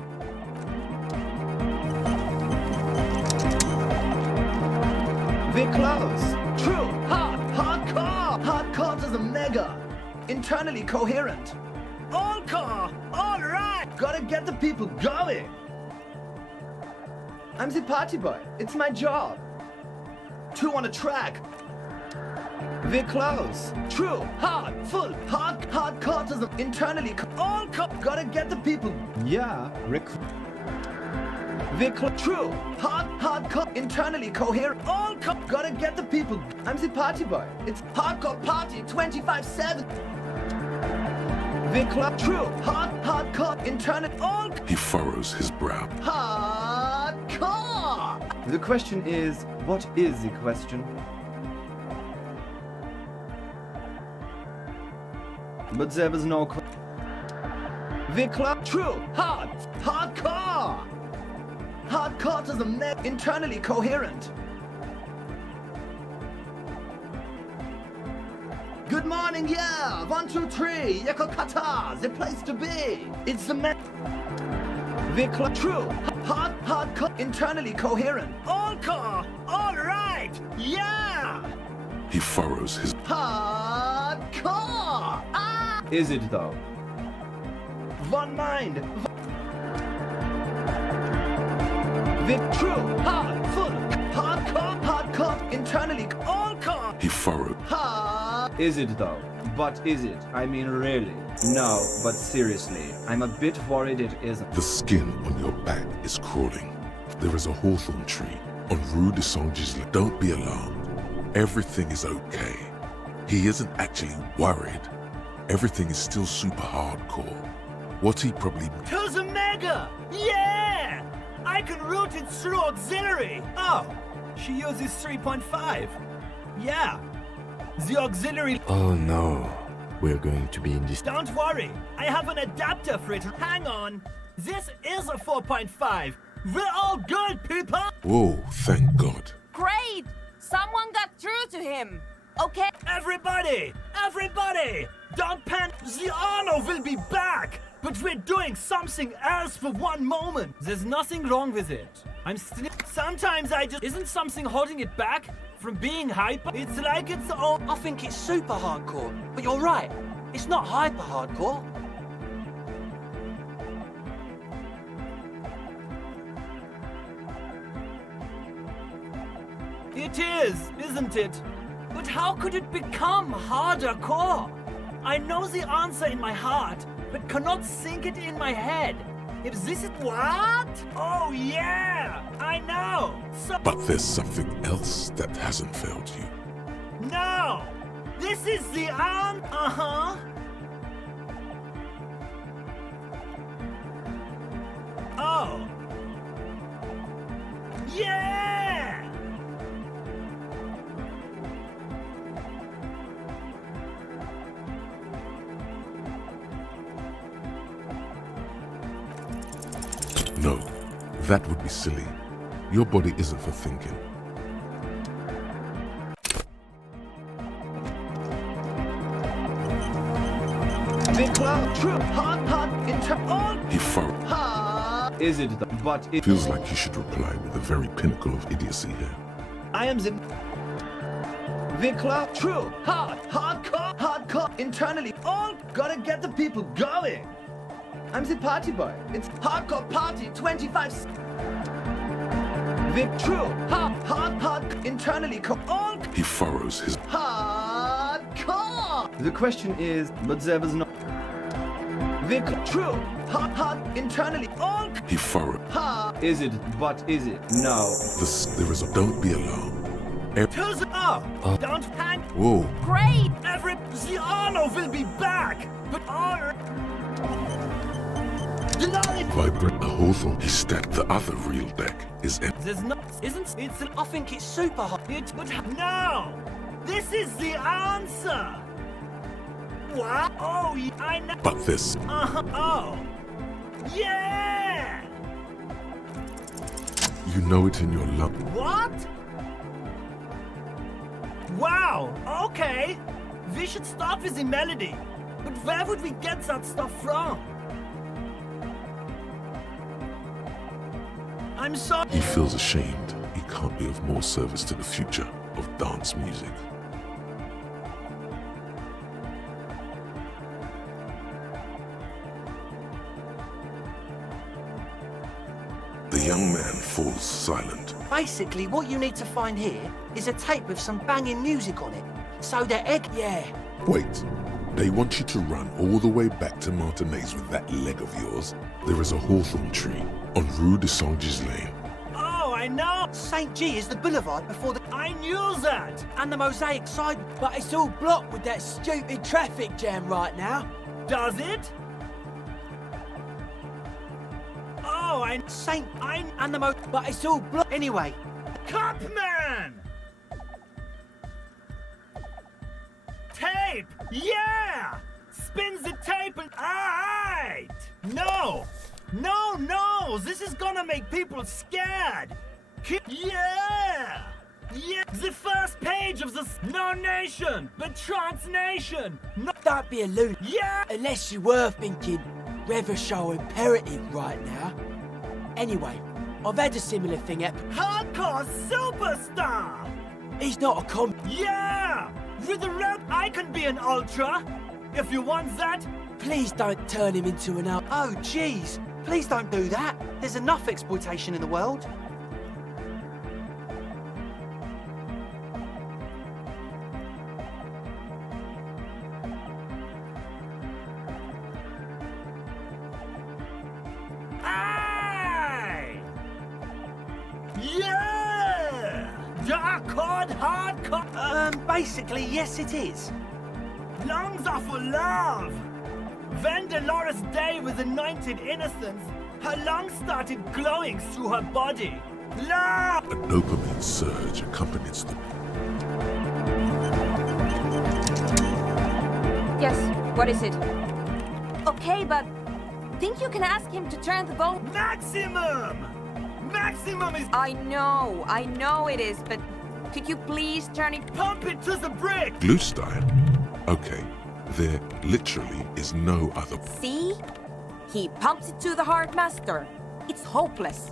We're close. True. Hardcore. Hardcore is a mega. Internally coherent. All car. All right. Gotta get the people going. I'm the party boy. It's my job. 2 on a track. We're close. True. Hard. Full. Hardcore is internally all gotta get the people. Yeah. True. Hardcore. Internally coherent. All gotta get the people. I'm the party boy. It's hardcore party 25/7. True. Hardcore. Internal. All. He furrows his brow. Hardcore. The question is, what is the question? But there was no True. Hardcore. Hardcore is internally coherent. Good morning, yeah. 1, 2, 3. Yakokata, the place to be. It's the man. True. Hardcore. Internally coherent. All car. All right. Yeah. He furrows his... Hardcore. Ah. Is it though? One mind. True. Full. Hardcore. Internally. All car. He furrowed. Is it though? But is it? I mean, really? No, but seriously, I'm a bit worried it isn't. The skin on your back is crawling. There is a hawthorn tree on Rue de Saint-Gislain. Don't be alarmed. Everything is okay. He isn't actually worried. Everything is still super hardcore. What he probably... There's a mega! Yeah! I can route it through auxiliary! Oh, she uses 3.5. Yeah. The auxiliary... Oh no. We're going to be in this... Don't worry. I have an adapter for it. Hang on. This is a 4.5. We're all good, people! Whoa, thank God. Great! Someone got through to him. Okay. Everybody! Everybody! Don't panic! The Arno will be back! But we're doing something else for one moment. There's nothing wrong with it. Sometimes I just... Isn't something holding it back from being hyper? It's like it's all... I think it's super hardcore, but you're right. It's not hyper hardcore. It is, isn't it? But how could it become harder core? I know the answer in my heart, but cannot think it in my head. If this is what? Oh yeah, I know. So But there's something else that hasn't failed you. no, this is the Oh. Yeah. No, that would be silly. Your body isn't for thinking. The cloud, true, hot, He furrowed. Is it the, but it Feels like you should reply with the very pinnacle of idiocy here. I am the cloud, true, hardcore, internally, all gotta get the people going. I'm the party boy. It's hardcore party 25. The true, hard, internally, all He furrows his... hardcore. The question is, but there was no. The true, hard, internally, all He furrowed. Is it, but is it? No. There is a... Don't be alarmed. Don't hang. Whoa. Great! The Arno will be back, but our... Vibrant a Hawthorne. He stacked the other real deck. Is empty. There's no... Isn't... It's an... I think it's super hot. But no! This is the answer! What? Oh, I know. But this... Oh. Yeah! You know it in your lung. What? Wow, okay. We should start with the melody. But where would we get that stuff from? I'm sorry. He feels ashamed. He can't be of more service to the future of dance music. The young man falls silent. Basically, what you need to find here is a tape with some banging music on it. So that egg... Yeah. Wait. They want you to run all the way back to Martinez with that leg of yours. There is a hawthorn tree on Rue de Saint-Gislain. Oh, I know. St. G is the boulevard before the... I knew that. And the mosaic side... But it's all blocked with that stupid traffic jam right now. Does it? Oh, and the most... But it's all blocked. Anyway. Copman! Tape! Yeah! Spins the tape and... Alright! No! No! This is gonna make people scared! Yeah! Yeah! The first page of the... No nation, but trans nation! No... Don't be a loon. Yeah! Unless you were thinking Rever Show imperative right now. Anyway, I've had a similar thing at... Hardcore superstar! He's not a com... Yeah! With the rope, I can be an ultra! If you want that... Please don't turn him into an out... Oh, jeez! Please don't do that! There's enough exploitation in the world. Basically, yes it is. Lungs are for love! When Dolores Day was anointed innocence, her lungs started glowing through her body. Love! A dopamine surge accompanies them. Yes, what is it? Okay, but think you can ask him to turn the volume? Maximum! Maximum is... I know it is, but Could you please turn it? Pump it to the brick! Glue style? Okay, there literally is no other. See? He pumps it to the hard master. It's hopeless.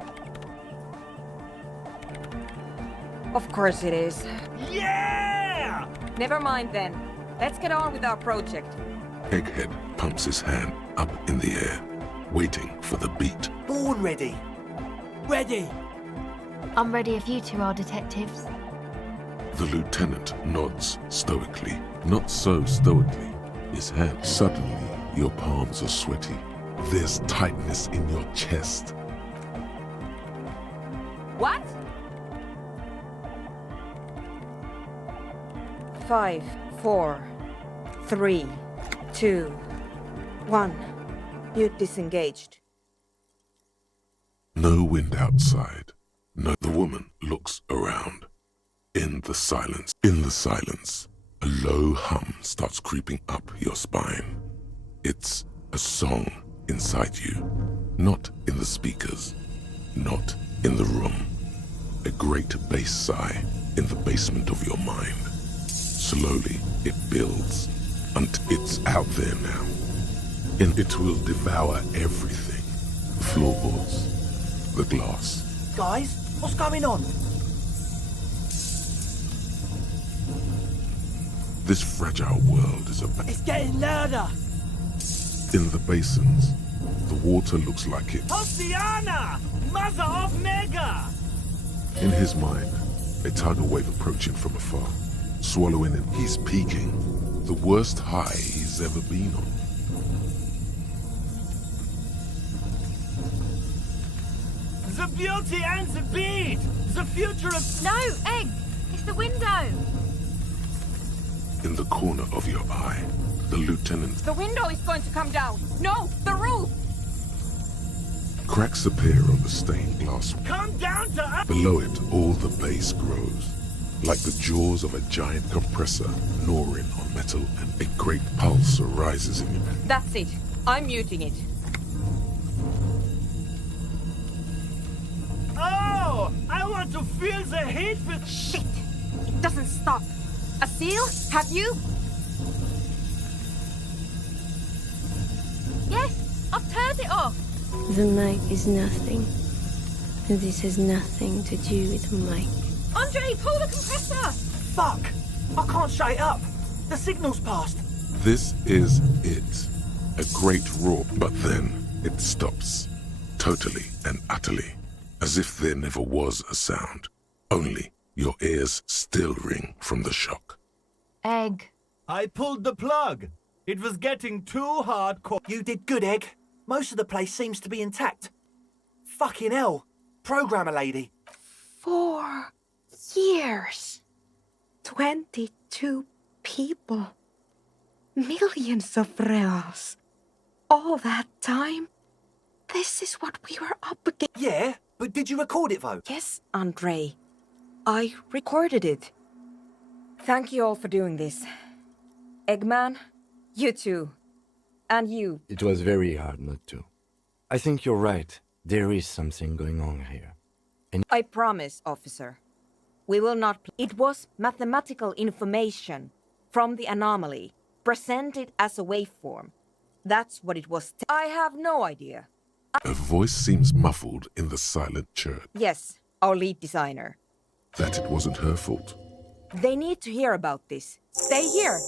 Of course it is. Yeah! Never mind then. Let's get on with our project. Egghead pumps his hand up in the air, waiting for the beat. Born ready. Ready. I'm ready if you two are detectives. The lieutenant nods stoically. Not so stoically. His hand. Suddenly, your palms are sweaty. There's tightness in your chest. What? 5, 4, 3, 2, 1. Mute disengaged. No wind outside. No. The woman looks around. In the silence, a low hum starts creeping up your spine. It's a song inside you, not in the speakers, not in the room. A great bass sigh in the basement of your mind. Slowly it builds until it's out there now. And it will devour everything. The floorboards, the glass. Guys, what's going on? This fragile world is about. It's getting louder. In the basins, the water looks like it. Oceana! Mother of Mega! In his mind, a tidal wave approaching from afar, swallowing him. He's peaking, the worst high he's ever been on. The beauty and the beat! The future of... No, Egg! It's the window! In the corner of your eye, the lieutenant. The window is going to come down. No, the roof! Cracks appear on the stained glass. Come down to us! Below it, all the bass grows, like the jaws of a giant compressor gnawing on metal, and a great pulse arises in your head. That's it. I'm muting it. Oh! I want to feel the heat with... Shit! It doesn't stop. A seal? Have you? Yes, I've turned it off. The mic is nothing. This has nothing to do with Mike. Andre, pull the compressor! Fuck! I can't shut it up. The signal's passed. This is it. A great roar, but then it stops. Totally and utterly. As if there never was a sound. Only your ears still ring from the shock. Egg. I pulled the plug. It was getting too hardcore. You did good, Egg. Most of the place seems to be intact. Fucking hell. Programmer lady. 4 years. 22 people. Millions of reals. All that time? This is what we were up against. Yeah, but did you record it, though? Yes, Andre. I recorded it. Thank you all for doing this. Eggman, you too. And you. It was very hard not to. I think you're right. There is something going on here. And I promise, officer. We will not... It was mathematical information from the anomaly, presented as a waveform. That's what it was. I have no idea. Her voice seems muffled in the silent church. Yes, our lead designer. That it wasn't her fault. They need to hear about this. Stay here.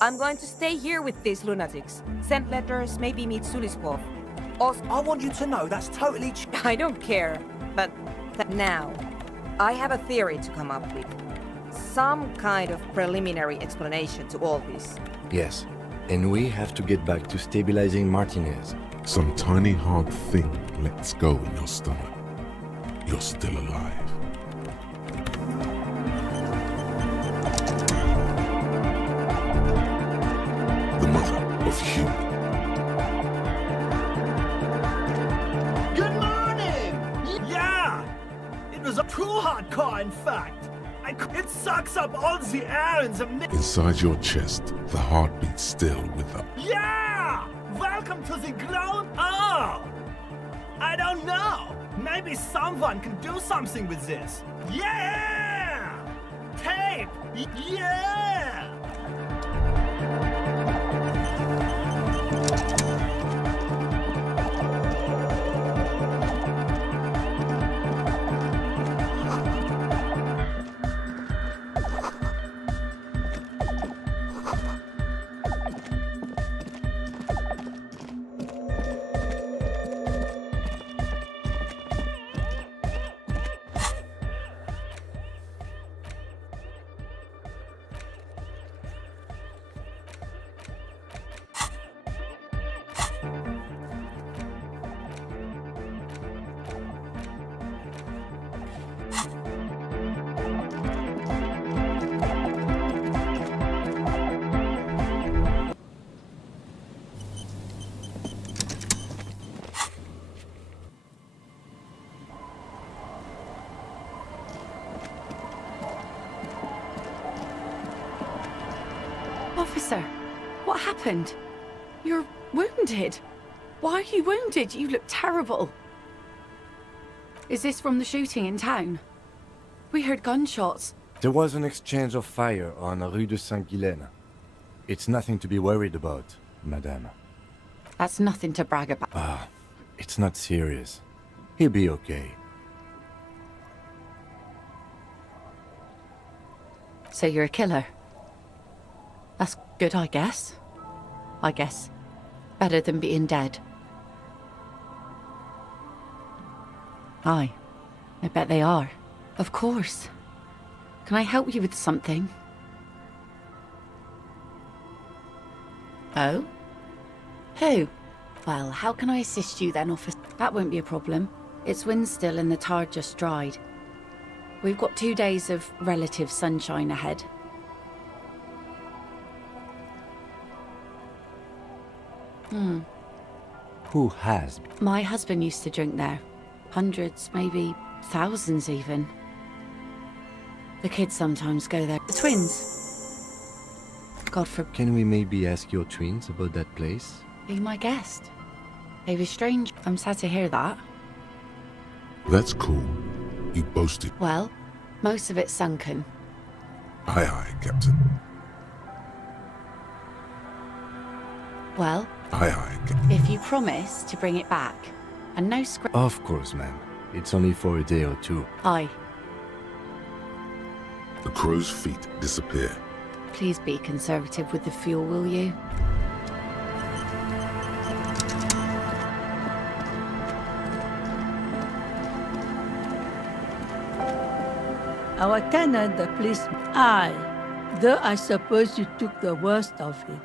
I'm going to stay here with these lunatics. Send letters, maybe meet Sulispov. Also, I want you to know that's totally... I don't care, but now, I have a theory to come up with. Some kind of preliminary explanation to all this. yes, and we have to get back to stabilizing Martinez. Some tiny hard thing lets go in your stomach. You're still alive. The mother of Hugh. Good morning! Yeah! It was a too hardcore, in fact. It sucks up all the air in the... Inside your chest, the heartbeat still with the... Yeah! Welcome to the ground. Oh! I don't know. Maybe someone can do something with this. Yeah! tape! Yeah! Officer, what happened? You're wounded. Why are you wounded? You look terrible. Is this from the shooting in town? We heard gunshots. There was an exchange of fire on Rue de Saint-Guylaine. It's nothing to be worried about, madame. That's nothing to brag about. Ah, it's not serious. He'll be okay. So you're a killer? That's good, I guess. Better than being dead. Aye. I bet they are. Of course. Can I help you with something? Oh? Who? Well, how can I assist you then, officer? That won't be a problem. It's wind still and the tar just dried. We've got 2 days of relative sunshine ahead. Who has? My husband used to drink there. Hundreds, maybe thousands even. The kids sometimes go there. The twins. God forbid. Can we maybe ask your twins about that place? Be my guest. They were strange. I'm sad to hear that. That's cool. You boasted. Well, most of it's sunken. Aye, aye, Captain. Well, Aye, aye, Captain. if you promise to bring it back, and no scrap. Of course, ma'am. It's only for a day or two. Aye. The crow's feet disappear. Please be conservative with the fuel, will you? Our tenant, the police. Aye. Though I suppose you took the worst of it.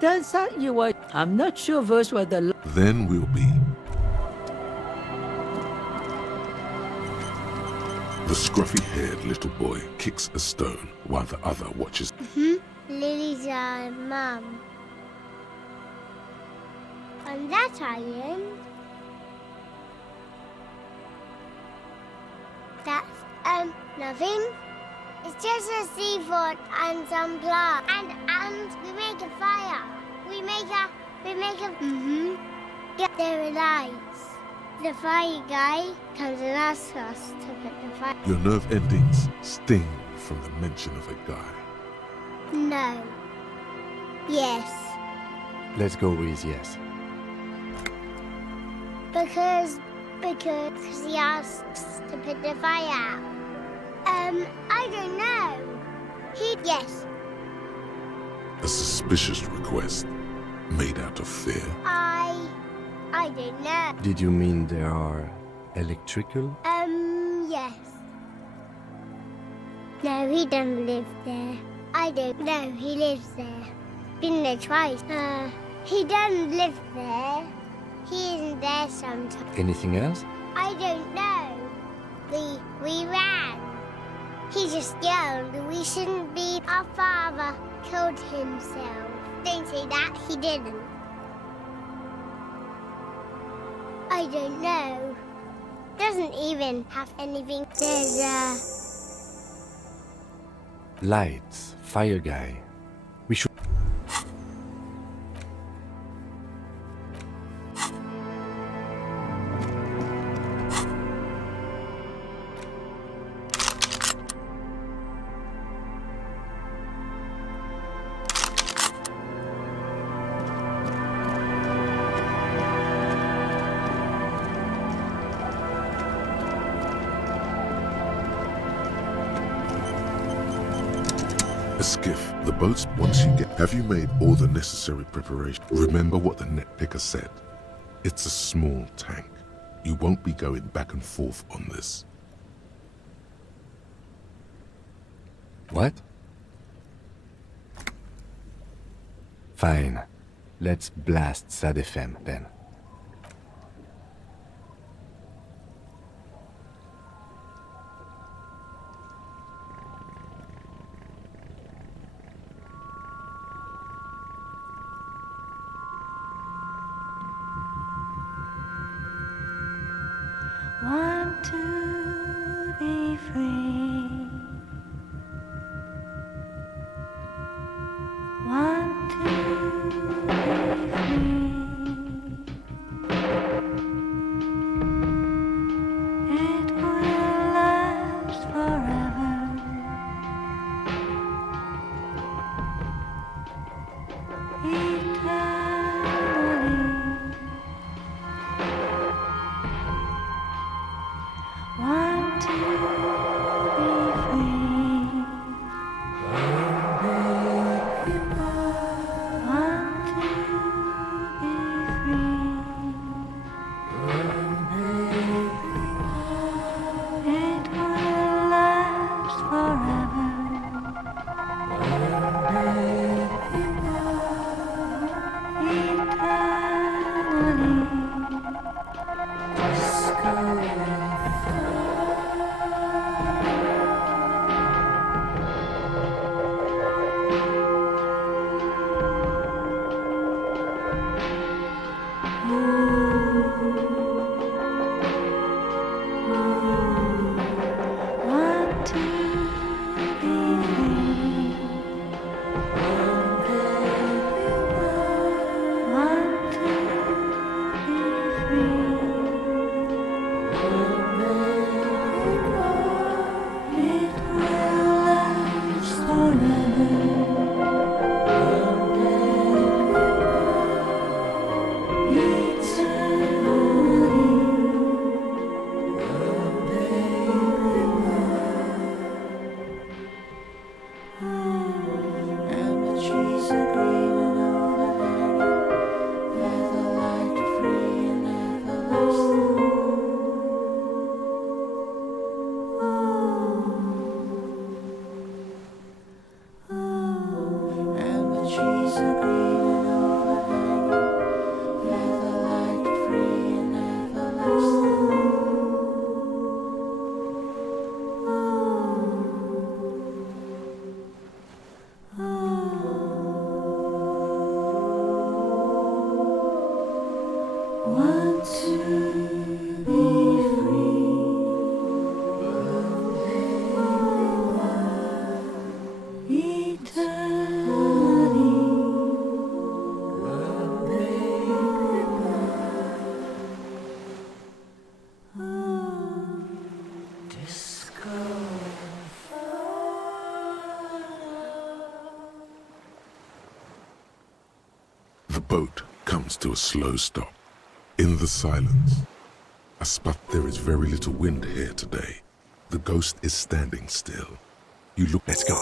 Turns out you were. I'm not sure those were the. Then we'll be. The scruffy-haired little boy kicks a stone while the other watches. Lily's our mum. And that iron. That's, nothing. It's just a seafood and some plants. And we make a fire. We make a, Get their lights. The fire guy comes and asks us to put the fire. Your nerve endings sting from the mention of a guy. No. Yes. Let's go with yes. Because he asks to put the fire out. I don't know. Yes. A suspicious request made out of fear. I don't know. Did you mean there are electrical? Yes. No, he doesn't live there. I don't know, he lives there. Been there twice. He doesn't live there. He isn't there sometimes. Anything else? I don't know. We ran. He just yelled. We shouldn't be. Our father killed himself. Don't say that. He didn't. I don't know. Doesn't even have anything. There's Lights, fire guy. We should. boat's once you get... Have you made all the necessary preparation? Remember what the net picker said. It's a small tank. You won't be going back and forth on this. What? Fine. Let's blast Sad FM then. Want to be free. Want to be free. It will last forever. Eternally. Want to be free. Want to be free. It will last forever. Want to be free. Want to be free. It will last Want to be free. The boat comes to a slow stop. In the silence, I spot there is very little wind here today. The ghost is standing still. You look... Let's go.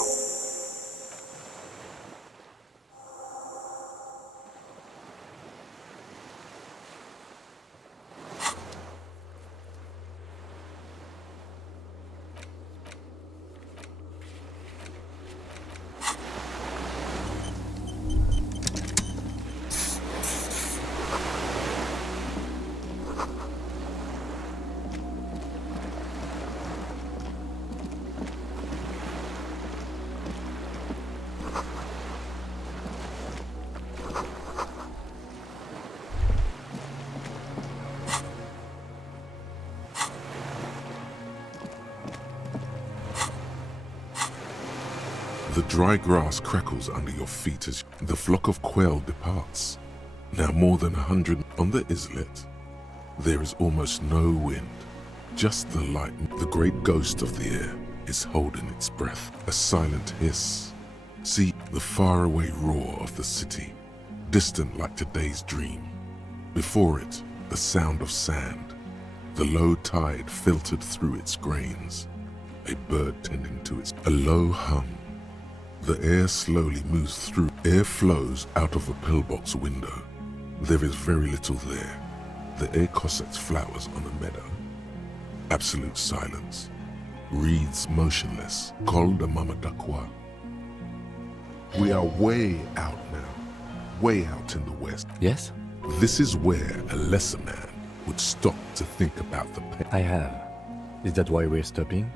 The dry grass crackles under your feet as the flock of quail departs. Now more than 100 on the islet. There is almost no wind, just the light. The great ghost of the air is holding its breath, a silent hiss. See the faraway roar of the city, distant like today's dream. Before it, the sound of sand, the low tide filtered through its grains, a bird tending to its... A low hum, The air slowly moves through. Air flows out of a pillbox window. There is very little there. The air cossets flowers on a meadow. Absolute silence. Reeds motionless. Col de Mamadakwa. We are way out now. Way out in the west. Yes? This is where a lesser man would stop to think about the pain. I have. Is that why we're stopping?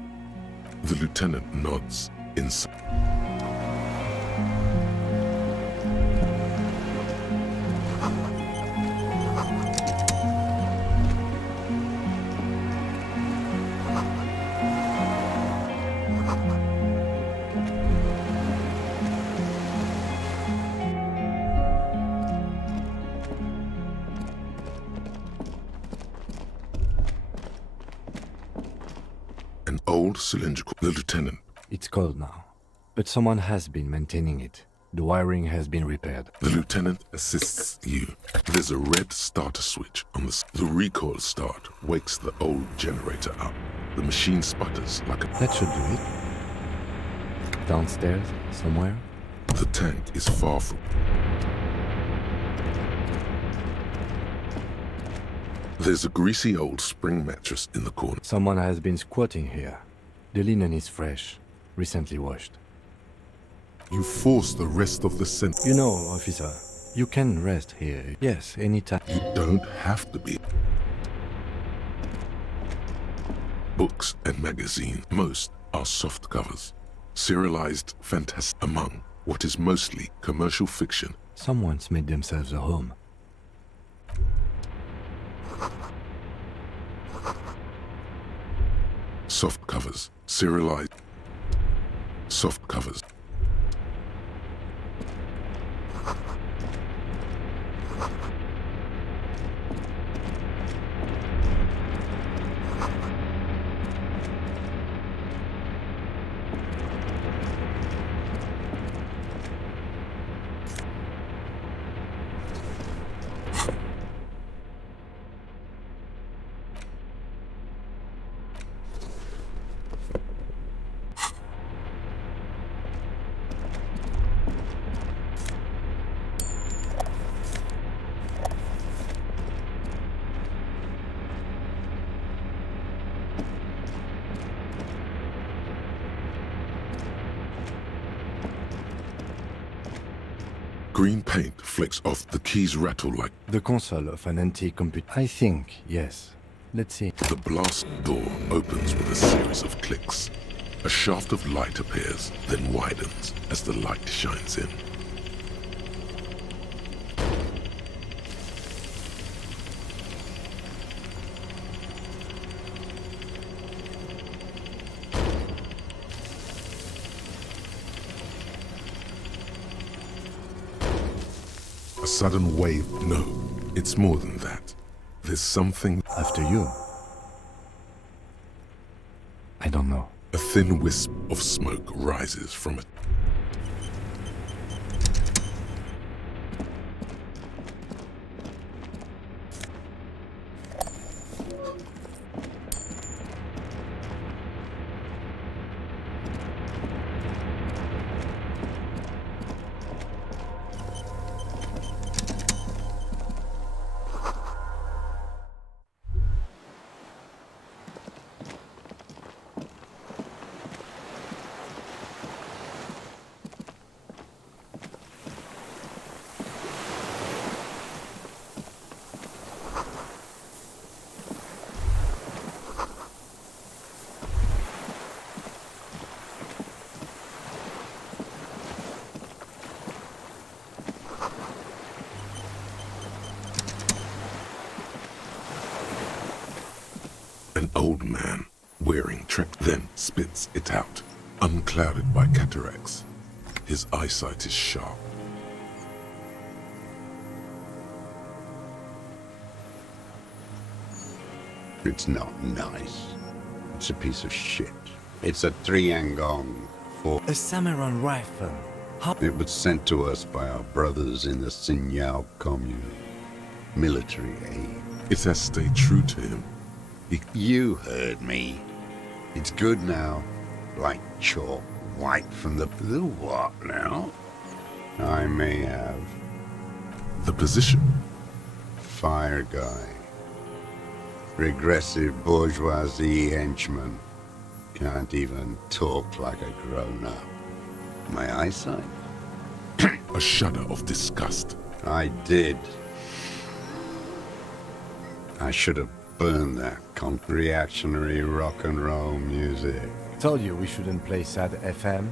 The lieutenant nods inside. An old cylindrical. The lieutenant. It's cold now, but someone has been maintaining it. The wiring has been repaired. The lieutenant assists you. There's a red starter switch on the recoil start wakes the old generator up. The machine sputters like a... That should do it. Downstairs, somewhere? The tank is far from... There's a greasy old spring mattress in the corner. Someone has been squatting here. The linen is fresh, recently washed. You force the rest of the scent. You know, officer, you can rest here. Yes, anytime. You don't have to be. Books and magazines, most are soft covers. Serialized fantasy among what is mostly commercial fiction. Someone's made themselves a home. Soft covers, serialized. Soft covers. Green paint flicks off, the keys rattle like... The console of an antique computer. I think, yes. Let's see. The blast door opens with a series of clicks. A shaft of light appears, then widens as the light shines in. A sudden wave. No, it's more than that. There's something... After you. I don't know. A thin wisp of smoke rises from it. An old man, wearing trek, then spits it out, unclouded by cataracts. His eyesight is sharp. It's not nice. It's a piece of shit. It's a Triangong for... A samurai rifle. It was sent to us by our brothers in the Sinyao commune. Military aid. It has stayed true to him. You heard me. It's good now, like chalk white from the what now? I may have. The position? Fire guy. Regressive bourgeoisie henchman. Can't even talk like a grown-up. My eyesight? A shudder of disgust. I did. I should have burned that reactionary rock and roll music. Told you we shouldn't play sad FM.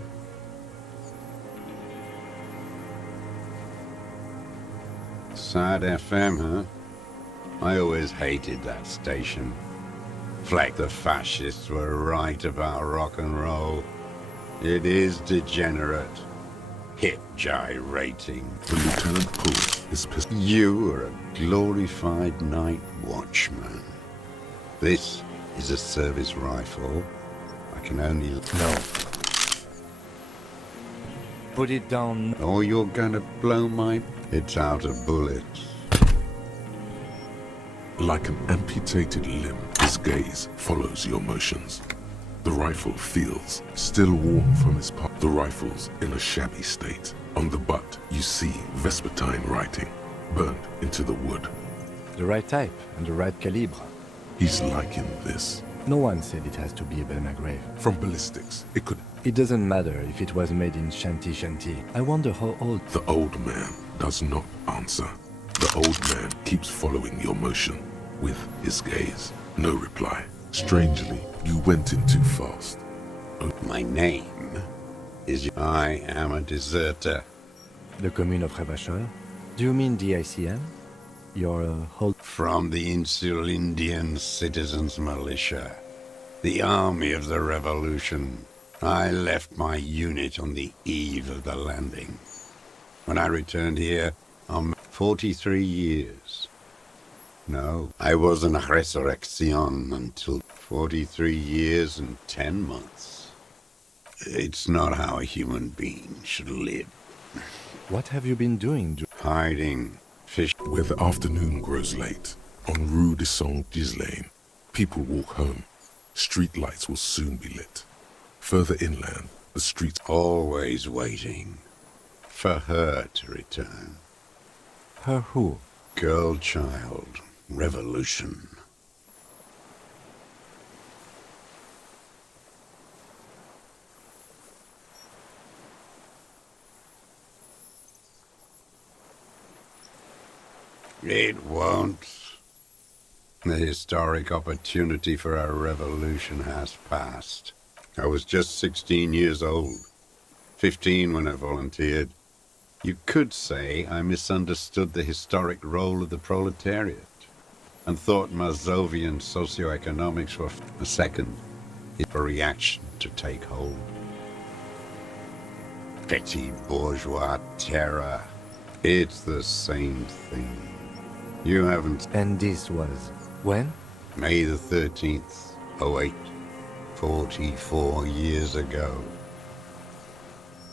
Sad FM, huh? I always hated that station. Fleck the fascists were right about rock and roll. It is degenerate. Hip gyrating. The lieutenant pulls his pistol. You are a glorified night watchman. This is a service rifle. I can only... No. Put it down. Or you're gonna blow my... It's out of bullets. Like an amputated limb, his gaze follows your motions. The rifle feels still warm from his part. The rifle's in a shabby state. On the butt, you see Vespertine writing, burned into the wood. The right type and the right calibre. He's liking this. No one said it has to be a Bernagrave. From ballistics, it could... It doesn't matter if it was made in Shanty. I wonder how old... The old man does not answer. The old man keeps following your motion with his gaze. No reply. Strangely, you went in too fast. My name is... I am a deserter. The commune of Revachol? Do you mean the ICM? Your whole... From the Insular Indian Citizens Militia. The army of the revolution. I left my unit on the eve of the landing. When I returned here, I'm 43 years. No, I was in resurrection until 43 years and 10 months. It's not how a human being should live. What have you been doing? Hiding. Fish. Where the afternoon grows late, on Rue de Saint-Ghislain, people walk home. Street lights will soon be lit. Further inland, the streets... Always waiting for her to return. Her who? Girl child. Revolution. It won't. The historic opportunity for our revolution has passed. I was just 16 years old. 15 when I volunteered. You could say I misunderstood the historic role of the proletariat and thought Mazovian socioeconomics were a second, if a reaction to take hold. Petty bourgeois terror. It's the same thing. You haven't... And this was... when? May the 13th, 08. 44 years ago.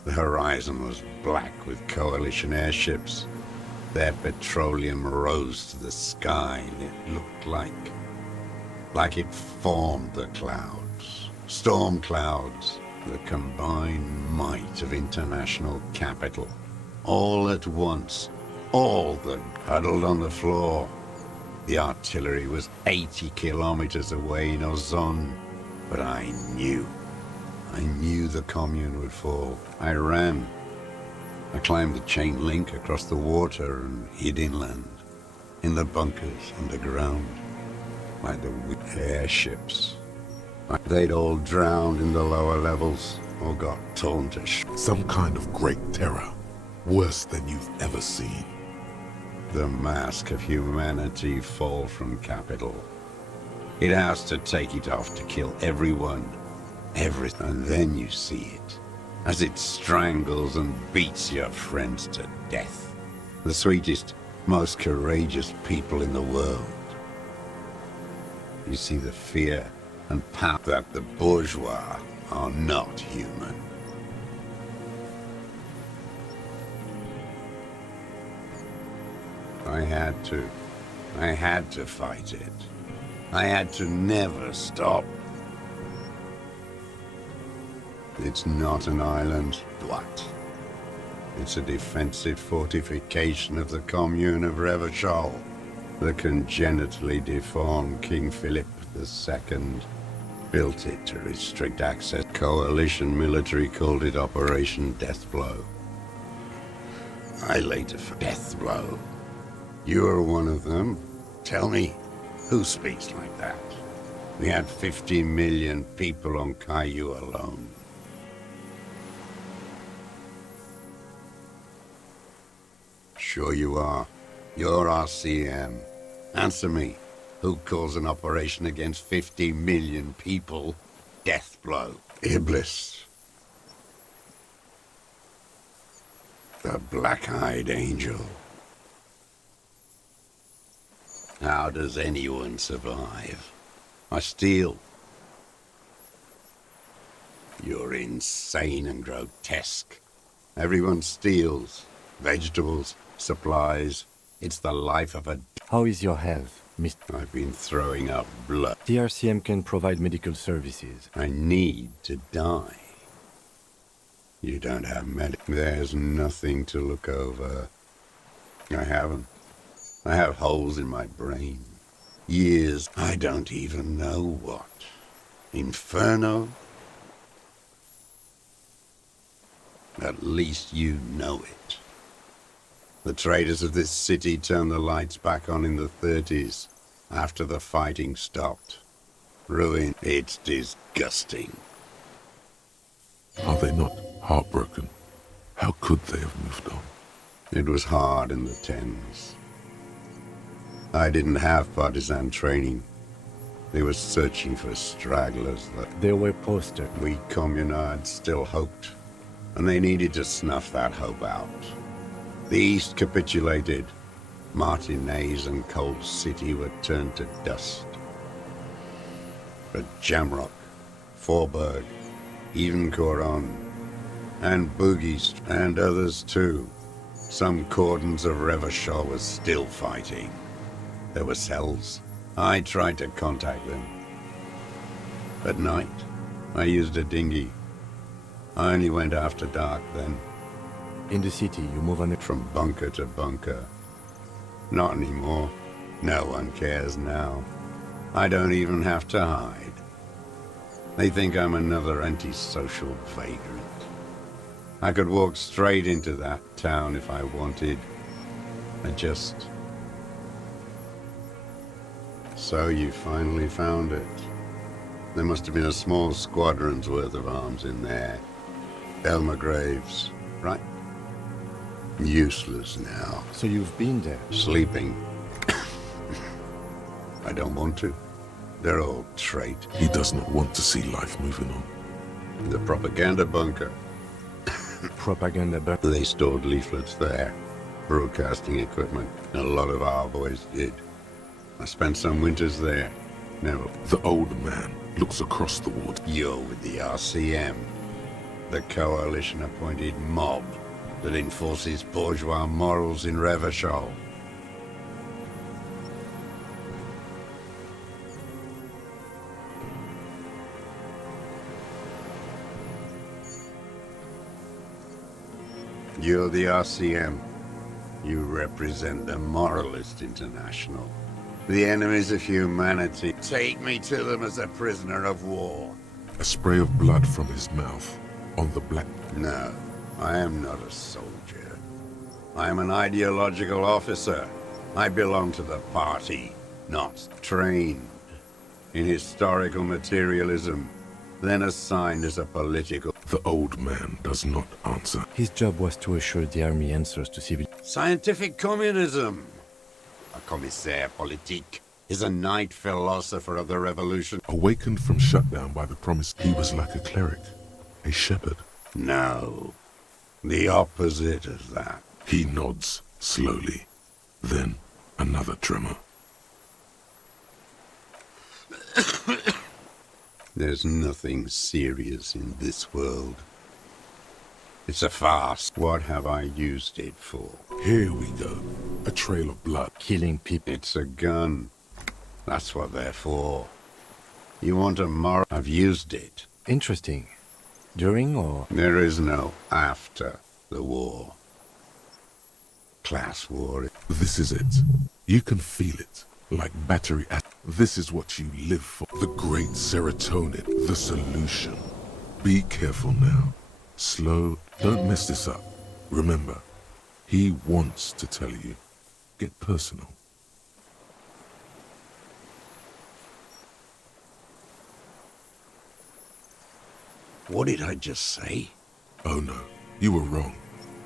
The horizon was black with coalition airships. Their petroleum rose to the sky and it looked like it formed the clouds. Storm clouds, the combined might of international capital. All at once, all that huddled on the floor. The artillery was 80 kilometers away in Ozon, but I knew the commune would fall. I ran. I climbed the chain link across the water and hid inland, in the bunkers underground, like the airships. They'd all drowned in the lower levels or got torn to Some kind of great terror, worse than you've ever seen. The mask of humanity fall from capital. It has to take it off to kill everyone, everything. And then you see it, as it strangles and beats your friends to death. The sweetest, most courageous people in the world. You see the fear and power that the bourgeois are not human. I had to fight it. I had to never stop. It's not an island. What? It's a defensive fortification of the commune of Revachol. The congenitally deformed King Philip II built it to restrict access. Coalition military called it Operation Deathblow. I later Deathblow. You're one of them. Tell me, who speaks like that? We had 50 million people on Caillou alone. Sure you are. You're RCM. Answer me. Who calls an operation against 50 million people Deathblow? Iblis. The Black-Eyed Angel. How does anyone survive? I steal. You're insane and grotesque. Everyone steals. Vegetables, supplies. It's the life of a... How is your health, Mr.? I've been throwing up blood. The RCM can provide medical services. I need to die. You don't have There's nothing to look over. I haven't. I have holes in my brain. Years, I don't even know what. Inferno? At least you know it. The traders of this city turned the lights back on in the 30s, after the fighting stopped. Ruin. It's disgusting. Are they not heartbroken? How could they have moved on? It was hard in the 10s. I didn't have partisan training. They were searching for stragglers that... They were posted. We communards still hoped, and they needed to snuff that hope out. The East capitulated. Martinez and Cold City were turned to dust. But Jamrock, Forburg, even Coron, and Boogies, and others too. Some cordons of Revachol was still fighting. There were cells. I tried to contact them. At night, I used a dinghy. I only went after dark then. In the city, you move on from bunker to bunker. Not anymore. No one cares now. I don't even have to hide. They think I'm another antisocial vagrant. I could walk straight into that town if I wanted. I just... So you finally found it. There must have been a small squadron's worth of arms in there. Elmer Graves, right? Useless now. So you've been there? Sleeping. I don't want to. They're all trait. He does not want to see life moving on. The propaganda bunker. Propaganda bunker? They stored leaflets there. Broadcasting equipment. A lot of our boys did. I spent some winters there. Never. The old man looks across the water. You're with the RCM. The coalition-appointed mob that enforces bourgeois morals in Revachol. You're the RCM. You represent the Moralist International. The enemies of humanity. Take me to them as a prisoner of war. A spray of blood from his mouth on the black... No, I am not a soldier. I am an ideological officer. I belong to the party, not trained in historical materialism, then assigned as a political... The old man does not answer. His job was to assure the army answers to civil... Scientific communism. A commissaire politique is a knight philosopher of the revolution. Awakened from shutdown by the promise, he was like a cleric, a shepherd. No, the opposite of that. He nods slowly, then another tremor. There's nothing serious in this world. It's a farce. What have I used it for? Here we go. A trail of blood. Killing people. It's a gun. That's what they're for. You want a moral? I've used it. Interesting. During or... There is no after the war. Class war. This is it. You can feel it. Like battery at... This is what you live for. The great serotonin. The solution. Be careful now. Slow. Don't mess this up. Remember, he wants to tell you. Get personal. What did I just say? Oh no, you were wrong.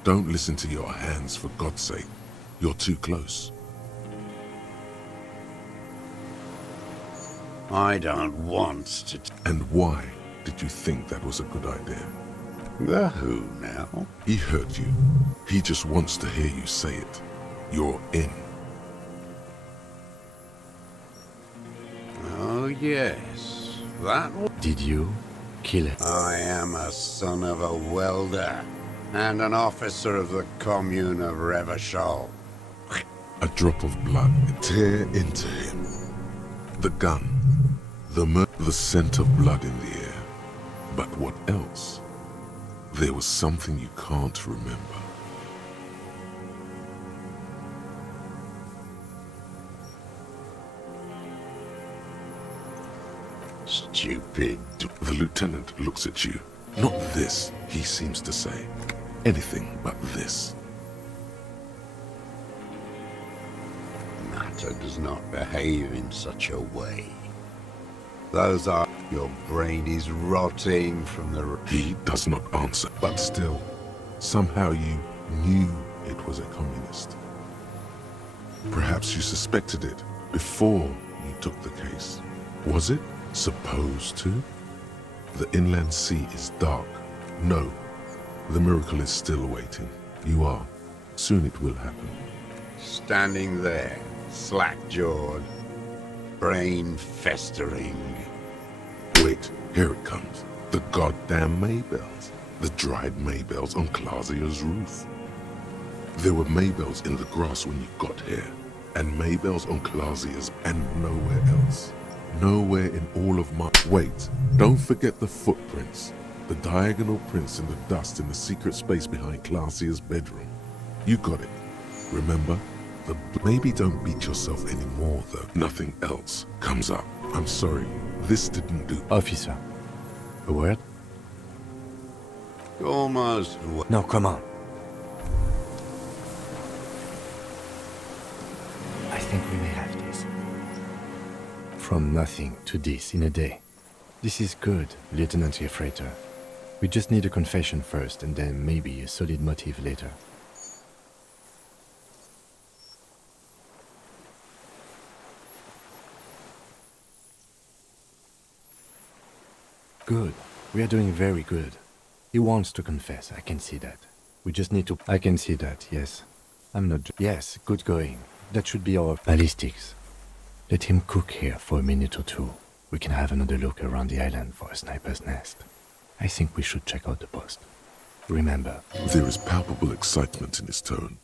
Don't listen to your hands, for God's sake. You're too close. I don't want to... And why did you think that was a good idea? The who now? He heard you. He just wants to hear you say it. You're in. Oh yes, that... Did you kill it? I am a son of a welder and an officer of the commune of Revachol. A drop of blood tear into him. The gun. The scent of blood in the air. But what else? There was something you can't remember. Stupid. The lieutenant looks at you. Not this, he seems to say. Anything but this. Matter does not behave in such a way. Those are... Your brain is rotting from the... He does not answer, but still, somehow you knew it was a communist. Perhaps you suspected it before you took the case. Was it supposed to? The inland sea is dark. No, the miracle is still waiting. You are. Soon it will happen. Standing there, slack-jawed, brain festering. Wait, here it comes. The goddamn Maybells. The dried Maybells on Clausia's roof. There were Maybells in the grass when you got here, and Maybells on Clausia's, and nowhere else. Nowhere in all of my... Wait, don't forget the footprints. The diagonal prints in the dust in the secret space behind Clausia's bedroom. You got it. Remember? Maybe don't beat yourself anymore, though. Nothing else comes up. I'm sorry. This didn't do... Officer. A word? Almost... No, come on. I think we may have this. From nothing to this in a day. This is good, Lieutenant Gefreiter. We just need a confession first, and then maybe a solid motive later. Good. We are doing very good. He wants to confess, I can see that. We just need to... I can see that, yes. I'm not... Yes, good going. That should be our ballistics. Let him cook here for a minute or two. We can have another look around the island for a sniper's nest. I think we should check out the post. Remember... There is palpable excitement in his tone.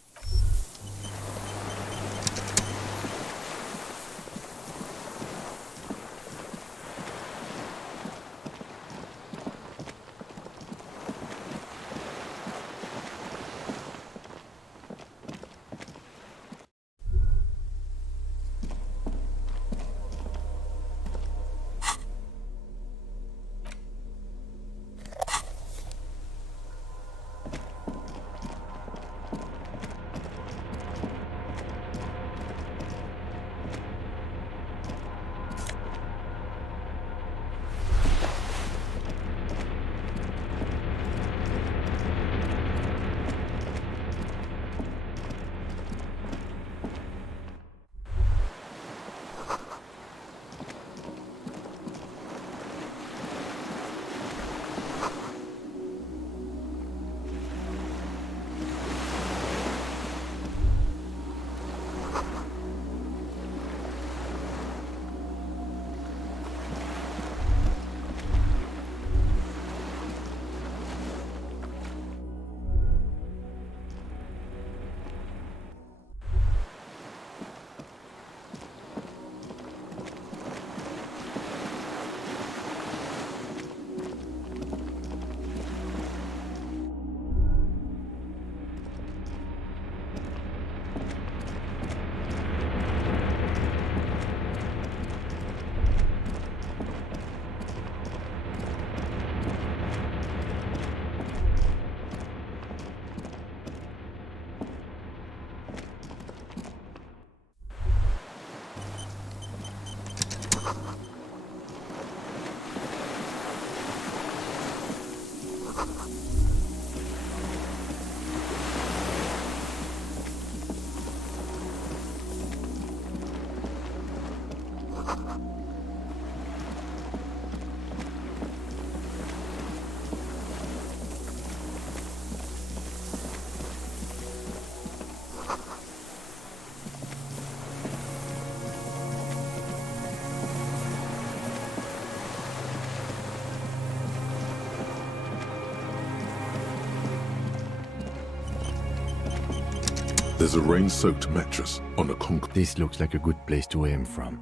There's a rain-soaked mattress on a concrete. This looks like a good place to aim from.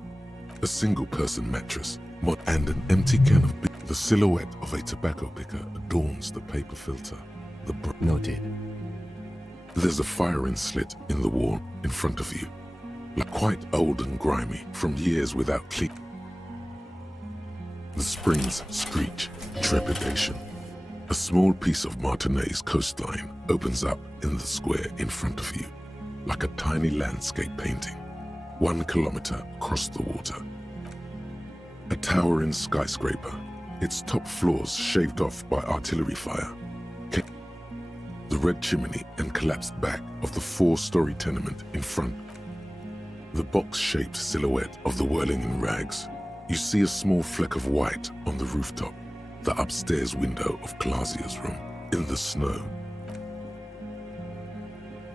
A single-person mattress, and an empty can of beer. The silhouette of a tobacco picker adorns the paper filter. Noted. There's a firing slit in the wall in front of you, like quite old and grimy from years without clean. The springs screech, trepidation. A small piece of Martinez coastline opens up in the square in front of you, like a tiny landscape painting, 1 kilometer across the water. A towering skyscraper, its top floors shaved off by artillery fire. The red chimney and collapsed back of the 4-story tenement in front. The box-shaped silhouette of the whirling in rags. You see a small fleck of white on the rooftop, the upstairs window of Clausia's room, in the snow.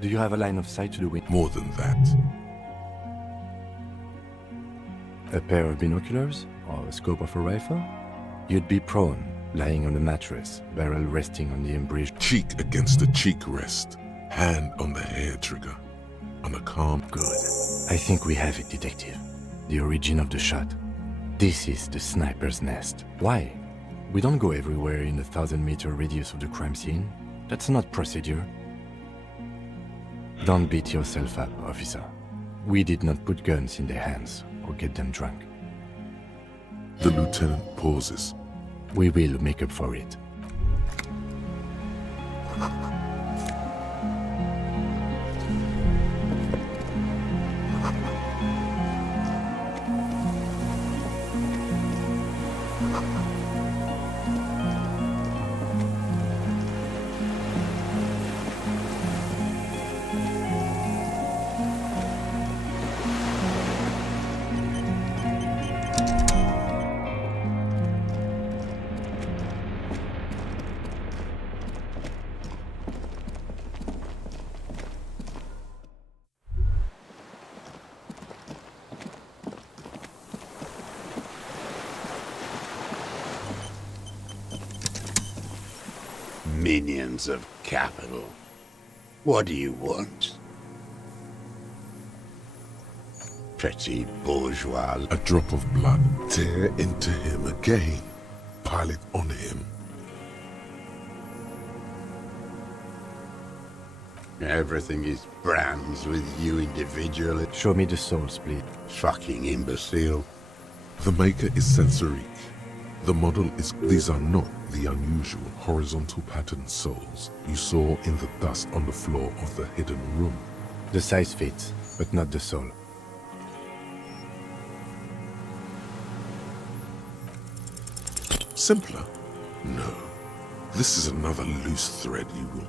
Do you have a line of sight to the window? More than that. A pair of binoculars? Or a scope of a rifle? You'd be prone, lying on a mattress, barrel resting on the embrasure. Cheek against the cheek rest, hand on the hair trigger, on a calm. Good. I think we have it, Detective. The origin of the shot. This is the sniper's nest. Why? We don't go everywhere in a 1,000-meter radius of the crime scene. That's not procedure. Don't beat yourself up, officer. We did not put guns in their hands or get them drunk. The lieutenant pauses. We will make up for it. Minions of capital. What do you want? Petit bourgeois. A drop of blood. Tear into him again. Pile it on him. Everything is brands with you individually. Show me the souls, please. Fucking imbecile. The maker is Sensorique. The model is... These are not the unusual horizontal pattern souls you saw in the dust on the floor of the hidden room. The size fits, but not the soul. Simpler? No. This is another loose thread you will...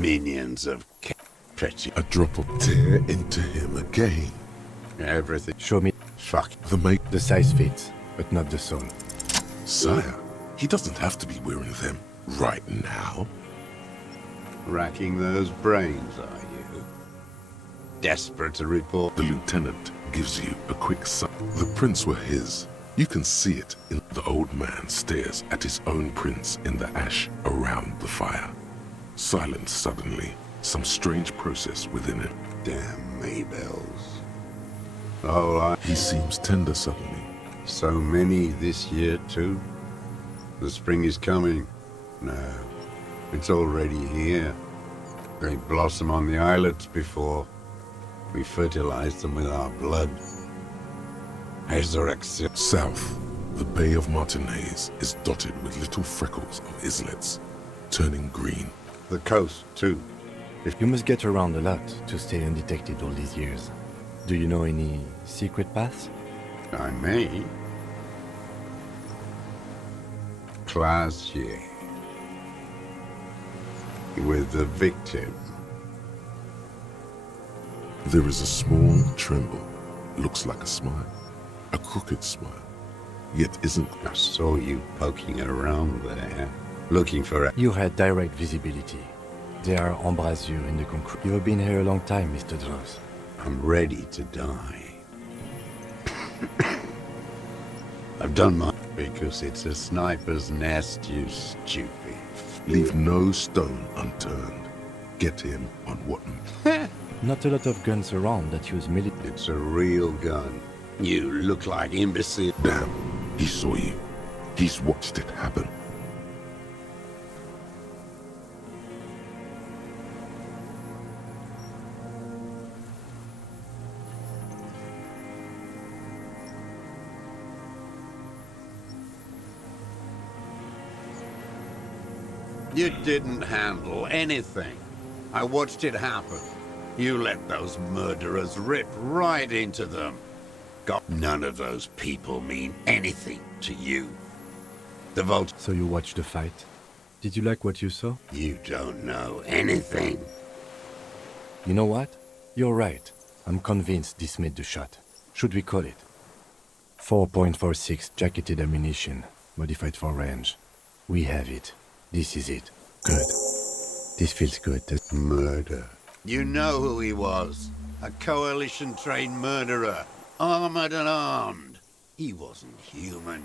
Minions of Pretty. A drop of tear into him again. Everything. Show me. Fuck. The make. The size fits, but not the soul. Sire, he doesn't have to be wearing them right now. Racking those brains, are you? Desperate to report. The lieutenant gives you a quick sigh. The prints were his. You can see it. The old man stares at his own prints in the ash around the fire. Silent suddenly, some strange process within him. Damn Maybells. Oh, he seems tender suddenly. So many this year, too. The spring is coming. No, it's already here. They blossom on the islets before we fertilize them with our blood. Resurrection. South, the Bay of Martinez is dotted with little freckles of islets, turning green. The coast, too. You must get around a lot to stay undetected all these years. Do you know any secret paths? I may. Classier. With the victim. There is a small tremble. Looks like a smile. A crooked smile. Yet isn't. I saw you poking around there, looking for a... You had direct visibility. There are embrasures in the concrete. You have been here a long time, Mr. Dross. I'm ready to die. I've done my... Because it's a sniper's nest, you stupid. Leave no stone unturned. Get him on what... Not a lot of guns around that use military. It's a real gun. You look like imbecile. Damn, he saw you. He's watched it happen. You didn't handle anything. I watched it happen. You let those murderers rip right into them. God, none of those people mean anything to you. The Volt... So you watched the fight. Did you like what you saw? You don't know anything. You know what? You're right. I'm convinced this made the shot. Should we call it? 4.46 jacketed ammunition, modified for range. We have it. This is it. Good. This feels good. Murder. You know who he was. A coalition-trained murderer. Armored and armed. He wasn't human.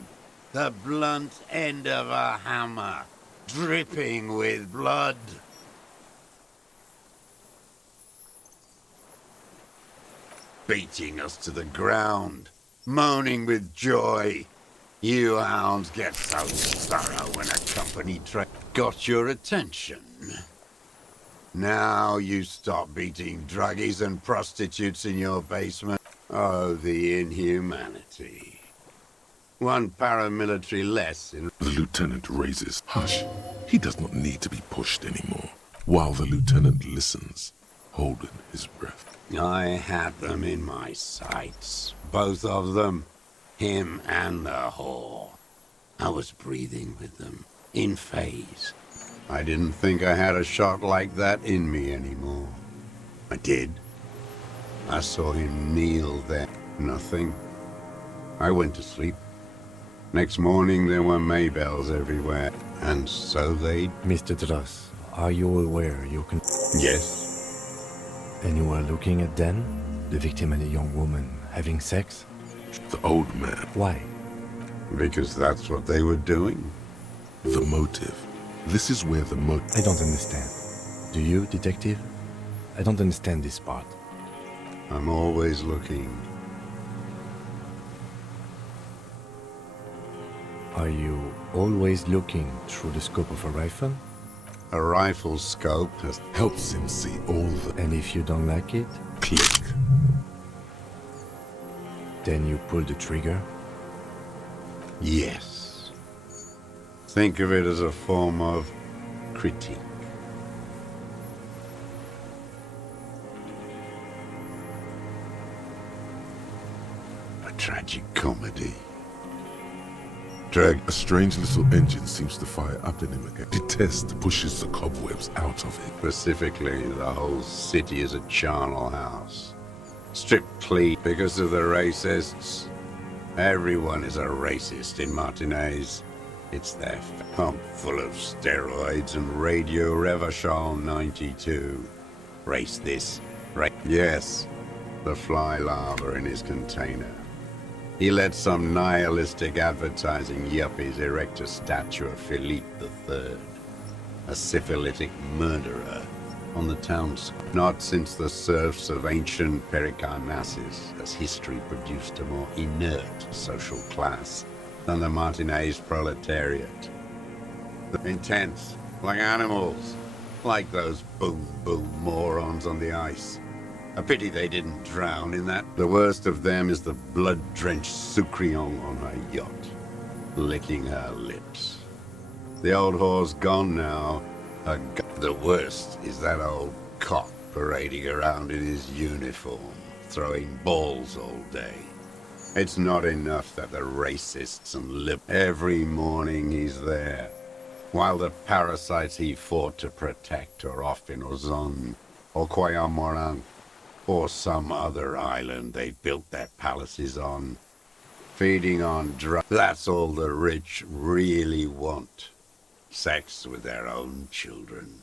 The blunt end of a hammer. Dripping with blood. Beating us to the ground. Moaning with joy. You hounds get so thorough when a company got your attention. Now you stop beating druggies and prostitutes in your basement. Oh, the inhumanity. One paramilitary less in... The lieutenant raises. Hush. He does not need to be pushed anymore. While the lieutenant listens, holding his breath. I had them in my sights. Both of them. Him and the whore. I was breathing with them. In phase. I didn't think I had a shot like that in me anymore. I did. I saw him kneel there. Nothing. I went to sleep. Next morning there were Maybells everywhere. And so they... Mr. Dross, are you aware you can... Yes. And you were looking at them? The victim and a young woman having sex? The old man. Why? Because that's what they were doing. The motive. This is where the motive... I don't understand. Do you, detective? I don't understand this part. I'm always looking. Are you always looking through the scope of a rifle? A rifle scope helps him see all the... And if you don't like it? Click. Then you pull the trigger? Yes. Think of it as a form of critique. A tragic comedy. A strange little engine seems to fire up in him again. Detest pushes the cobwebs out of it. Specifically, the whole city is a charnel house. Stripped clean because of the racists. Everyone is a racist in Martinez. It's their pump full of steroids and Radio Revachol 92. Race this, right? Yes, the fly larva in his container. He let some nihilistic advertising yuppies erect a statue of Philippe III, a syphilitic murderer, on the town's... Not since the serfs of ancient Pericarnassus has history produced a more inert social class than the Martinez proletariat. Intense, like animals, like those boom-boom morons on the ice. A pity they didn't drown in that. The worst of them is the blood-drenched Sucrion on her yacht, licking her lips. The old whore's gone now. The worst is that old cop parading around in his uniform, throwing balls all day. It's not enough that the racists and every morning he's there, while the parasites he fought to protect are off in Ozon, or Quayamoran, or some other island they've built their palaces on, feeding on drugs. That's all the rich really want. Sex with their own children.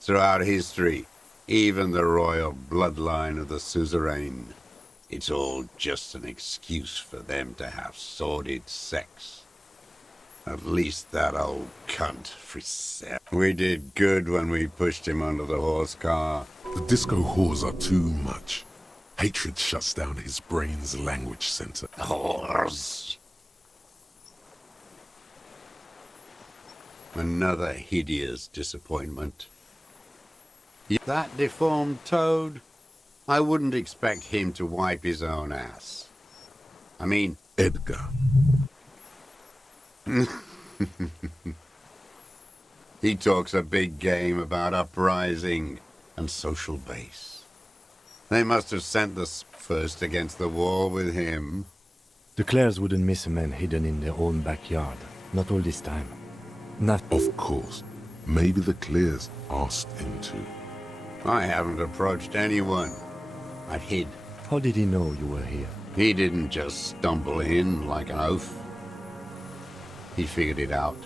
Throughout history, even the royal bloodline of the suzerain, it's all just an excuse for them to have sordid sex. At least that old cunt, Frisell. We did good when we pushed him under the horse car. The disco whores are too much. Hatred shuts down his brain's language center. Whores. Another hideous disappointment. That deformed toad? I wouldn't expect him to wipe his own ass. I mean, Edgar. He talks a big game about uprising and social base. They must have sent the first against the wall with him. The Clares wouldn't miss a man hidden in their own backyard. Not all this time. Not. Of course. Maybe the Clares asked him to. I haven't approached anyone. I've hid. How did he know you were here? He didn't just stumble in like an oaf. He figured it out.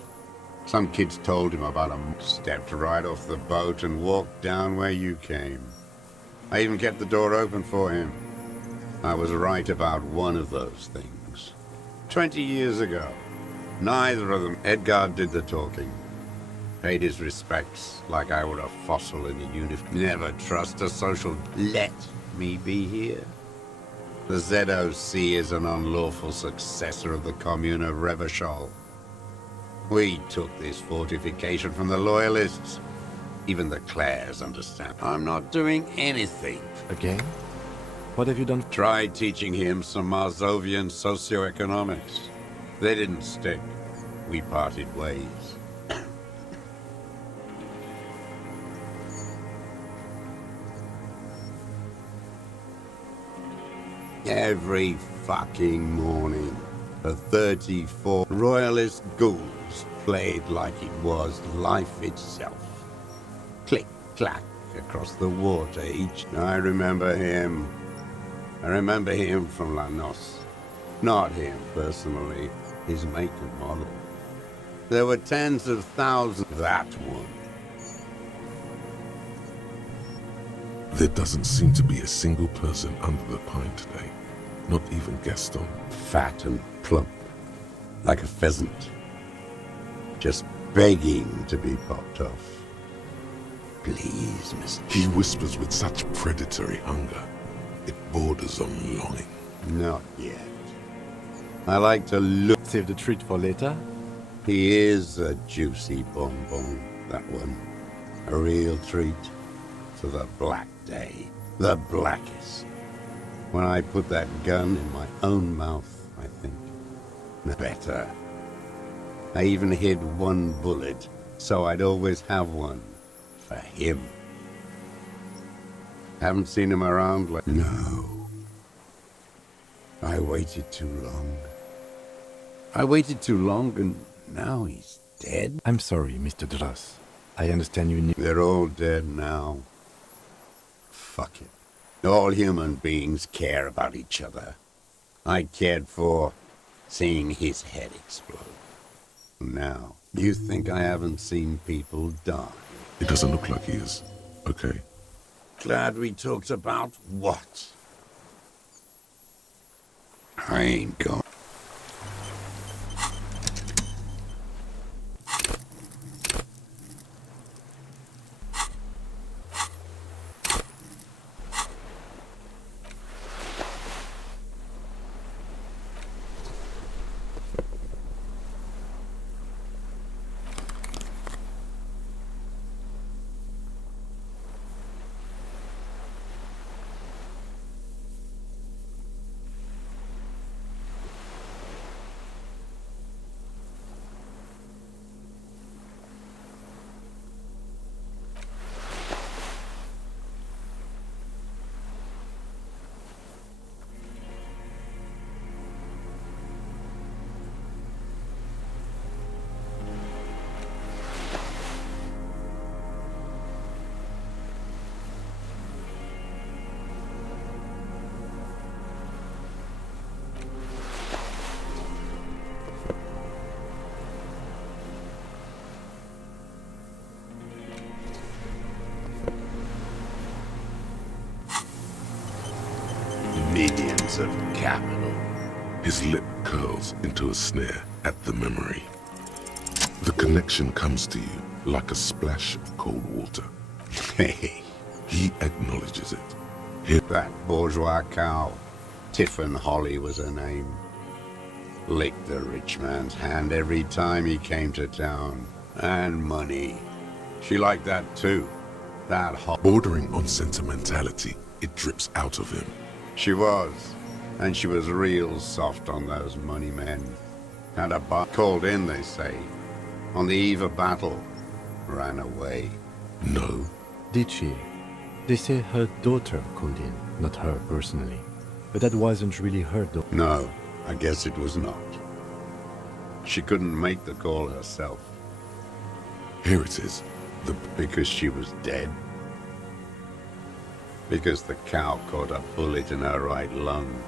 Some kids told him about him, stepped right off the boat and walked down where you came. I even kept the door open for him. I was right about one of those things. 20 years ago. Neither of them. Edgar did the talking. Paid his respects like I were a fossil in a uniform. Never trust a social. Let me be here. The ZOC is an unlawful successor of the Commune of Revachol. We took this fortification from the Loyalists. Even the Clares understand. I'm not doing anything. Again? What have you done? Tried teaching him some Marzovian socioeconomics. They didn't stick. We parted ways. Every fucking morning, the 34 royalist ghouls played like it was life itself. Click, clack, across the water each night. I remember him from La Noce. Not him, personally, his make and model. There were tens of thousands. That one. There doesn't seem to be a single person under the pine today. Not even Gaston. Fat and plump, like a pheasant. Just begging to be popped off. Please, Mr. He whispers with such predatory hunger. It borders on longing. Not yet. I like to look. Save the treat for later. He is a juicy bonbon, that one. A real treat for the black day. The blackest. When I put that gun in my own mouth, I think. Better. I even hid one bullet, so I'd always have one. For him. Haven't seen him around like... No. I waited too long. I waited too long and now he's dead? I'm sorry, Mr. Dross. I understand you knew... They're all dead now. Fuck it. All human beings care about each other. I cared for seeing his head explode. Now, you think I haven't seen people die? It doesn't look like he is. Okay. Glad we talked about what? I ain't going. Minions of capital. His lip curls into a sneer at the memory. The connection comes to you like a splash of cold water. Hey. He acknowledges it. That bourgeois cow, Tiffin Holly was her name, licked the rich man's hand every time he came to town. And money. She liked that too. That bordering on sentimentality, it drips out of him. She was. And she was real soft on those money men. Had a called in, they say. On the eve of battle. Ran away. No. Did she? They say her daughter called in, not her personally. But that wasn't really her daughter. No, I guess it was not. She couldn't make the call herself. Here it is. Because she was dead. Because the cow caught a bullet in her right lung.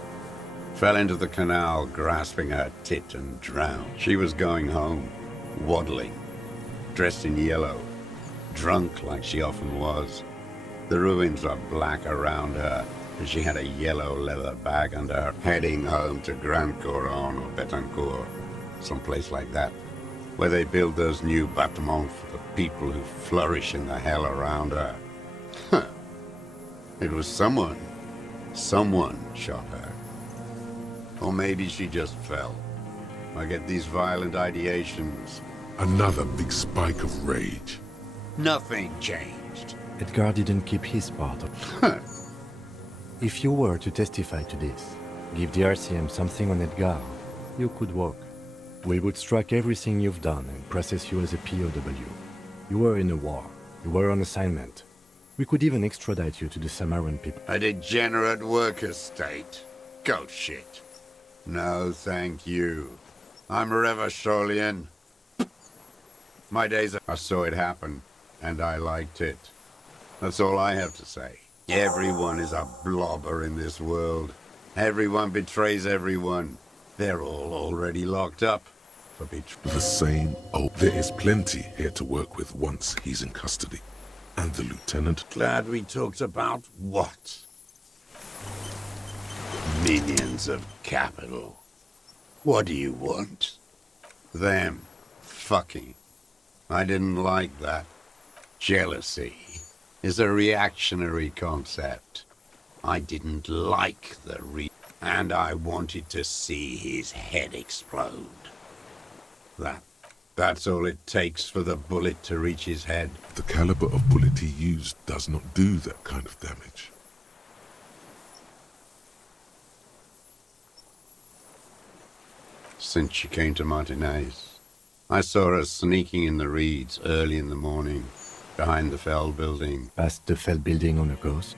Fell into the canal, grasping her tit and drowned. She was going home, waddling, dressed in yellow, drunk like she often was. The ruins were black around her, and she had a yellow leather bag under her, heading home to Grand Couronne or Betancourt, someplace like that, where they build those new bâtiments for the people who flourish in the hell around her. It was someone shot her. Or maybe she just fell. I get these violent ideations. Another big spike of rage. Nothing changed. Edgar didn't keep his part of. If you were to testify to this, give the RCM something on Edgar, you could walk. We would strike everything you've done and process you as a POW. You were in a war. You were on assignment. We could even extradite you to the Samaran people. A degenerate worker state. Go shit. No, thank you. I'm Revacholian. My days I saw it happen, and I liked it. That's all I have to say. Everyone is a blobber in this world. Everyone betrays everyone. They're all already locked up for betrayal. The same old. There is plenty here to work with once he's in custody. And the lieutenant. Glad we talked about what? Minions of capital. What do you want? Them. Fucking. I didn't like that. Jealousy is a reactionary concept. I didn't like and I wanted to see his head explode. That's all it takes for the bullet to reach his head. The caliber of bullet he used does not do that kind of damage. Since she came to Martinez, I saw her sneaking in the reeds early in the morning, behind the Fell building. Past the Fell building on a ghost?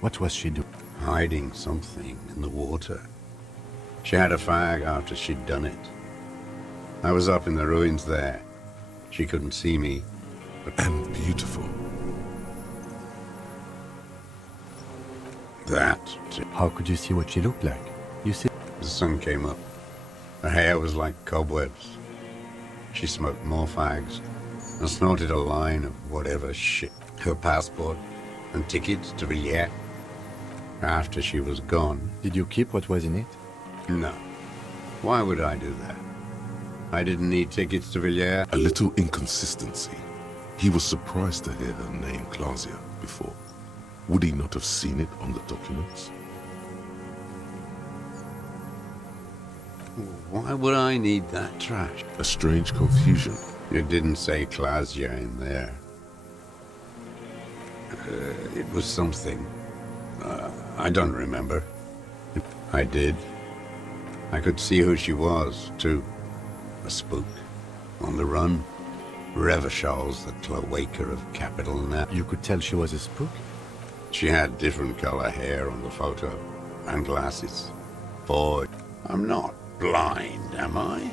What was she doing? Hiding something in the water. She had a fag after she'd done it. I was up in the ruins there. She couldn't see me. And beautiful. That. How could you see what she looked like? You see? The sun came up. Her hair was like cobwebs. She smoked more fags and snorted a line of whatever shit. Her passport and tickets to Villiers. After she was gone. Did you keep what was in it? No. Why would I do that? I didn't need tickets to Villiers. A little inconsistency. He was surprised to hear her name Clausia before. Would he not have seen it on the documents? Why would I need that trash? A strange confusion. You didn't say Clausia in there. It was something. I don't remember. I did. I could see who she was, too. A spook. On the run. Revachol's the cloaker of capital now. You could tell she was a spook? She had different color hair on the photo. And glasses. Boy, I'm not blind, am I?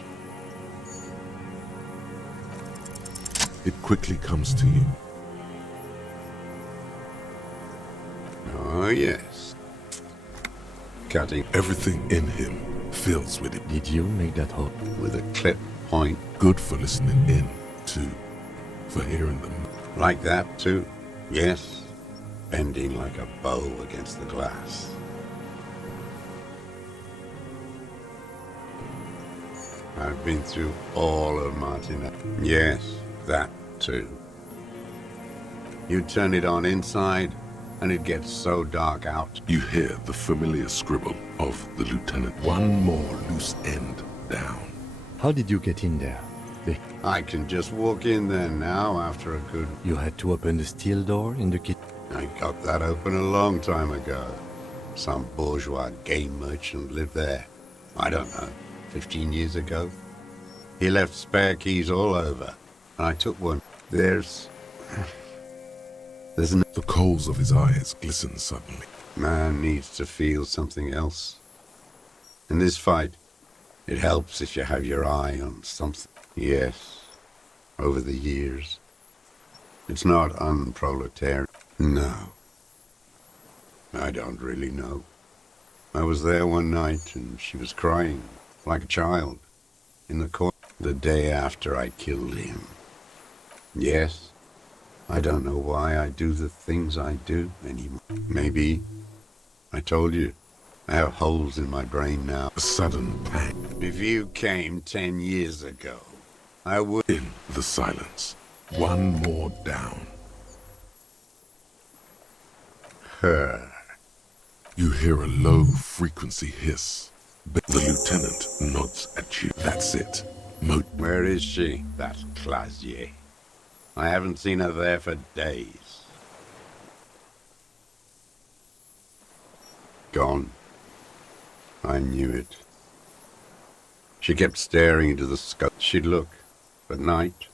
It quickly comes to you. Oh, yes. Cutting. Everything in him fills with it. Did you make that hole? With a clip point. Good for listening in, too. For hearing them. Like that, too? Yes. Bending like a bow against the glass. I've been through all of Martina. Yes, that too. You turn it on inside, and it gets so dark out. You hear the familiar scribble of the lieutenant. One more loose end down. How did you get in there? I can just walk in there now after a good... You had to open the steel door in the kitchen? I got that open a long time ago. Some bourgeois game merchant lived there. I don't know, 15 years ago. He left spare keys all over, and I took one. There's no... The coals of his eyes glisten suddenly. Man needs to feel something else. In this fight, it helps if you have your eye on something. Yes, over the years. It's not unproletarian. No. I don't really know. I was there one night and she was crying, like a child, in the corner the day after I killed him. Yes, I don't know why I do the things I do anymore. Maybe, I told you, I have holes in my brain now. A sudden pang. If you came 10 years ago, I would... In the silence, one more down. Her. You hear a low-frequency hiss. The lieutenant nods at you. That's it. Where is she, that Clasier? I haven't seen her there for days. Gone. I knew it. She kept staring into the sky. She'd look, at night,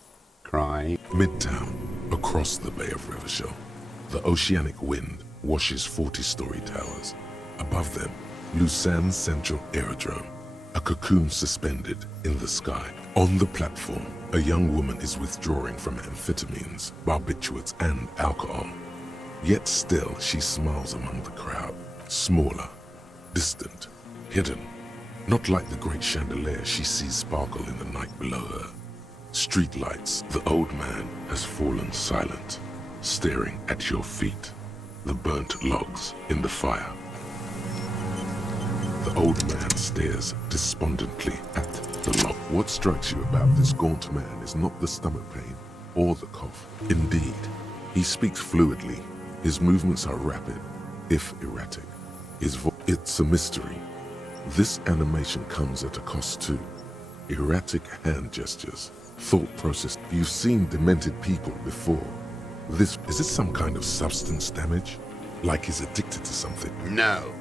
crying. Midtown, across the Bay of Revachol, the oceanic wind washes 40-story towers. Above them, Lucerne Central Aerodrome, a cocoon suspended in the sky. On the platform, a young woman is withdrawing from amphetamines, barbiturates, and alcohol. Yet still, she smiles among the crowd, smaller, distant, hidden. Not like the great chandelier she sees sparkle in the night below her. Streetlights, the old man has fallen silent, staring at your feet, the burnt logs in the fire. The old man stares despondently at the log. What strikes you about this gaunt man is not the stomach pain or the cough. Indeed, he speaks fluidly. His movements are rapid, if erratic. It's a mystery. This animation comes at a cost too. Erratic hand gestures, thought process. You've seen demented people before. Is this some kind of substance damage? Like he's addicted to something? No,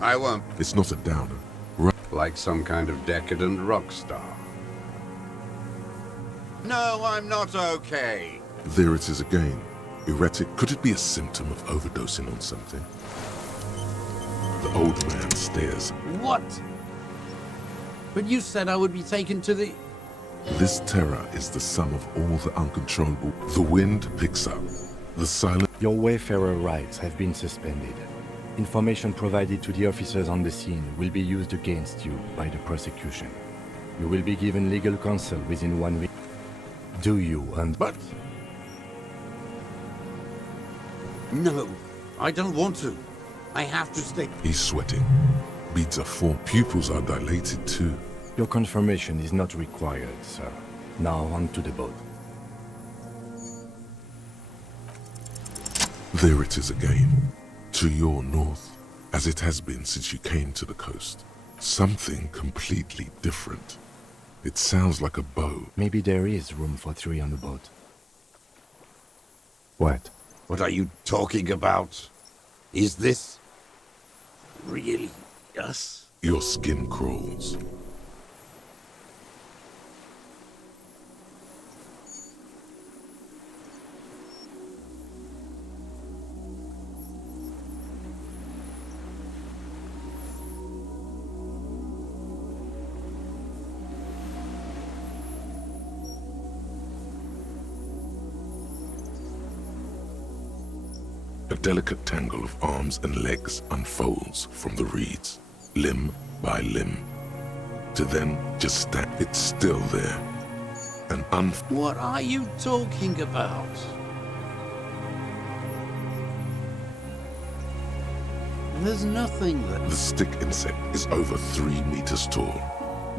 I won't. It's not a downer. Like some kind of decadent rock star. No, I'm not okay. There it is again. Erratic. Could it be a symptom of overdosing on something? The old man stares. What? But you said I would be taken to the... This terror is the sum of all the uncontrollable. The wind picks up. The silence... Your Wayfarer rights have been suspended. Information provided to the officers on the scene will be used against you by the prosecution. You will be given legal counsel within 1 week. Do you But... No, I don't want to. I have to stay. He's sweating. Beads are formed. Pupils are dilated too. Your confirmation is not required, sir. Now on to the boat. There it is again. To your north, as it has been since you came to the coast. Something completely different. It sounds like a bow. Maybe there is room for 3 on the boat. What? What are you talking about? Is this... really us? Your skin crawls. A delicate tangle of arms and legs unfolds from the reeds, limb by limb, to then just stand. It's still there. What are you talking about? There's nothing there. The stick insect is over 3 meters tall.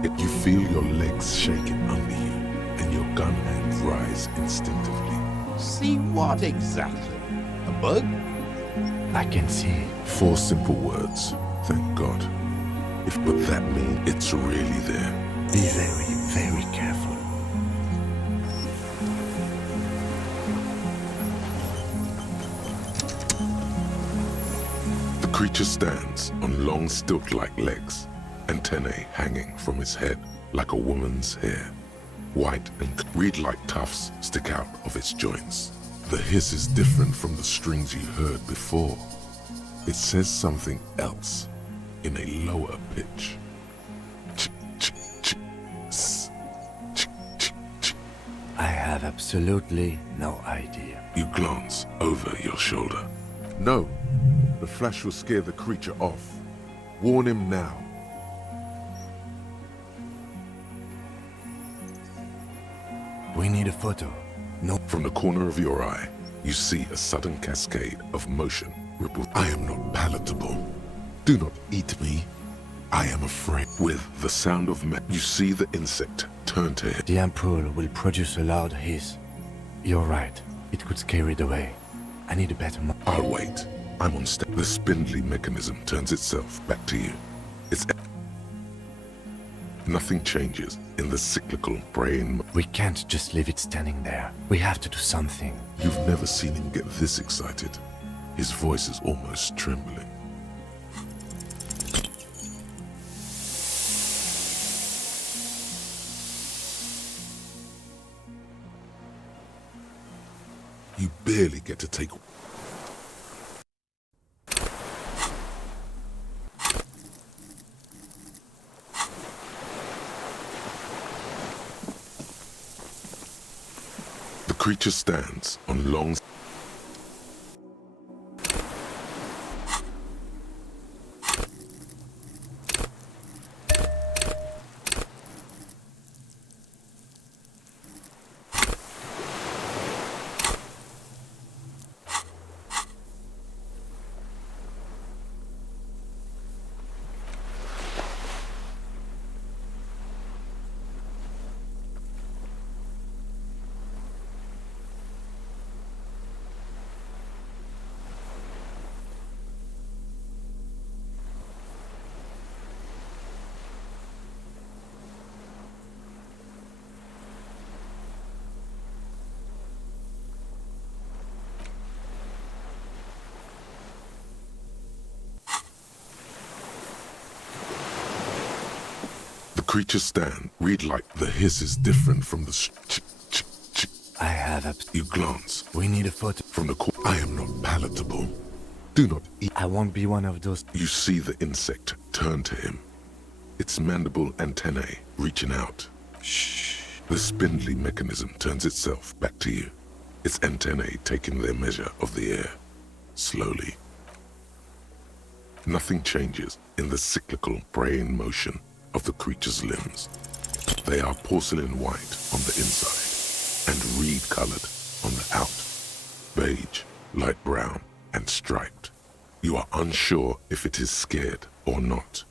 You feel your legs shaking under you, and your gun hand rise instinctively. See what exactly? A bug? I can see it. 4 simple words, thank God. But that means it's really there. Be very, very careful. The creature stands on long stilt-like legs, antennae hanging from its head like a woman's hair. White and reed-like tufts stick out of its joints. The hiss is different from the strings you heard before. It says something else in a lower pitch. I have absolutely no idea. You glance over your shoulder. No, the flash will scare the creature off. Warn him now. We need a photo. No. From the corner of your eye, you see a sudden cascade of motion ripple. I am not palatable. Do not eat me. I am afraid. With the sound of you see the insect turn to him. The ampoule will produce a loud hiss. You're right. It could scare it away. I need a better I'll wait. I'm on step. The spindly mechanism turns itself back to you. Nothing changes in the cyclical brain. We can't just leave it standing there. We have to do something. You've never seen him get this excited. His voice is almost trembling. You barely get to take. The creature stands on long. Creatures stand, read like the hiss is different from the I have a... You glance. We need a photo. From the I am not palatable. Do not eat. I won't be one of those. You see the insect turn to him. Its mandible antennae reaching out. Shh. The spindly mechanism turns itself back to you. Its antennae taking their measure of the air. Slowly. Nothing changes in the cyclical brain motion of the creature's limbs. They are porcelain white on the inside and reed-colored on the out. Beige, light brown, and striped. You are unsure if it is scared or not.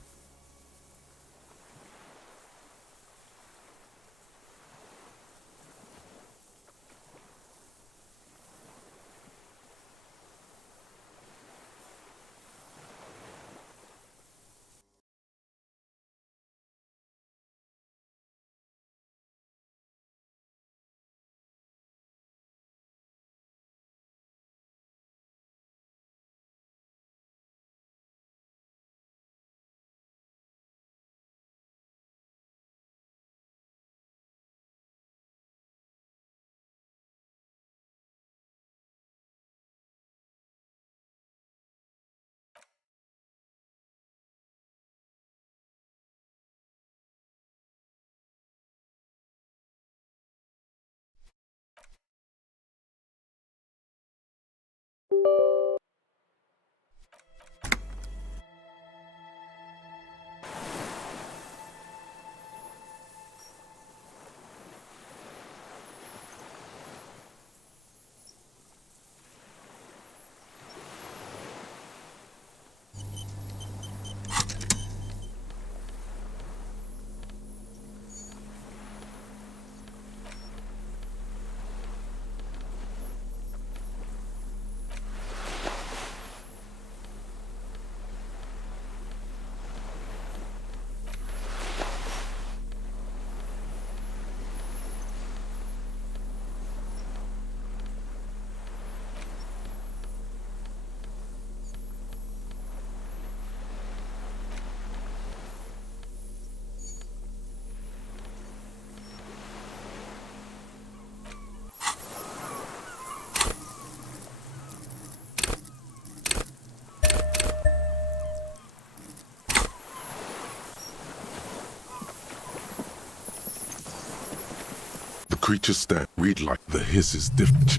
creature stand. Read like the hiss is different.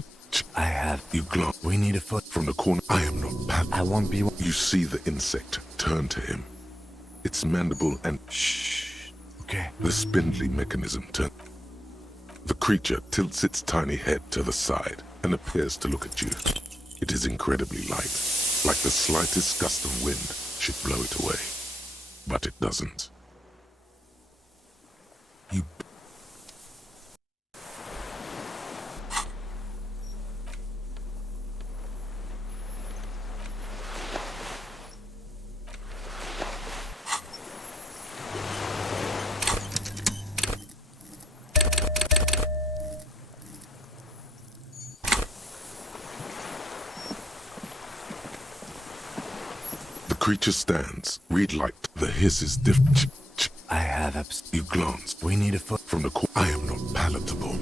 I have. You glance. We need a foot. From the corner. I am not bad. I won't be. You see the insect turn to him. Its mandible and Okay. the spindly mechanism turn. The creature tilts its tiny head to the side and appears to look at you. It is incredibly light, like the slightest gust of wind should blow it away. But it doesn't. You... The creature stands. Read like the hiss is different. I have You glance. We need a foot. From the corner. I am not palatable.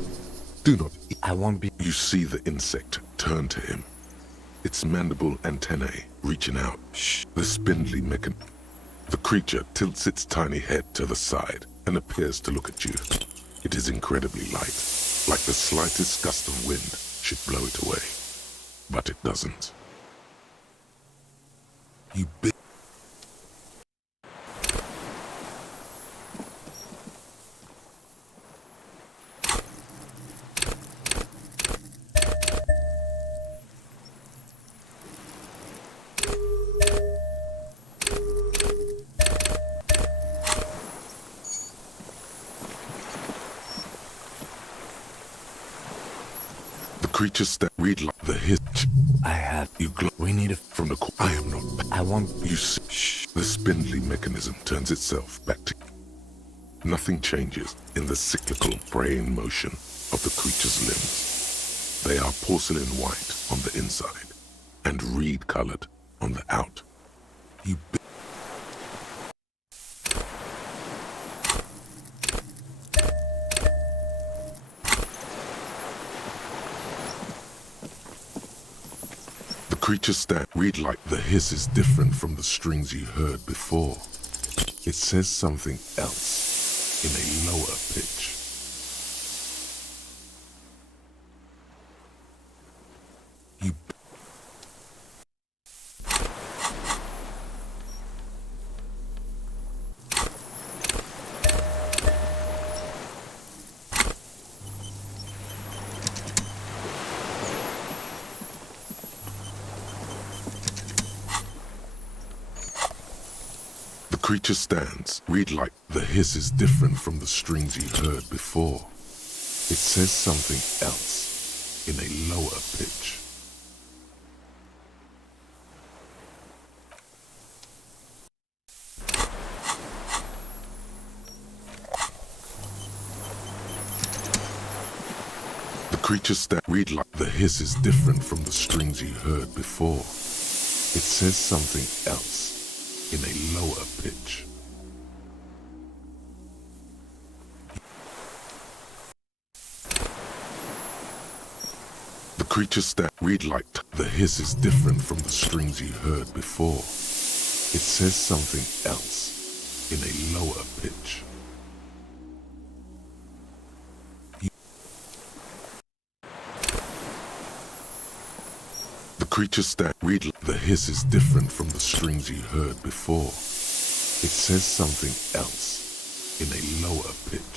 Do not eat. I won't be. You see the insect turn to him. Its mandible antennae reaching out. The spindly mechanism. The creature tilts its tiny head to the side and appears to look at you. It is incredibly light, like the slightest gust of wind should blow it away. But it doesn't. You big... The creature read like the hiss. I have. You we need a from the I am not. I won't. You see, the spindly mechanism turns itself back to. Nothing changes in the cyclical braying motion of the creature's limbs. They are porcelain white on the inside and reed-colored on the out. You. The creature read like the hiss is different from the strings you heard before. It says something else in a lower pitch. You... The creature stands. Read like the hiss is different from the strings you heard before. It says something else in a lower pitch. The creature read like the hiss is different from the strings you heard before. It says something else in a lower pitch. The creature read like the hiss is different from the strings you heard before. It says something else in a lower pitch. The creature read like the hiss is different from the strings you heard before. It says something else in a lower pitch.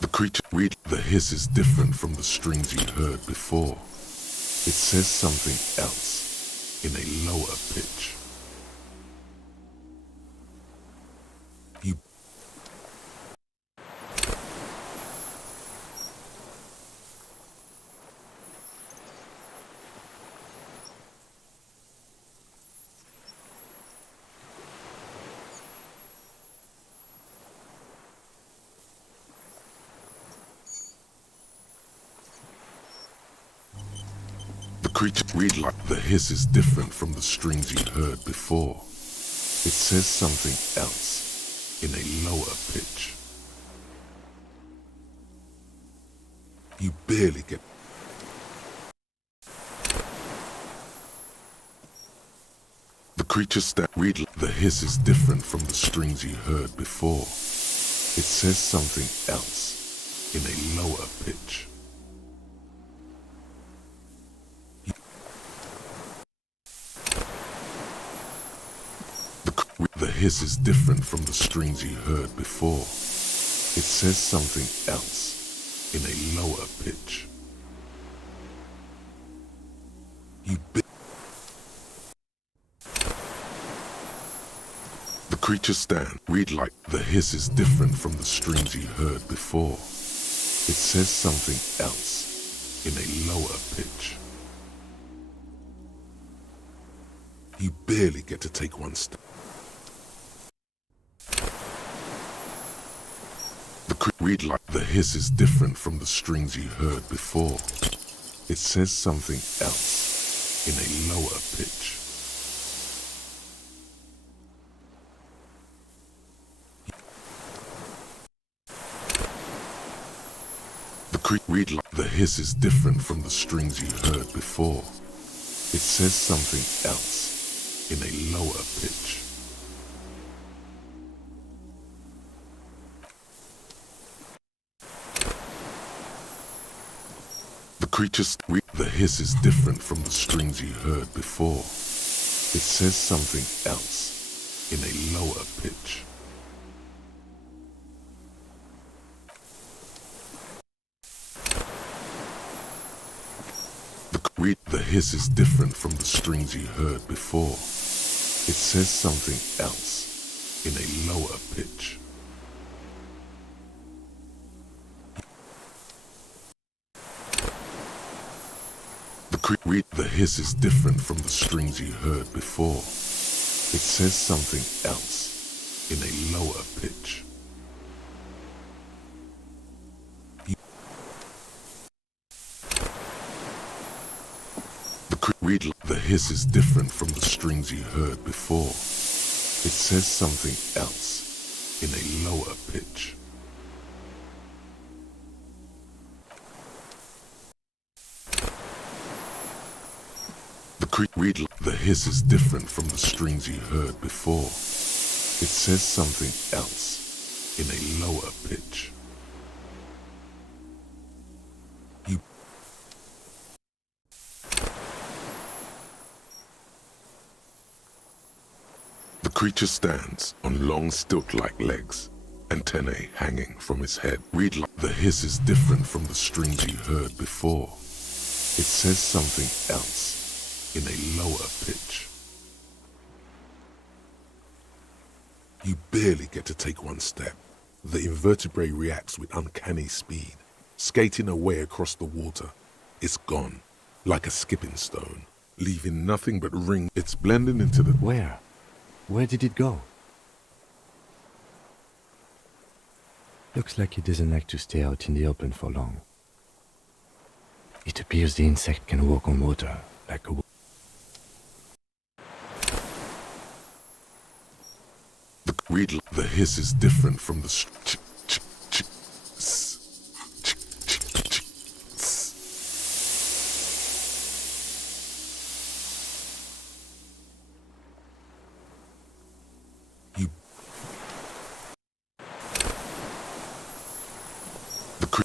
The creature read the hiss is different from the strings you heard before. It says something else in a lower pitch. You... The creature read like the hiss is different from the strings you heard before. It says something else in a lower pitch. You barely get... The creatures that read the hiss is different from the screams you heard before. It says something else in a lower pitch. The hiss is different from the screams you heard before. It says something else in a lower pitch. The creature stand, read like the hiss is different from the screams you heard before. It says something else in a lower pitch. You barely get to take one step. Read like the hiss is different from the screams you heard before. It says something else in a lower pitch. Read like the hiss is different from the screams you heard before. It says something else in a lower pitch. Creatures read the hiss is different from the screams you heard before. It says something else in a lower pitch. Read the hiss is different from the screams you heard before. It says something else in a lower pitch. Read the hiss is different from the screams you heard before. It says something else in a lower pitch. Read the hiss is different from the screams you heard before. It says something else in a lower pitch. Read the hiss is different from the screams you heard before. It says something else in a lower pitch. The creature stands on long stilt-like legs, antennae hanging from his head. Read like the hiss is different from the screams you heard before. It says something else in a lower pitch. You barely get to take one step. The invertebrate reacts with uncanny speed, skating away across the water. It's gone, like a skipping stone, leaving nothing but ring. It's blending into the... Where? Where did it go? Looks like it doesn't like to stay out in the open for long. It appears the insect can walk on water like a... Read the hiss is different from the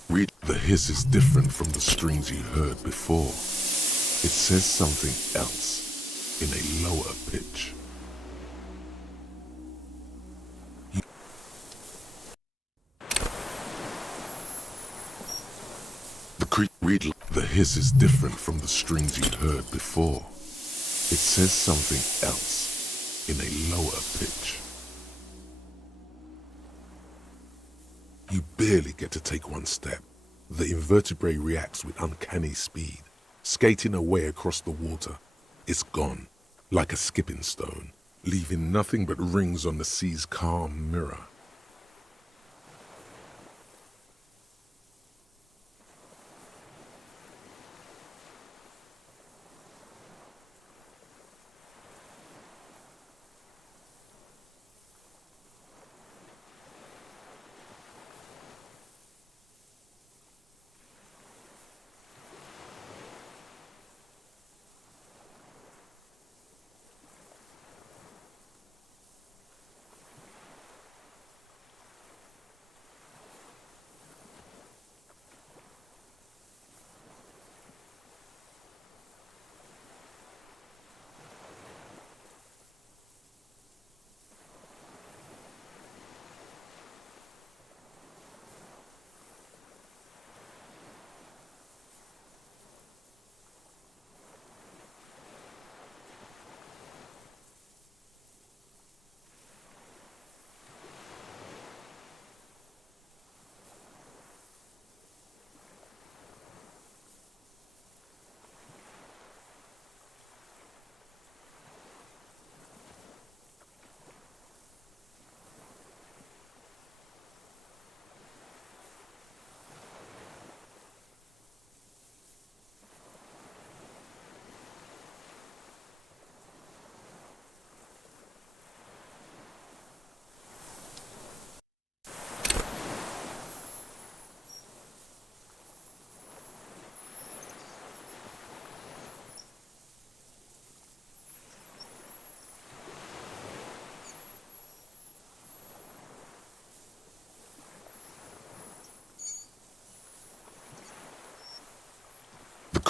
Read the hiss is different from the screams you heard before. It says something else in a lower pitch. Read the hiss is different from the screams you heard before. It says something else in a lower pitch. You barely get to take one step. The invertebrate reacts with uncanny speed, skating away across the water. It's gone, like a skipping stone, leaving nothing but rings on the sea's calm mirror.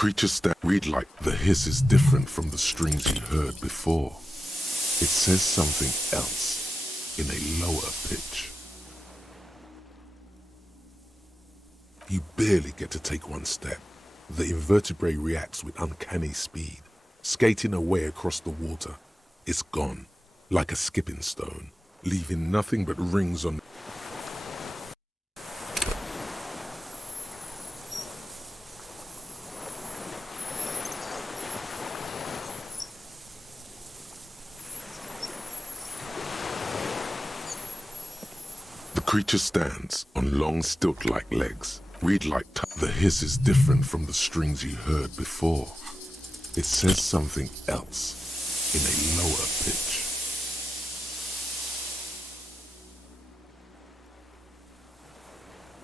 creatures that read like the hiss is different from the strings you heard before. It says something else in a lower pitch. You barely get to take one step. The invertebrate reacts with uncanny speed, skating away across the water. It's gone, like a skipping stone, leaving nothing but rings on. The creature stands on long stilt-like legs, reed like the hiss is different from the strings you heard before. It says something else in a lower pitch.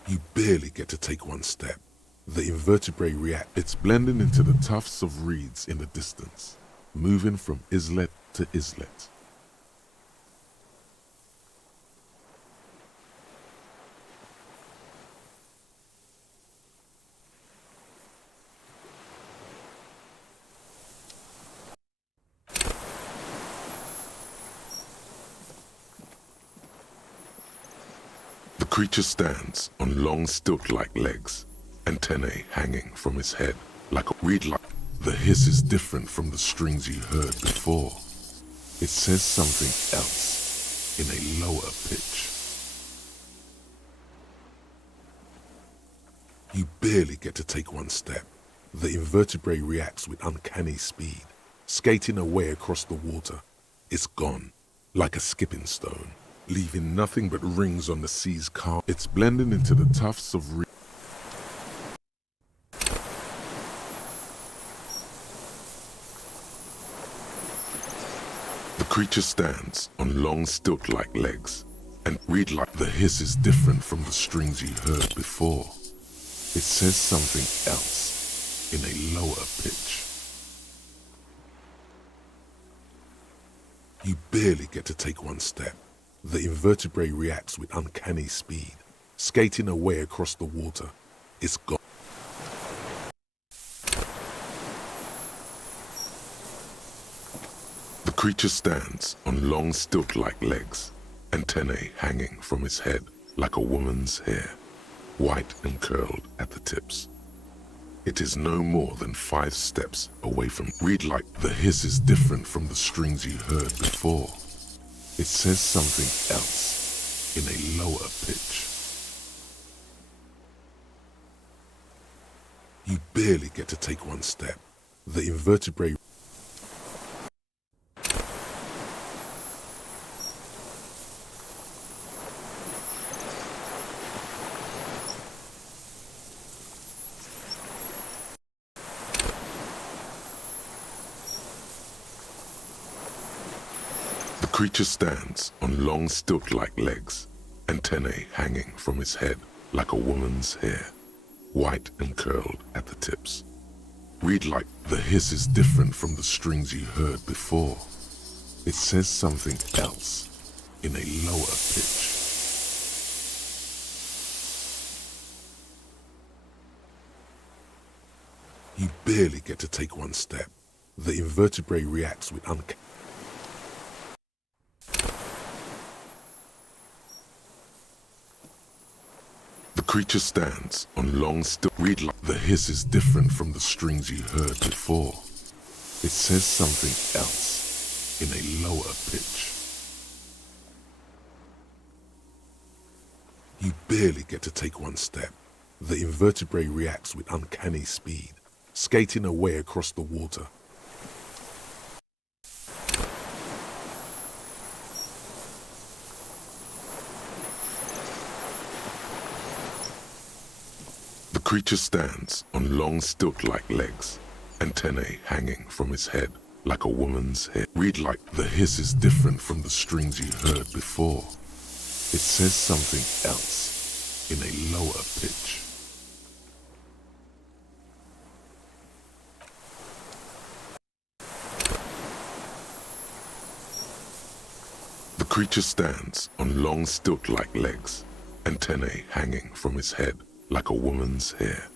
You barely get to take one step. The invertebrate react. It's blending into the tufts of reeds in the distance, moving from islet to islet. The creature stands on long stilt-like legs, antennae hanging from his head like a reed-like. The hiss is different from the strings you heard before. It says something else in a lower pitch. You barely get to take one step. The invertebrate reacts with uncanny speed, skating away across the water. It's gone, like a skipping stone, leaving nothing but rings on the sea's calm. It's blending into the tufts of reeds. The creature stands on long stilt-like legs, and reed-like. The hiss is different from the strings you heard before. It says something else in a lower pitch. You barely get to take one step. The invertebrate reacts with uncanny speed, skating away across the water. It's gone. The creature stands on long stilt-like legs, antennae hanging from his head like a woman's hair, white and curled at the tips. It is no more than 5 steps away from reed-like. The hiss is different from the strings you heard before. It says something else in a lower pitch. You barely get to take one step. The invertebrate. The creature stands on long stilt-like legs, antennae hanging from his head like a woman's hair, white and curled at the tips. Reed-like. The hiss is different from the strings you heard before. It says something else in a lower pitch. You barely get to take one step. The invertebrate reacts with uncanny. The creature stands on long reed-like. The hiss is different from the strings you heard before. It says something else in a lower pitch. You barely get to take one step. The invertebrate reacts with uncanny speed, skating away across the water. The creature stands on long stilt-like legs, antennae hanging from his head like a woman's hair. Reed-like. The hiss is different from the strings you heard before. It says something else in a lower pitch. The creature stands on long stilt-like legs, antennae hanging from his head like a woman's hair,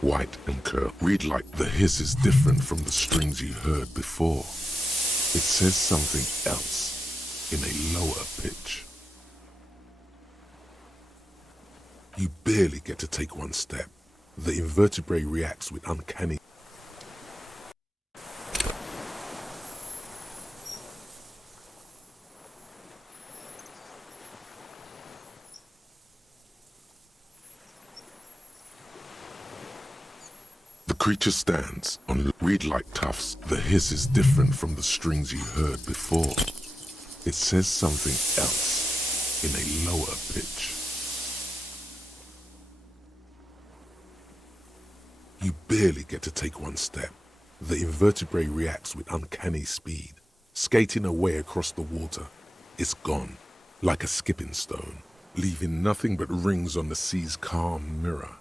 white and curved. Read like the hiss is different from the strings you heard before. It says something else in a lower pitch. You barely get to take one step. The invertebrate reacts with uncanny. The creature stands on reed-like tufts. The hiss is different from the strings you heard before. It says something else in a lower pitch. You barely get to take one step. The invertebrate reacts with uncanny speed. Skating away across the water, it's gone, like a skipping stone, leaving nothing but rings on the sea's calm mirror.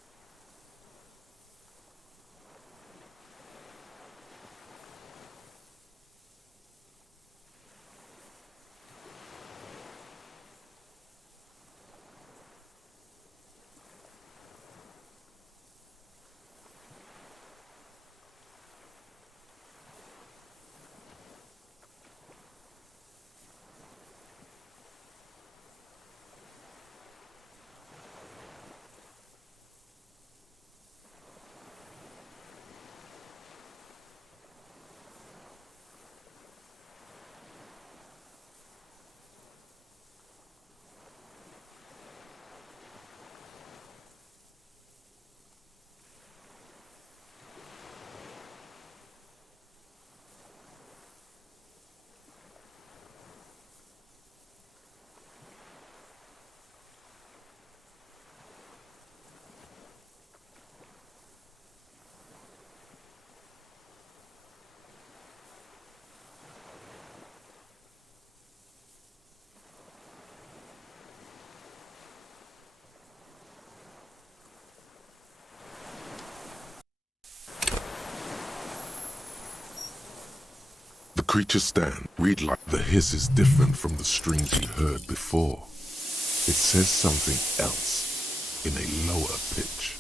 The creature stand. Read like the hiss is different from the strings you heard before. It says something else in a lower pitch.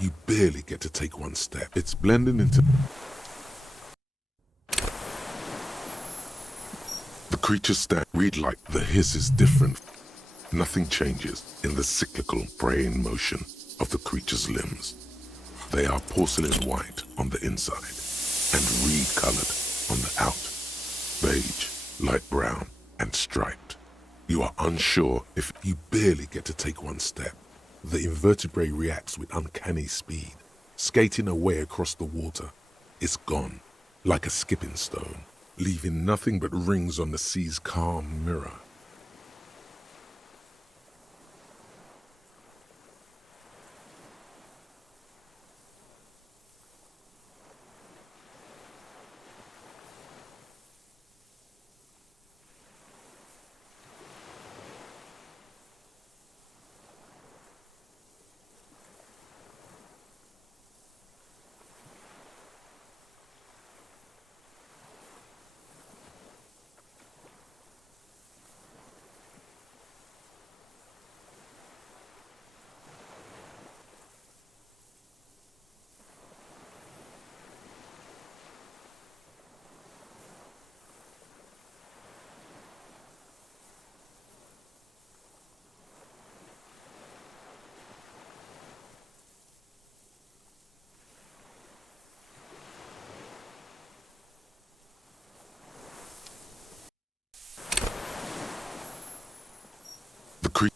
You barely get to take one step. It's blending into... The creature stand. Read like the hiss is different. Nothing changes in the cyclical braying motion of the creature's limbs. They are porcelain white on the inside and reed-colored on the out, beige, light brown, and striped. You are unsure if you barely get to take one step. The invertebrate reacts with uncanny speed, skating away across the water. It's gone, like a skipping stone, leaving nothing but rings on the sea's calm mirror.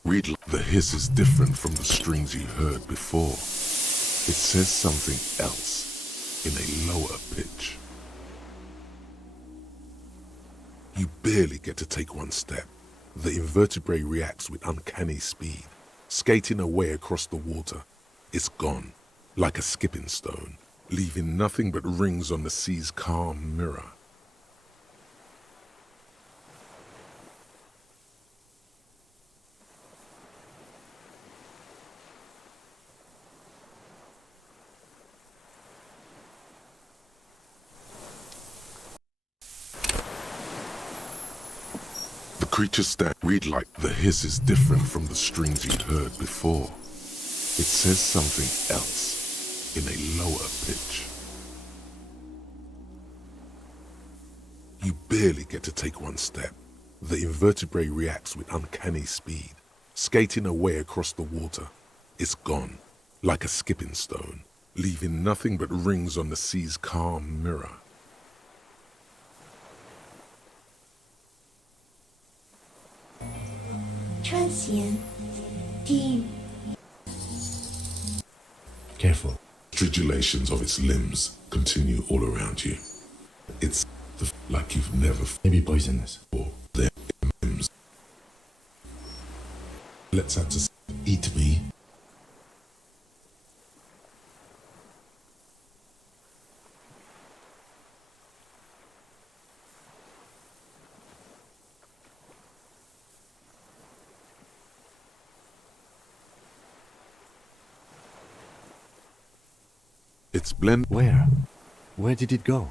Read the hiss is different from the strings you heard before. It says something else in a lower pitch. You barely get to take one step. The invertebrate reacts with uncanny speed, skating away across the water. It's gone, like a skipping stone, leaving nothing but rings on the sea's calm mirror. The creature stand. Read like the hiss is different from the strings you heard before. It says something else in a lower pitch. You barely get to take one step. The invertebrate reacts with uncanny speed, skating away across the water. It's gone, like a skipping stone, leaving nothing but rings on the sea's calm mirror. Transient team. Careful. Stridulations of its limbs continue all around you. It's like you've never Maybe poisonous. Or their limbs. Let's have to eat me. It's blend. Where? Where did it go?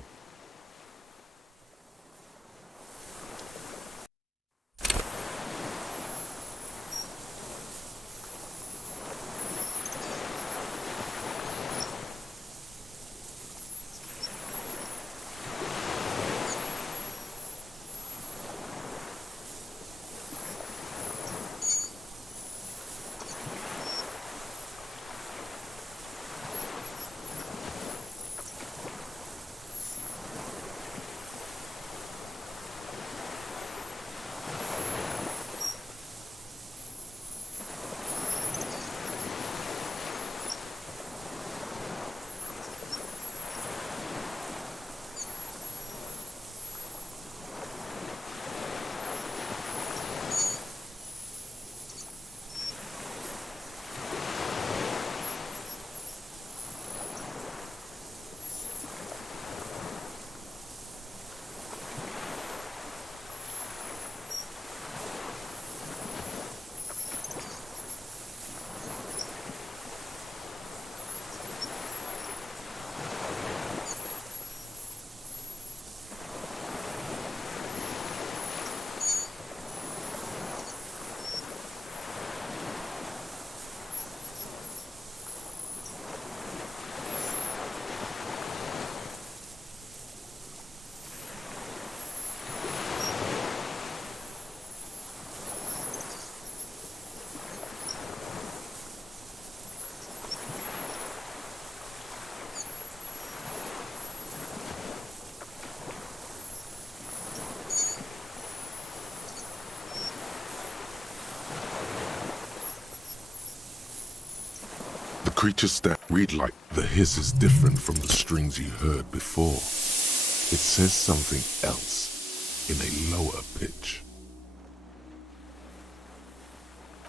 Creatures that read like the hiss is different from the strings you heard before. It says something else in a lower pitch.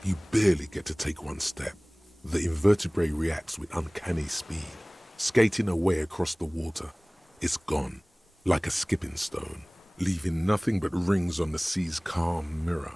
You barely get to take one step. The invertebrate reacts with uncanny speed, skating away across the water. It's gone, like a skipping stone, leaving nothing but rings on the sea's calm mirror.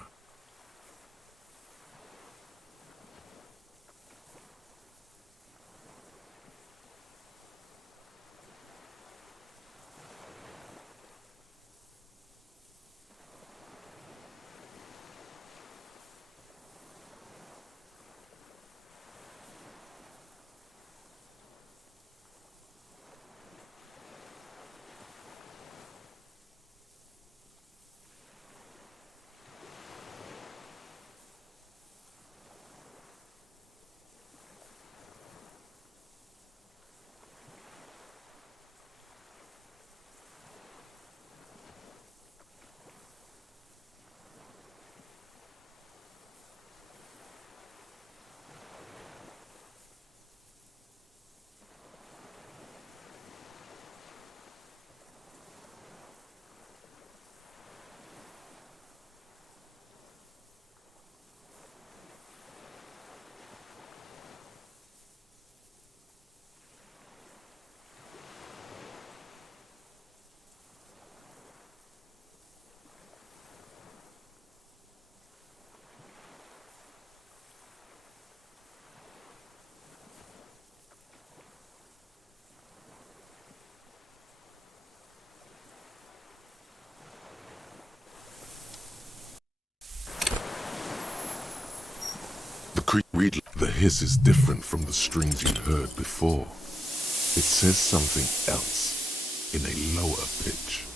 the hiss is different from the strings you heard before. It says something else in a lower pitch.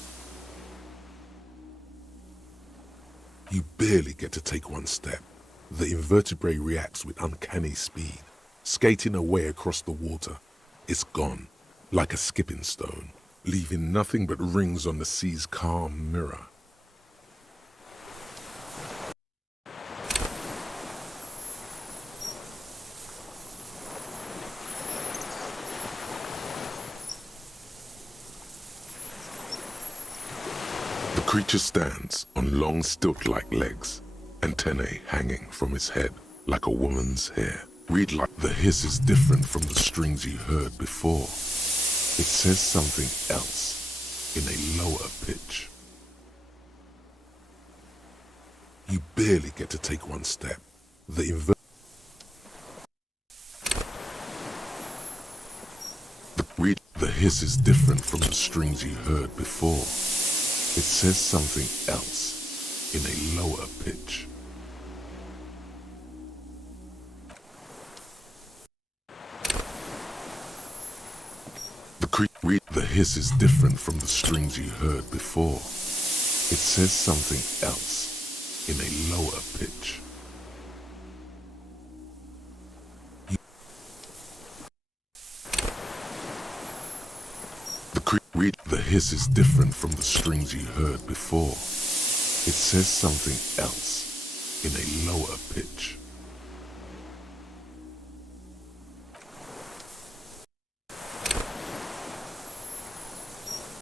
You barely get to take one step. The invertebrate reacts with uncanny speed, skating away across the water. It's gone, like a skipping stone, leaving nothing but rings on the sea's calm mirror. The creature stands on long stilt-like legs, antennae hanging from his head like a woman's hair. Read like the hiss is different from the strings you heard before. It says something else in a lower pitch. You barely get to take one step. The hiss is different from the strings you heard before. It says something else in a lower pitch. The hiss is different from the strings you heard before. It says something else in a lower pitch. The hiss is different from the strings you heard before. It says something else in a lower pitch.